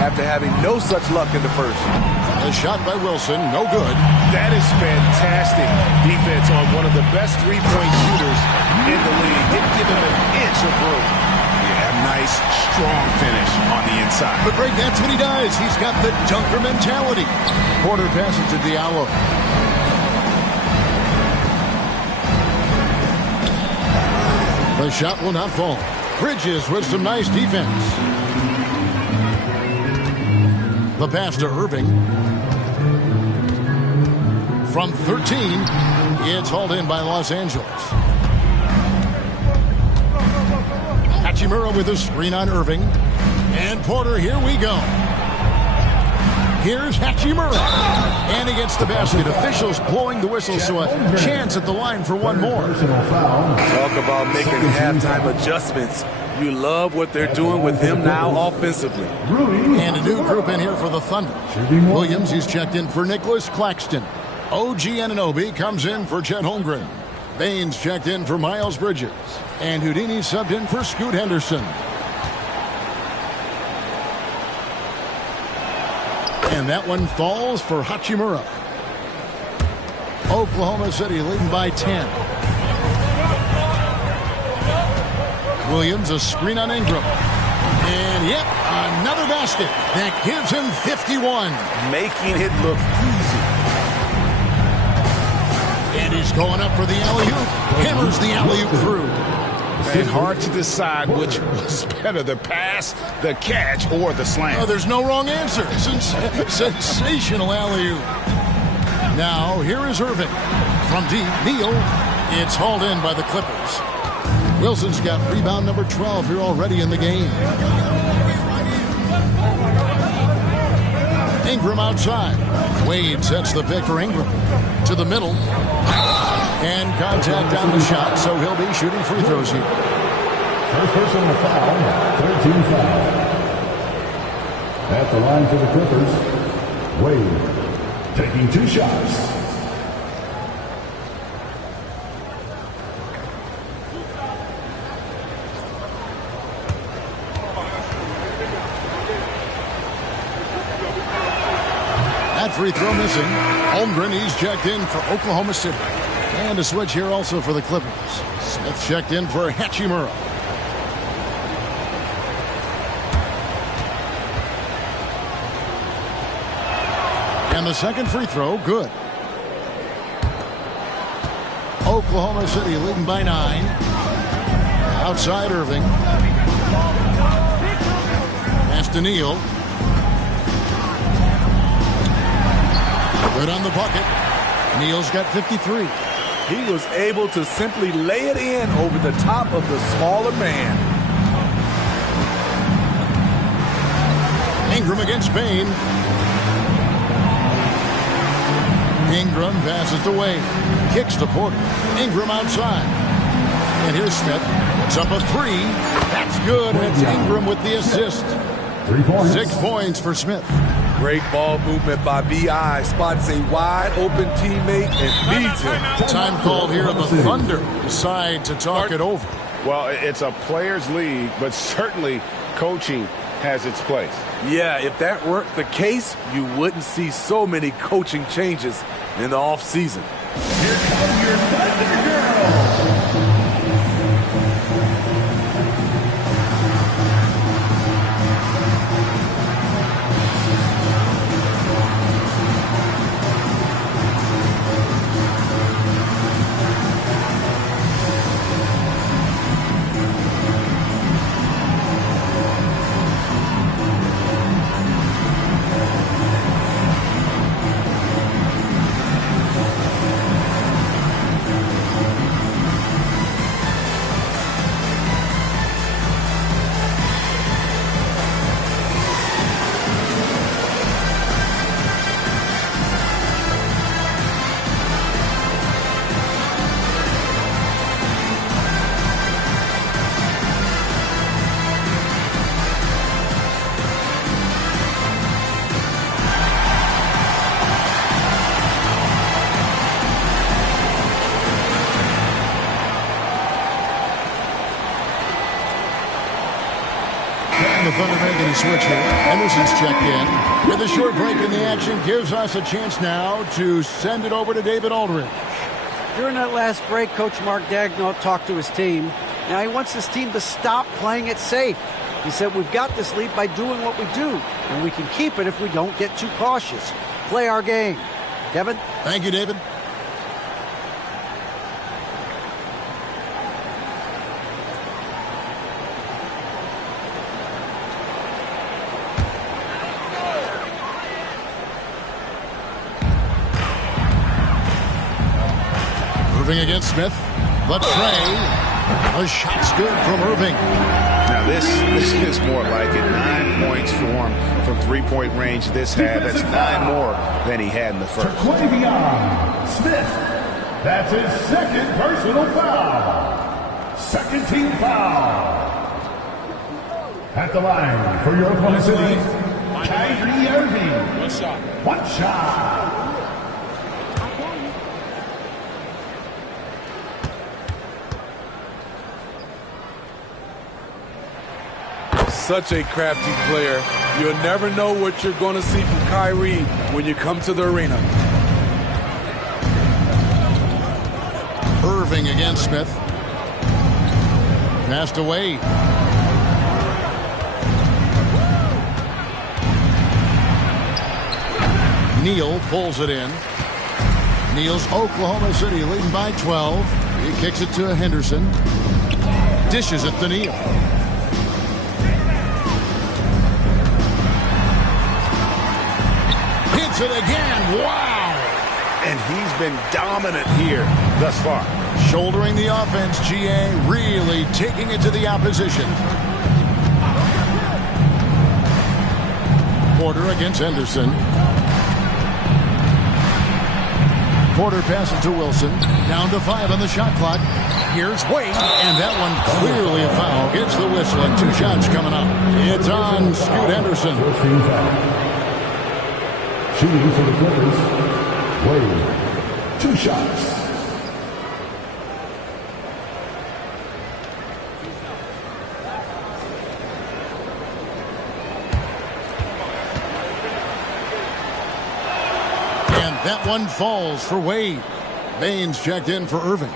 after having no such luck in the first. A shot by Wilson, no good. That is fantastic defense on one of the best three-point shooters in the league. Didn't give him an inch of room. Yeah, nice, strong finish on the inside. But Greg, that's what he does. He's got the dunker mentality. Porter passes to Diallo. The shot will not fall. Bridges with some nice defense. The pass to Irving. From 13, it's hauled in by Los Angeles. Hachimura with a screen on Irving. And Porter, here we go. Here's Hachimura. And he gets the basket. Officials blowing the whistle, so a chance at the line for one more. Talk about making halftime adjustments. You love what they're doing with him now offensively. And a new group in here for the Thunder. Williams, he's checked in for Nicholas Claxton. OG Anunoby comes in for Chet Holmgren. Baines checked in for Miles Bridges. And Houdini subbed in for Scoot Henderson. And that one falls for Hachimura. Oklahoma City leading by 10. Williams, a screen on Ingram. And yep, another basket. That gives him 51. Making it look easy. And he's going up for the alley-oop. Hammers the alley-oop through. And hard to decide which was better, the pass, the catch, or the slam. Oh, there's no wrong answer. Sensational alley-oop. Now, here is Irving. From deep, Neal. It's hauled in by the Clippers. Wilson's got rebound number 12 here already in the game. Ingram outside. Wade sets the pick for Ingram. To the middle. And contact on the shot, so he'll be shooting free throws here. First personal foul, 13 foul. At the line for the Clippers, Wade taking 2 shots. free throw missing. Holmgren, he's checked in for Oklahoma City. And a switch here also for the Clippers. Smith checked in for Hachimura. And the second free throw, good. Oklahoma City leading by 9. Outside Irving. Pass to Neal. Good on the bucket. Neal's got 53. He was able to simply lay it in over the top of the smaller man. Ingram against Payne. Ingram passes to Wade. Kicks to Porter. Ingram outside. And here's Smith. It's up a 3. That's good. And it's Ingram with the assist. 3 points. 6 points for Smith. Great ball movement by B.I. Spots a wide open teammate and feeds him. Time called here. The Thunder decide to talk it over. Well, it's a players' league, but certainly coaching has its place. Yeah, if that weren't the case, you wouldn't see so many coaching changes in the offseason. Here come your Thunder Girls. The Thunder making a switch here. Henderson's checked in. With a short break in the action, gives us a chance now to send it over to David Aldridge. During that last break, Coach Mark Daigneault talked to his team. Now he wants his team to stop playing it safe. He said, we've got this lead by doing what we do, and we can keep it if we don't get too cautious. Play our game. Kevin? Thank you, David. Irving against Smith. The tray. A shot's good from Irving. Now this is more like it. 9 points for him from three-point range this half. That's 9 more than he had in the first. Terquavion Smith. That's his second personal foul. Second team foul. At the line for your Oklahoma City, Kyrie Irving. One shot. One shot. Such a crafty player. You'll never know what you're going to see from Kyrie when you come to the arena. Irving against Smith. Passed away. Neal pulls it in. Neal's Oklahoma City leading by 12. He kicks it to Henderson. Dishes it to Neal. Hits it again. Wow. And he's been dominant here thus far. Shouldering the offense, GA really taking it to the opposition. Porter against Henderson. Porter passes to Wilson. Down to 5 on the shot clock. Here's Wade, and that one clearly a foul. Gets the whistle, and 2 shots coming up. It's on Scoot Henderson. Shooting for the Clippers, Wade. 2 shots. That one falls for Wade. Baines checked in for Irving.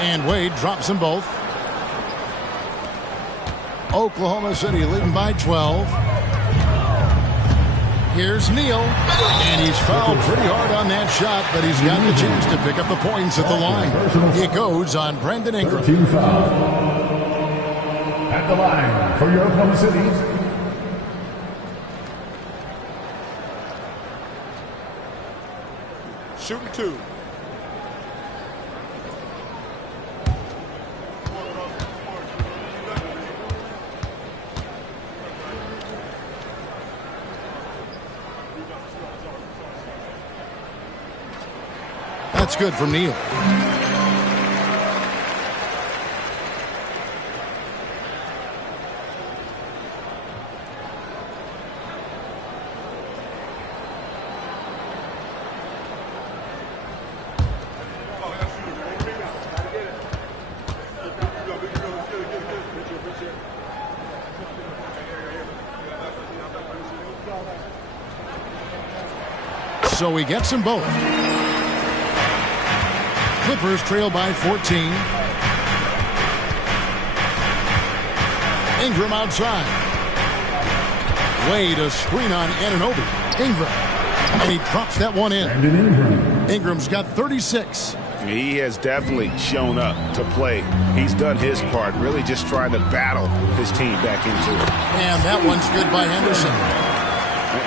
And Wade drops them both. Oklahoma City leading by 12. Here's Neal, and he's fouled pretty hard on that shot, but he's got the chance to pick up the points at the line. It goes on Brandon Ingram. At the line for your Oklahoma City. Shooting 2. That's good from Neal. So he gets them both. Clippers trail by 14. Ingram outside. Wade a screen on Anunoby. Ingram. And he drops that one in. Ingram's got 36. He has definitely shown up to play. He's done his part, really just trying to battle his team back into it. And that one's good by Henderson.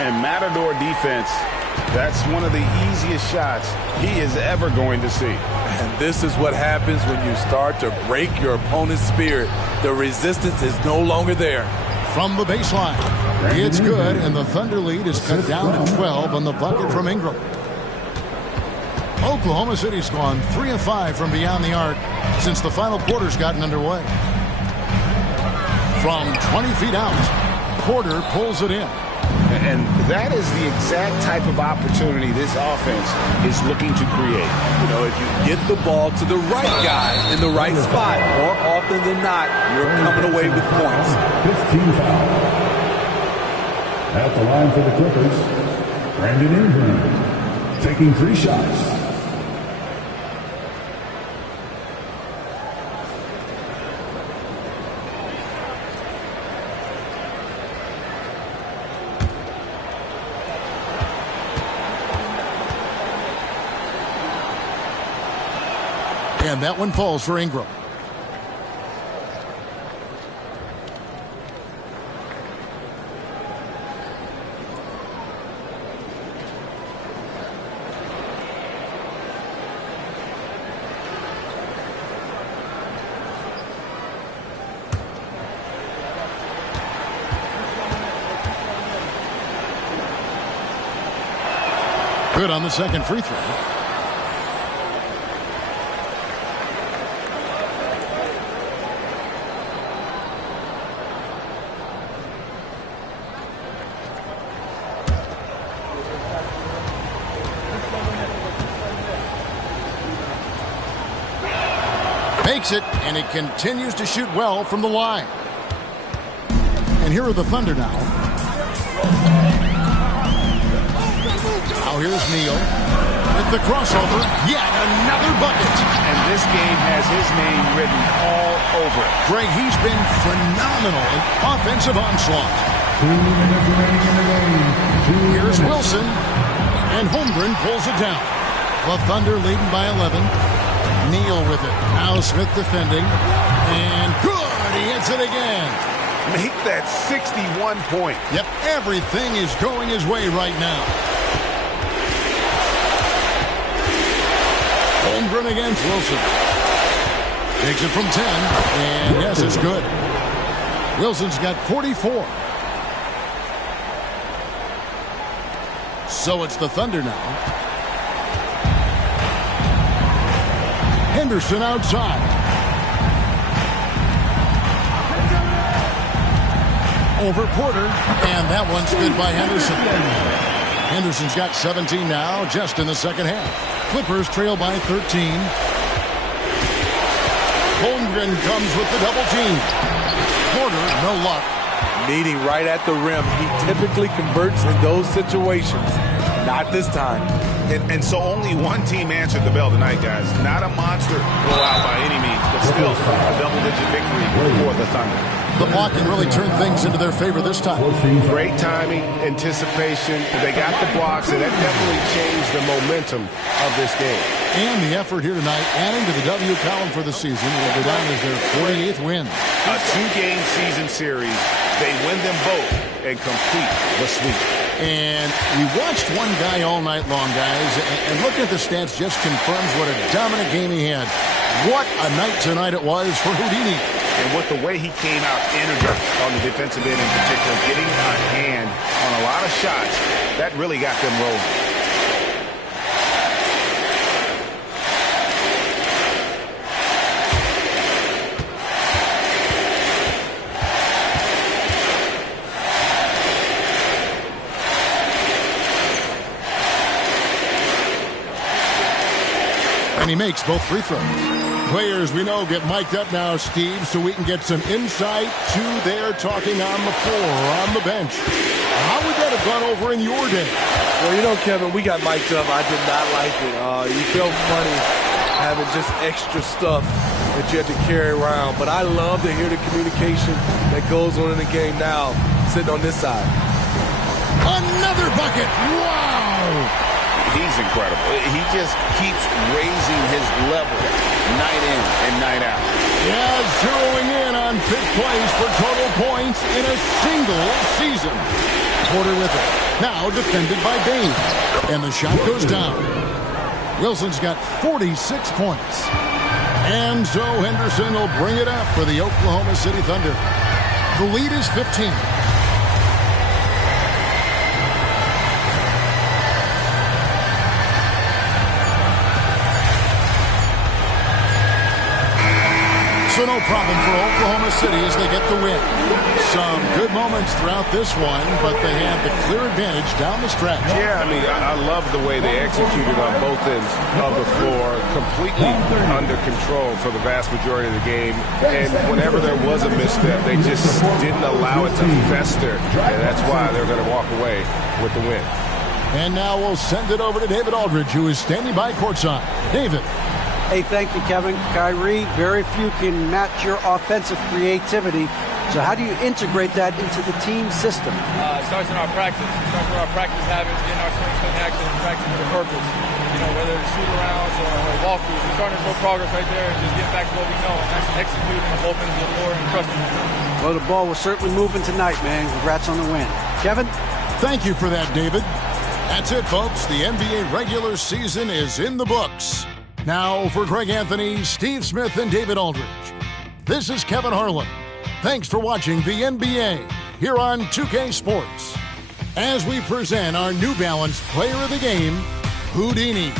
And Matador defense, that's one of the easiest shots he is ever going to see. And this is what happens when you start to break your opponent's spirit. The resistance is no longer there. From the baseline, it's good, and the Thunder lead is cut down to 12 on the bucket from Ingram. Oklahoma City's gone 3 of 5 from beyond the arc since the final quarter's gotten underway. From 20 feet out, Porter pulls it in. And that is the exact type of opportunity this offense is looking to create. You know, if you get the ball to the right guy in the right spot, more often than not, you're coming away with points. 15 foul. At the line for the Clippers, Brandon Ingram, taking 3 shots. And that one falls for Ingram. Good on the second free throw. Makes it, and it continues to shoot well from the line. And here are the Thunder now. Now here's Neal with the crossover. Yet another bucket. And this game has his name written all over it. Greg, he's been phenomenal in offensive onslaught. 2 minutes remaining in the game. Here's Wilson, and Holmgren pulls it down. The Thunder leading by 11. Neal with it. Now Smith defending. And good! He hits it again. Make that 61 point. Yep, everything is going his way right now. Holmgren against Wilson. Takes it from 10. And yes, it's good. Wilson's got 44. So it's the Thunder now. Henderson outside. Over Porter, and that one's good by Henderson. Henderson's got 17 now, just in the second half. Clippers trail by 13. Holmgren comes with the double team. Porter, no luck. Meeting right at the rim. He typically converts in those situations. Not this time. And so only one team answered the bell tonight, guys. Not a monster blowout by any means, but still a double-digit victory for the Thunder. The blocking really turned things into their favor this time. Great timing, anticipation. They got the blocks, and that definitely changed the momentum of this game. And the effort here tonight, adding to the W column for the season, will go down as their 48th win. A 2-game season series. They win them both and complete the sweep. And we watched one guy all night long, guys, and looking at the stats just confirms what a dominant game he had. What a night tonight it was for Houdini. And with the way he came out energetic on the defensive end in particular, getting a hand on a lot of shots, that really got them rolling. And he makes both free throws. Players we know get mic'd up now, Steve, so we can get some insight to their talking on the floor, on the bench. How would that have gone over in your day? Well, you know, Kevin, we got mic'd up. I did not like it. You felt funny having just extra stuff that you had to carry around. But I love to hear the communication that goes on in the game now, sitting on this side. Another bucket. Wow. He's incredible. He just keeps raising his level night in and night out. Yeah, zeroing in on big plays for total points in a single season. Porter with it. Now defended by Bain. And the shot goes down. Wilson's got 46 points. And so Henderson will bring it up for the Oklahoma City Thunder. The lead is 15. So no problem for Oklahoma City as they get the win. Some good moments throughout this one, but they had the clear advantage down the stretch. Yeah, I mean, I love the way they executed on both ends of the floor, completely under control for the vast majority of the game. And whenever there was a misstep, they just didn't allow it to fester. And that's why they're going to walk away with the win. And now we'll send it over to David Aldridge, who is standing by courtside. David. Hey, thank you, Kevin. Kyrie, very few can match your offensive creativity. So how do you integrate that into the team system? It starts in our practice. It starts with our practice habits, getting our swing action, and practicing with a purpose. You know, whether it's shoot-arounds or walkthroughs, we're starting to show progress right there and just getting back to what we know, and that's executing on both ends of the floor and trusting. Well, the ball was certainly moving tonight, man. Congrats on the win. Kevin? Thank you for that, David. That's it, folks. The NBA regular season is in the books. Now, for Greg Anthony, Steve Smith, and David Aldridge, this is Kevin Harlan. Thanks for watching the NBA here on 2K Sports as we present our New Balance Player of the Game, Houdini.